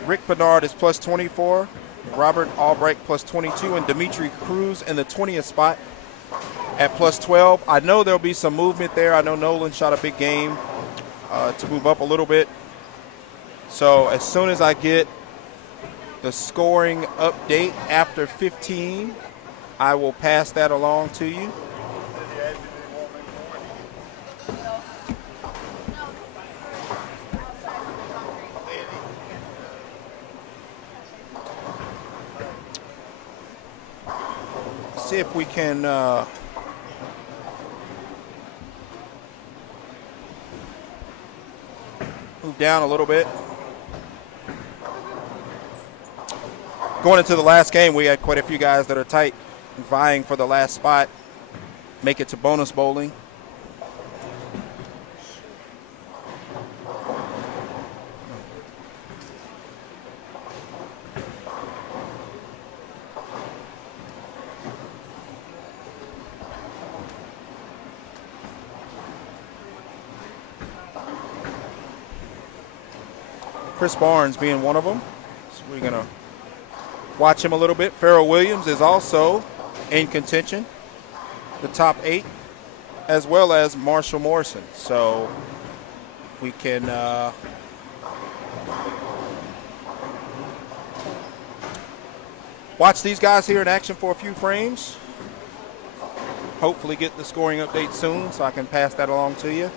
Rick Bernard is plus 24. Robert Albright plus 22. And Dimitri Cruz in the 20th spot at plus 12. I know there'll be some movement there. I know Nolan shot a big game to move up a little bit. So as soon as I get the scoring update after 15, I will pass that along to you. See if we can move down a little bit. Going into the last game, we had quite a few guys that are tight, vying for the last spot, make it to bonus bowling. Chris Barnes being one of them. So we're going to watch him a little bit. Farrell Williams is also in contention, the top 8, as well as Marshall Morrison. So we can watch these guys here in action for a few frames. Hopefully get the scoring update soon so I can pass that along to you.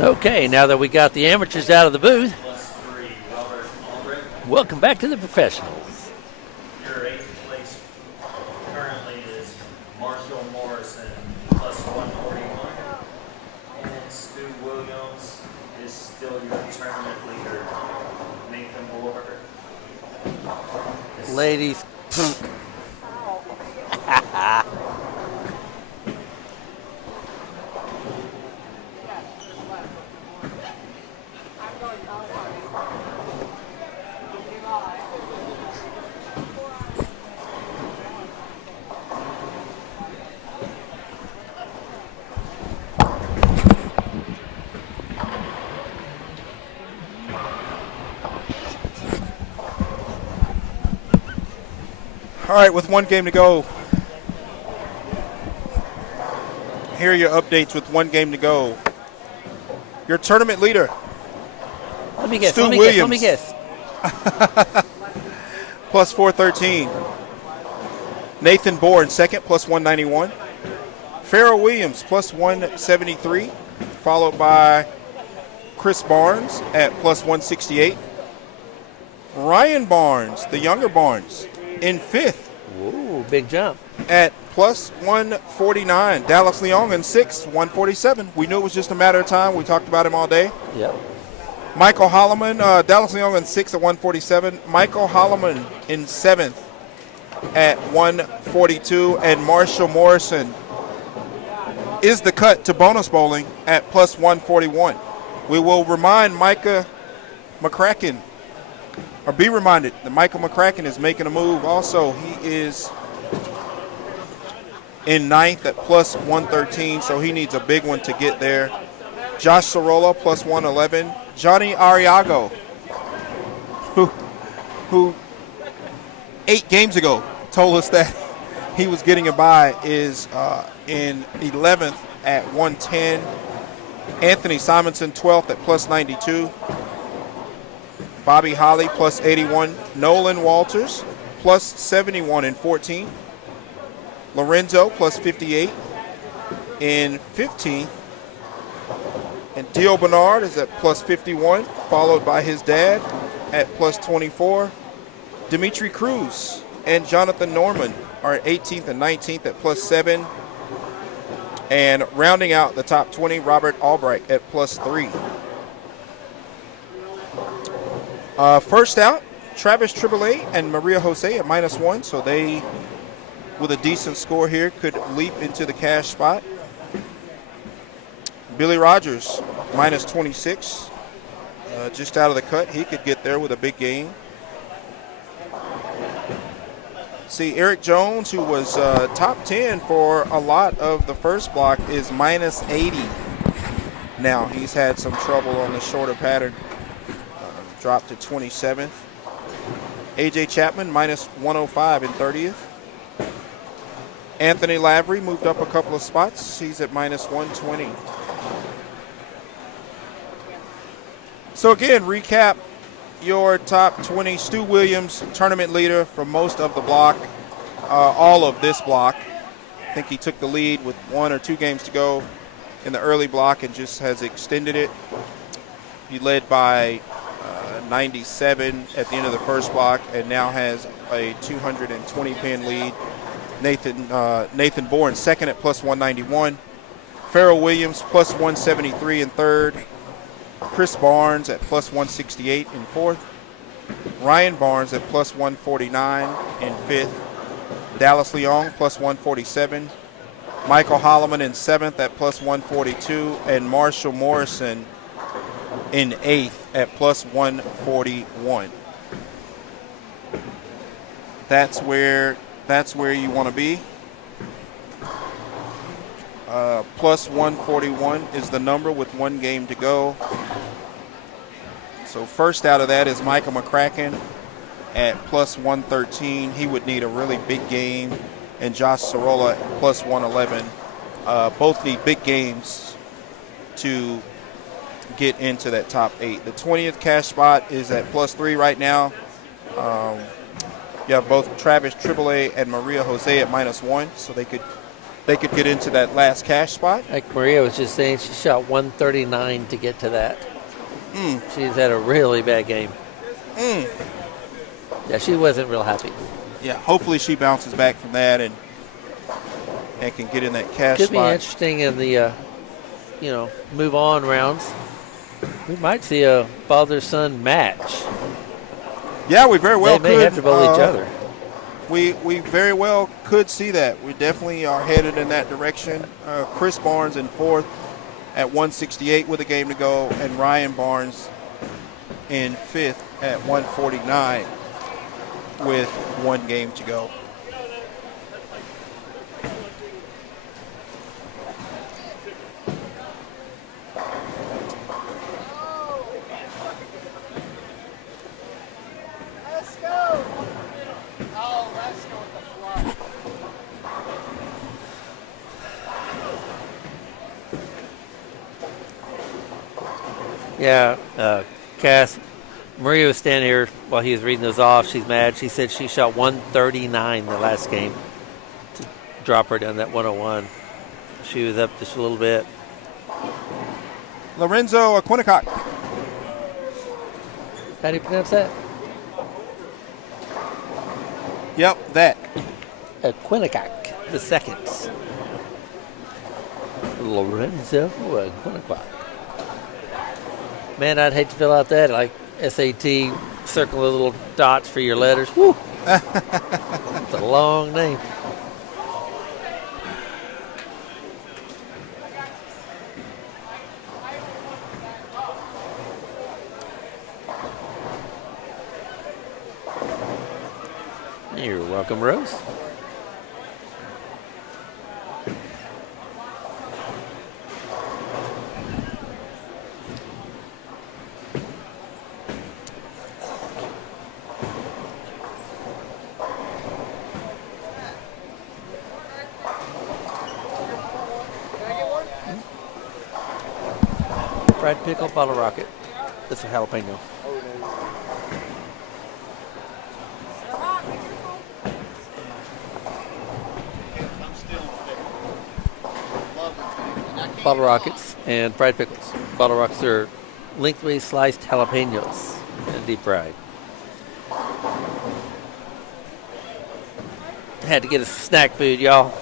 Okay, now that we got the amateurs out of the booth, welcome back to the professionals. Your 8th place currently is Marshall Morrison plus 141. And Stu Williams is still your tournament leader Ladies. All right, with one game to go. Here are your updates with one game to go. Your tournament leader. Let me guess. Stu Let me Williams. guess. Plus 413. Nathan Bourne second, plus 191. Farrell Williams plus 173, followed by Chris Barnes at plus 168. Ryan Barnes, the younger Barnes, in fifth. Ooh, big jump. At plus 149. Dallas Leong in sixth, 147. We knew it was just a matter of time. We talked about him all day. Yep. Michael Holloman, Dallas Leong in sixth at 147. Michael Holloman in seventh at 142. And Marshall Morrison is the cut to bonus bowling at plus 141. We will remind Micah McCracken, or be reminded that Michael McCracken is making a move. Also, he is in ninth at plus 113, so he needs a big one to get there. Josh Sorolla plus 111. Johnny Ariago, who 8 games ago told us that he was getting a bye, is in 11th at 110. Anthony Simonson 12th at plus 92. Bobby Holly plus 81. Nolan Walters plus 71 in 14. Lorenzo plus 58 in 15th. And Dio Bernard is at plus 51, followed by his dad at plus 24. Dimitri Cruz and Jonathan Norman are at 18th and 19th at plus 7. And rounding out the top 20, Robert Albright at plus 3. First out, Travis Triboulet and Maria Jose at minus 1. So they, with a decent score here, could leap into the cash spot. Billy Rogers, minus 26. Just out of the cut. He could get there with a big game. See, Eric Jones, who was top 10 for a lot of the first block, is minus 80 now. He's had some trouble on the shorter pattern. Dropped to 27th. A.J. Chapman, minus 105 in 30th. Anthony Lavery moved up a couple of spots. He's at minus 120. So again, recap your top 20. Stu Williams, tournament leader for most of the block, all of this block. I think he took the lead with 1 or 2 games to go in the early block and just has extended it. He led by 97 at the end of the first block and now has a 220-pin lead. Nathan Bourne second at plus 191. Farrell Williams plus 173 in third. Chris Barnes at plus 168 in fourth. Ryan Barnes at plus 149 in fifth. Dallas Leong plus 147. Michael Holloman in seventh at plus 142. And Marshall Morrison in eighth at plus 141. That's where you want to be. Plus 141 is the number with 1 game to go. So first out of that is Michael McCracken at plus 113. He would need a really big game. And Josh Sorolla at plus 111. Both need big games to get into that top 8. The 20th cash spot is at plus 3 right now. You have both Travis Triboulet and Maria Jose at minus 1, so they could get into that last cash spot. Like Maria was just saying, she shot 139 to get to that. She's had a really bad game. Yeah, she wasn't real happy. Yeah, hopefully she bounces back from that and can get in that cash Could spot. be interesting in the, move on rounds. We might see a father-son match. Yeah, we very well they may could. have to bowl each other. We very well could see that. We definitely are headed in that direction. Chris Barnes in fourth at 168 with a game to go, and Ryan Barnes in fifth at 149 with one game to go. Let's go. Oh, let's go with the flow. Yeah, Cass, Maria was standing here while he was reading those off. She's mad. She said she shot 139 the last game to drop her down that 101. She was up just a little bit. Lorenzo Aquinicock. How do you pronounce that? Yep, that. Aquinicock, the second. Lorenzo Aquinicock. Man, I'd hate to fill out that like SAT, circle the little dots for your letters. Woo! It's a long name. You're welcome, Rose. Fried pickle, bottle rocket. That's a jalapeno. Bottle rockets and fried pickles. Bottle rockets are lengthways sliced jalapenos and deep fried. Had to get us snack food, y'all.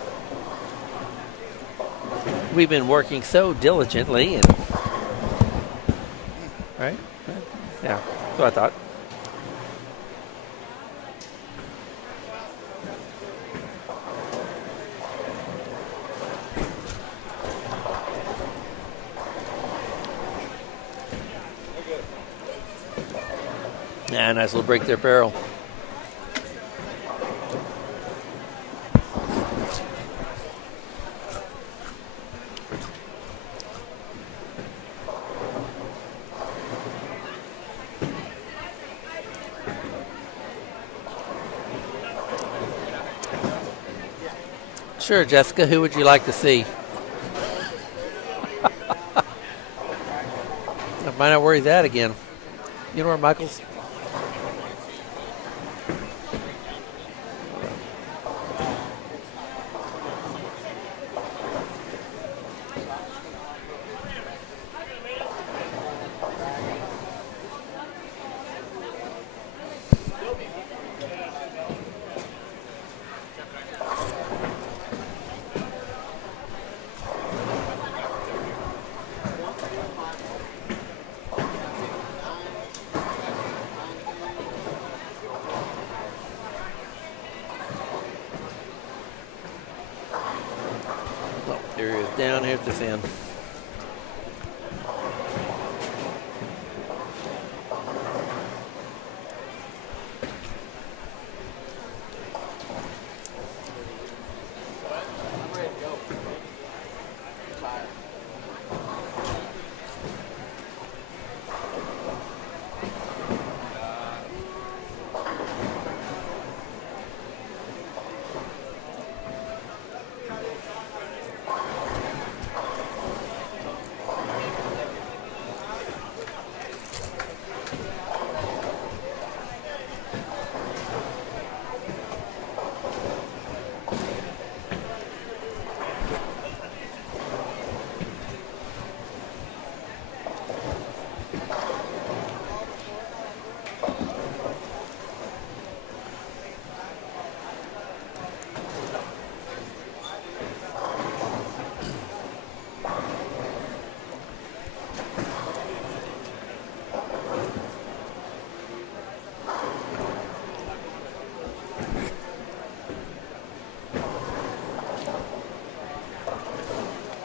We've been working so diligently and right? Yeah, that's what I thought. Yeah, nice little break there, Farrell. Sure, Jessica, who would you like to see? I might not worry that again. You know where Michael's? Down here at this end.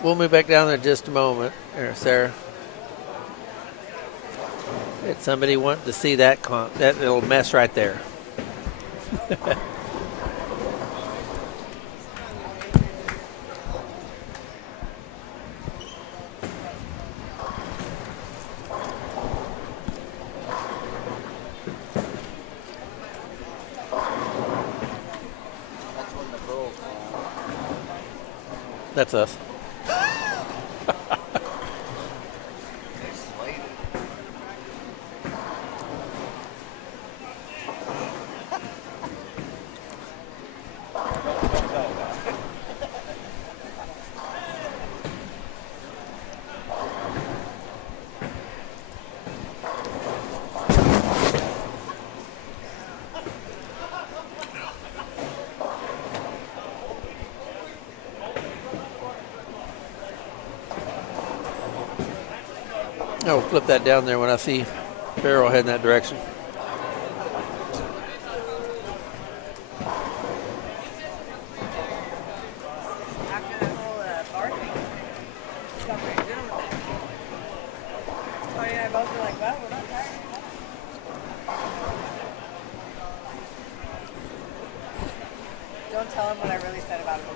We'll move back down there in just a moment, there, Sarah. Did somebody want to see that little mess right there? That's us. I'll flip that down there when I see Farrell heading that direction. After that whole bar thing, stuff right doing with that. Tony and I both were like, well, we're not tired. Don't tell him what I really said about him.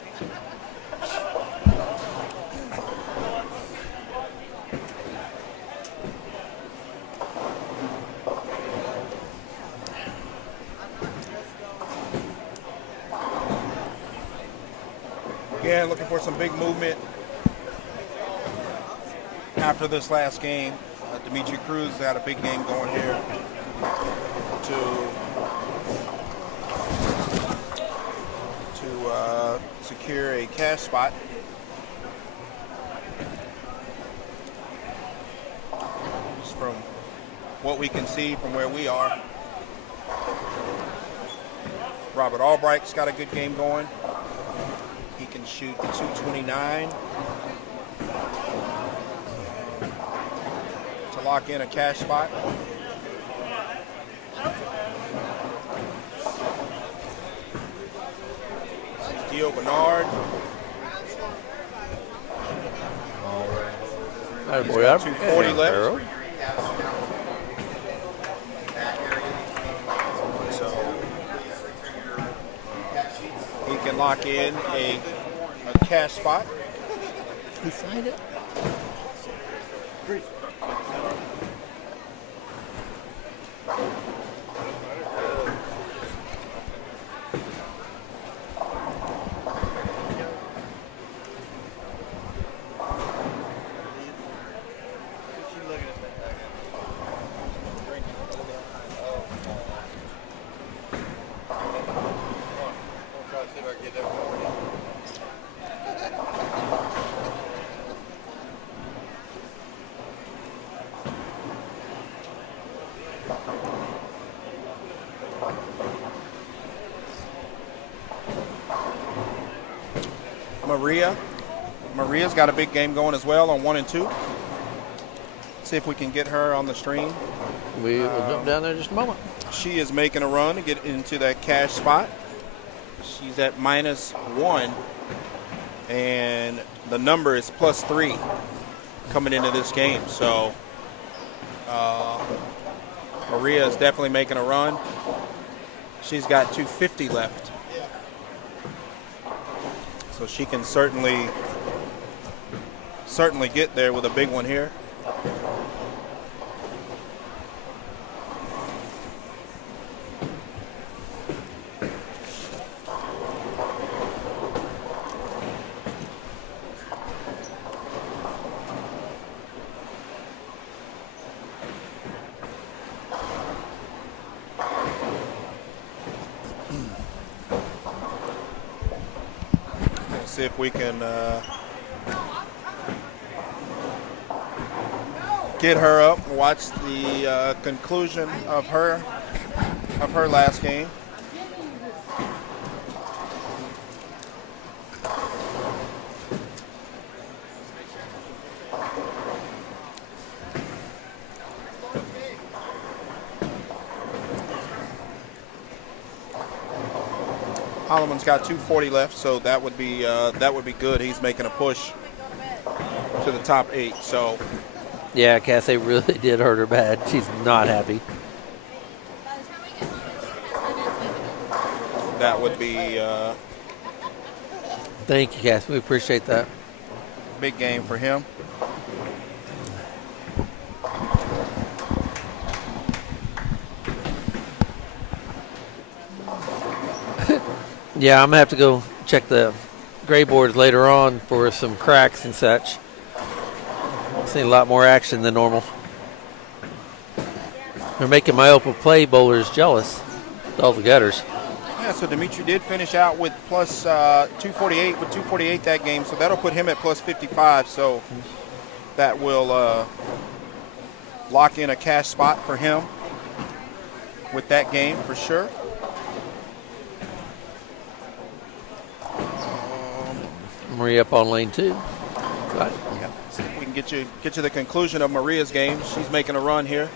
Again, looking for some big movement after this last game. Dimitri Cruz had a big game going here to secure a cash spot. Just from what we can see from where we are. Robert Albright's got a good game going. He can shoot 229 to lock in a cash spot. Dio Bernard. Right. He's got 240 left. So he can lock in a cash spot. He signed it. Maria's got a big game going as well on 1 and 2. See if we can get her on the stream. We will jump down there in just a moment. She is making a run to get into that cash spot. She's at -1, and the number is +3 coming into this game. So Maria is definitely making a run. She's got 250 left. So she can certainly get there with a big one here. See if we can get her up and watch the conclusion of her last game. Holloman's got 240 left, so that would be good. He's making a push to the top 8. So Yeah, Cass, they really did hurt her bad. She's not happy. that would be Thank you, Cass. We appreciate that. big game for him. Yeah, I'm going to have to go check the gray boards later on for some cracks and such. I've seen a lot more action than normal. They're making my open play bowlers jealous with all the gutters. Yeah, so Dimitri did finish out with plus 248 with 248 that game, so that'll put him at plus 55. So that will lock in a cash spot for him with that game for sure. Maria up on lane 2. Got it. Yeah. See if we can get you the conclusion of Maria's game. She's making a run here.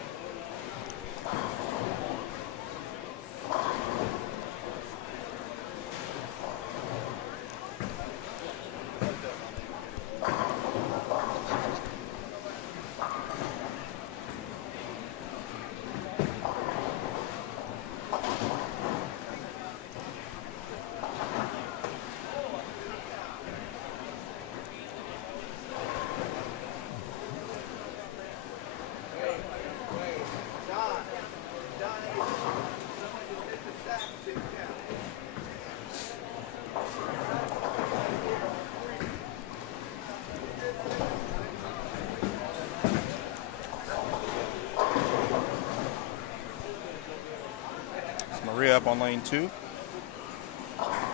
Maria up on lane 2.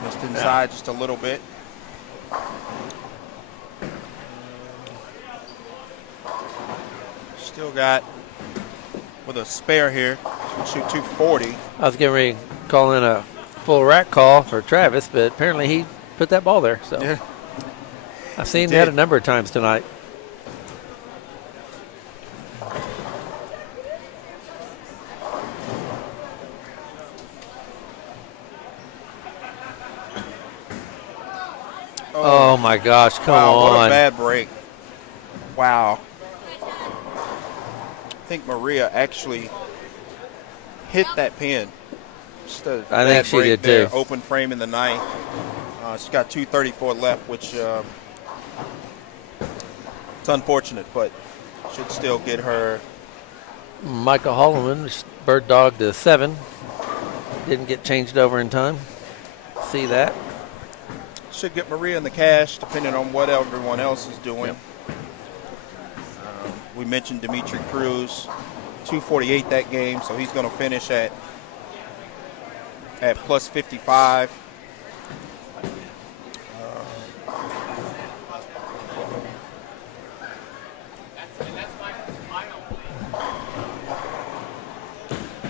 Just inside just a little bit. Still got, with a spare here, shoot 240. I was getting ready to call in a full rack call for Travis, but apparently he put that ball there. So yeah. I've seen that a number of times tonight. Oh my gosh, come on. What a bad break. Wow. I think Maria actually hit that pin. Just a I think she did there. too. Open frame in the ninth. She's got 234 left, which it's unfortunate, but should still get her. Michael Holloman, bird dog to 7. Didn't get changed over in time. See that? Should get Maria in the cash, depending on what everyone else is doing. Yep. We mentioned Dimitri Cruz, 248 that game, so he's going to finish at plus 55.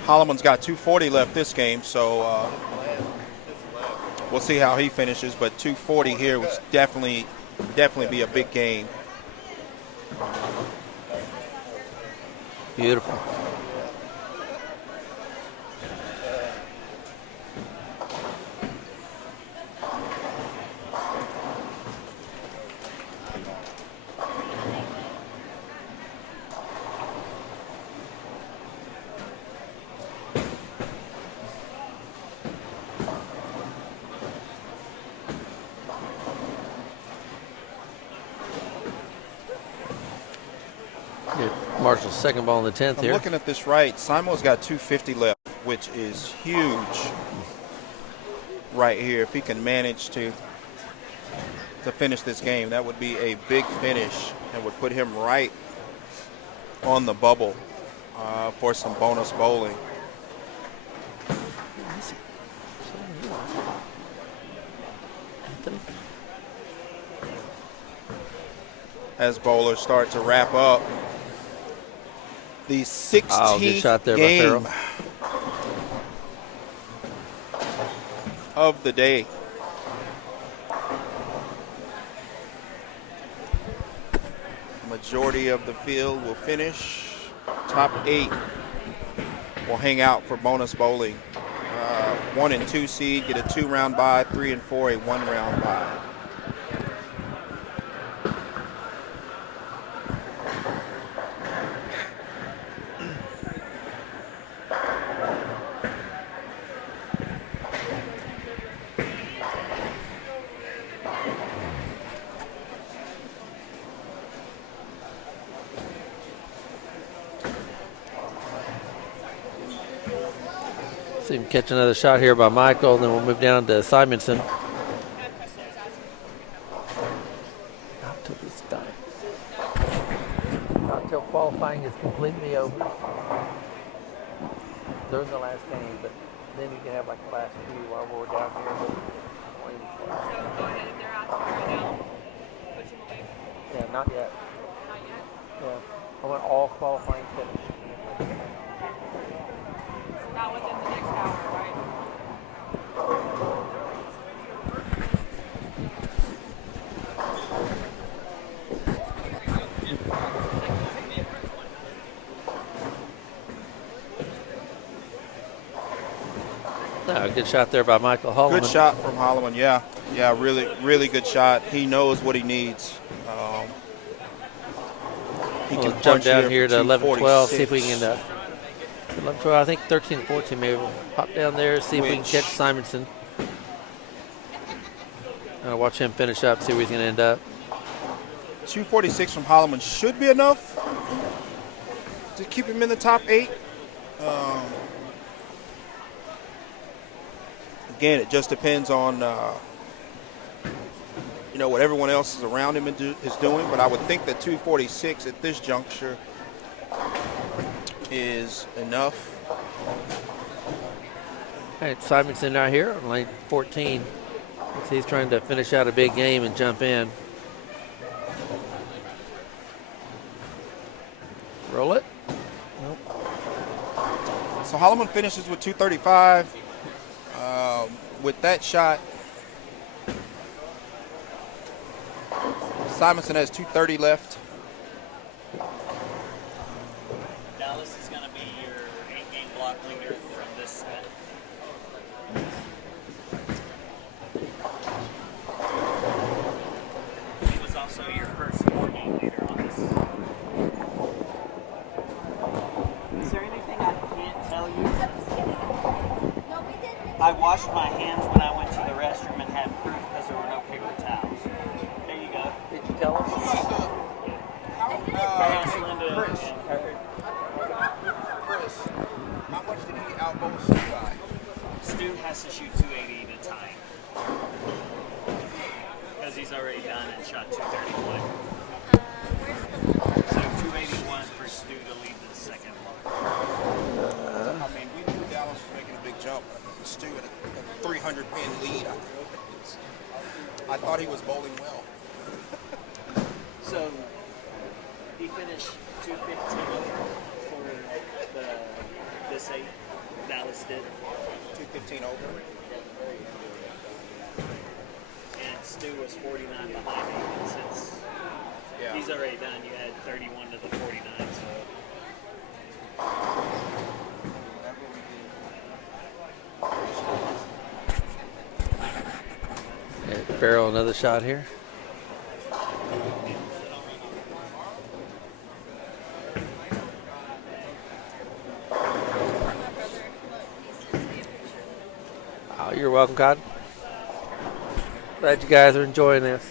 Holloman's got 240 left this game, so we'll see how he finishes. But 240 here was definitely be a big game. Beautiful. Marshall's second ball in the 10th I'm here. looking at this right. Simo's got 250 left, which is huge right here. If he can manage to finish this game, that would be a big finish and would put him right on the bubble for some bonus bowling. As bowlers start to wrap up the 16th good shot there game by of the day. Majority of the field will finish. Top 8 will hang out for bonus bowling. 1 and 2 seed get a 2-round bye. 3 and 4 a 1-round bye. See him catch another shot here by Michael, then we'll move down to Simonson. Not till this time. Not till qualifying is completely over. Those are the last game, but then you can have like the last few while we're down here. Yeah, not yet. Yeah, I want all qualifying finished. Not within the next hour, right? Good shot there by Michael Holloman. Good shot from Holloman, yeah. Yeah, really, really good shot. He knows what he needs. He We'll can jump punch down here to 11-12, see if we can 11-12. 11-12, I think 13-14 maybe. We'll hop down there, see if we can catch Simonson. Watch him finish up, see where he's going to end up. 246 from Holloman should be enough to keep him in the top 8. Again, it just depends on what everyone else is around him is doing. But I would think that 246 at this juncture is enough. All right, Simonson out here on lane 14. He's trying to finish out a big game and jump in. Roll it. Nope. So Holloman finishes with 235. With that shot, Simonson has 230 left. Dallas is going to be your 8-game block leader from this set. He was also your first 4-game leader on this. Is there anything I can't tell you? I washed my hands when I went to the restroom and had proof because there were no paper towels. There you go. Did you tell him? Chris, how much did he outbow Stu by? Stu has to shoot 280 to tie because he's already done and shot 231. So 281 for Stu to lead the second block. I mean, we knew Dallas was making a big jump. Stu at a 300-pin lead. I thought he was bowling well. So he finished 215 for this 8. Dallas did 215 over. And Stu was 49 behind him. And since he's already done, you add 31 to the 49. Farrell, another shot here. Oh, you're welcome, God. Glad you guys are enjoying this.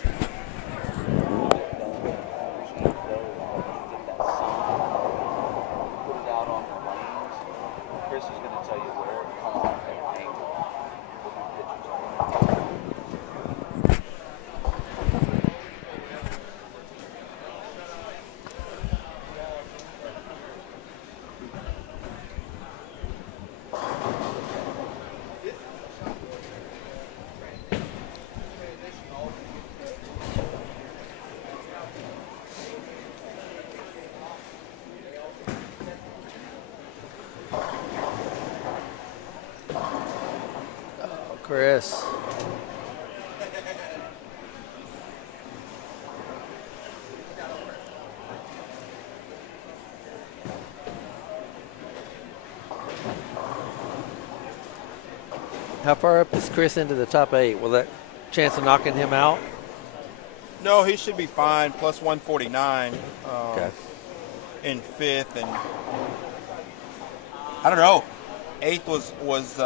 Chris. How far up is Chris into the top 8? Will that chance of knocking him out? No, he should be fine. Plus 149 Okay. in 5th, and I don't know. 8th was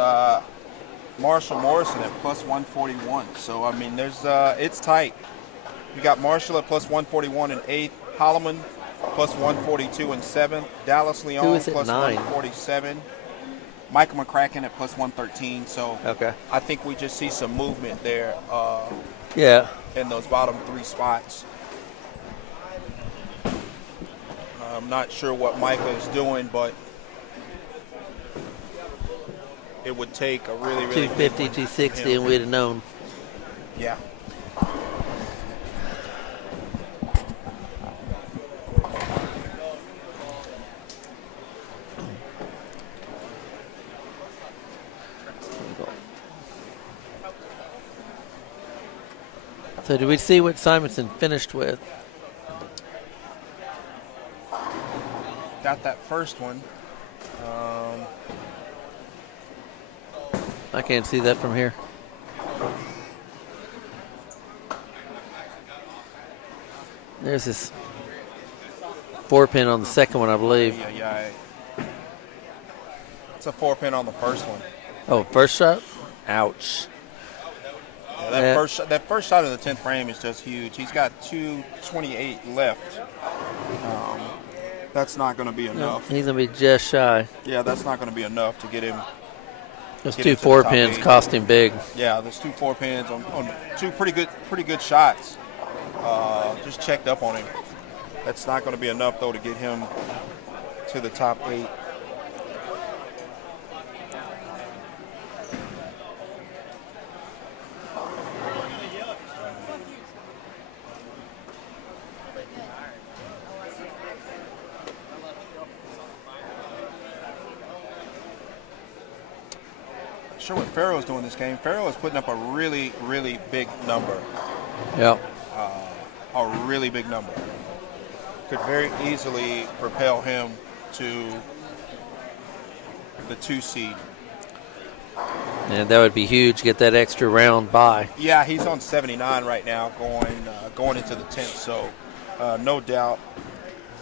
Marshall Morrison at plus 141. So I mean, there's it's tight. You got Marshall at plus 141 in 8th, Holloman plus 142 in 7th, Dallas Leon Who is at plus 9? 147, Michael McCracken at plus 113. So Okay. I think we just see some movement there. Yeah. In those bottom 3 spots. I'm not sure what Micah is doing, but it would take a really, really 250, big 260, and we'd have known. Yeah. So did we see what Simonson finished with? Got that first one. I can't see that from here. There's this 4-pin on the second one, I believe. Yeah. It's a 4-pin on the first one. Oh, first shot? Ouch. Yeah, that first shot of the 10th frame is just huge. He's got 228 left. That's not going to be enough. He's going to be just shy. Yeah, that's not going to be enough to get him. Those 2 4-pins cost him big. Yeah, those 2 4-pins on 2 pretty good shots. Just checked up on him. That's not going to be enough though to get him to the top 8. Sure what Farrell's doing this game. Farrell is putting up a really, really big number. Yep. A really big number. Could very easily propel him to the 2 seed. And that would be huge, get that extra round by. Yeah, he's on 79 right now, going into the 10th. So no doubt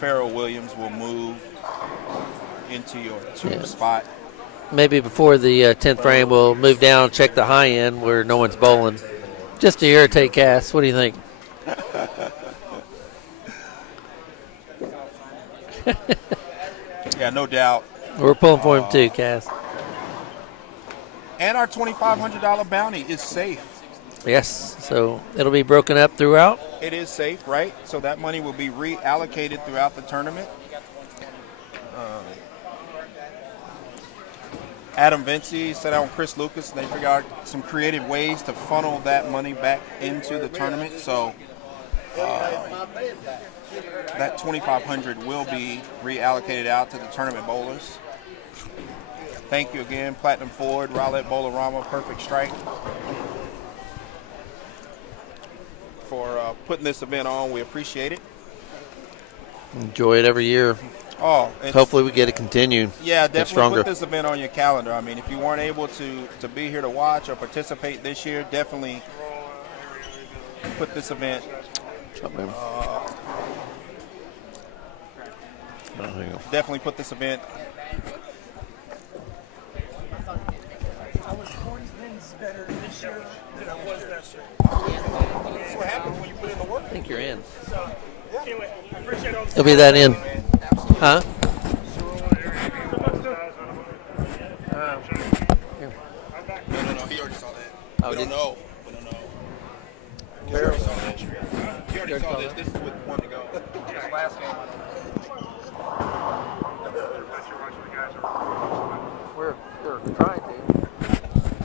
Farrell Williams will move into your 2 spot. Maybe before the 10th frame, we'll move down, check the high end where no one's bowling, just to irritate Cass. What do you think? Yeah, no doubt. We're pulling for him too, Cass. And our $2,500 bounty is safe. Yes, so it'll be broken up throughout. It is safe, right? So that money will be reallocated throughout the tournament. Adam Vinci set out on Chris Lucas, and they figured out some creative ways to funnel that money back into the tournament. So that $2,500 will be reallocated out to the tournament bowlers. Thank you again, Platinum Ford, Rowlett Bowlerama, Perfect Strike, for putting this event on. We appreciate it. Enjoy it every year. Oh, hopefully we get it continued. Yeah, get definitely stronger. put this event on your calendar. I mean, if you weren't able to be here to watch or participate this year, definitely put this event. Definitely put this event. I was 40 pins better this year than I was last year. That's what happens when you put in the work. I think you're in. So, anyway, I appreciate all the It'll be that in. Huh? No, he already saw that. Oh, we don't know. He already saw that. He already saw this. This is what one to go. This last game. We're trying to.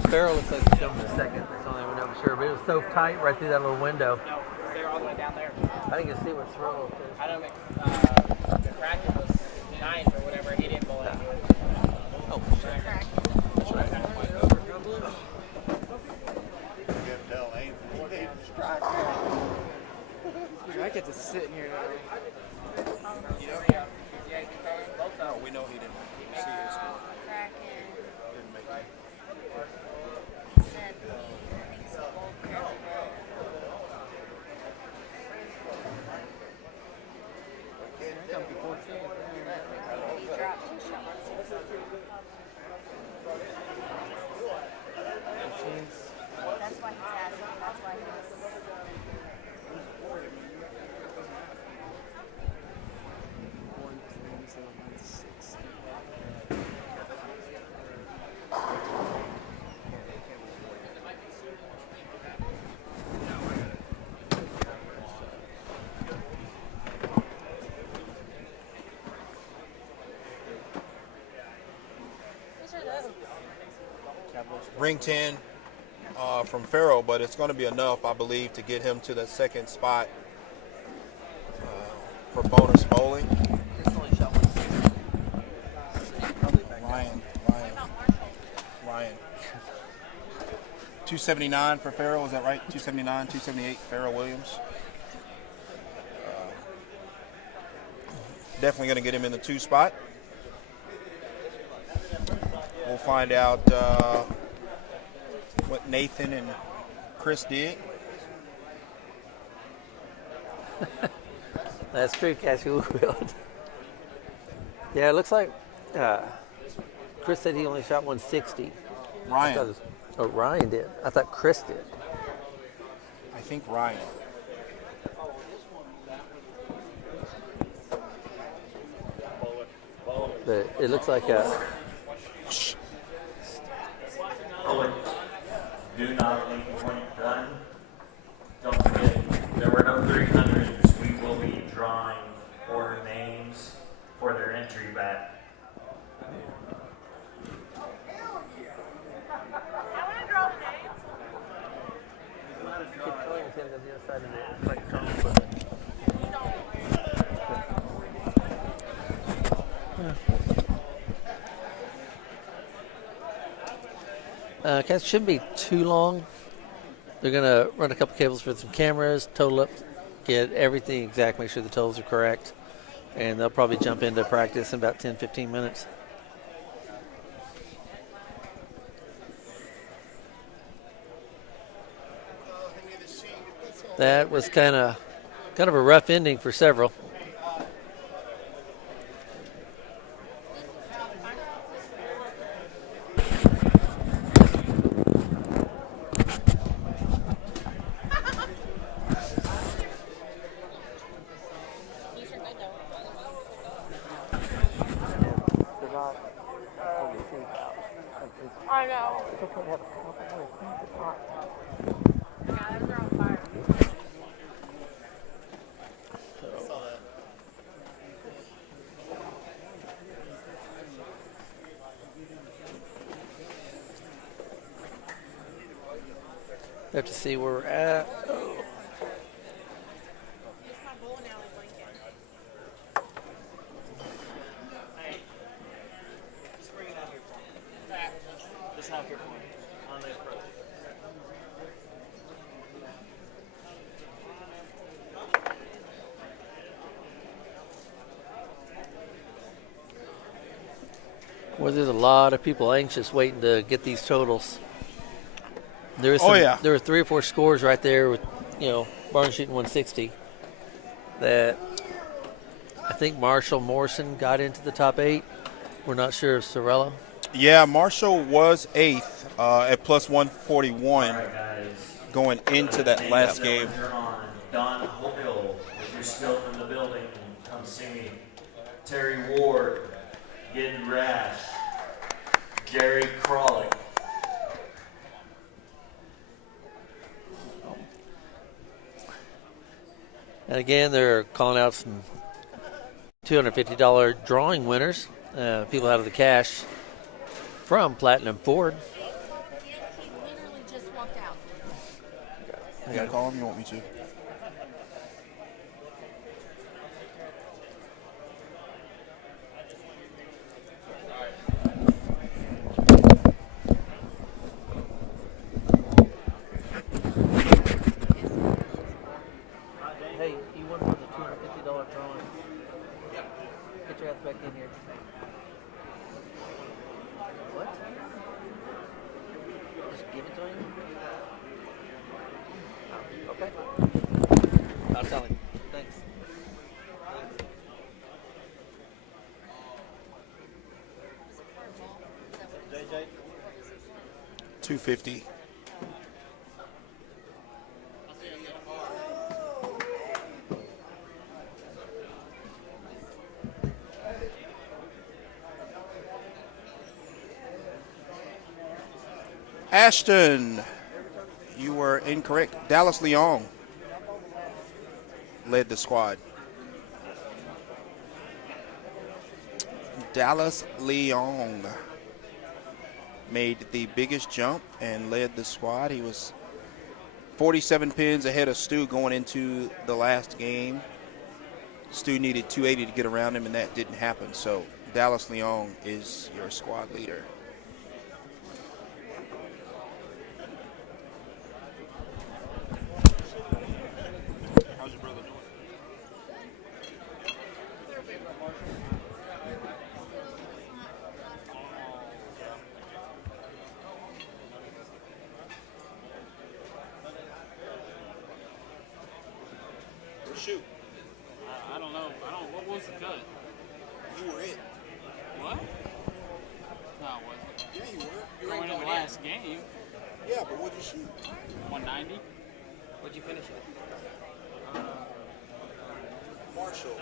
Farrell looks like he's jumping a second. That's the only one I'm sure. But it was so tight right through that little window. No, they're all the way down there. I didn't get to see what Farrell was. I don't know. The Kraken was 9th or whatever. He didn't bowl that good. Oh, that's right. I get to sit here now. No, we know he didn't see his score. Didn't make it. That's why he's asking. That's why he's. ring 10 from Farrell, but it's going to be enough, I believe, to get him to the second spot for bonus bowling. Ryan. 279 for Farrell, is that right? 279, 278, Farrell Williams. Definitely going to get him in the 2 spot. We'll find out what Nathan and Chris did. That's true, Cassie Woodfield. Yeah, it looks like Chris said he only shot 160. Ryan. Ryan did. I thought Chris did. I think Ryan. But it looks like do not make the point done. Don't forget, there were no 300s. We will be drawing 4 names for their entry back. It shouldn't be too long. They're going to run a couple cables for some cameras, total up, get everything exact, make sure the totals are correct, and they'll probably jump into practice in about 10-15 minutes. That was kind of a rough ending for several. I know. Have to see where we're at. Oh. Well, there's a lot of people anxious waiting to get these totals. There were 3 or 4 scores right there with, Barnes shooting 160 that I think Marshall Morrison got into the top 8. We're not sure if Sorella. Yeah, Marshall was 8th at plus 141 going into that last game. Don Hoyle, if you're still in the building, come see me. Terry Ward, Getting Rash, Jerry Krolick. And again, they're calling out some $250 drawing winners, people out of the cash from Platinum Ford. He literally just walked out. You got to call him? You want me to? Hey, you won one of the $250 drawings. Get your ass back in here. What? Just give it to him? Oh, okay. I'll tell him. Thanks. JJ? 250. Ashton, you were incorrect. Dallas Leong led the squad. Dallas Leong. made the biggest jump and led the squad. He was 47 pins ahead of Stu going into the last game. Stu needed 280 to get around him, and that didn't happen. So Dallas Leong is your squad leader. How's your brother doing? Shoot. I don't know. What was the cut? You were it. What? No, I wasn't. Yeah, you were. You Going in the last game. Yeah, but what'd you shoot? 190. What'd you finish at? Marshall.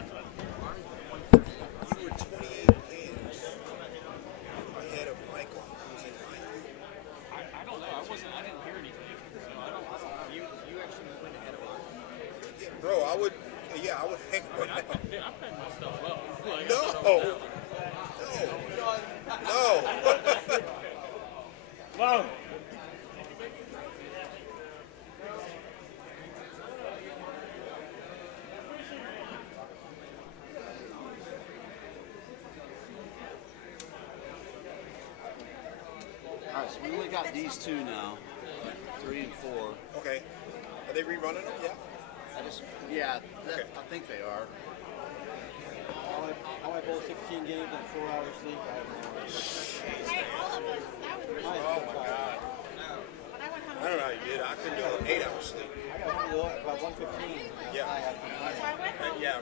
You were 28 pins ahead of Michael, who was in 9th. I don't know. I didn't hear anything. So I don't. You actually went ahead of us. Yeah, bro, I would hang with I played my stuff well. Like, No. Whoa. All right, so we only got these two now, 3 and 4. Okay. Are they rerunning them? Yeah. I think they are. I went bowl 16 games and 4 hours sleep. Oh my God. I don't know how you did. I couldn't do 8 hours sleep. I got home about 1:15. Yeah. Yeah.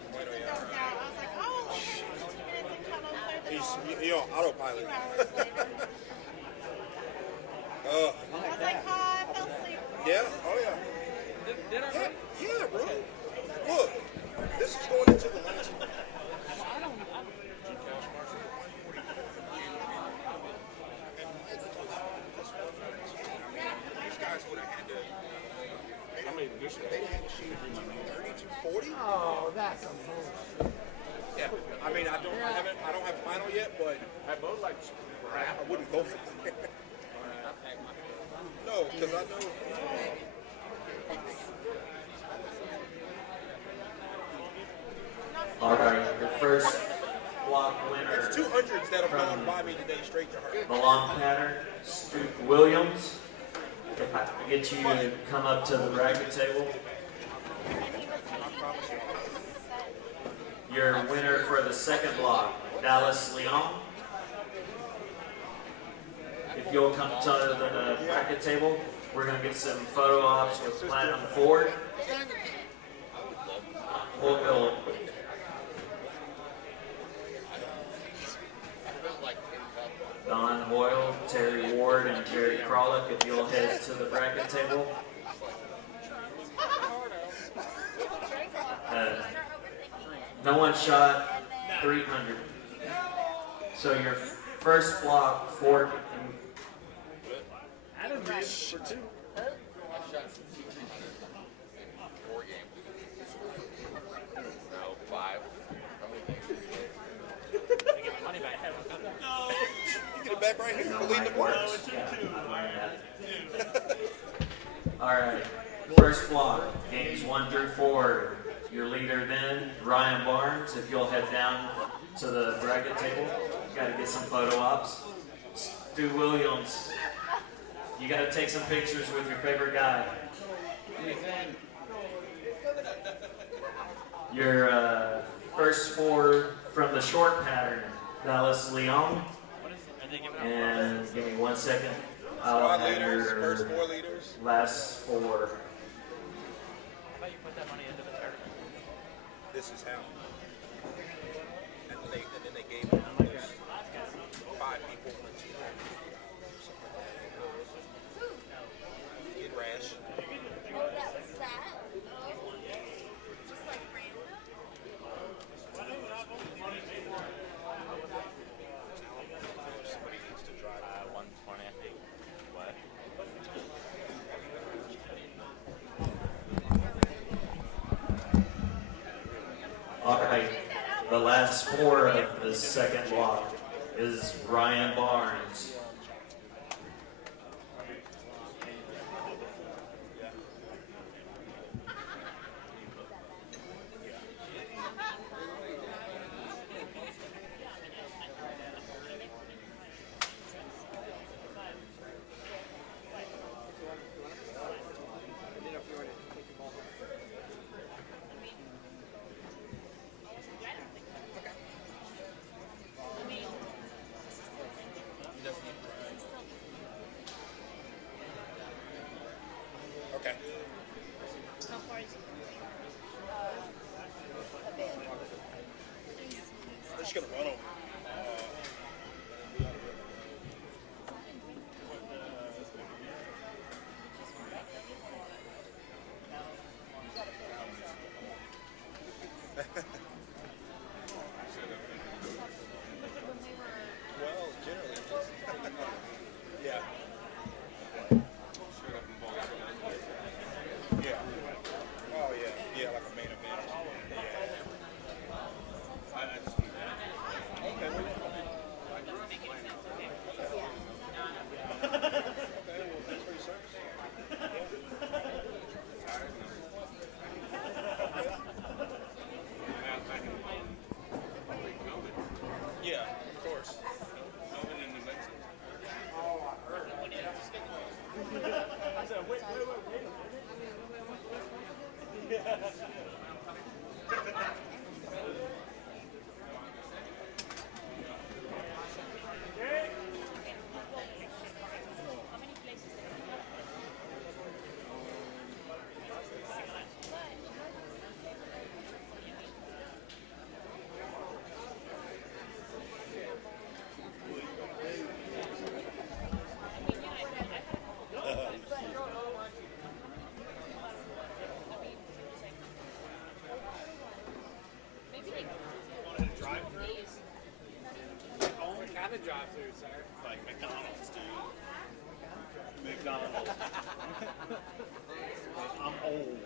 He's autopilot. Yeah. Oh yeah. Did I? Yeah, bro. Look, this is going into the last one. These guys would have had to. They had to shoot 32-40. Oh, that's a bullshit. Yeah. I mean, I don't have final yet, but I wouldn't go for it. No, because I know. All right, your first block winner. It's 200s that have gone by me today straight to her. The long pattern, Stu Williams. If I can get you to come up to the bracket table. Your winner for the second block, Dallas Leong. If you'll come to the bracket table, we're going to get some photo ops with Platinum Ford. Full build. Don Hoyle, Terry Ward, and Jerry Krolick, if you'll head to the bracket table. No one shot 300. So your first block, Ford. Adam did for 2. No. You get it back right here for leading the points. All right. First block, games 1 through 4. Your leader then, Ryan Barnes. If you'll head down to the bracket table, got to get some photo ops. Stu Williams, you got to take some pictures with your favorite guy. Your first 4 from the short pattern, Dallas Leong. And give me 1 second. I'll Squad have leaders, your first 4 leaders. last 4. How about you put that money into the tournament? This is how. And then they gave him 5 people. Get rash. Somebody needs to drive 120, I think. What? All right, the last 4 of the second block is Ryan Barnes. just gonna run over. Well, generally, just yeah. Yeah. Oh yeah. Yeah, like a main event. Yeah. I just. Okay. Yeah, of course. What kind of drive-through, sir? Like McDonald's, dude. McDonald's. I'm old.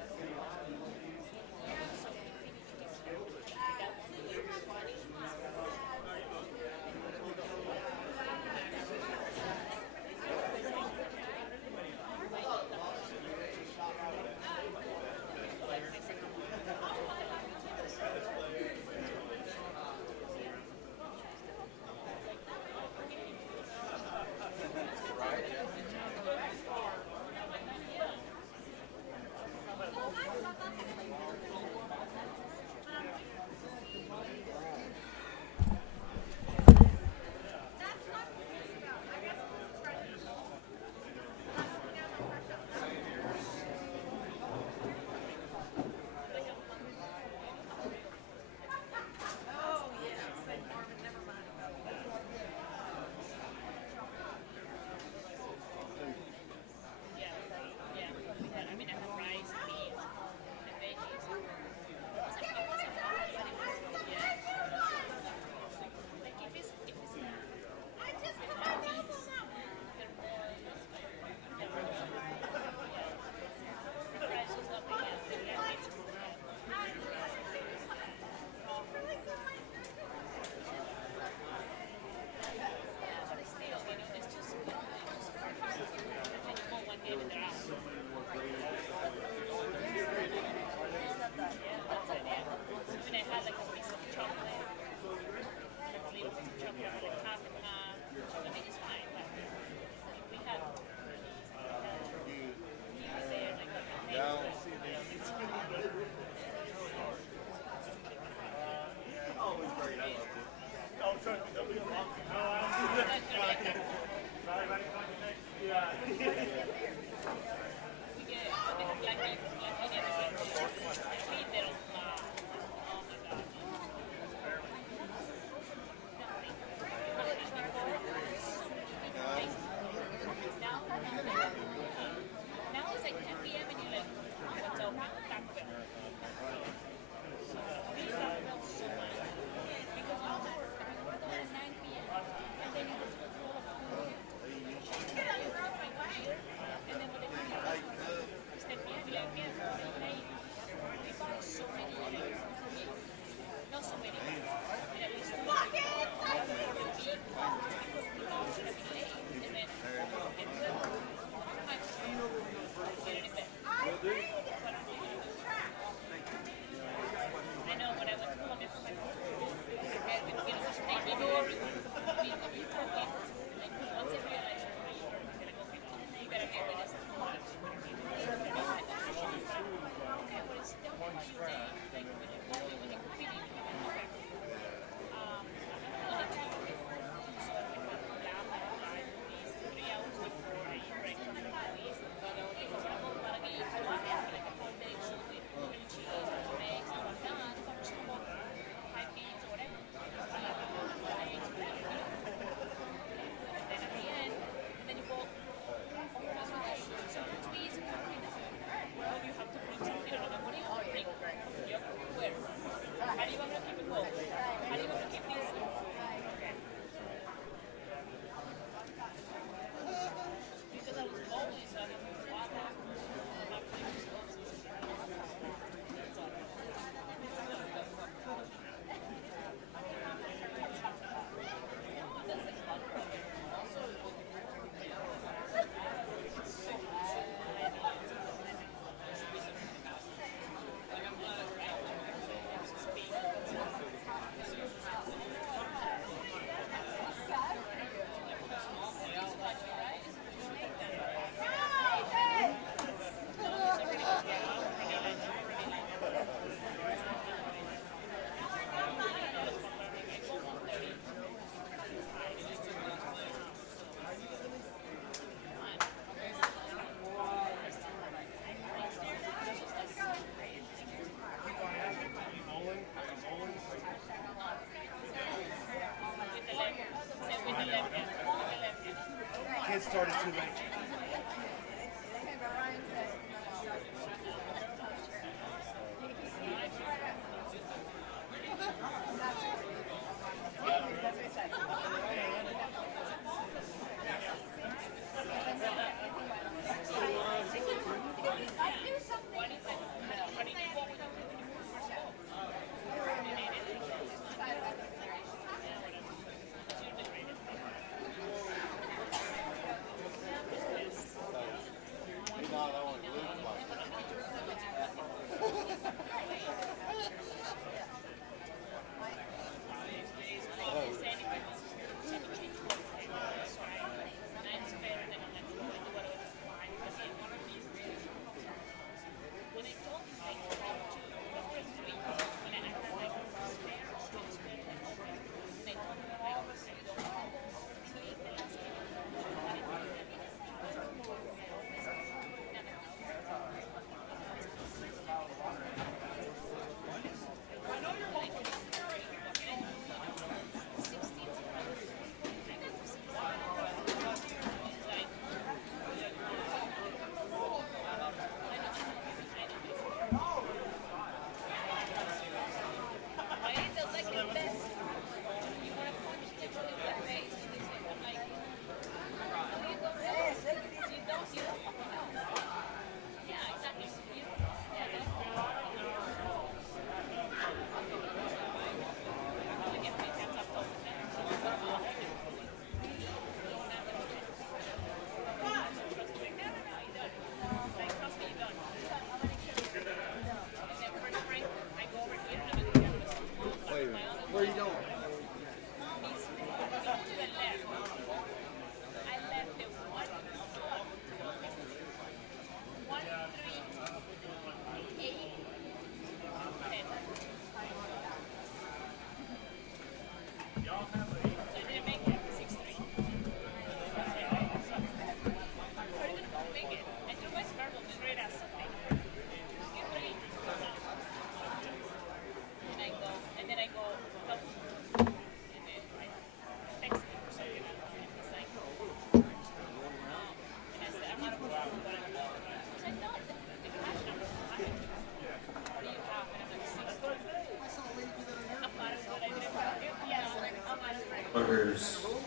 Where are you going?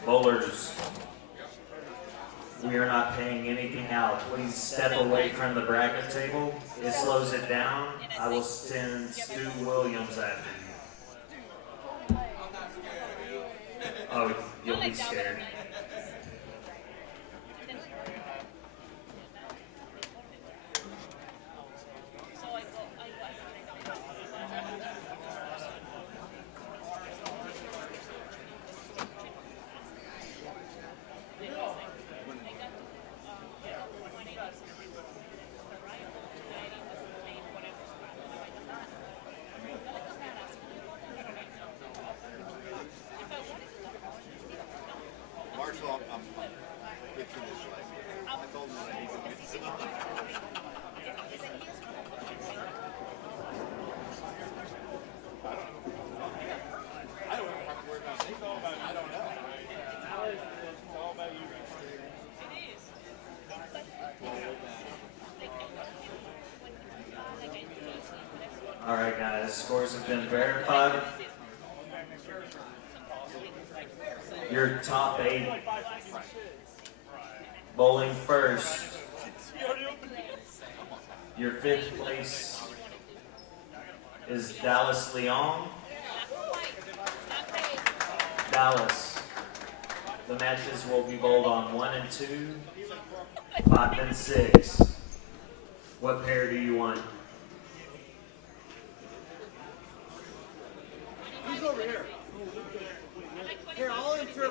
Bowlers, we are not paying anything out. Please step away from the bracket table. It slows it down. I will send Stu Williams after you. Oh, you'll be scared. Marshall, I'm pitching this like I told him that I need to pitch. I don't have to worry about it. It's all about I don't know. It's all about you. All right, guys, scores have been verified. Your top 8 bowling first. Your 5th place is Dallas Leon. Dallas. The matches will be bowled on 1 and 2, 5 and 6. What pair do you want? He's over here.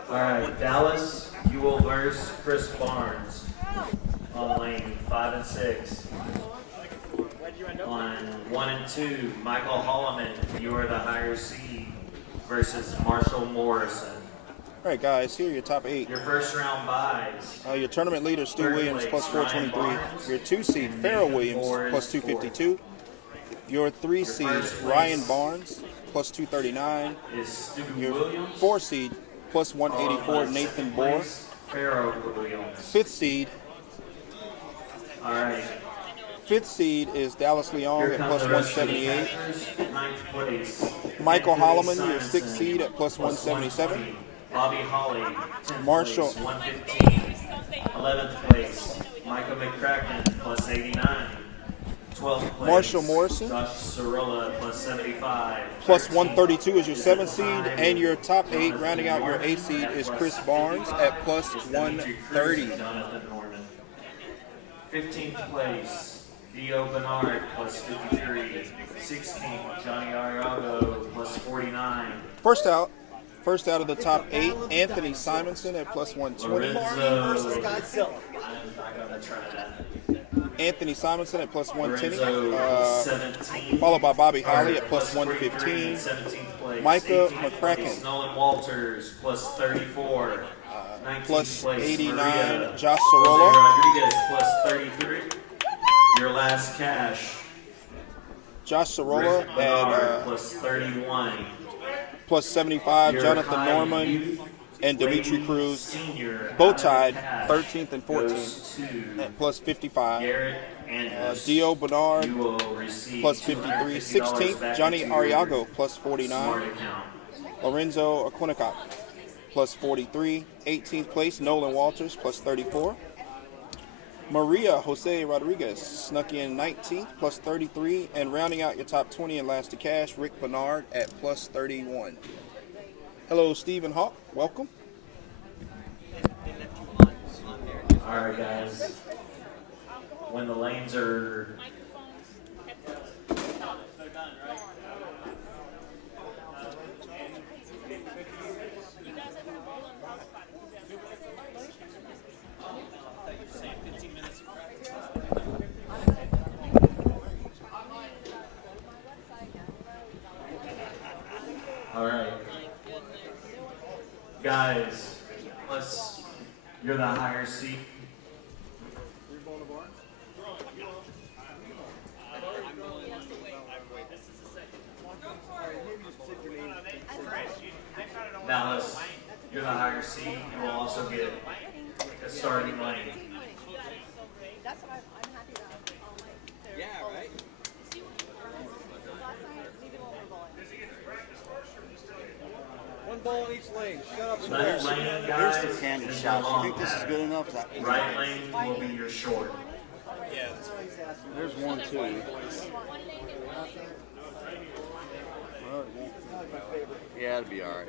All right, Dallas, you will verse Chris Barnes on lane 5 and 6. On 1 and 2, Michael Holloman, you are the higher seed, versus Marshall Morrison. All right, guys, here are your top 8. Your first round buys. Your tournament leader, Stu Williams, plus 423. Your 2 seed, Farrell Williams, plus 252. Your 3 seed, Ryan Barnes, plus 239. Your 4 seed, plus 184, Nathan Bohr. Pharaoh Williams. Fifth seed. All right. Fifth seed is Dallas Leong Here at comes plus the rest of the 178. catchers. Ninth place. Michael Anthony Holloman, your sixth Simonson, seed at plus plus 177. 120. Bobby Holly, 10th Marshall. place, 115. 11th place, Micah McCracken, plus 89. 12th place, Marshall Morrison. Josh Cirola, plus 75. Plus 132 is your seventh seed, and your top 8, rounding out your 8th seed, is Chris Barnes at plus 130. Jonathan Norman. 15th place, Dio Bernard, plus 53. 16th, Johnny Ariago, plus 49. First out of the top 8, Anthony Simonson at plus 120. Lorenzo, I'm gonna try that. Anthony Simonson at plus 110. Lorenzo, 17. Followed by Bobby Holly at plus 115. 17th place. Micah 18th McCracken. place, Nolan Walters, plus 34. 19th Plus place, 89, Maria. Josh Jose Cirola. Rodriguez, plus 33. Your last cash. Josh Cirola Rick Bernard, at plus 31. plus 75, Your Jonathan high Norman youth and Dimitri rating Cruz. senior Both tied, cash 13th and 14th goes to at plus 55. Garrett Andrews. Dio Bernard You will receive plus 53. $250 16th, back Johnny into your Ariago plus smart 49. account. Lorenzo Aquinicock plus 43. 18th place, Nolan Walters plus 34. Maria Jose Rodriguez snuck in 19th plus 33. And rounding out your top 20 and last to cash, Rick Bernard at plus 31. Hello, Stephen Hawk. Welcome. All right, guys. When the lanes are all right, guys. You're the higher seat. Dallas, you're the higher seed. You will also get a starting lane. Yeah, right? One ball in each lane. Shut up. Left lane, guys, Here's the candy is the shot. You long think this is path. good enough? Right lane will be your short. Yeah. There's one, too. Well, it won't. Yeah, it'll be all right.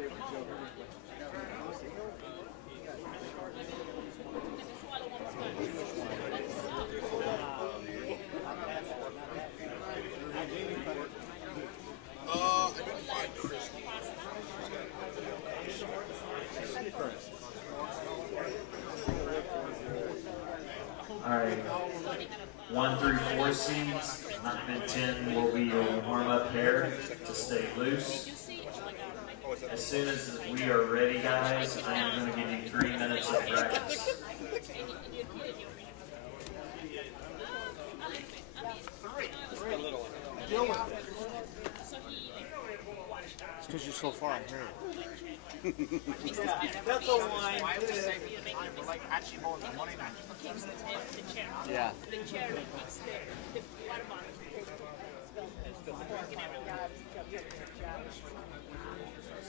All right. 1 through 4 seeds, 9 and 10 will be your warm-up pair to stay loose. As soon as we are ready, guys, I am going to give you 3 minutes of practice. It's because you're so far ahead. That's a line. We're like actually more than money now. Yeah.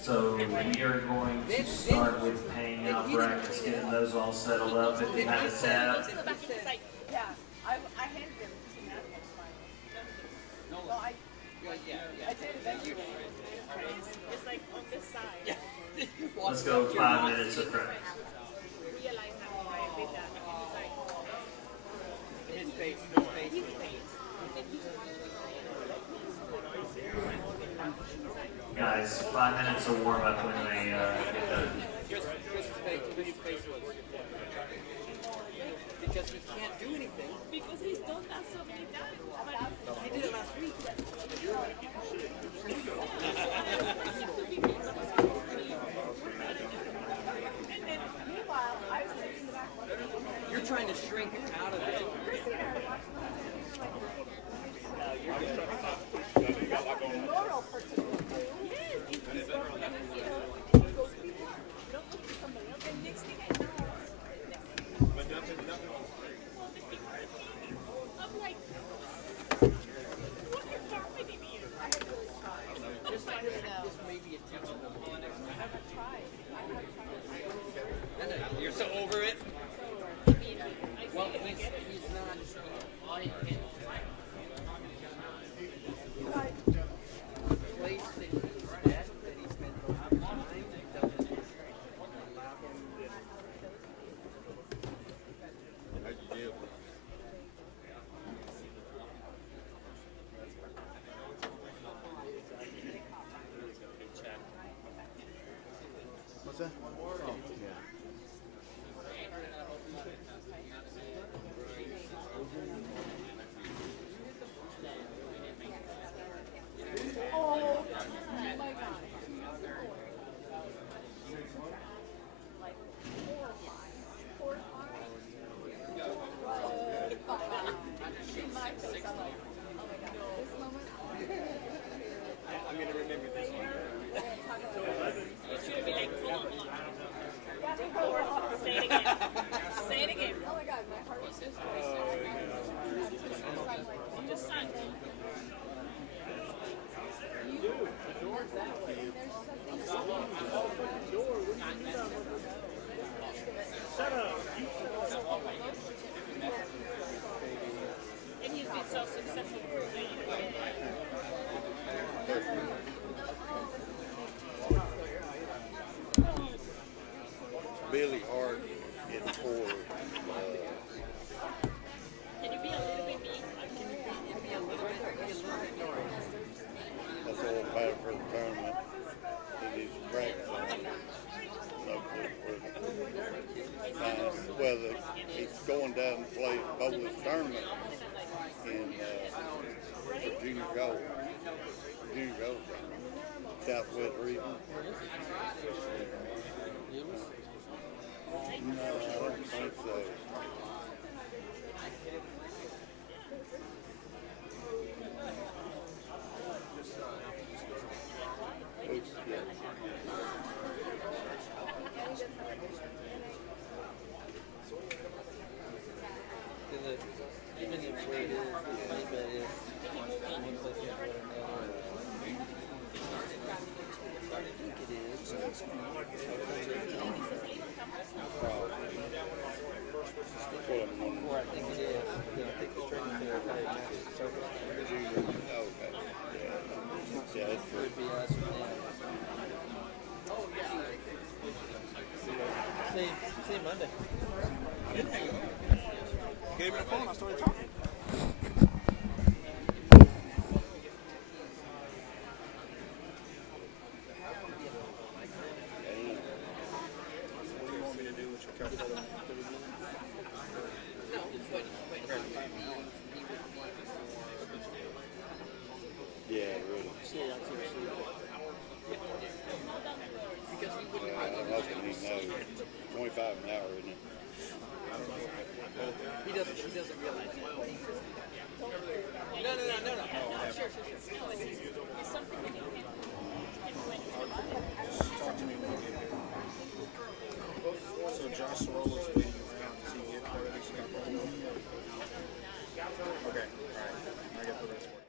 So we are going to start with paying out brackets, getting those all settled up. If you have a tab, Yeah, I handed him some napkins. Well, I did eventually. It's like on this side. let's go 5 minutes of practice. Guys, 5 minutes of warm up when they get done. Because he can't do anything. Because he's done that so many times. He did it last week. You're trying to shrink out of it. What's that? Oh, yeah. I'm gonna remember this one. Should be like, hold on. Say it again. Say it again. Oh my God, my heart is just just sign. Shut up. And he's been so successful. Billy Hart in four. Can you be a little bit mean? That's all better for the tournament. He needs to practice on it. Well, he's going down to play Bowler's tournament in for junior gold. Junior gold. Southwest region. No, I don't think so. See you Monday. Gave me the phone, I started talking. What do you want me to do with your calculator? Yeah, really. I'm hoping he knows. 25 an hour, isn't it? He doesn't realize it. No. Sure. It's something that you can. Talk to me when you get here. So Josh Sorola's waiting around to see you get already. Okay, all right. I get the rest for you.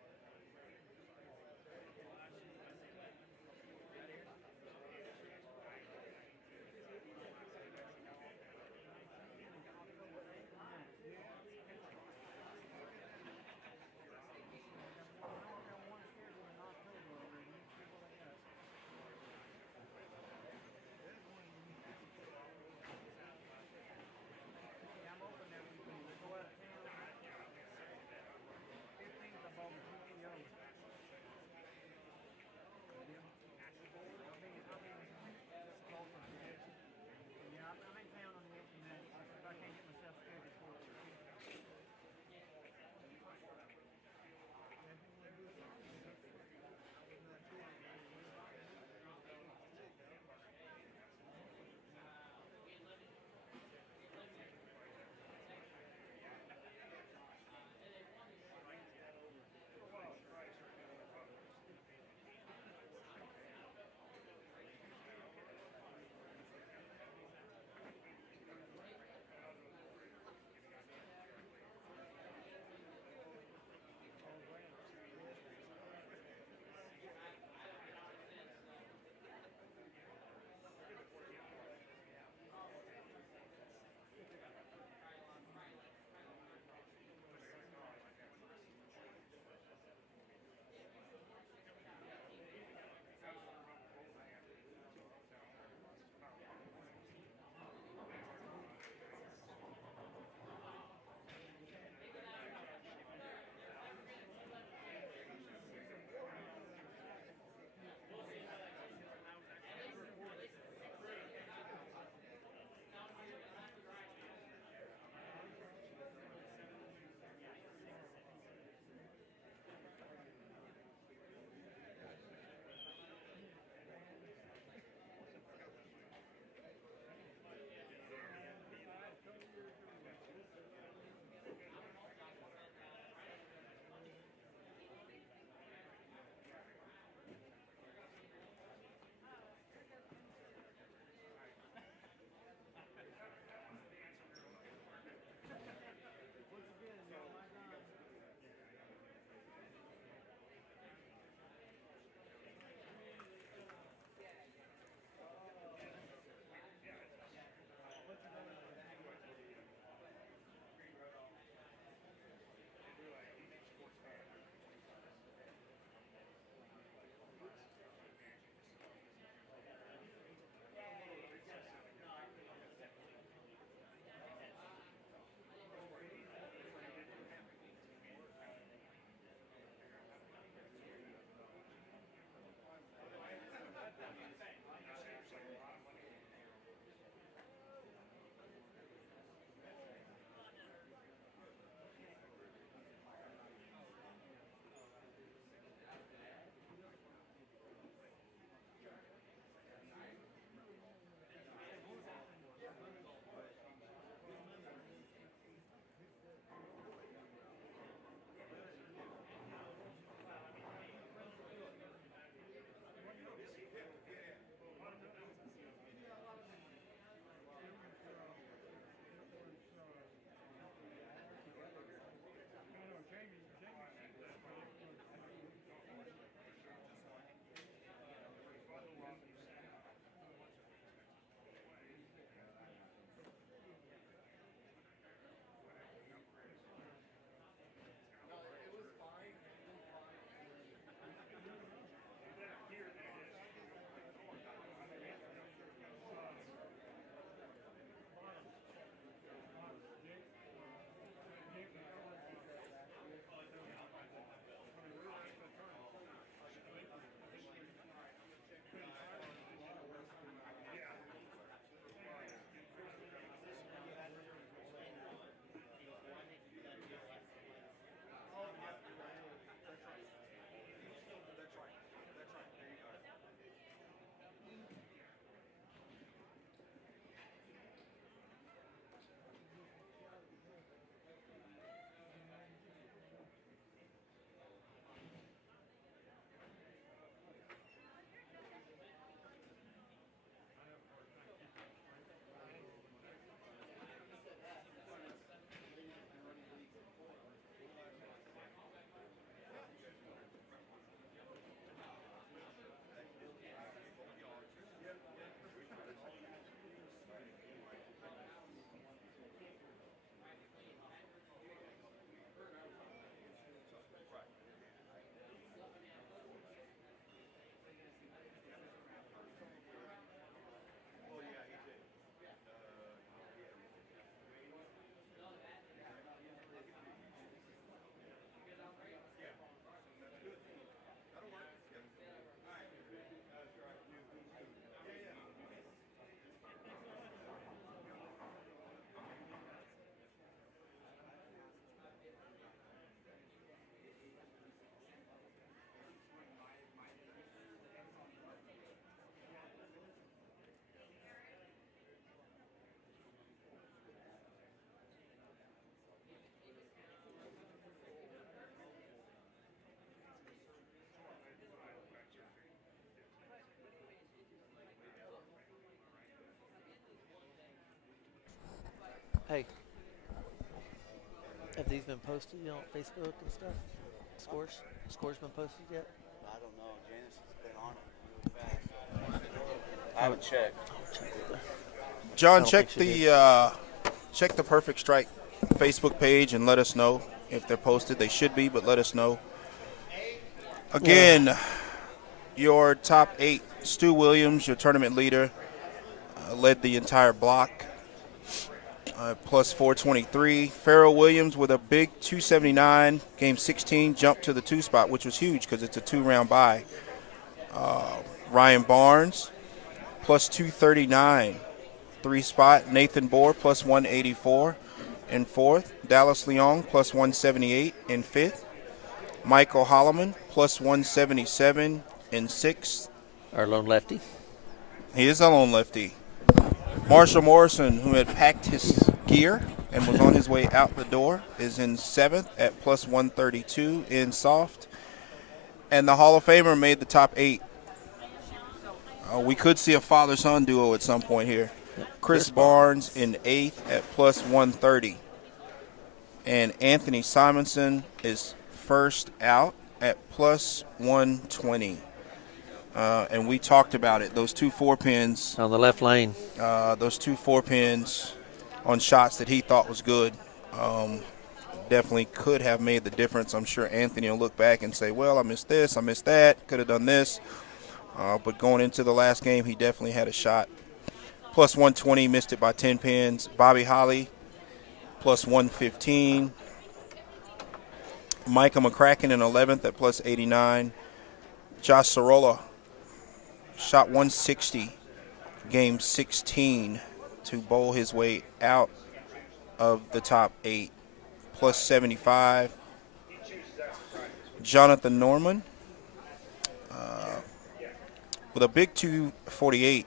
Hey, have these been posted, on Facebook and stuff? Scores been posted yet? I don't know. Janice has been on it real fast. I haven't checked. John, check the Perfect Strike Facebook page and let us know if they're posted. They should be, but let us know. Again, your top 8, Stu Williams, your tournament leader, led the entire block, plus 423. Farrell Williams with a big 279, game 16, jumped to the 2 spot, which was huge because it's a 2-round bye. Ryan Barnes, plus 239, 3 spot. Nathan Bohr, plus 184 in 4th. Dallas Leong, plus 178 in 5th. Michael Holloman, plus 177 in 6th. Our lone lefty. He is a lone lefty. Marshall Morrison, who had packed his gear and was on his way out the door, is in 7th at plus 132 in soft. And the Hall of Famer made the top 8. We could see a father-son duo at some point here. Chris Barnes in 8th at plus 130. And Anthony Simonson is first out at plus 120. And we talked about it. Those 2 4-pins. On the left lane. Those 2 4-pins on shots that he thought was good. Definitely could have made the difference. I'm sure Anthony will look back and say, well, I missed this, I missed that, could have done this. But going into the last game, he definitely had a shot. Plus 120, missed it by 10 pins. Bobby Holly, plus 115. Micah McCracken in 11th at plus 89. Josh Sorolla shot 160, game 16, to bowl his way out of the top 8, plus 75. Jonathan Norman with a big 248,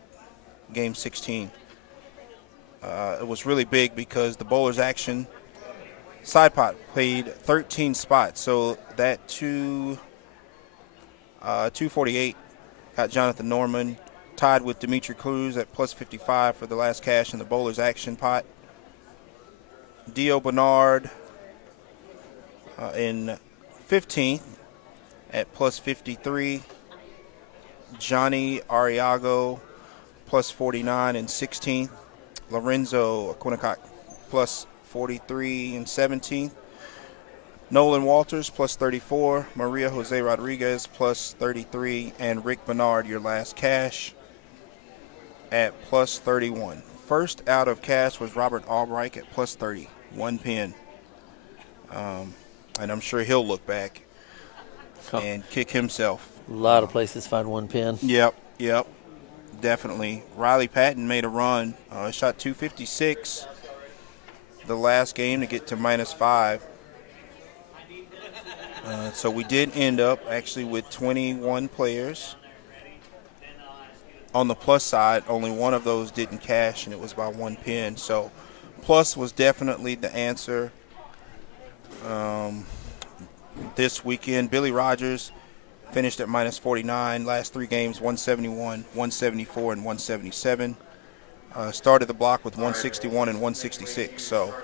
game 16. It was really big because the bowler's action side pot played 13 spots, so that 248 got Jonathan Norman, tied with Dimitri Cruz at plus 55 for the last cash in the bowler's action pot. Dio Bernard in 15th at plus 53. Johnny Ariago plus 49 in 16th. Lorenzo Quinnicock plus 43 in 17th. Nolan Walters plus 34. Maria Jose Rodriguez plus 33. And Rick Bernard, your last cash, at plus 31. First out of cash was Robert Albright at plus 30. 1 pin. And I'm sure he'll look back and kick himself. A lot of places find 1 pin. Yep. Definitely. Riley Patton made a run. Shot 256 the last game to get to -5. So we did end up actually with 21 players. On the plus side, only one of those didn't cash, and it was by 1 pin. So plus was definitely the answer this weekend. Billy Rogers finished at -49. Last 3 games, 171, 174, and 177. Started the block with 161 and 166. So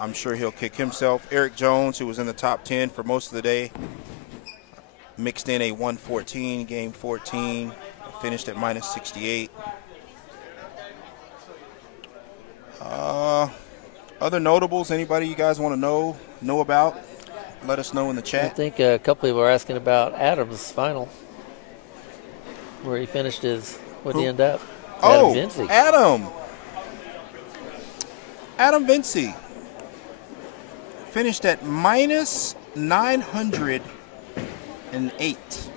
I'm sure he'll kick himself. Eric Jones, who was in the top 10 for most of the day, mixed in a 114, game 14, finished at -68. Other notables, anybody you guys want to know about? Let us know in the chat. I think a couple people are asking about Adam's final, where he finished his, what did he end up? Oh, Adam Vinci. Adam Vinci finished at -908.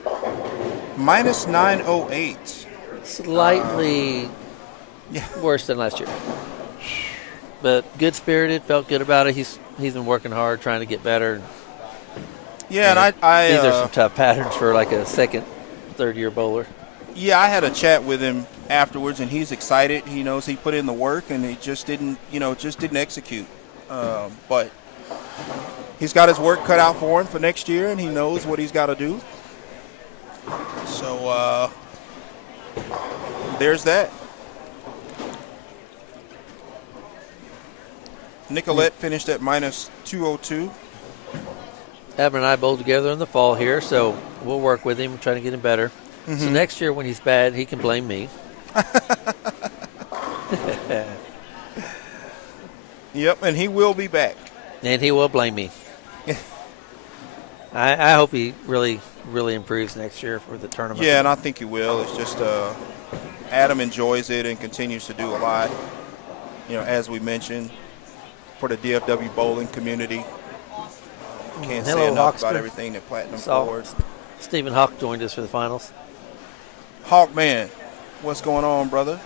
-908. Slightly worse than last year. But good-spirited, felt good about it. He's been working hard, trying to get better. Yeah, and I these are some tough patterns for like a second, third-year bowler. Yeah, I had a chat with him afterwards, and he's excited. He knows he put in the work, and he just didn't execute. But he's got his work cut out for him for next year, and he knows what he's got to do. So there's that. Nicolette finished at minus 202. Evan and I bowled together in the fall here, so we'll work with him, try to get him better. So Mhm. next year when he's bad, he can blame me. Yep, and he will be back. And he will blame me. I hope he really, really improves next year for the tournament. Yeah, and I think he will. It's just Adam enjoys it and continues to do a lot. You know, as we mentioned, for the DFW bowling community. Can't Hello, say enough Hawkster. about everything that Platinum Saw forward. Stephen Hawk joined us for the finals. Hawkman, what's going on, brother?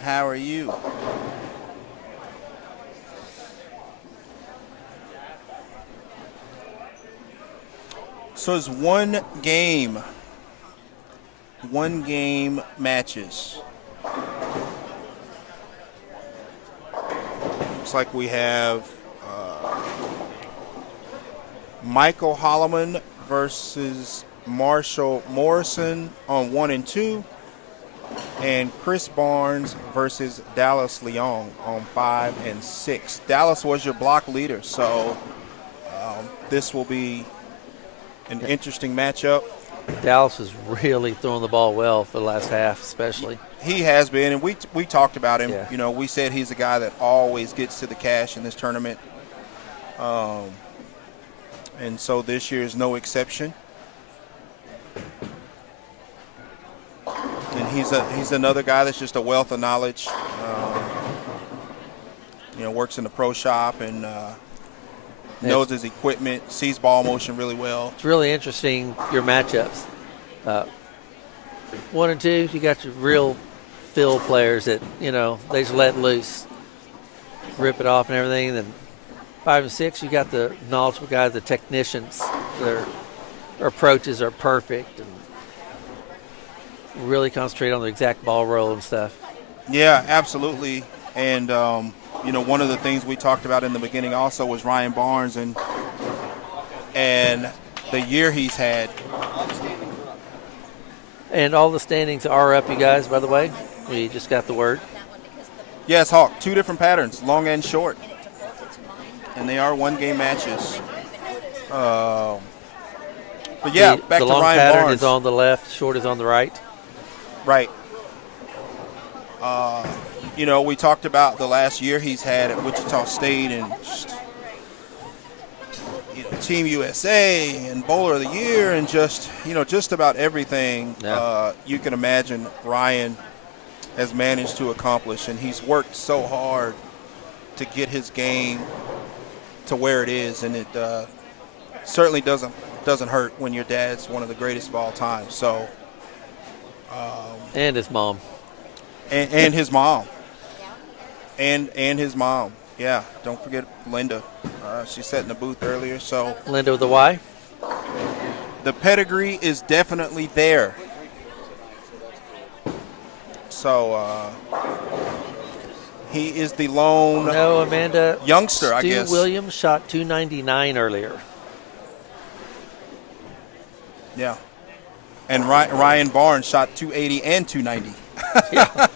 How are you? So it's one game matches. Looks like we have Michael Holloman versus Marshall Morrison on 1 and 2, and Chris Barnes versus Dallas Leong on 5 and 6. Dallas was your block leader, so this will be an interesting matchup. Dallas is really throwing the ball well for the last half, especially. He has been, and we talked about him. Yeah. You know, we said he's a guy that always gets to the cash in this tournament. And so this year is no exception. And he's another guy that's just a wealth of knowledge. You know, works in the pro shop and knows his equipment, sees ball motion really well. It's really interesting, your matchups. 1 and 2, you got your real fill players that, you know, they just let loose, rip it off and everything. And then 5 and 6, you got the knowledgeable guys, the technicians. Their approaches are perfect and really concentrate on the exact ball roll and stuff. Yeah, absolutely. And, you know, one of the things we talked about in the beginning also was Ryan Barnes and the year he's had. And all the standings are up, you guys, by the way. We just got the word. Yes, Hawk, 2 different patterns, long and short. And they are one-game matches. But, yeah, back the to long Ryan pattern Barnes. is on the left, short is on the right. Right. You know, we talked about the last year he's had at Wichita State and just, you know, Team USA and Bowler of the Year and just, you know, just about everything you can imagine Ryan has managed to accomplish. And he's worked so hard to get his game to where it is. And it certainly doesn't hurt when your dad's one of the greatest of all time. So. And his mom. And his mom. And his mom. Yeah, don't forget Linda. She sat in the booth earlier. So Linda with a Y? The pedigree is definitely there. So he is the lone Amanda youngster, I Stu guess. Williams shot 299 earlier. Yeah. And Ryan Barnes shot 280 and 290. Yeah.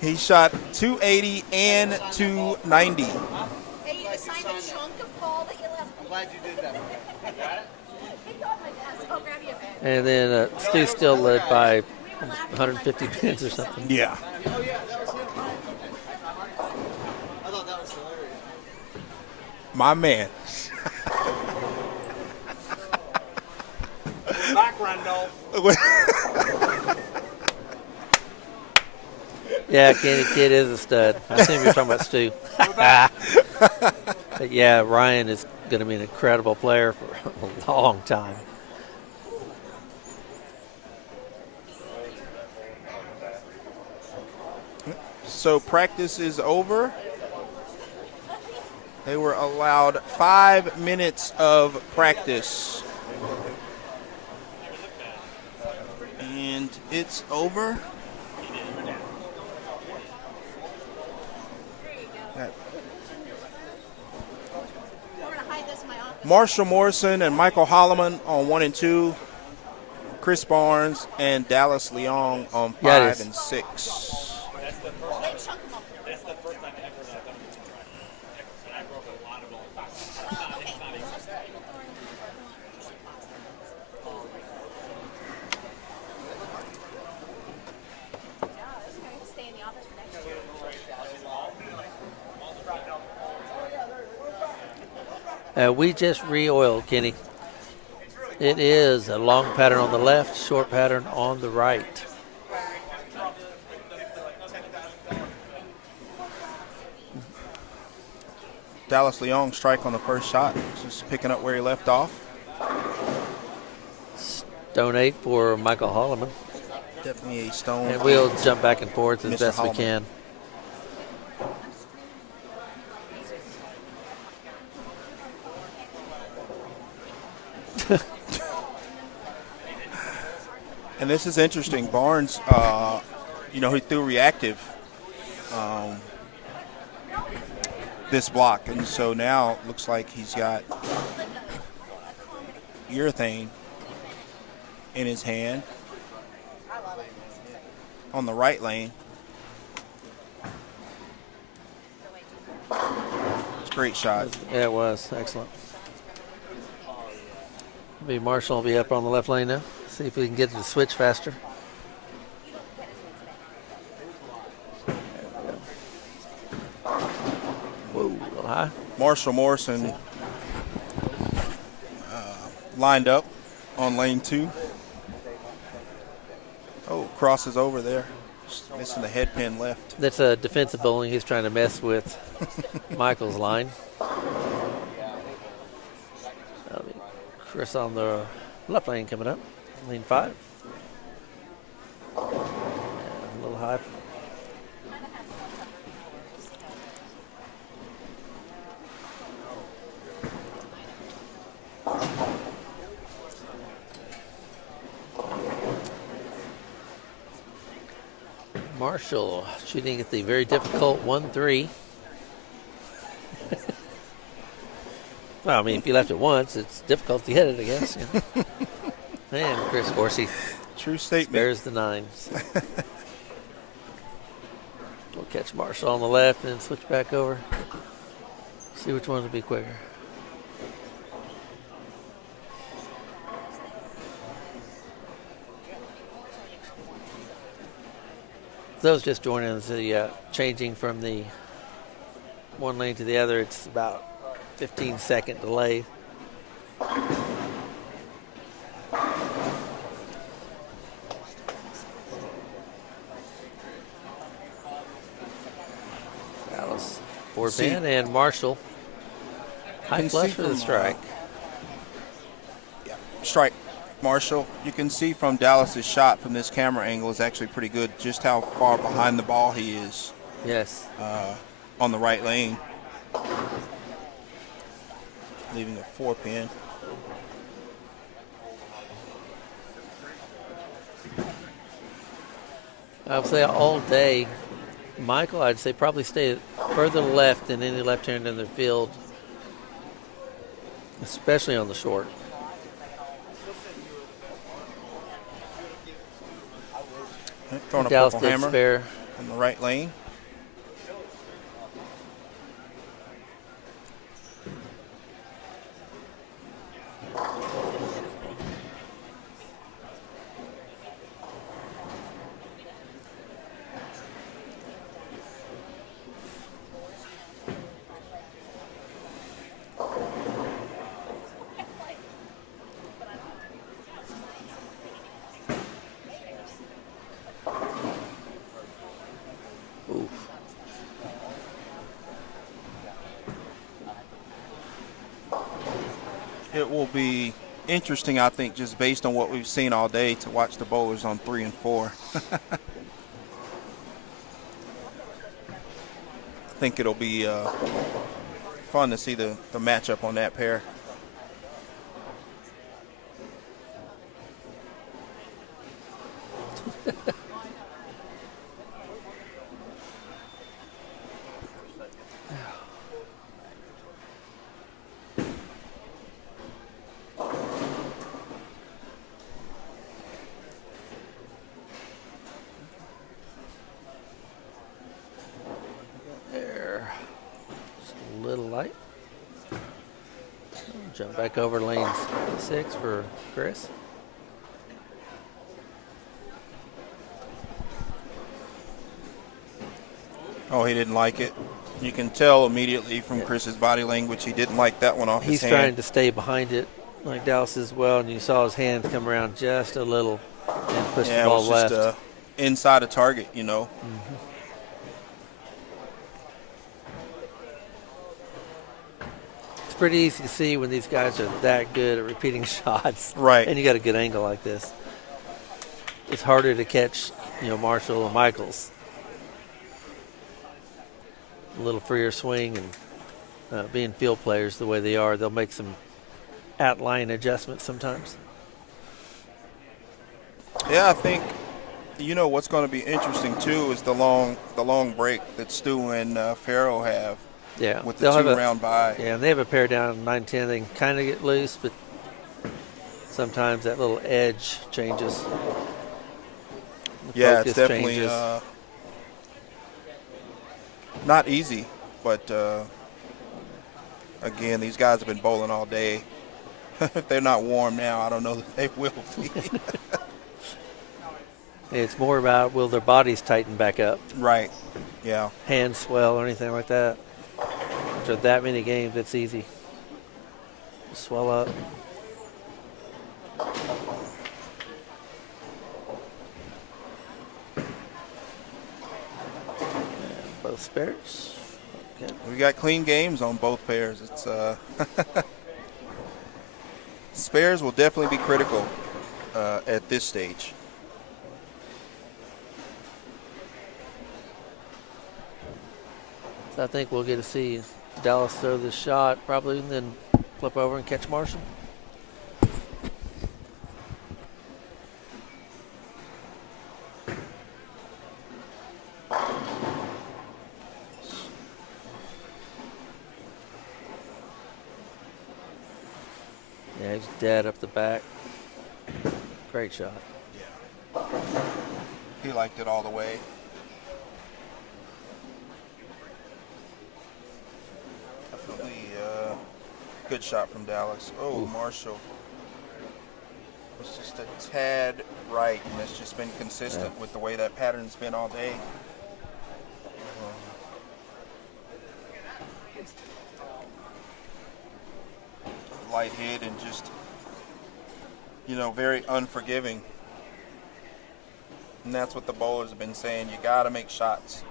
He shot 280 and 290. Hey, you assigned a chunk of ball that you left. I'm glad you did that. It's on my desk. I'll grab you a bag. And then Stu's still led by 150 pins or something. Yeah. Oh, yeah, that was him. I thought that was hilarious. My man. Back, Randolph. Yeah, Kenny Kid is a stud. I assume you're talking about Stu. But yeah, Ryan is going to be an incredible player for a long time. So practice is over. They were allowed 5 minutes of practice. And it's over. Marshall Morrison and Michael Holloman on 1 and 2. Chris Barnes and Dallas Leong on 5 Yeah, it is. and 6. That's the first time ever that I've done it. And I broke a lot of balls. It's not easy. Stay in the office for next year. We just re-oiled, Kenny. It is a long pattern on the left, short pattern on the right. Dallas Leong strike on the first shot. Just picking up where he left off. Stone 8 for Michael Holloman. Definitely a stone. And we'll jump back and forth as Mr. best we Holloman. can. And this is interesting. Barnes, he threw reactive this block. And so now it looks like he's got urethane in his hand on the right lane. It's a great shot. Yeah, it was. Excellent. Marshall will be up on the left lane now. See if we can get to the switch faster. Whoa, a little high. Marshall Morrison lined up on lane 2. Oh, crosses over there. Just missing the head pin left. That's a defensive bowling. He's trying to mess with Michael's line. That'll be Chris on the left lane coming up. Lane 5. Yeah, a little high. Marshall shooting at the very difficult 1-3. Well, I mean, if you left it once, it's difficult to hit it, I guess. Yeah. And Chris Horsey. True statement. Spares the 9s. We'll catch Marshall on the left and then switch back over. See which ones will be quicker. Those just joining us, the changing from the one lane to the other, it's about 15-second delay. Dallas, 4-pin, and Marshall. High flush for the strike. Strike. Marshall, you can see from Dallas's shot from this camera angle is actually pretty good, just how far behind the ball he is. Yes. On the right lane. Leaving a 4-pin. I would say all day, Michael, I'd say probably stay further left than any left-hander in the field, especially on the short. Throwing a Dallas purple did hammer spare. in the right lane. It will be interesting, I think, just based on what we've seen all day, to watch the bowlers on 3 and 4. I think it'll be fun to see the matchup on that pair. Jump back over lanes 6 for Chris. Oh, he didn't like it. You can tell immediately from Chris's body language he didn't like that one off his He's hand. trying to stay behind it like Dallas as well, and you saw his hands come around just a little and push the Yeah, it ball was left. just inside a target, you know. It's pretty easy to see when these guys are that good at repeating shots. Right. And you got a good angle like this. It's harder to catch, Marshall or Michaels. A little freer swing and being field players the way they are, they'll make some at-line adjustments sometimes. Yeah, I think what's going to be interesting too is the long break that Stu and Farrow have. Yeah, with the 2-round bye. Yeah, and they have a pair down 9-10. They can kind of get loose, but sometimes that little edge changes. Yeah, it's definitely not easy, but again, these guys have been bowling all day. If they're not warm now, I don't know that they will be. It's more about will their bodies tighten back up. Right, yeah. Hands swell or anything like that. After that many games, it's easy. Swell up. And both pairs. Okay. We got clean games on both pairs. It's spares will definitely be critical at this stage. So I think we'll get to see Dallas throw this shot probably and then flip over and catch Marshall. Yeah, he's dead up the back. Great shot. Yeah. He liked it all the way. Definitely good shot from Dallas. Oh, ooh. Marshall. It's just a tad right, and it's just been consistent with the way that pattern's been all day. Light hit and just, very unforgiving. And that's what the bowlers have been saying. You got to make shots.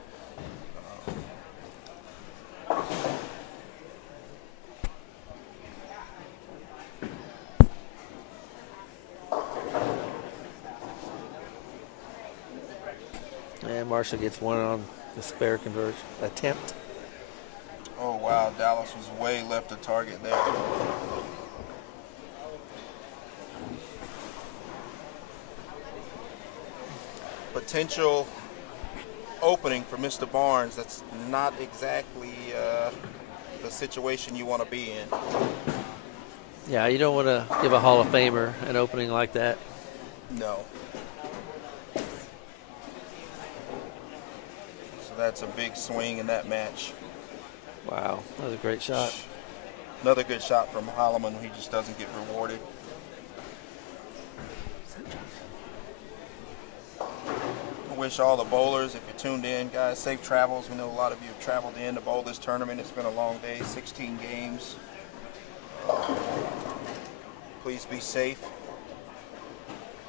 And Marshall gets one on the spare conversion attempt. Oh, wow. Dallas was way left of target there. Potential opening for Mr. Barnes. That's not exactly the situation you want to be in. Yeah, you don't want to give a Hall of Famer an opening like that. No. So that's a big swing in that match. Wow, that was a great shot. Another good shot from Holloman. He just doesn't get rewarded. I wish all the bowlers, if you're tuned in, guys, safe travels. We know a lot of you have traveled in to bowl this tournament. It's been a long day, 16 games. Please be safe.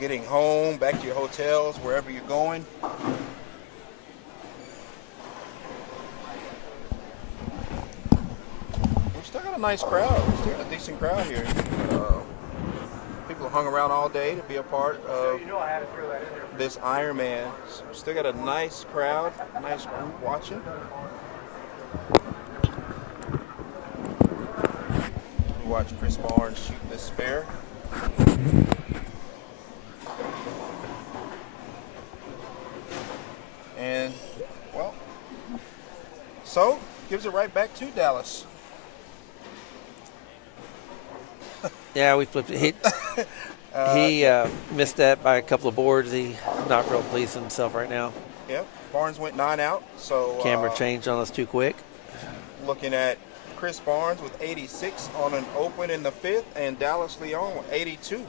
Getting home, back to your hotels, wherever you're going. Still got a nice crowd. Still got a decent crowd here. People hung around all day to be a part of this Ironman. So still got a nice crowd, nice group watching. We watch Chris Barnes shoot this spare. And, well, so gives it right back to Dallas. Yeah, we flipped it. He missed that by a couple of boards. He's not real pleased with himself right now. Yep, Barnes went 9 out. So camera changed on us too quick. Looking at Chris Barnes with 86 on an open in the 5th, and Dallas Leon with 82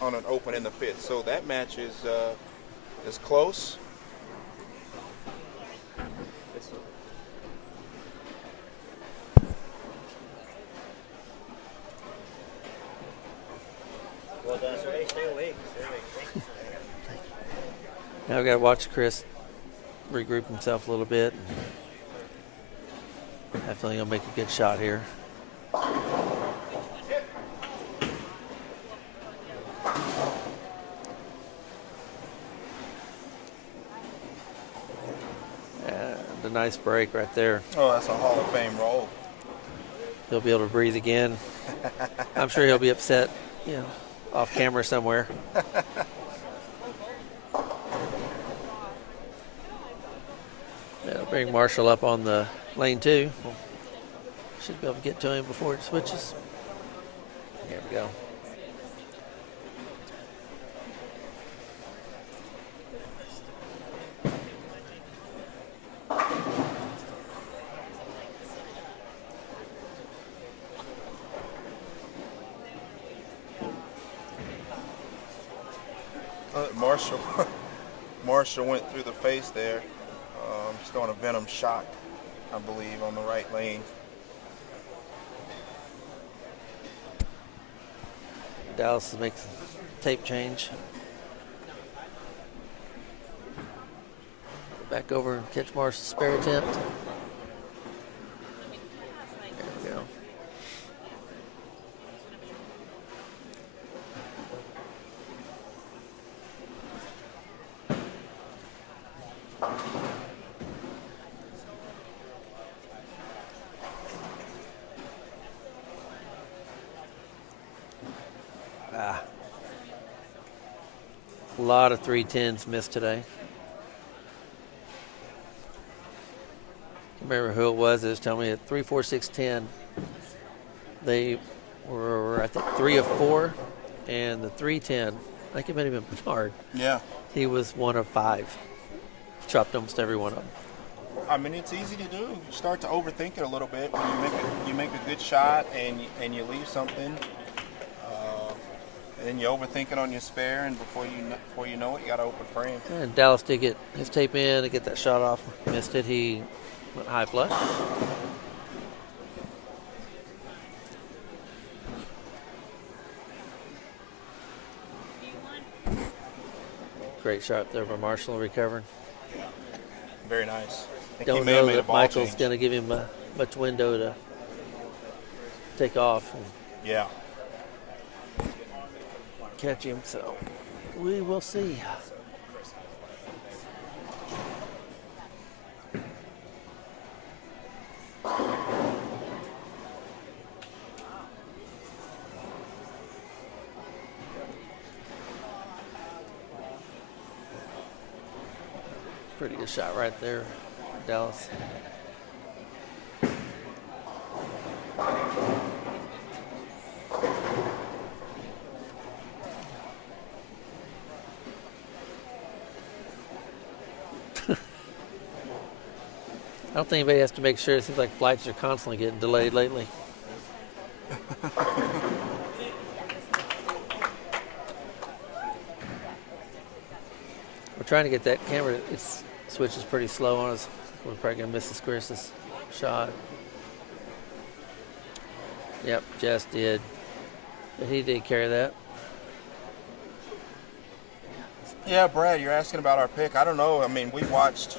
on an open in the 5th. So that match is close. Well done, sir. Hey, stay awake. Now we got to watch Chris regroup himself a little bit. Definitely gonna make a good shot here. And a nice break right there. Oh, that's a Hall of Fame roll. He'll be able to breathe again. I'm sure he'll be upset, off camera somewhere. Bring Marshall up on the lane 2. Should be able to get to him before it switches. There we go. Marshall went through the face there. He's throwing a Venom shot, I believe, on the right lane. Dallas makes tape change. Back over and catch Marshall's spare attempt. There we go. A lot of 310s missed today. Remember who it was that was telling me at 3, 4, 6, 10. They were, I think, 3 of 4, and the 310, I think it might have been Bernard. Yeah. He was 1 of 5. Chopped almost every one of them. I mean, it's easy to do. You start to overthink it a little bit. When you make a good shot and you leave something, and then you overthink it on your spare, and before you know it, you got to open frame. And Dallas did get his tape in to get that shot off. Missed it. He went high flush. Great shot there by Marshall recovering. Very nice. Don't know that Michael's going to give him much window to take off. Yeah. Catch him, so we will see. Pretty good shot right there, Dallas. I don't think anybody has to make sure. It seems like flights are constantly getting delayed lately. We're trying to get that camera. It switches pretty slow on us. We're probably going to miss this Chris's shot. Yep, just did. But he did carry that. Yeah, Brad, you're asking about our pick. I don't know. I mean, we've watched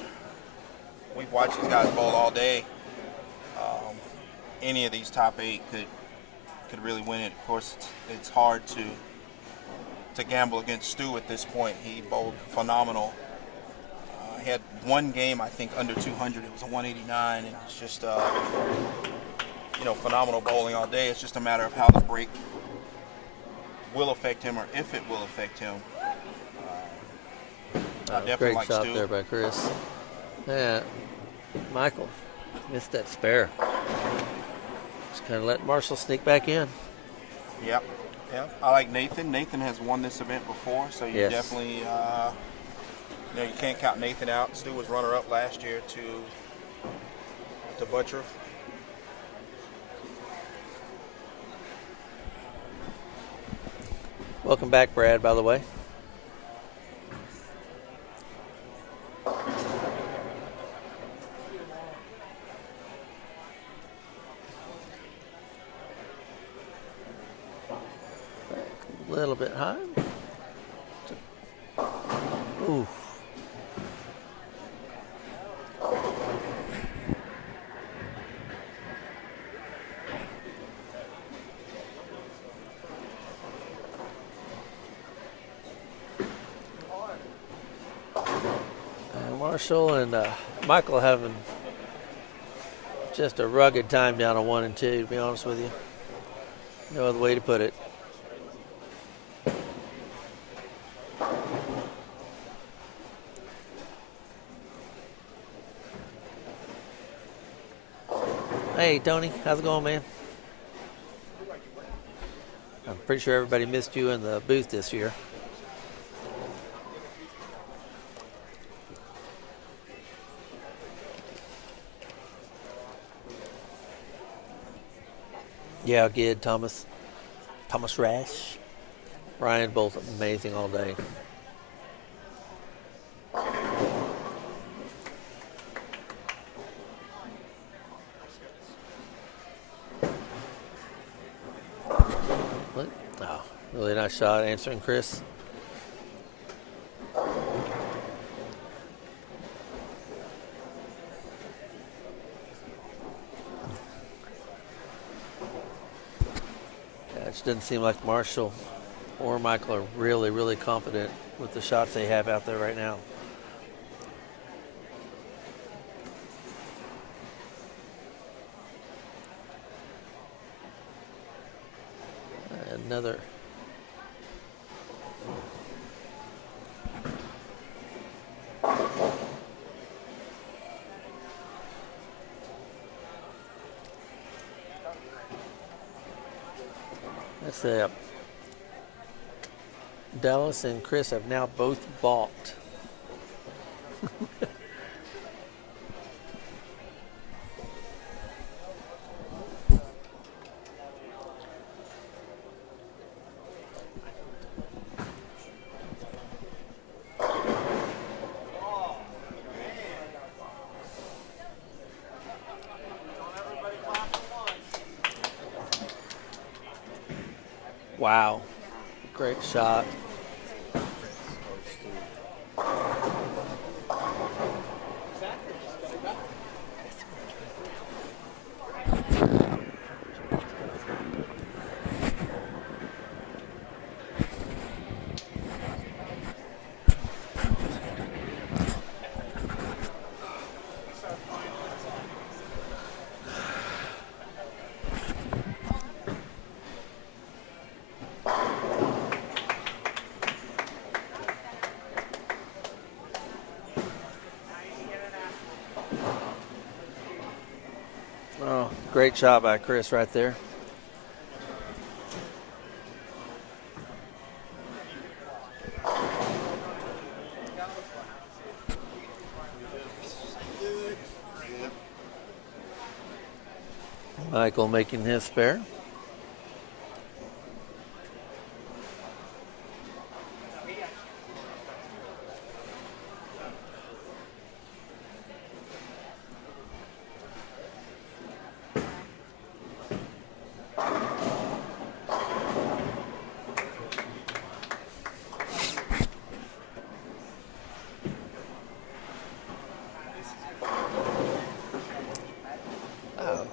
these guys bowl all day. Any of these top 8 could really win it. Of course, it's hard to gamble against Stu at this point. He bowled phenomenal. He had one game, I think, under 200. It was a 189, and it's just phenomenal bowling all day. It's just a matter of how the break will affect him, or if it will affect him. I definitely great like shot Stu. there by Chris. Yeah, Michael missed that spare. Just kind of let Marshall sneak back in. Yep. I like Nathan. Nathan has won this event before, so you definitely, you can't count Nathan out. Stu was runner-up last year to Butcher. Welcome back, Brad, by the way. A little bit high. Ooh. And Marshall and Michael having just a rugged time down on 1 and 2, to be honest with you. No other way to put it. Hey, Tony, how's it going, man? I'm pretty sure everybody missed you in the booth this year. Yeah, good, Thomas. Thomas Rash. Ryan, both amazing all day. What? Oh, really nice shot answering Chris. Yeah, it just doesn't seem like Marshall or Michael are really, really confident with the shots they have out there right now. Another. That's it. Dallas and Chris have now both balked. Wow. Great shot. Oh, great shot by Chris right there. Michael making his spare.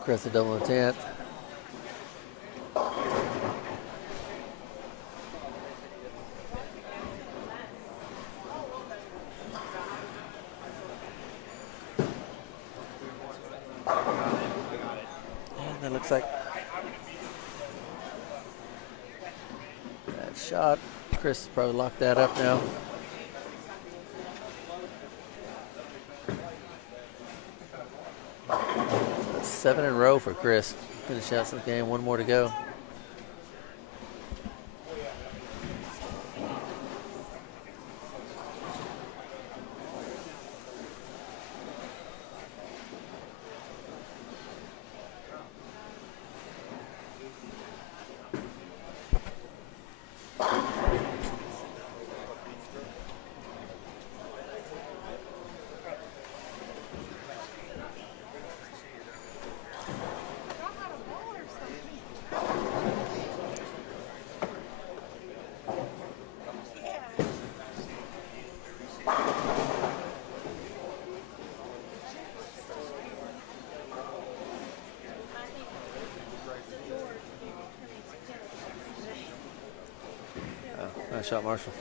Chris a double intent. And that looks like that shot. Chris probably locked that up now. That's 7 in a row for Chris. Finish out the game. One more to go. Nice shot, Marshall.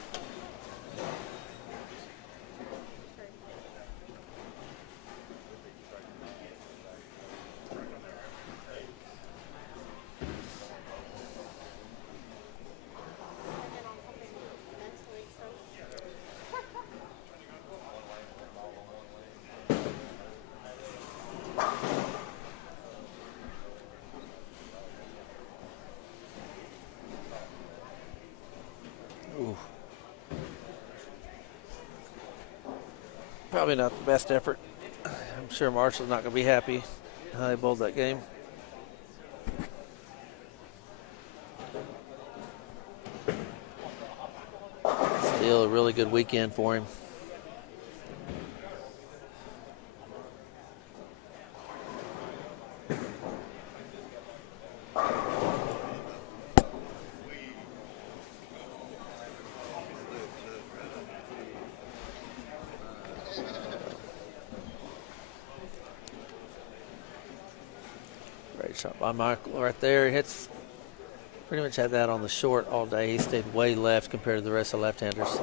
Ooh. Probably not the best effort. I'm sure Marshall's not going to be happy how they bowled that game. Still a really good weekend for him. Great shot by Michael right there. He hits, pretty much had that on the short all day. He stayed way left compared to the rest of the left-handers.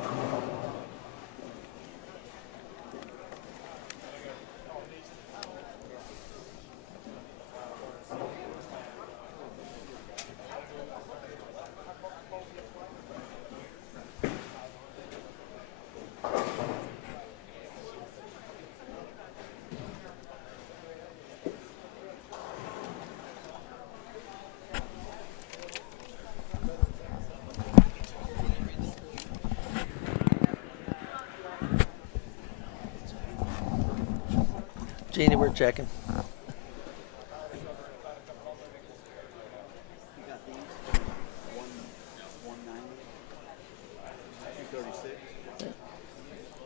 Jeannie, we're checking.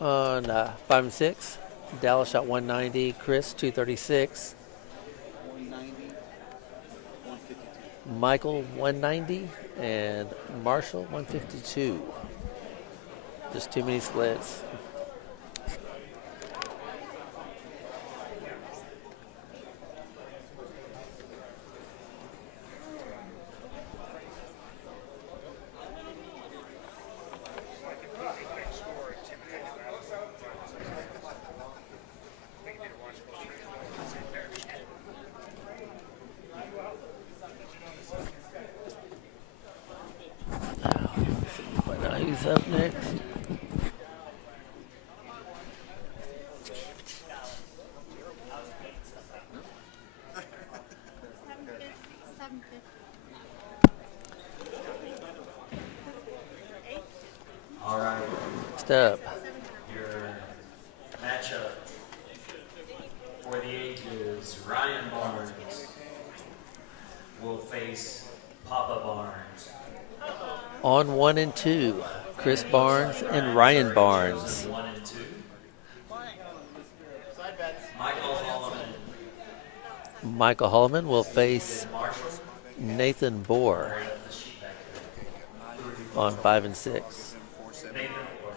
On 5 and 6, Dallas shot 190. Chris 236. 190, 152. Michael 190 and Marshall 152. Just too many splits. Who's up next? All right. Next up. Your matchup for the ages, Ryan Barnes will face Papa Barnes. On 1 and 2, Chris Barnes and Ryan Barnes. 1 and 2. Michael Holloman. Michael Holloman will face Nathan Bohr on 5 and 6. Nathan Bohr.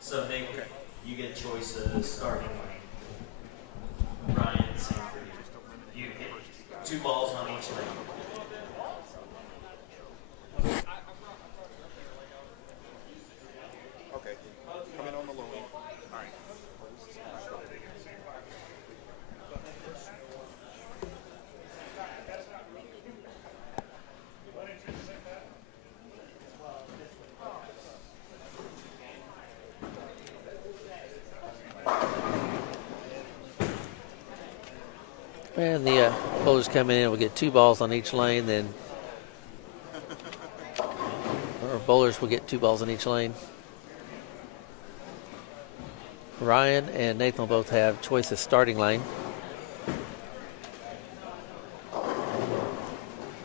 So Nathan, you get choice of starting lane. Ryan, same for you. You get 2 balls on each lane. Okay. Come in on the low end. All right. And the bowlers coming in will get 2 balls on each lane, then or bowlers will get 2 balls on each lane. Ryan and Nathan will both have choice of starting lane.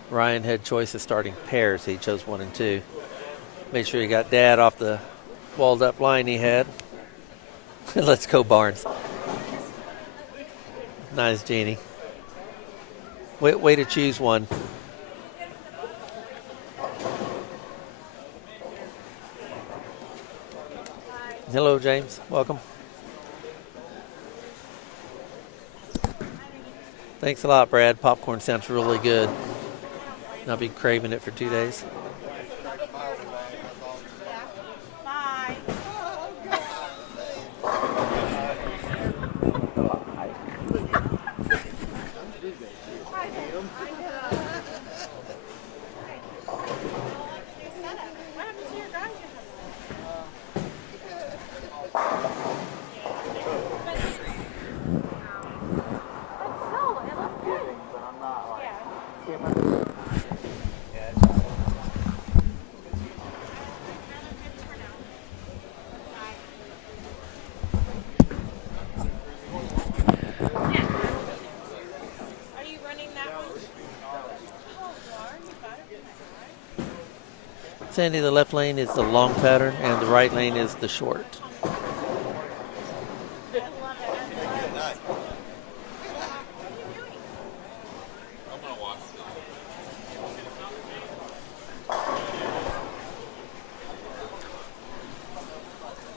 Ryan had choice of starting pairs. He chose 1 and 2. Made sure he got Dad off the walled up line he had. Let's go, Barnes. Nice, Jeannie. Way to choose one. Hello, James. Welcome. Thanks a lot, Brad. Popcorn sounds really good. I'll be craving it for 2 days. Sandy, the left lane is the long pattern, and the right lane is the short.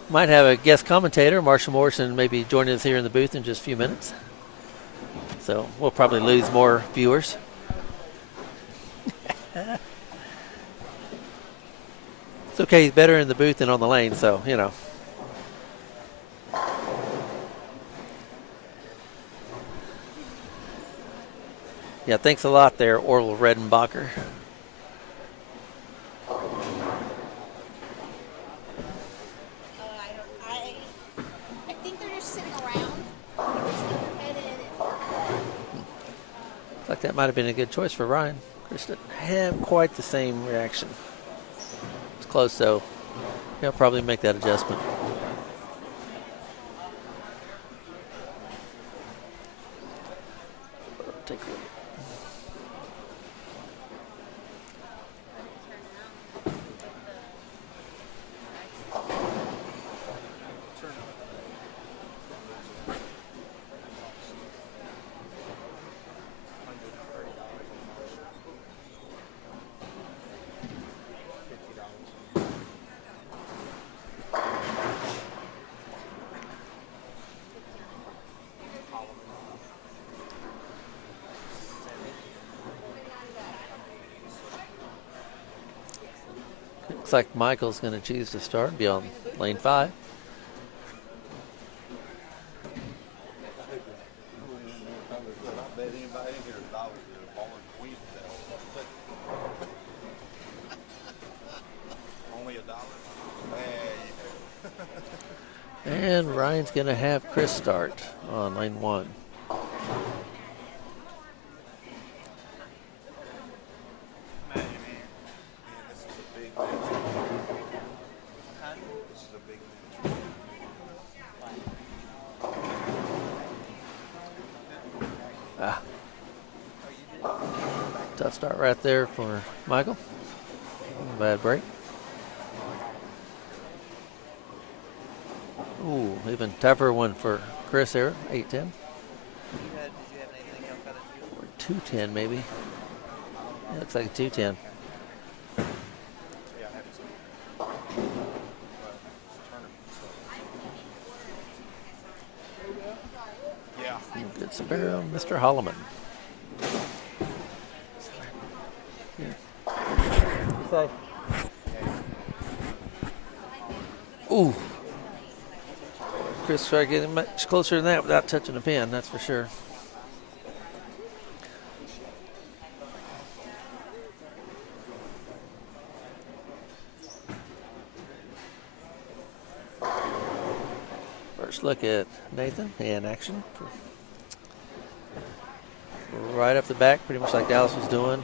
Might have a guest commentator, Marshall Morrison, maybe joining us here in the booth in just a few minutes. So we'll probably lose more viewers. It's okay, he's better in the booth than on the lane, so, you know. Yeah, thanks a lot there, Orville Redenbacher. I think they're just sitting around. Looks like that might have been a good choice for Ryan. Chris didn't have quite the same reaction. It's close, though. He'll probably make that adjustment. Take a look. Looks like Michael's going to choose to start and be on lane 5. And Ryan's going to have Chris start on lane 1. Tough start right there for Michael. Bad break. Ooh, even tougher one for Chris there, 8-10. Did you have anything else out of you? Or 2-10 maybe. Yeah, looks like a 2-10. Yeah. Good sparrow, Mr. Holloman. Ooh. Chris tried getting much closer than that without touching the pin, that's for sure. First look at Nathan in action. Right up the back, pretty much like Dallas was doing.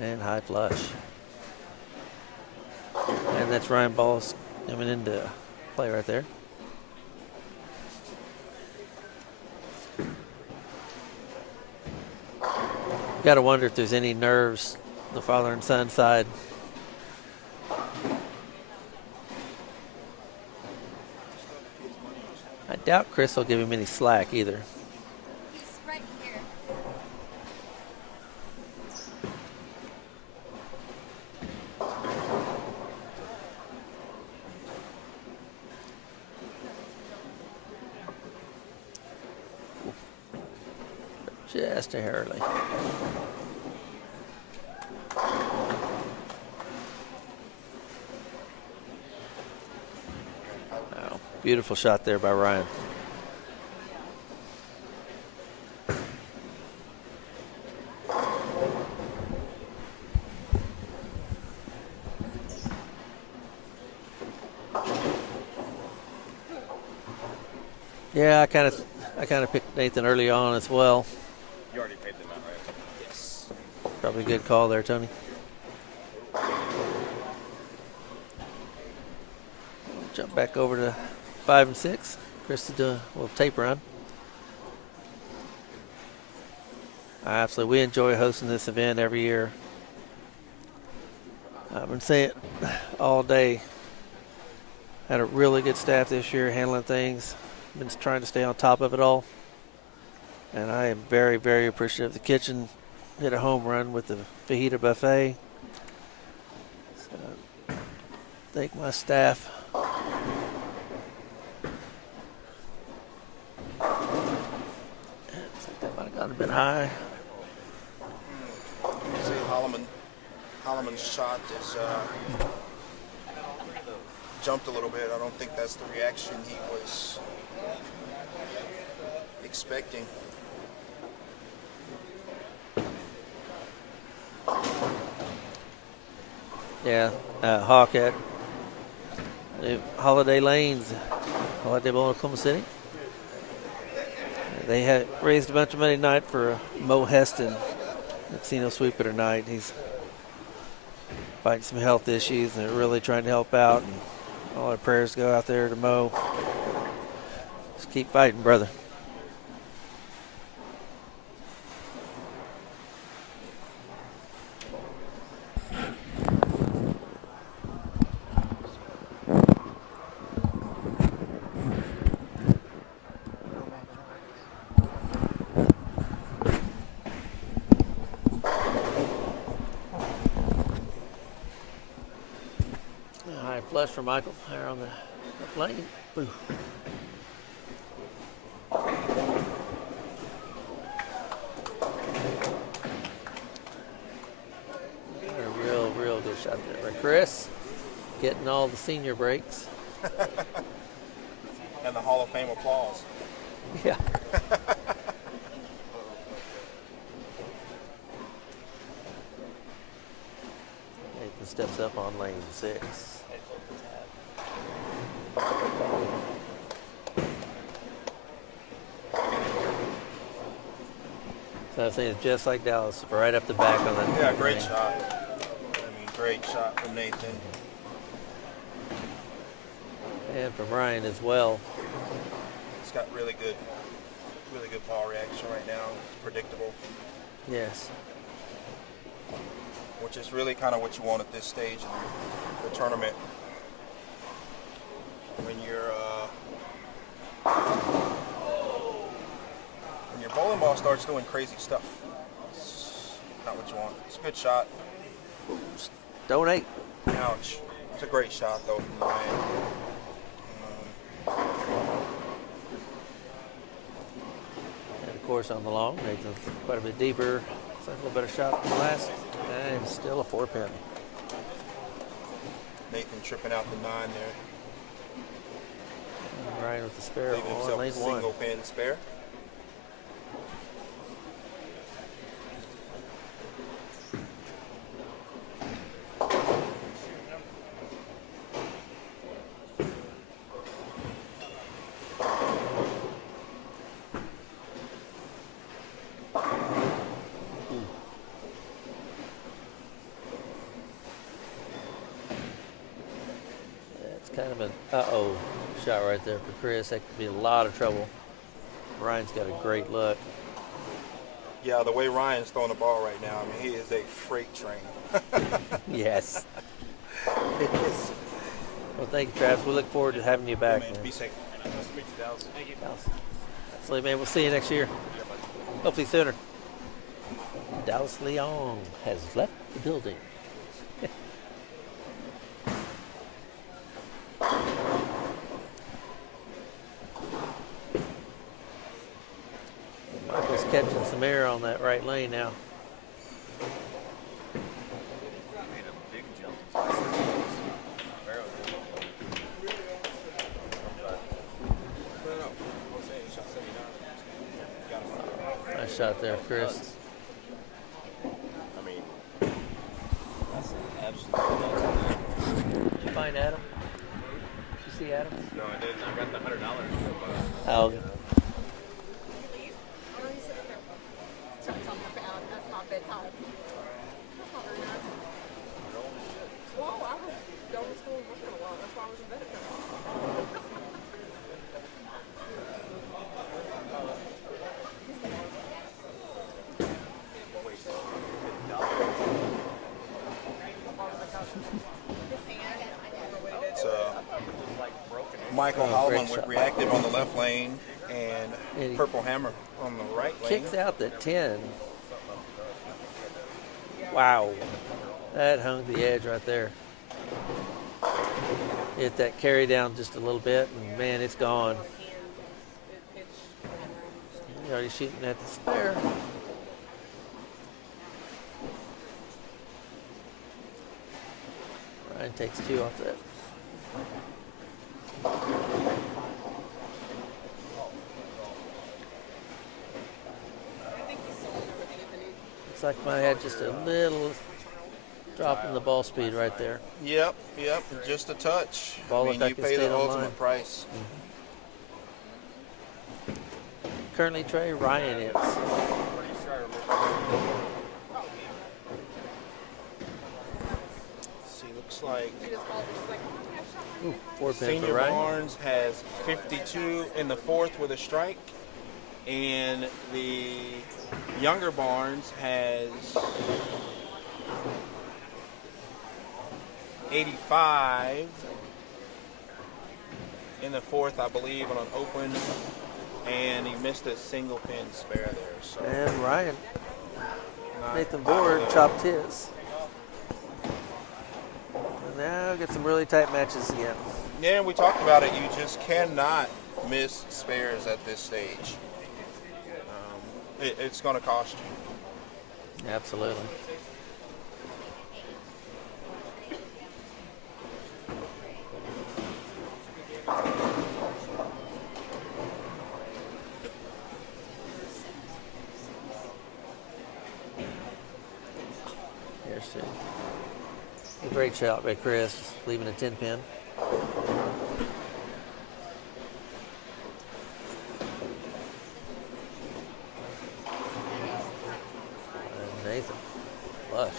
And high flush. And that's Ryan Balls coming into play right there. Got to wonder if there's any nerves the father and son side. I doubt Chris will give him any slack either. He's right here. Just a hair early. Oh, beautiful shot there by Ryan. Yeah, I kind of picked Nathan early on as well. You already paid them out, right? Yes. Probably a good call there, Tony. Jump back over to 5 and 6. Chris is doing a little tape run. Absolutely, we enjoy hosting this event every year. I've been saying it all day. Had a really good staff this year handling things. Been trying to stay on top of it all. And I am very, very appreciative. The kitchen hit a home run with the fajita buffet. So, thank my staff. Looks like that might have gone a bit high. See, Holloman's shot is jumped a little bit. I don't think that's the reaction he was expecting. Yeah, Hawk at Holiday Lanes, Holiday Bowl in Oklahoma City. They had raised a bunch of money tonight for Mo Heston casino sweeper tonight. He's fighting some health issues and they're really trying to help out. And all our prayers go out there to Mo. Just keep fighting, brother. High flush for Michael there on the left lane. Boo. A real good shot there by Chris. Getting all the senior breaks. And the Hall of Fame applause. Yeah. Nathan steps up on lane 6. So I think it's just like Dallas, right up the back on that. Yeah, great shot. I mean, great shot from Nathan. And from Ryan as well. He's got really good ball reaction right now. It's predictable. Yes. Which is really kind of what you want at this stage in the tournament. When your bowling ball starts doing crazy stuff, it's not what you want. It's a good shot. Donate. Ouch. It's a great shot though from Ryan. And of course on the long, Nathan's quite a bit deeper. It's a little better shot than the last. And still a 4-pin. Nathan tripping out the 9 there. And Ryan with the spare Leaving on himself lane a single 1. pin spare. Kind of an uh-oh shot right there for Chris. That could be a lot of trouble. Ryan's got a great look. Yeah, the way Ryan's throwing the ball right now, I mean, he is a freight train. Yes. Well, thank you, Travis. We look forward to having you back. Man, be safe. Nice to meet you, Dallas. Thank you. Absolutely, man. We'll see you next year. Hopefully sooner. Dallas Leong has left the building. Michael's catching some air on that right lane now. Nice shot there, Chris. I mean, that's absolutely nuts. Did you find Adam? Did you see Adam? No, I didn't. I got the $100 from Oh. That's not bedtime. That's not very nice. Well, I was going to school and working a lot. That's why I was in bed at that. Michael Oh, great Hallman with shot. reactive on the left lane and And he Purple Hammer on the right lane. Kicks out the 10. Wow. That hung the edge right there. Hit that carry down just a little bit, and man, it's gone. He's already shooting at the spare. Ryan takes 2 off that. Looks like I had just a little drop in the ball speed right there. Yep, just a touch. Ball I mean, looked you like it pay the stayed on ultimate line. price. Currently, Trey Ryan is. See, looks like Ooh, 4 pin Senior for Ryan. Barnes has 52 in the fourth with a strike, and the younger Barnes has 85 in the fourth, I believe, on an open, and he missed a single pin spare there. So And Ryan, not Nathan out Board there. chopped his. And now get some really tight matches again. Yeah, we talked about it. You just cannot miss spares at this stage. It's going to cost you. Absolutely. Here's 2. A great shot by Chris, leaving a 10 pin. And Nathan, flush.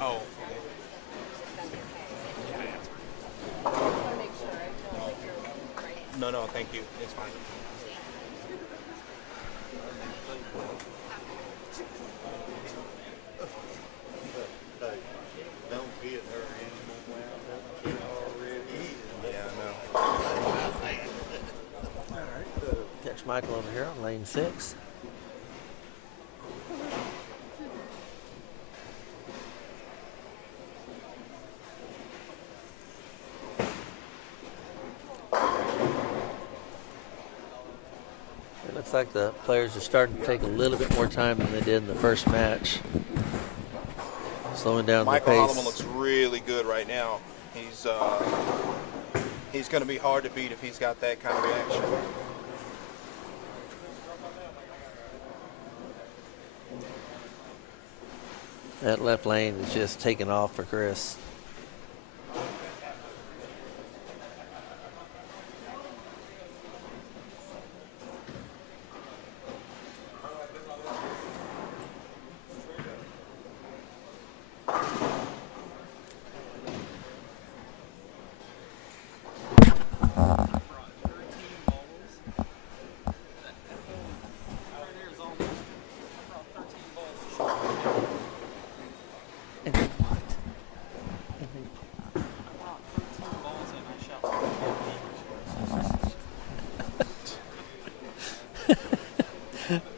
Oh, no, thank you. It's fine. Don't get her animal wound up here already. Yeah, I know. Catch Michael over here on lane 6. It looks like the players are starting to take a little bit more time than they did in the first match. Slowing down Michael the Holloman pace. looks really good right now. He's going to be hard to beat if he's got that kind of reaction. That left lane is just taking off for Chris.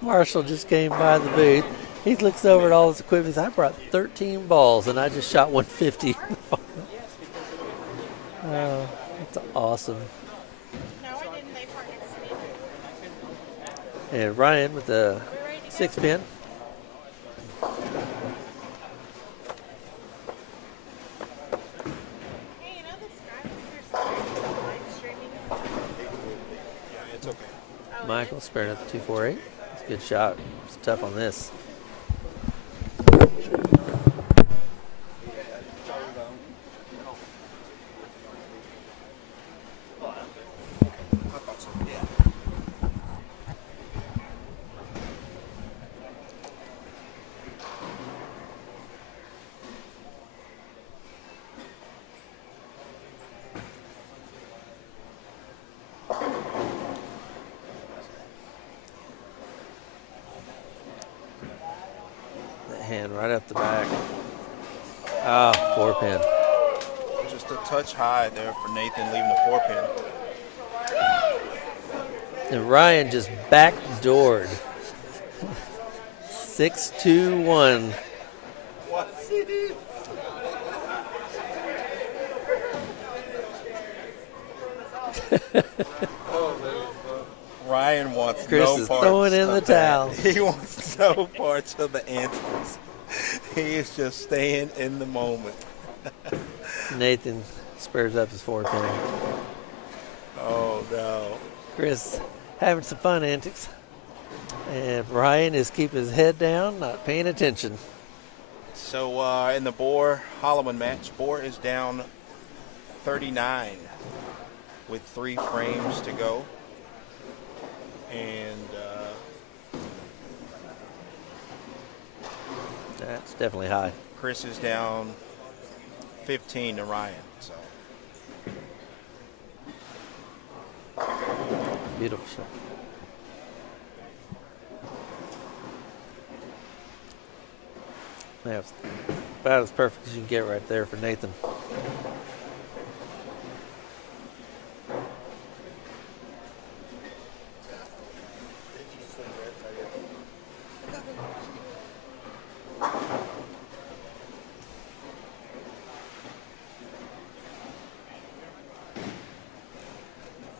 Marshall just came by the booth. He looks over at all his equipment. He says, I brought 13 balls and I just shot 150. Oh, that's awesome. And Ryan with the 6 pin. It's okay. Michael sparing at the 248. It's a good shot. It's tough on this. Hand right up the back. Ah, 4 pin. Just Just a touch high there for Nathan leaving the 4-pin. And Ryan just backdoored. 6-2-1. Ryan wants Chris no is parts throwing in of the that. towel. He wants no parts of the answers. He is just staying in the moment. Nathan spurs up his 4-pin. Oh, no. Chris having some fun antics. And Ryan is keeping his head down, not paying attention. So in the Bohr Holloman match, Bohr is down 39 with 3 frames to go. And that's definitely high. Chris is down 15 to Ryan. So beautiful shot. That's about as perfect as you can get right there for Nathan.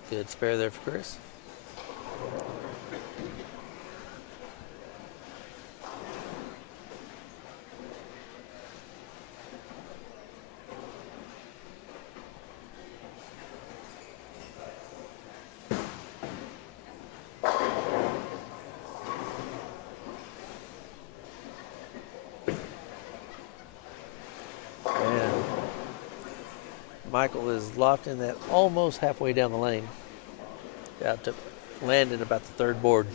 Good spare there for Chris. And Michael is locked in that almost halfway down the lane. Got to land in about the third board.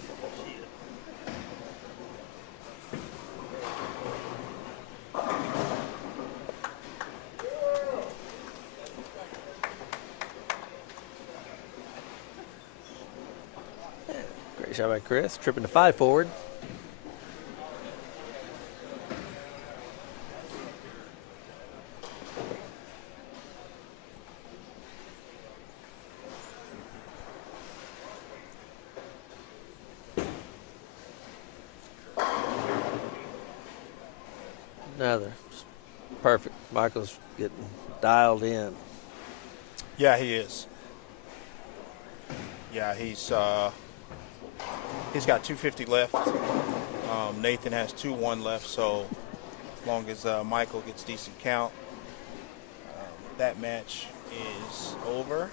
Great shot by Chris, tripping to 5 forward. Another. Perfect. Michael's getting dialed in. yeah, he is. Yeah, he's got 250 left. Nathan has 2-1 left, so as long as Michael gets decent count, that match is over.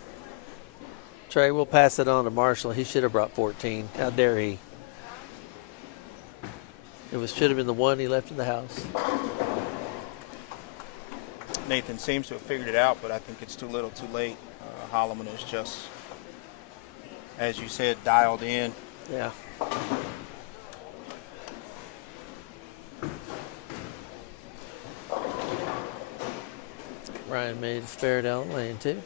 Trey, we'll pass it on to Marshall. He should have brought 14. How dare he? It should have been the one he left in the house. Nathan seems to have figured it out, but I think it's too little too late. Holloman is just, as you said, dialed in. Yeah. Ryan made a spare down the lane, too.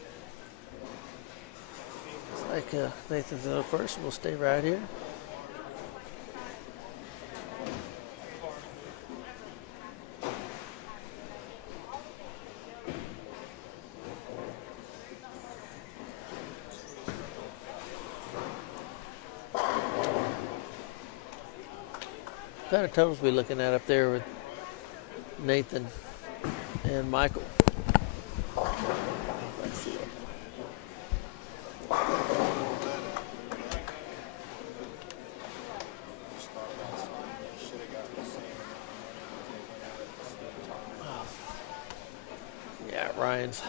Looks like Nathan's in first. We'll stay right here. What kind of totals we looking at up there with Nathan and Michael? Let's see. Yeah, Ryan's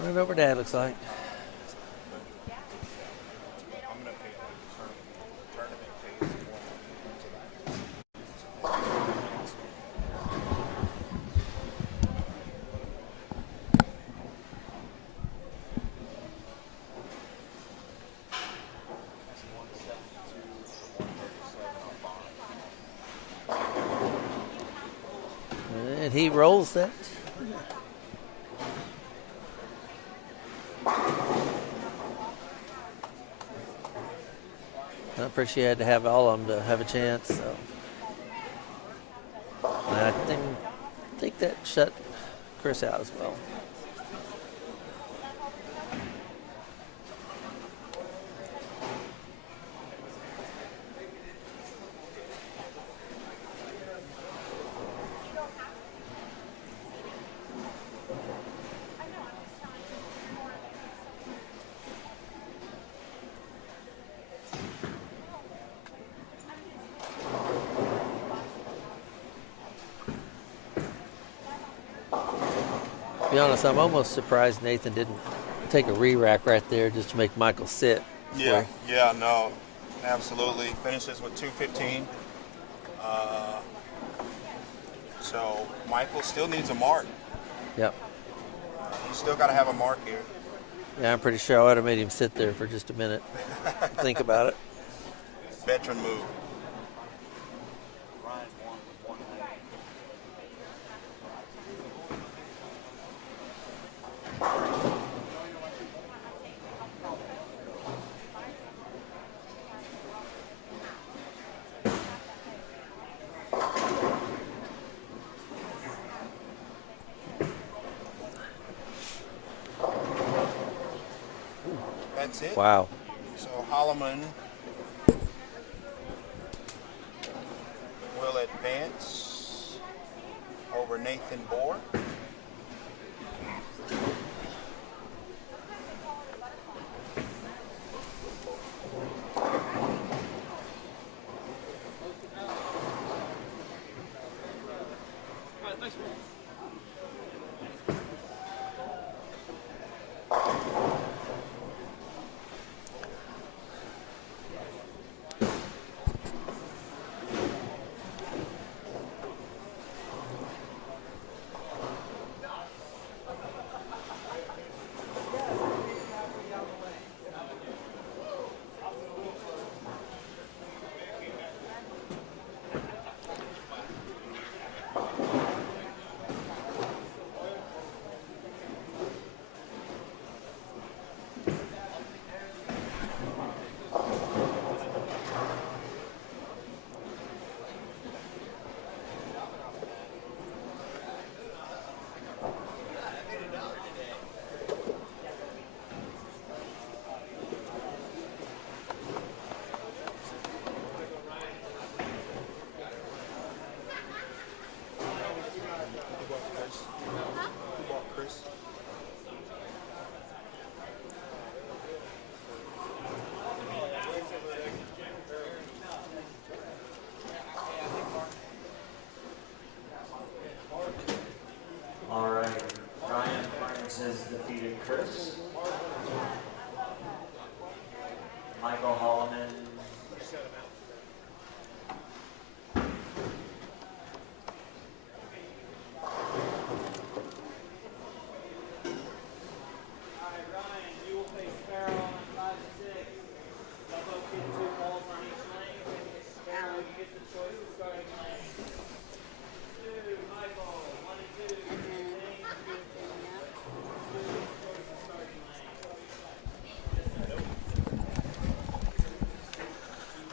running over Dad, looks like. And he rolls that. I appreciate to have all of them to have a chance. So I think that shut Chris out as well. To be honest, I'm almost surprised Nathan didn't take a re-rack right there just to make Michael sit. Yeah, no, absolutely. Finishes with 2:15. So Michael still needs a mark. Yep. He's still got to have a mark here. Yeah, I'm pretty sure I would have made him sit there for just a minute. Think about it. Veteran move. That's it. Wow. So Holloman will advance over Nathan Bohr. All right, Ryan Barnes has defeated Chris. Michael Holloman.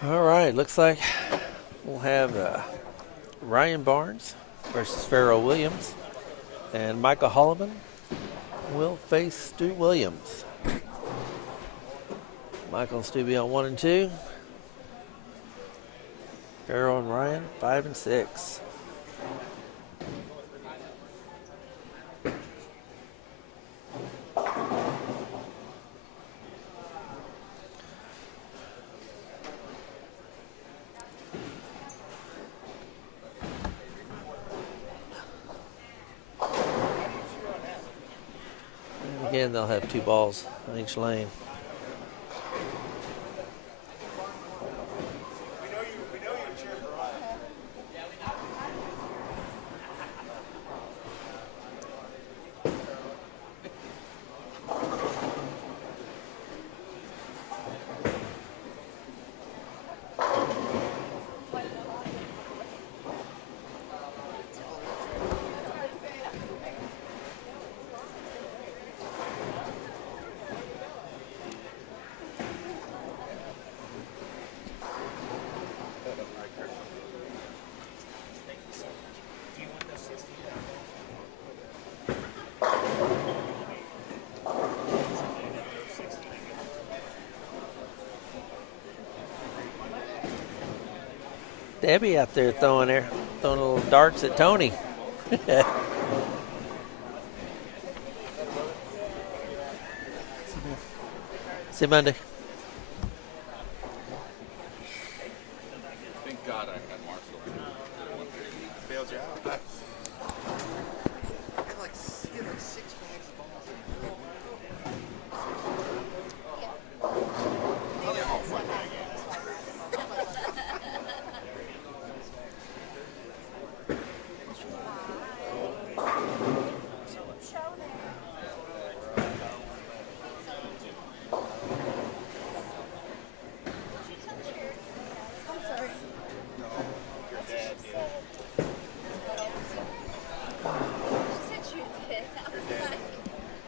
All right, looks like we'll have Ryan Barnes versus Farrell Williams, and Michael Holloman will face Stu Williams. Michael and Stu be on 1 and 2. Farrell and Ryan 5 and 6. Again, they'll have 2 balls on each lane. Debbie out there throwing little darts at Tony. See you Monday. Thank God I had Marshall. Bailed you out. I had like 6 bags of balls.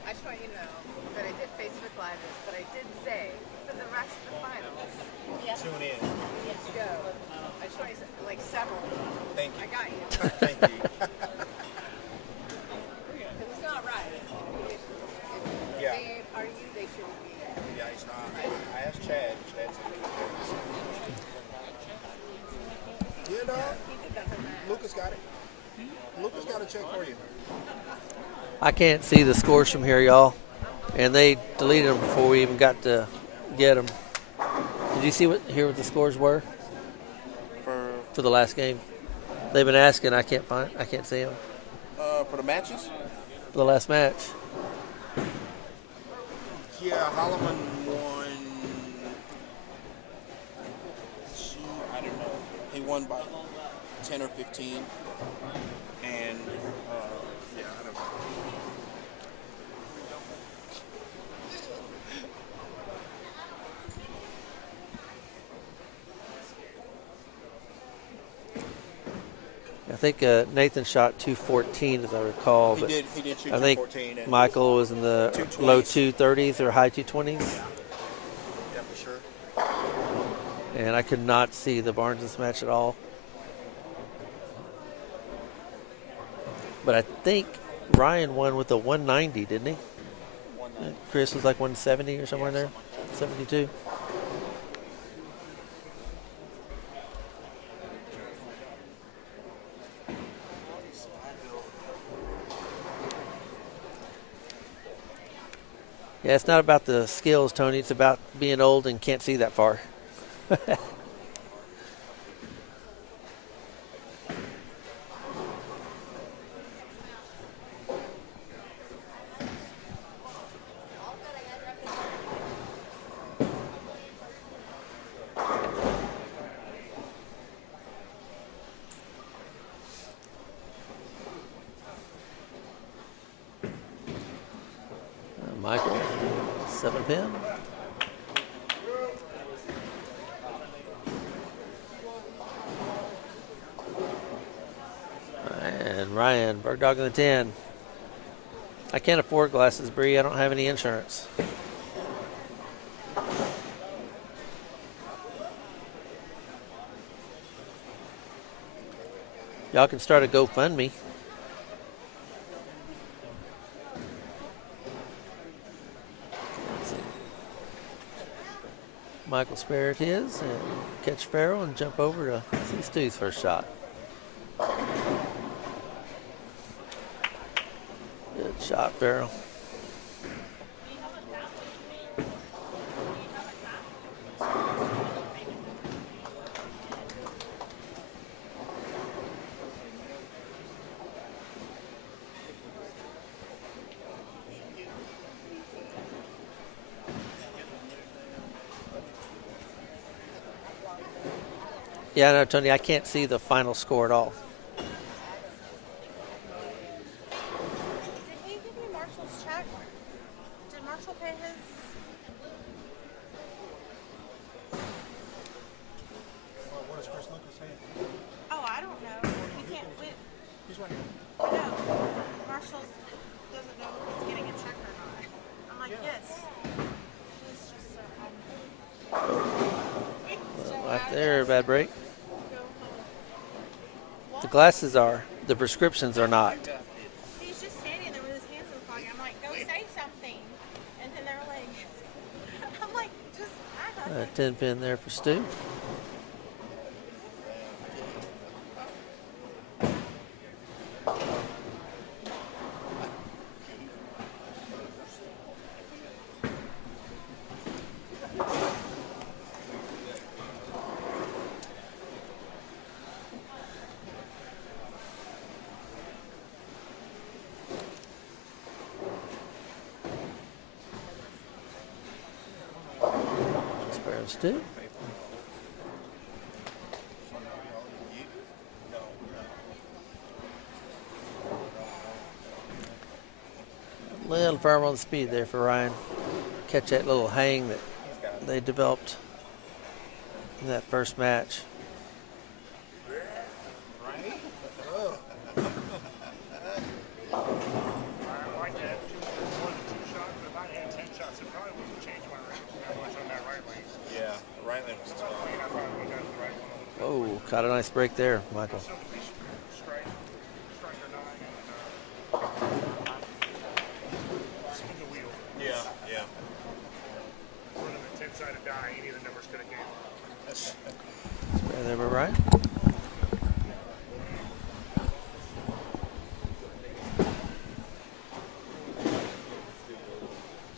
I just want you to know that I did Facebook Live it, but I did say for the rest of the finals, Tune in. to go. I just want you to say, like several. Thank you. I got you. Thank you. Because it's not right. If Yeah. they are you, they shouldn't be. Yeah, he's not. I asked Chad. Chad said he was. Yeah, dog. Lucas got it. Lucas got a check for you. I can't see the scores from here, y'all. And they deleted them before we even got to get them. Did you hear what the scores were for the last game? They've been asking. I can't see them. For the matches? For the last match. Yeah, Holloman won. I don't know. He won by 10 or 15. And, yeah, I don't know. I think Nathan shot 214, as I recall. He But did shoot I think 214 and Michael was in the 220s. low 230s or high 220s. Yeah, for sure. And I could not see the Barnes' match at all. But I think Ryan won with a 190, didn't he? Chris was like 170 or somewhere in there, 72. Yeah, it's not about the skills, Tony. It's about being old and can't see that far. Michael, 7-pin. And Ryan, Bird Dog in the 10. I can't afford glasses, Bree. I don't have any insurance. Y'all can start a GoFundMe. Michael spared his and catch Farrell and jump over to see Stu's first shot. Good shot, Farrell. Yeah, no, Tony, I can't see the final score at all. Did he give you Marshall's check? Did Marshall pay his? What is Chris Lucas saying? Oh, I don't know. We can't. He's right here. No, Marshall doesn't know if he's getting a check or not. I'm like, yes. He's just Right there, bad break. The glasses are, the prescriptions are not. He's just standing there with his hands in the pocket. I'm like, go say something. And then they're like, I'm like, just, I know. 10-pin there for Stu. Stu. A little firm on the speed there for Ryan. Catch that little hang that they developed in that first match. Right? I like that. More than 2 shots, but if I had 10 shots, it probably wouldn't change my range that much on that right lane. Yeah, the right lane was tough. I probably would have the right one. Oh, caught a nice break there, Michael. Strike or 9 and spin the wheel. Yeah, yeah. More than a 10-sided die, any of the numbers could have came. Spare there by Ryan.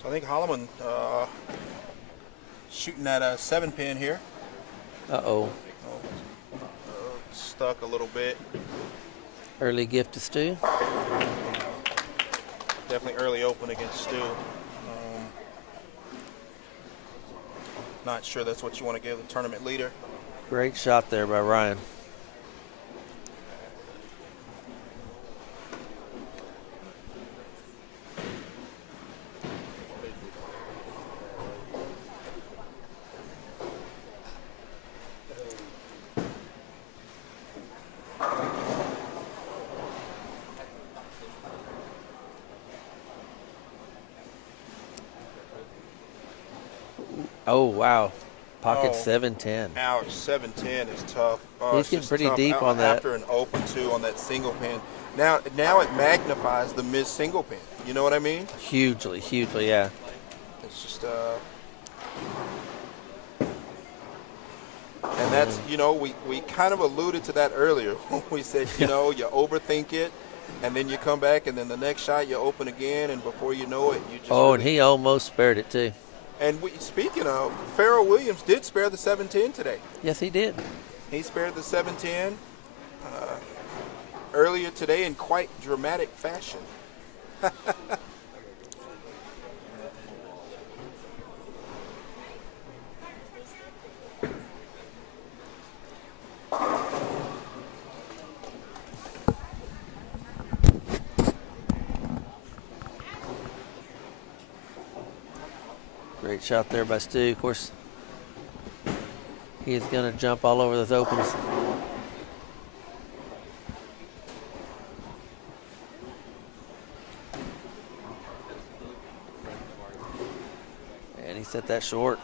So I think Holloman shooting at a 7-pin here. Uh-oh. Stuck a little bit. Early gift to Stu. Definitely early open against Stu. Not sure that's what you want to give the tournament leader. Great shot there by Ryan. Oh, wow. Pocket 710. Ouch, 710 is tough. He's It's getting just pretty tough deep on that. After an open 2 on that single pin. Now it magnifies the missed single pin. You know what I mean? Hugely, yeah. It's just, and that's, we kind of alluded to that earlier when we said, you overthink it, and then you come back, and then the next shot you open again, and before you know it, you just. Oh, and he almost spared it, too. And speaking of, Pharoah Williams did spare the 710 today. Yes, he did. He spared the 710 earlier today in quite dramatic fashion. Great shot there by Stu. Of course, he is going to jump all over those opens. And he set that short.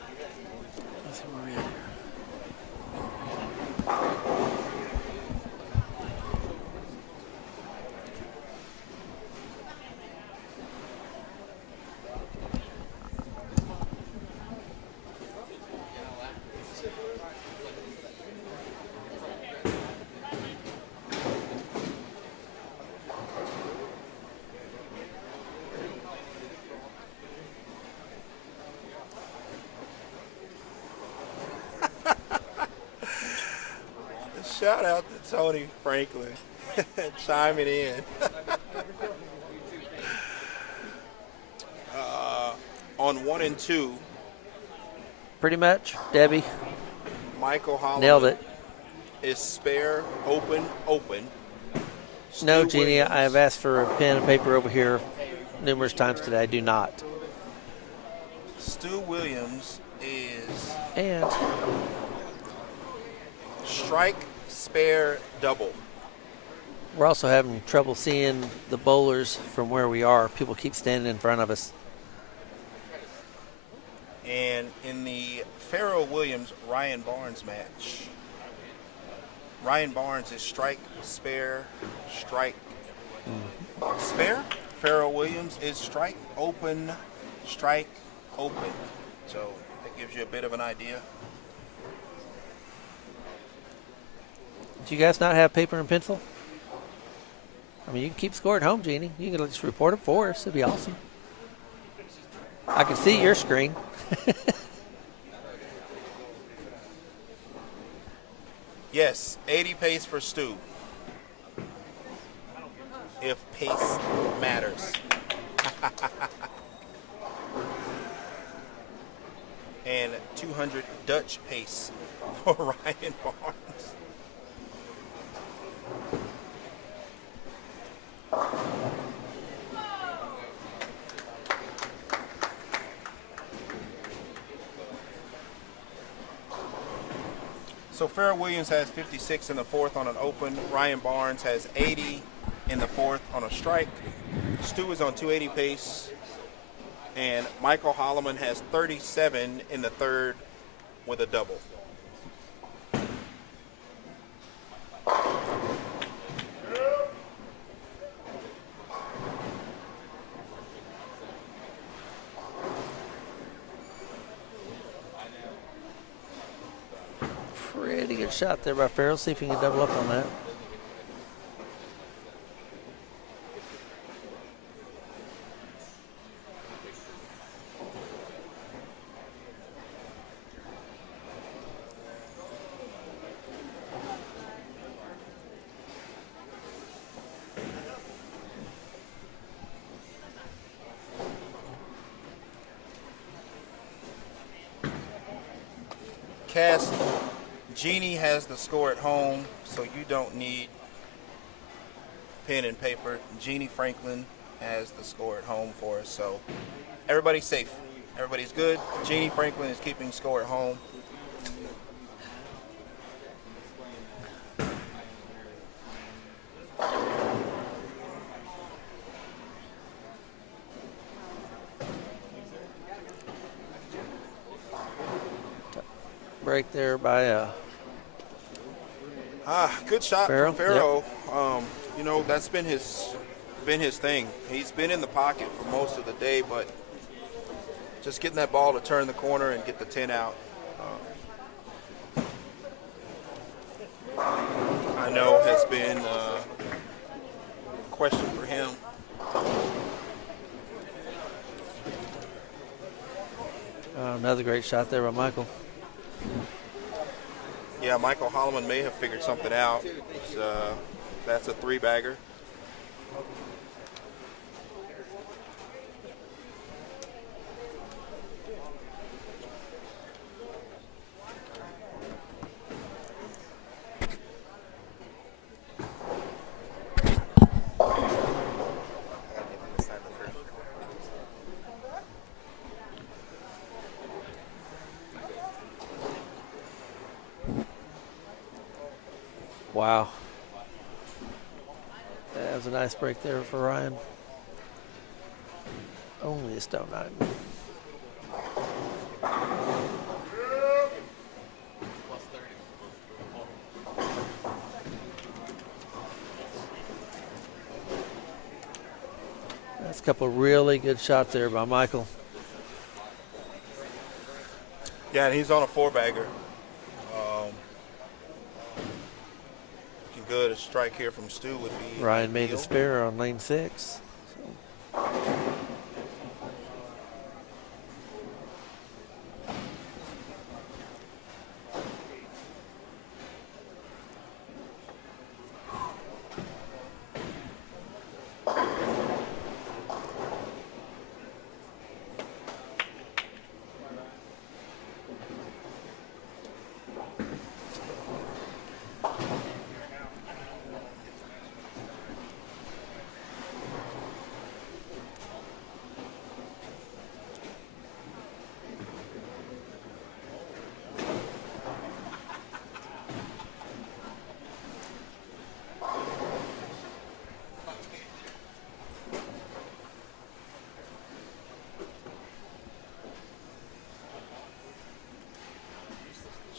Let's see where we're at here. Shout out to Tony Franklin chiming in. On 1 and 2. Pretty much, Debbie. Michael Holloman nailed it. Is spare, open. No, Stu Jeannie, Williams. I have asked for a pen and paper over here numerous times today. I do not. Stu Williams is And strike, spare, double. we're also having trouble seeing the bowlers from where we are. People keep standing in front of us. And in the Pharoah Williams Ryan Barnes match, Ryan Barnes is strike, spare, strike, spare. Pharoah Williams is strike, open, strike, open. So that gives you a bit of an idea. Do you guys not have paper and pencil? I mean, you can keep score at home, Jeannie. You can just report it for us. It'd be awesome. I can see your screen. Yes, 80 pace for Stu. If pace matters. And 200 Dutch pace for Ryan Barnes. So Farrah Williams has 56 in the fourth on an open. Ryan Barnes has 80 in the fourth on a strike. Stu is on 280 pace. And Michael Holloman has 37 in the third with a double. Pretty good shot there by Farrell. See if he can double up on that. Cass, Jeannie has the score at home, so you don't need pen and paper. Jeannie Franklin has the score at home for us, so everybody's safe. Everybody's good. Jeannie Franklin is keeping score at home. Break there by Good shot Farrell, from Farrell. You know, that's been his thing. He's been in the pocket for most of the day, but just getting that ball to turn the corner and get the 10 out, I know has been a question for him. another great shot there by Michael. Yeah, Michael Holloman may have figured something out. That's a three-bagger. Wow. That was a nice break there for Ryan. Only a stone nine. That's a couple really good shots there by Michael. Yeah, and he's on a four-bagger. Good. A strike here from Stu would be Ryan made ideal. the spare on lane 6.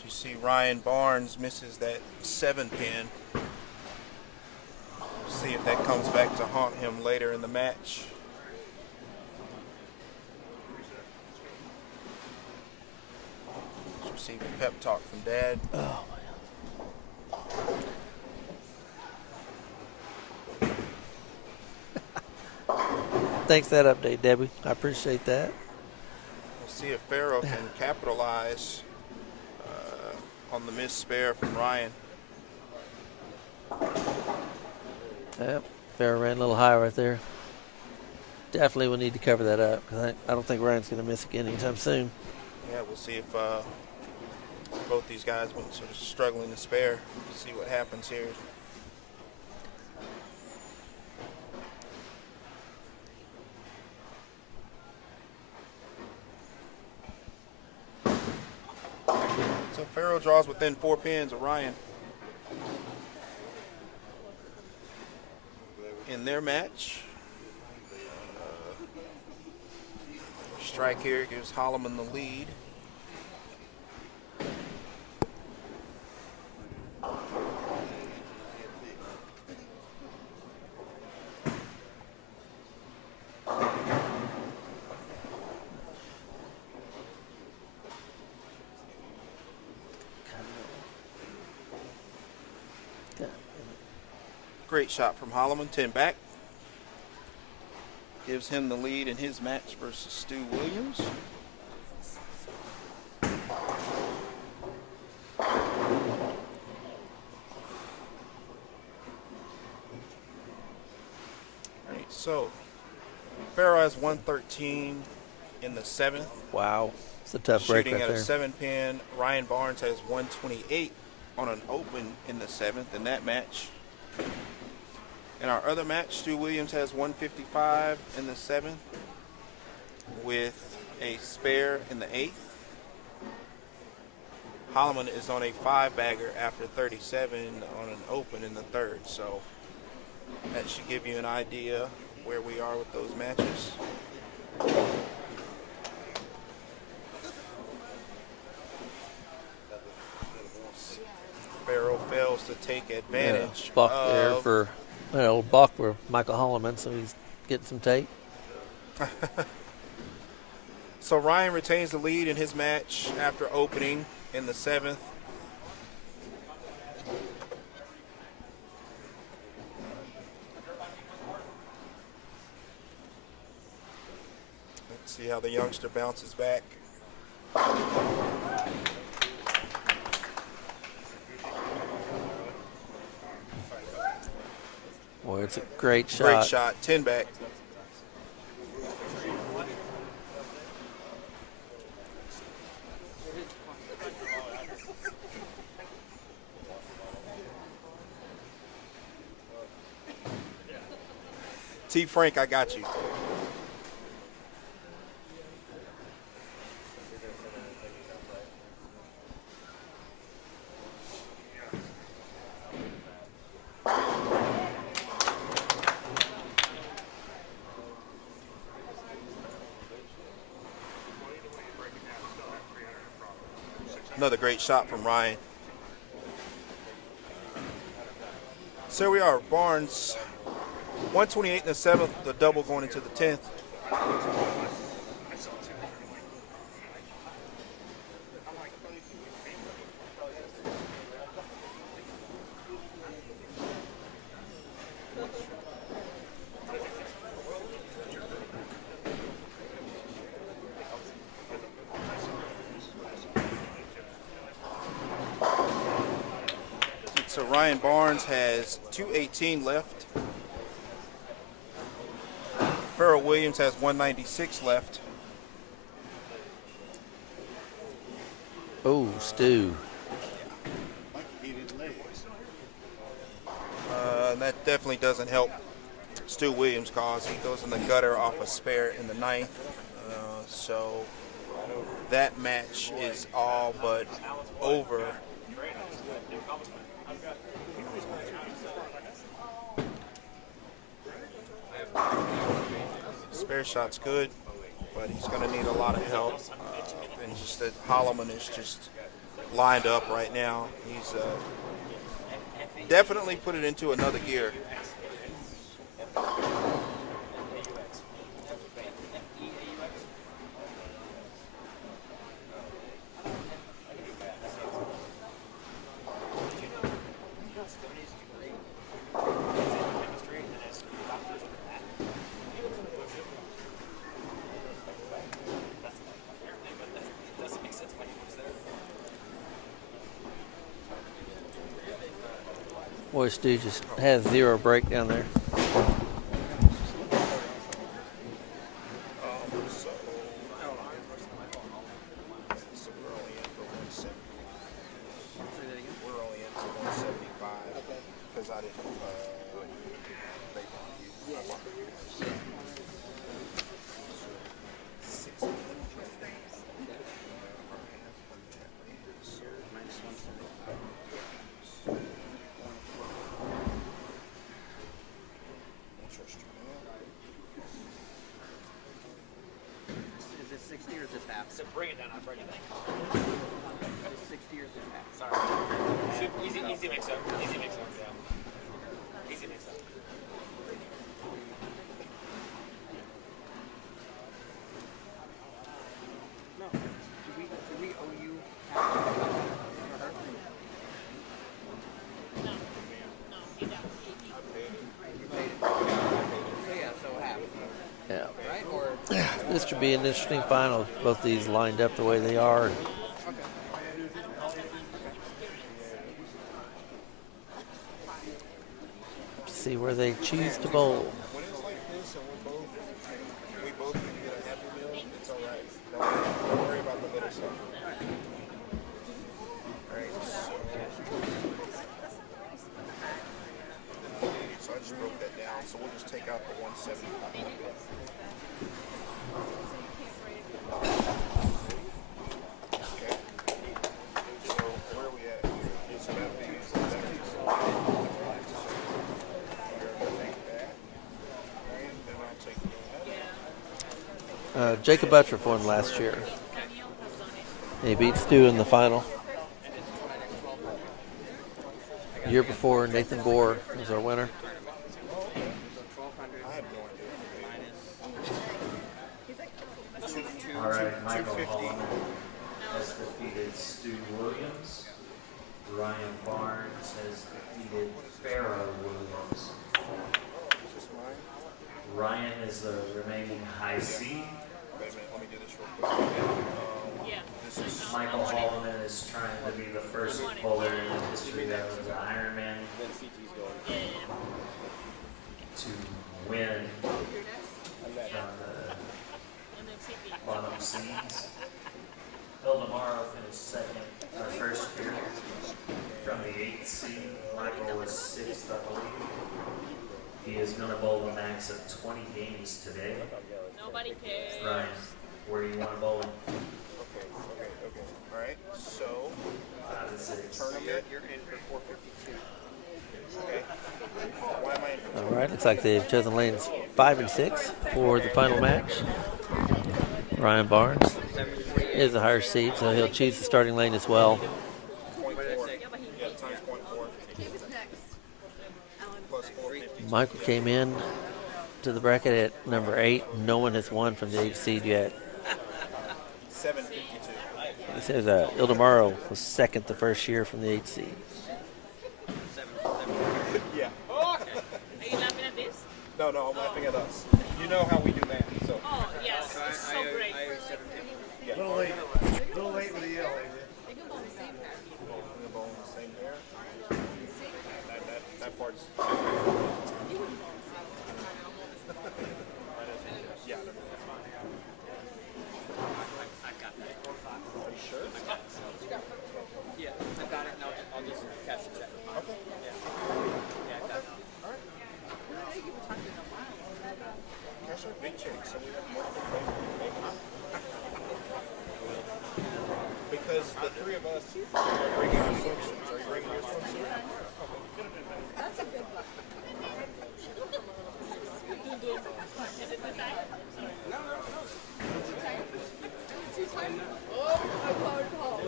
You see Ryan Barnes misses that 7-pin. See if that comes back to haunt him later in the match. Just received a pep talk from Dad. Oh, thanks for that update, Debbie. I appreciate that. We'll see if Farrell can capitalize on the missed spare from Ryan. Yep, Farrah ran a little high right there. Definitely will need to cover that up because I don't think Ryan's going to miss again anytime soon. Yeah, we'll see if these guys been sort of struggling to spare. See what happens here. So Farrell draws within 4 pins of Ryan in their match. Strike here gives Holloman the lead. Great shot from Holloman, 10 back. Gives him the lead in his match versus Stu Williams. Alright, so Farrell has 113 in the 7th. Wow, it's a tough break Shooting right at there. a 7-pin. Ryan Barnes has 128 on an open in the 7th in that match. In our other match, Stu Williams has 155 in the 7th with a spare in the 8th. Holloman is on a 5-bagger after 37 on an open in the 3rd. So that should give you an idea where we are with those matches. Farrell fails to take advantage Buck of there for old buck for Michael Holloman, so he's getting some tape. So Ryan retains the lead in his match after opening in the 7th. Let's see how the youngster bounces back. Boy, it's a great shot. Great shot, 10 back. T. Frank, I got you. Another great shot from Ryan. So we are, Barnes, 128 in the 7th, the double going into the 10th. So Ryan Barnes has 218 left. Farrell Williams has 196 left. Oh, Stu. That definitely doesn't help Stu Williams' cause. He goes in the gutter off a spare in the 9th. So that match is all but over. Spare shot's good, but he's going to need a lot of help. And just that Holloman is just lined up right now. He's definitely put it into another gear. Boy, Stu just has zero break down there. I didn't make you. I bought the viewers. 16. Interesting. Is this 60 or is this half? So bring it down. I'll bring it down. Is this 60 or is this half? Sorry. Easy mix up. Easy mix up. Yeah. Easy mix up. No. Do we owe you half for her? No, he don't. You paid it. So yeah, so half. Yeah. Right? Or This should be an interesting final. Both these lined up the way they are. See where they choose to bowl. When it's like this and we both can get a happy meal, it's all right. Don't worry about the little stuff. All right, so I just broke that down. So we'll just take out the 175. Okay. So where are we at? So that'll be Jacob Buttriff won last year. He beat Stu in the final. The year before, Nathan Gore was our winner. All right, Michael Holland has defeated Stu Williams. Ryan Barnes has defeated Farrah Williams. Ryan is the remaining high seed. Wait a minute, let me do this real quick. This is Michael Holloman is trying to be the first bowler in the history of the Ironman to win from the bottom seeds. Bill tomorrow finished second our first year from the 8th seed. Michael was 6th, I believe. He is going to bowl a max of 20 games today. Nobody cares. Ryan, where do you want to bowl him? Okay. All right, so 5 and 6. tournament, you're in for 452. Okay. Why am I in for All right, looks like they've chosen lanes 5 and 6 for the final match. Ryan Barnes is a higher seed, so he'll choose the starting lane as well. 0.4? Yeah, times 0.4. Plus 450. Michael came in to the bracket at number 8. No one has won from the 8th seed yet. 752. He says Ildemaro was second the first year from the 8th seed. Yeah. Are you laughing at this? No, I'm laughing at us. You know how we do math, so. Oh, yes. It's so great. Yeah. Little late with the yell, They can both the same pair. We're bowling the same pair. That part's. Yeah. I got that. Are you sure? Yeah, I got it. Now I'll just cash the check. Okay. Yeah, I got it. All right. Cash our big check, so we have more to pay. Because the three of us are bringing our swimsuits. Are you bringing your swimsuit? That's a good one. Is it too tight? No. Too tight? Oh, I powered home.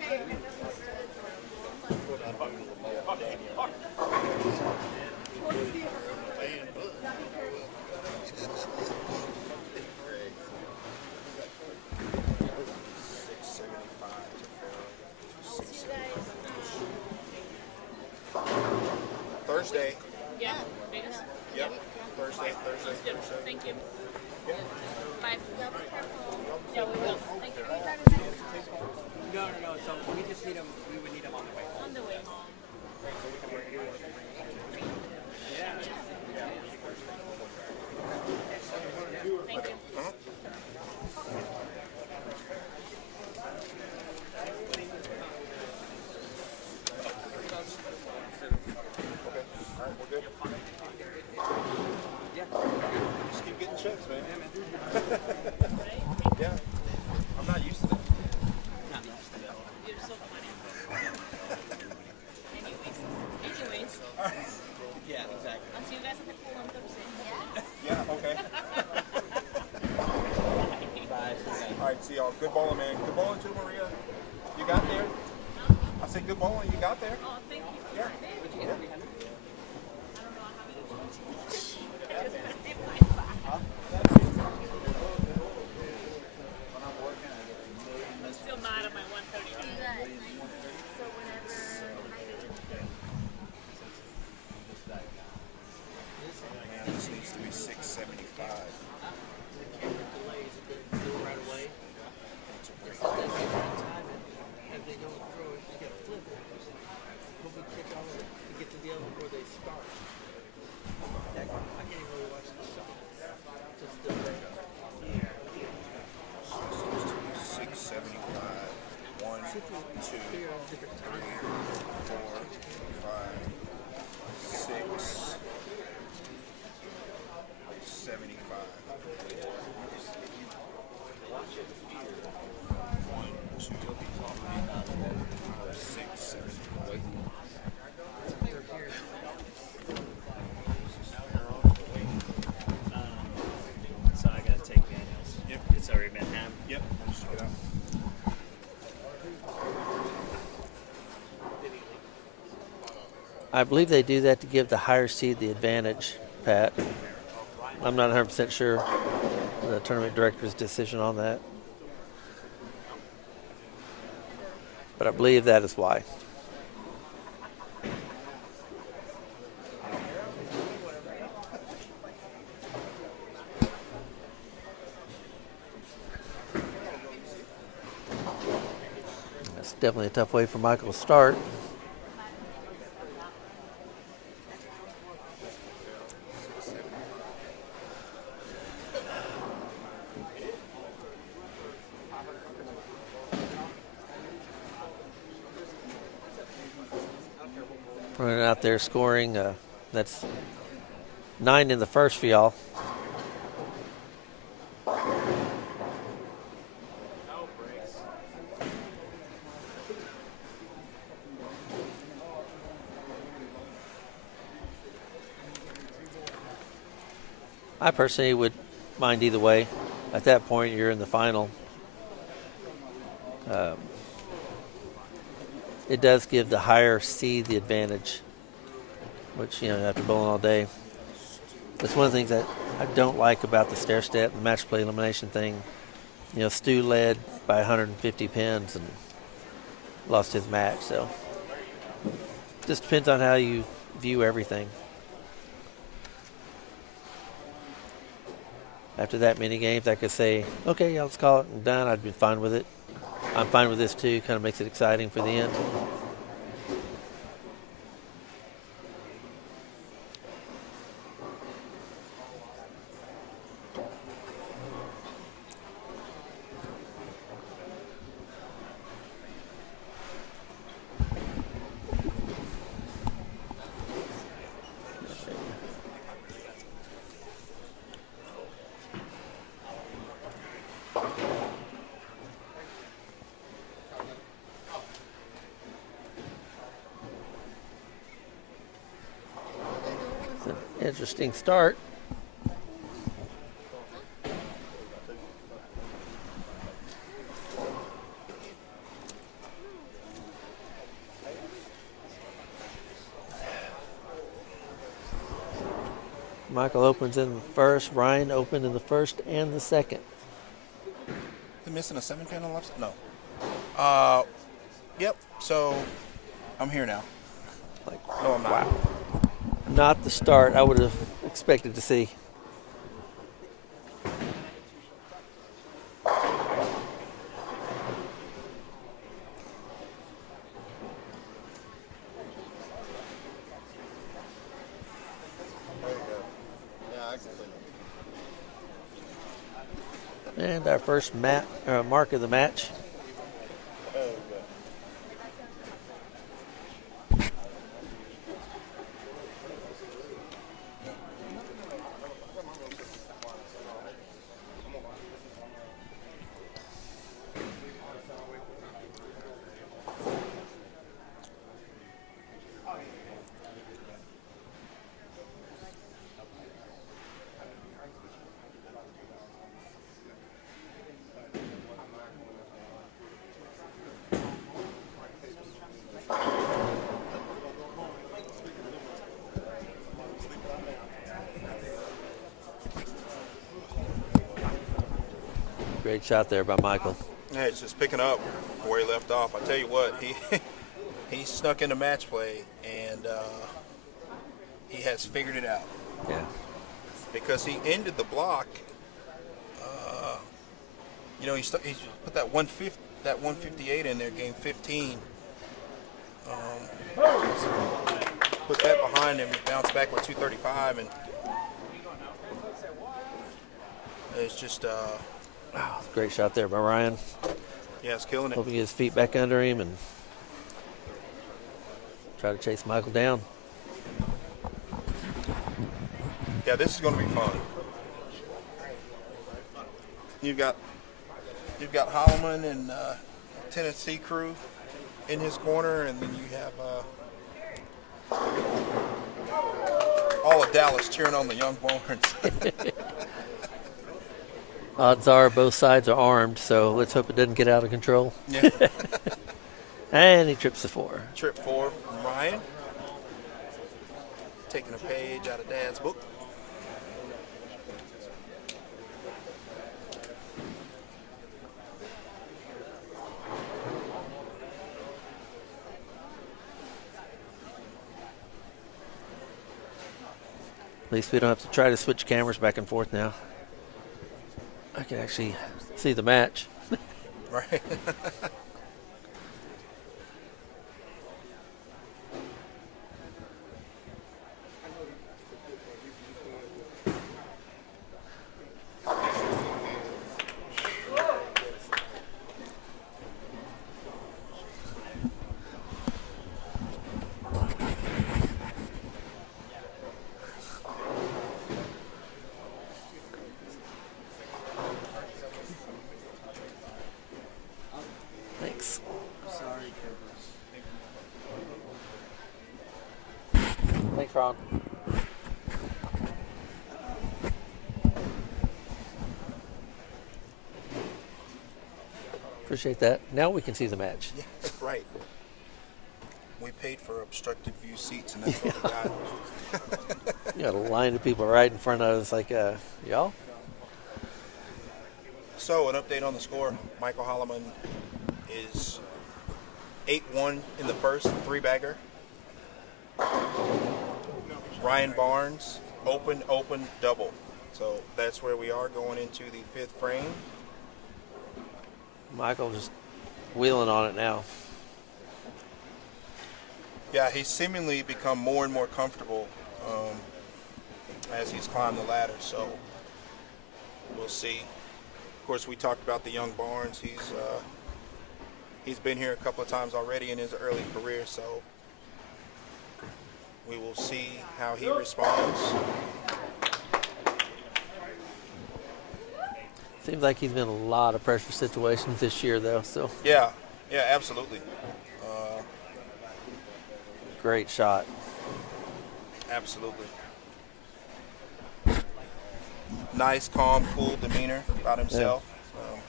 Hey. Thursday. Yeah. Vegas. Yep. Thursday. Thank you. Yep. Bye. Yeah, we will. Thank you. No. So we just need them. We would need them on the way home. On the way home. Yeah. Thank you. bowling too, Maria. You got there. I said good bowling. You got there. Oh, thank you. Yeah. Yeah. I'm still mad at my 132. So This needs to be 675. So I gotta take Daniels. Yep. It's already been ham. Yep. I'll just check it out. I believe they do that to give the higher seed the advantage, Pat. I'm not 100% sure the tournament director's decision on that. But I believe that is why. That's definitely a tough way for Michael to start. Running out there scoring. That's 9 in the first for y'all. I personally would mind either way. At that point, you're in the final. It does give the higher seed the advantage, which, after bowling all day. That's one of the things that I don't like about the stair step, the match play elimination thing. Stu led by 150 pins and lost his match. So just depends on how you view everything. After that many games, I could say, okay, yeah, let's call it and done. I'd be fine with it. I'm fine with this too. Kind of makes it exciting for the end. Interesting start. Michael opens in the first. Ryan opened in the first and the second. They're missing a 7 pin on the left side? No. Yep. So I'm here now. No, I'm not. Wow. Not the start I would have expected to see. And our first mark of the match. Great shot there by Michael. Yeah, it's just picking up where he left off. I tell you what, he snuck into match play, and he has figured it out. Yeah. Because he ended the block. He put that 158 in there, game 15. Put that behind him, bounced back with 235, and it's just. Wow, great shot there by Ryan. Yeah, it's killing it. Hope he gets his feet back under him and try to chase Michael down. Yeah, this is going to be fun. You've got Holloman and Tennessee crew in his corner, and then you have all of Dallas cheering on the young Barnes. Odds are both sides are armed, so let's hope it doesn't get out of control. Yeah. And he trips the 4. Trip 4 from Ryan. Taking a page out of Dad's book. At least we don't have to try to switch cameras back and forth now. I can actually see the match. Right. Thanks. Thanks, Ron. Appreciate that. Now we can see the match. Yeah, right. We paid for obstructed view seats, and that's what we got. You got a line of people right in front of us, like, y'all? So, an update on the score. Michael Holloman is 8-1 in the first, 3-bagger. Ryan Barnes, open, double. So, that's where we are going into the 5th frame. Michael just wheeling on it now. Yeah, he's seemingly become more and more comfortable as he's climbed the ladder, so we'll see. Of course, we talked about the young Barnes. He's been here a couple of times already in his early career, so we will see how he responds. Seems like he's been in a lot of pressure situations this year, though. So Yeah, absolutely. Great shot. Absolutely. Nice, calm, cool demeanor about himself.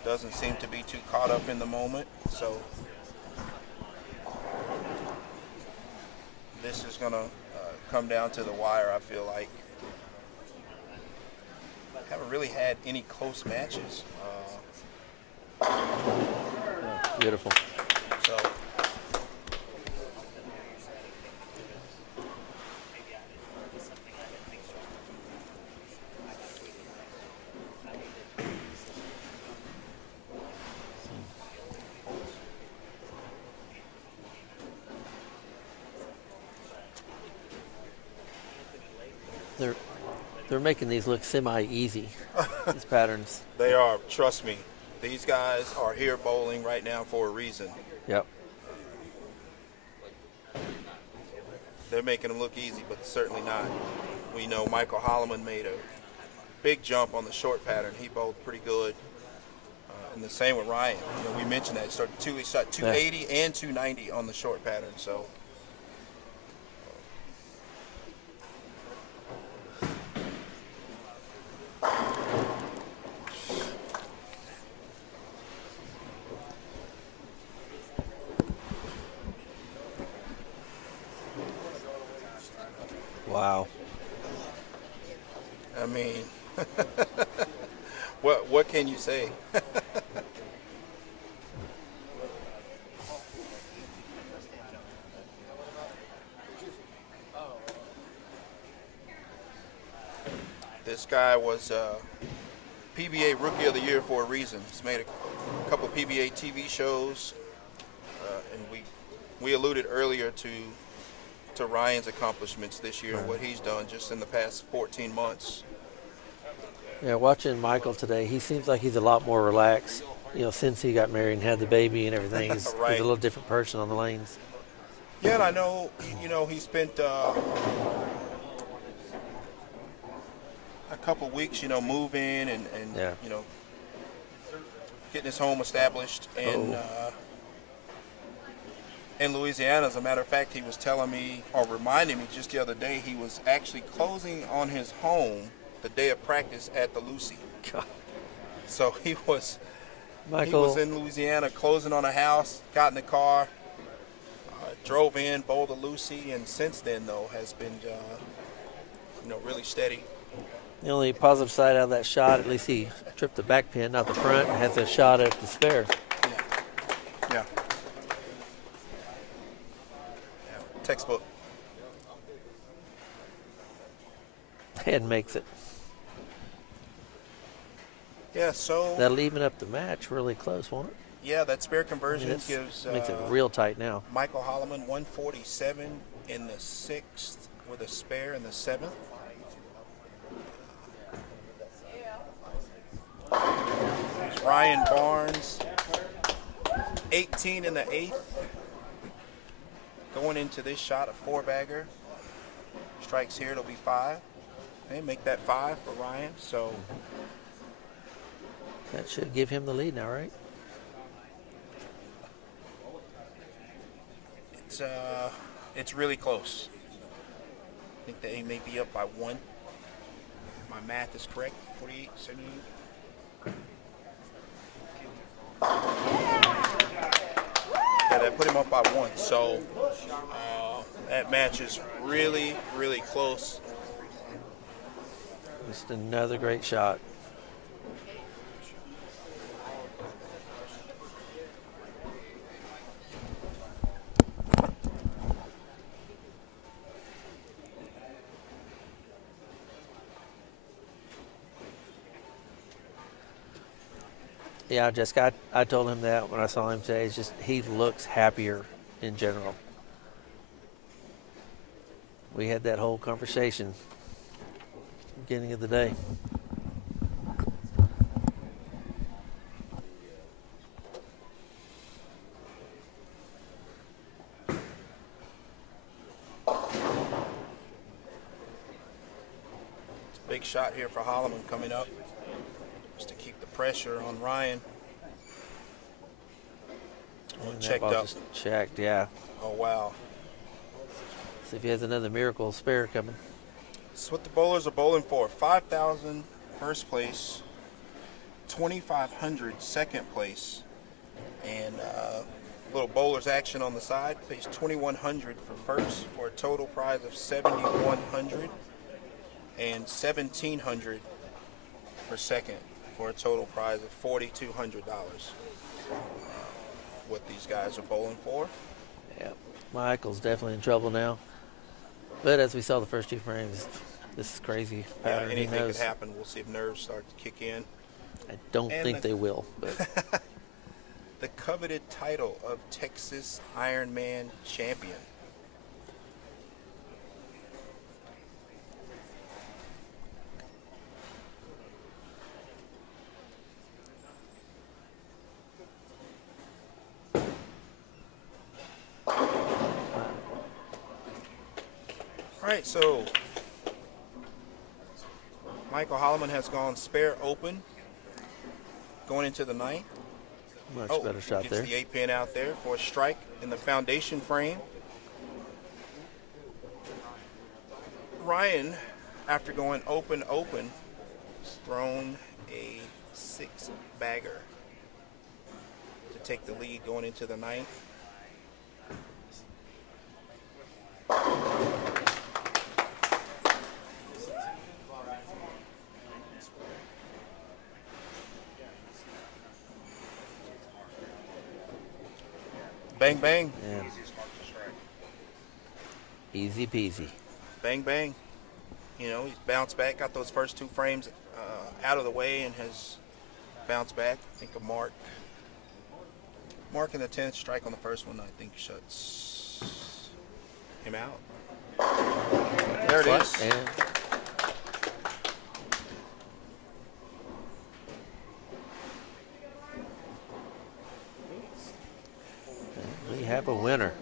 Doesn't seem to be too caught up in the moment. So this is going to come down to the wire, I feel like. Haven't really had any close matches. Beautiful. So they're making these look semi-easy, these patterns. they are, trust me. These guys are here bowling right now for a reason. Yep. They're making them look easy, but certainly not. We know Michael Holloman made a big jump on the short pattern. He bowled pretty good. And the same with Ryan. We mentioned that. He shot 280 and 290 on the short pattern. So wow. I mean, what can you say? This guy was PBA Rookie of the Year for a reason. He's made a couple PBA TV shows, and we alluded earlier to Ryan's accomplishments this year and what he's done just in the past 14 months. Yeah, watching Michael today, he seems like he's a lot more relaxed. Since he got married and had the baby and everything, he's a little different person on the lanes. Yeah, and I know, he spent a couple weeks, moving and getting his home established in Louisiana. As a matter of fact, he was telling me or reminding me just the other day he was actually closing on his home the day of practice at the Lucy. So he was in Louisiana closing on a house, got in the car, drove in, bowled the Lucy, and since then, though, has been, really steady. The only positive side out of that shot, at least he tripped the back pin, not the front, and has a shot at the spare. Yeah. Textbook. And makes it. Yeah, so that'll even up the match really close, won't it? Yeah, that spare conversion makes it real tight now. Michael Holloman 147 in the 6th with a spare in the 7th. There's Ryan Barnes 18 in the 8th. Going into this shot, a 4-bagger. Strikes here, it'll be 5. They make that 5 for Ryan, so that should give him the lead now, right? It's really close. I think they may be up by 1. My math is correct. 48, 78. Yeah, that put him up by 1. So that match is really, really close. Just another great shot. Yeah, Jessica, I told him that when I saw him today. It's just he looks happier in general. We had that whole conversation beginning of the day. Big shot here for Holloman coming up, just to keep the pressure on Ryan. And checked that ball up. just checked, yeah. Oh, wow. See if he has another miracle spare coming. That's what the bowlers are bowling for. 5,000 first place, 2,500 second place, and little bowlers action on the side. Pays 2,100 for first for a total prize of 7,100, and 1,700 for second for a total prize of $4,200. What these guys are bowling for. Yeah, Michael's definitely in trouble now. But as we saw the first 2 frames, this is crazy pattern. Yeah, anything could happen. We'll see if nerves start to kick in. I don't think they will. But the coveted title of Texas Ironman champion. All right, so Michael Holloman has gone spare open going into the 9th. Much better shot gets there. The 8-pin out there for a strike in the foundation frame. Ryan, after going open, has thrown a 6-bagger to take the lead going into the 9th. Bang, bang. Yeah. Easy peasy. Bang, bang. You know, he's bounced back, got those first 2 frames out of the way, and has bounced back. I think a mark in the 10th strike on the first one, I think, shuts him out. There it is. And we have a winner.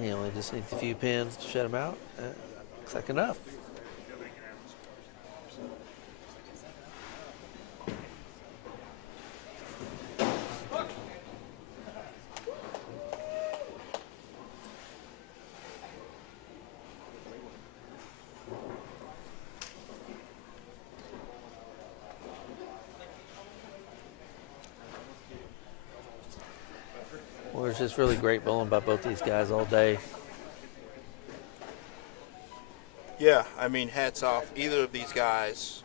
He only just needs a few pins to shut him out. Looks like enough. Well, it's just really great bowling by both these guys all day. Yeah, I mean, hats off. Either of these guys,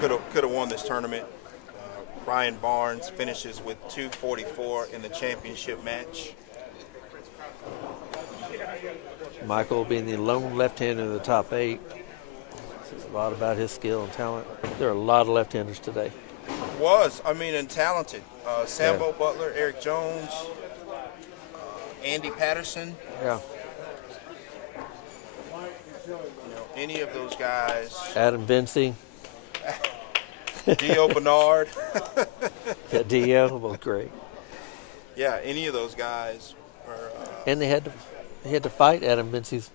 could have won this tournament. Ryan Barnes finishes with 244 in the championship match. Michael being the lone left-hander in the top 8. Says a lot about his skill and talent. There are a lot of left-handers today. And talented. Sambo Yeah. Butler, Eric Jones, Andy Patterson. Yeah. Any of those guys. Adam Vinci. Dio Bernard. Yeah, Dio, both great. Yeah, any of those guys. And they had to fight Adam Vinci's.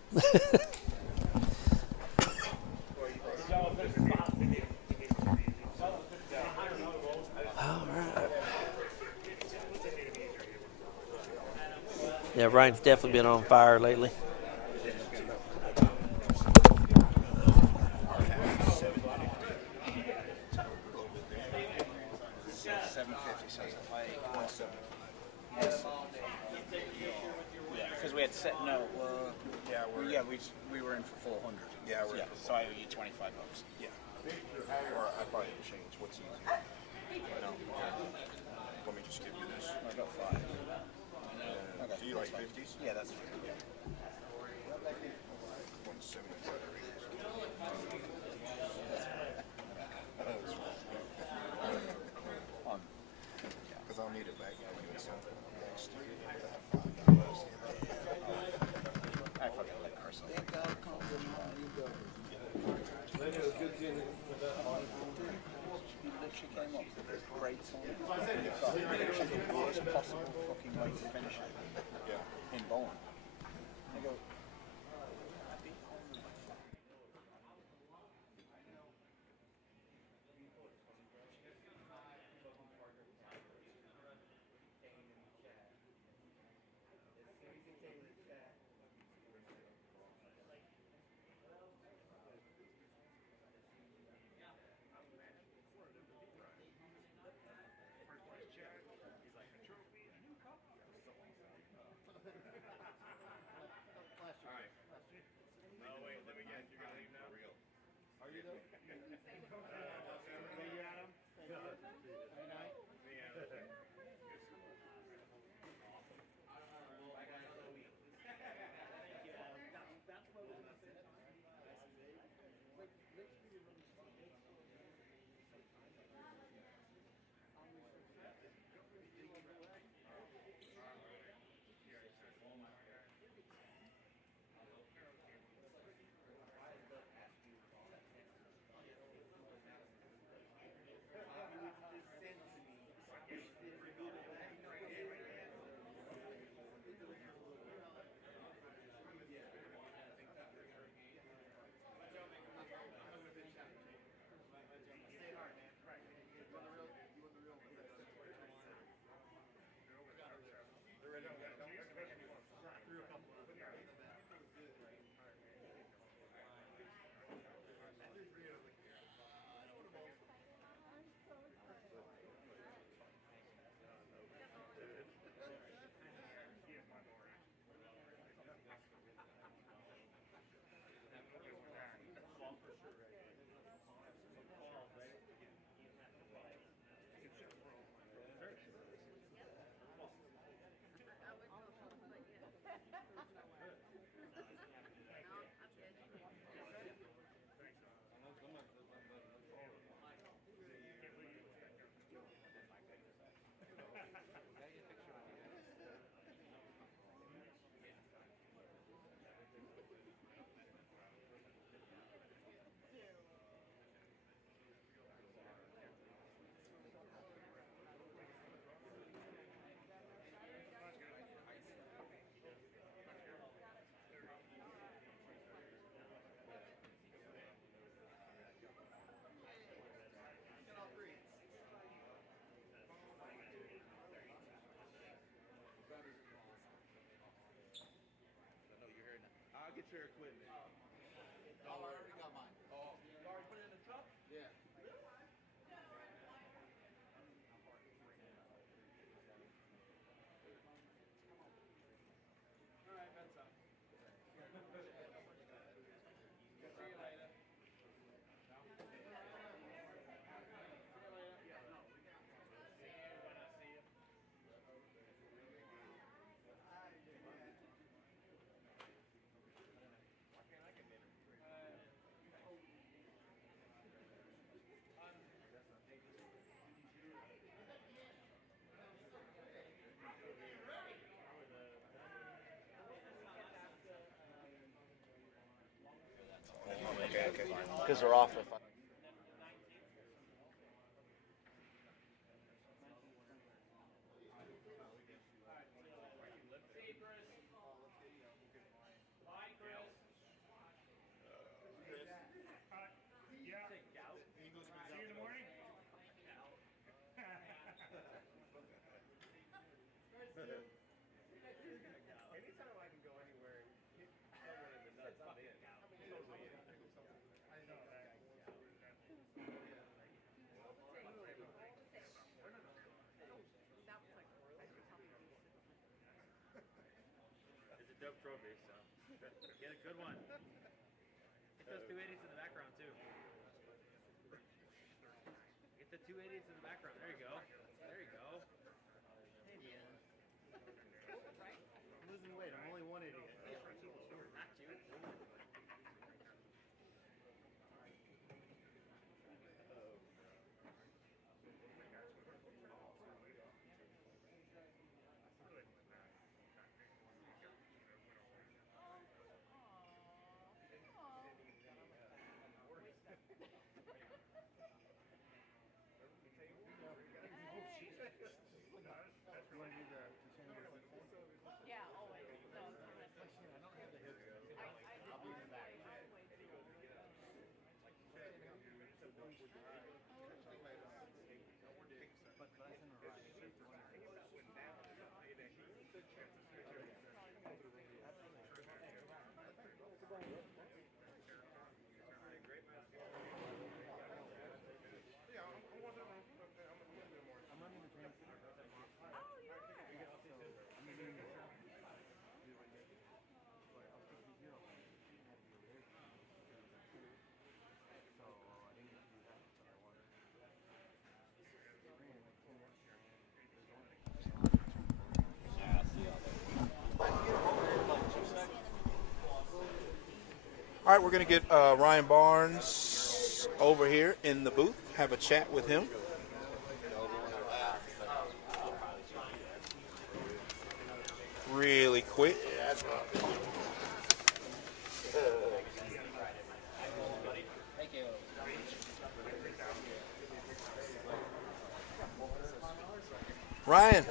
Yeah, Ryan's definitely been on fire lately. Because we had set we were in for 400. Yeah, so I owe you $25. Yeah. Or I probably change. What's easier? No. Let me just give you this. I got 5. Do you like 50s? Yeah, that's fine. 175. Because I'll need it back for you next year. I fucking like Carson. She came up with this great song. You've got literally the worst possible fucking way to finish it. In bowling. I go, I beat Holman by 5. What's your equipment? I already got mine. Oh, you already put it in the truck? Yeah. All right, that's up. See you later. Okay. Because they're off. Anytime I can go anywhere, hit someone in the nuts, I'm in. I know that. It's a dope trophy, so get a good one. Get those 280s in the background too. Get the 280s in the background. There you go. There you go. Hey man. I'm losing weight. I'm only 180. Not you. Yeah, always. No, All right, we're going to get Ryan Barnes over here in the booth, have a chat with him. Really quick. Thank you. Ryan.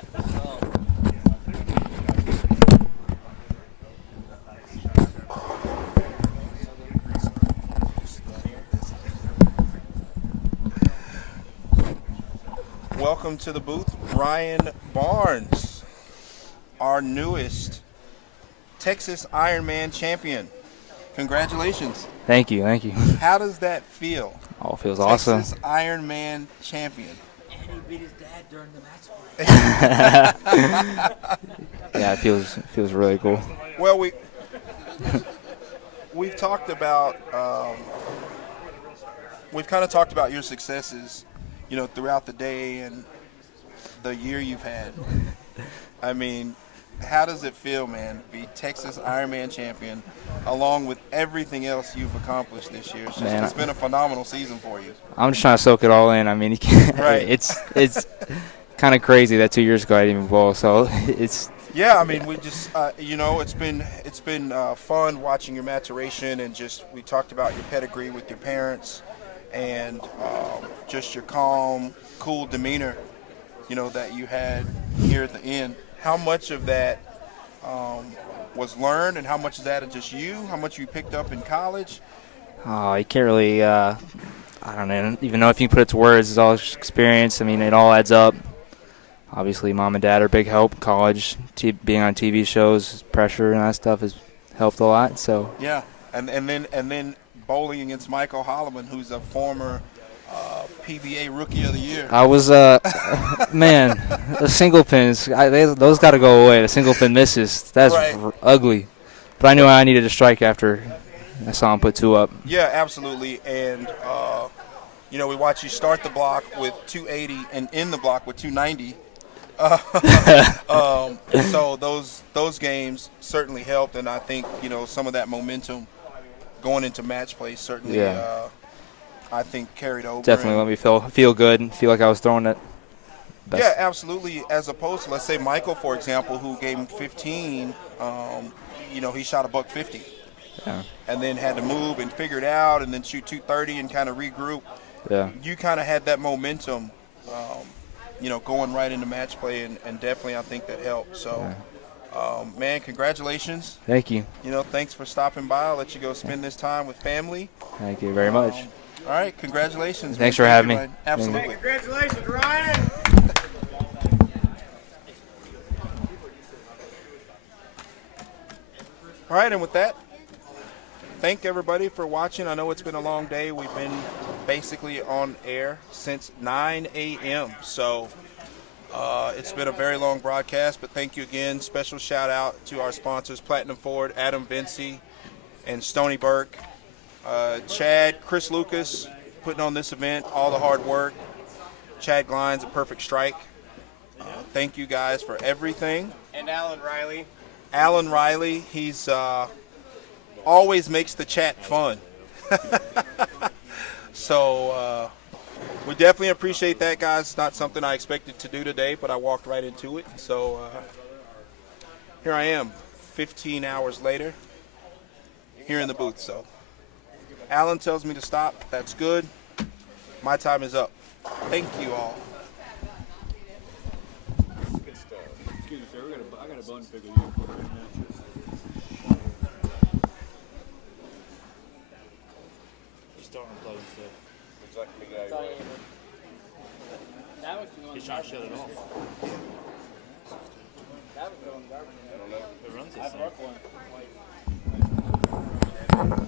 Welcome to the booth, Ryan Barnes, our newest Texas Ironman champion. Congratulations. Thank you, thank you. How does that feel? Oh, it feels awesome. Texas Ironman champion. And he beat his dad during the match play. Yeah, it feels really cool. Well, we've talked about we've kind of talked about your successes, you know, throughout the day and the year you've had. I mean, how does it feel, man, to be Texas Ironman champion, along with everything else you've accomplished this year? It's been a phenomenal season for you. I'm just trying to soak it all in. I mean, you can't, right. It's kind of crazy that 2 years ago I didn't even bowl. So it's. Yeah, I mean, we just you know, it's been fun watching your maturation, and just we talked about your pedigree with your parents, and just your calm, cool demeanor, you know, that you had here at the end. How much of that was learned, and how much of that is just you? How much you picked up in college? Oh, you can't really. I don't even know if you can put it to words. It's all experience. I mean, it all adds up. Obviously, mom and dad are a big help. College, being on TV shows, pressure and that stuff helped a lot. So Yeah, and then bowling against Michael Holloman, who's a former PBA Rookie of the Year. I was, man, the single pins, those got to go away. The single pin misses, that's Right. ugly. But I knew I needed to strike after I saw him put 2 up. Yeah, absolutely. And, we watch you start the block with 280 and end the block with 290. So those games certainly helped, and I think, some of that momentum going into match play certainly, I think, carried over. Definitely let me feel good and feel like I was throwing it best. Yeah, absolutely. As opposed to, let's say, Michael, for example, who gave him 15, he shot a $150. Yeah. And then had to move and figure it out and then shoot 230 and kind of regroup. Yeah. You kind of had that momentum, going right into match play, and definitely I think that helped. So, man, congratulations. Thank you. Thanks for stopping by. I'll let you go spend this time with family. Thank you very much. All right, congratulations. Thanks man. for having me. Ryan. Absolutely. Congratulations, Ryan. All right, and with that, thank everybody for watching. I know it's been a long day. We've been basically on air since 9 a.m. So it's been a very long broadcast, but thank you again. Special shout out to our sponsors, Platinum Ford, Adam Vinci, and Stony Burke. Chad, Chris Lucas putting on this event, all the hard work. Chad Glines, a perfect strike. Thank you guys for everything. And Alan Riley. Alan Riley, he's always makes the chat fun. So we definitely appreciate that, guys. It's not something I expected to do today, but I walked right into it. So here I am, 15 hours later, here in the booth. So Alan tells me to stop. That's good. My time is up. Thank you all. Excuse me, sir. I got a bun to pick with you. He's starting to play instead. Exactly, guys. He's trying to shut it off. That was going garbage. Who runs this That's thing? a rough one.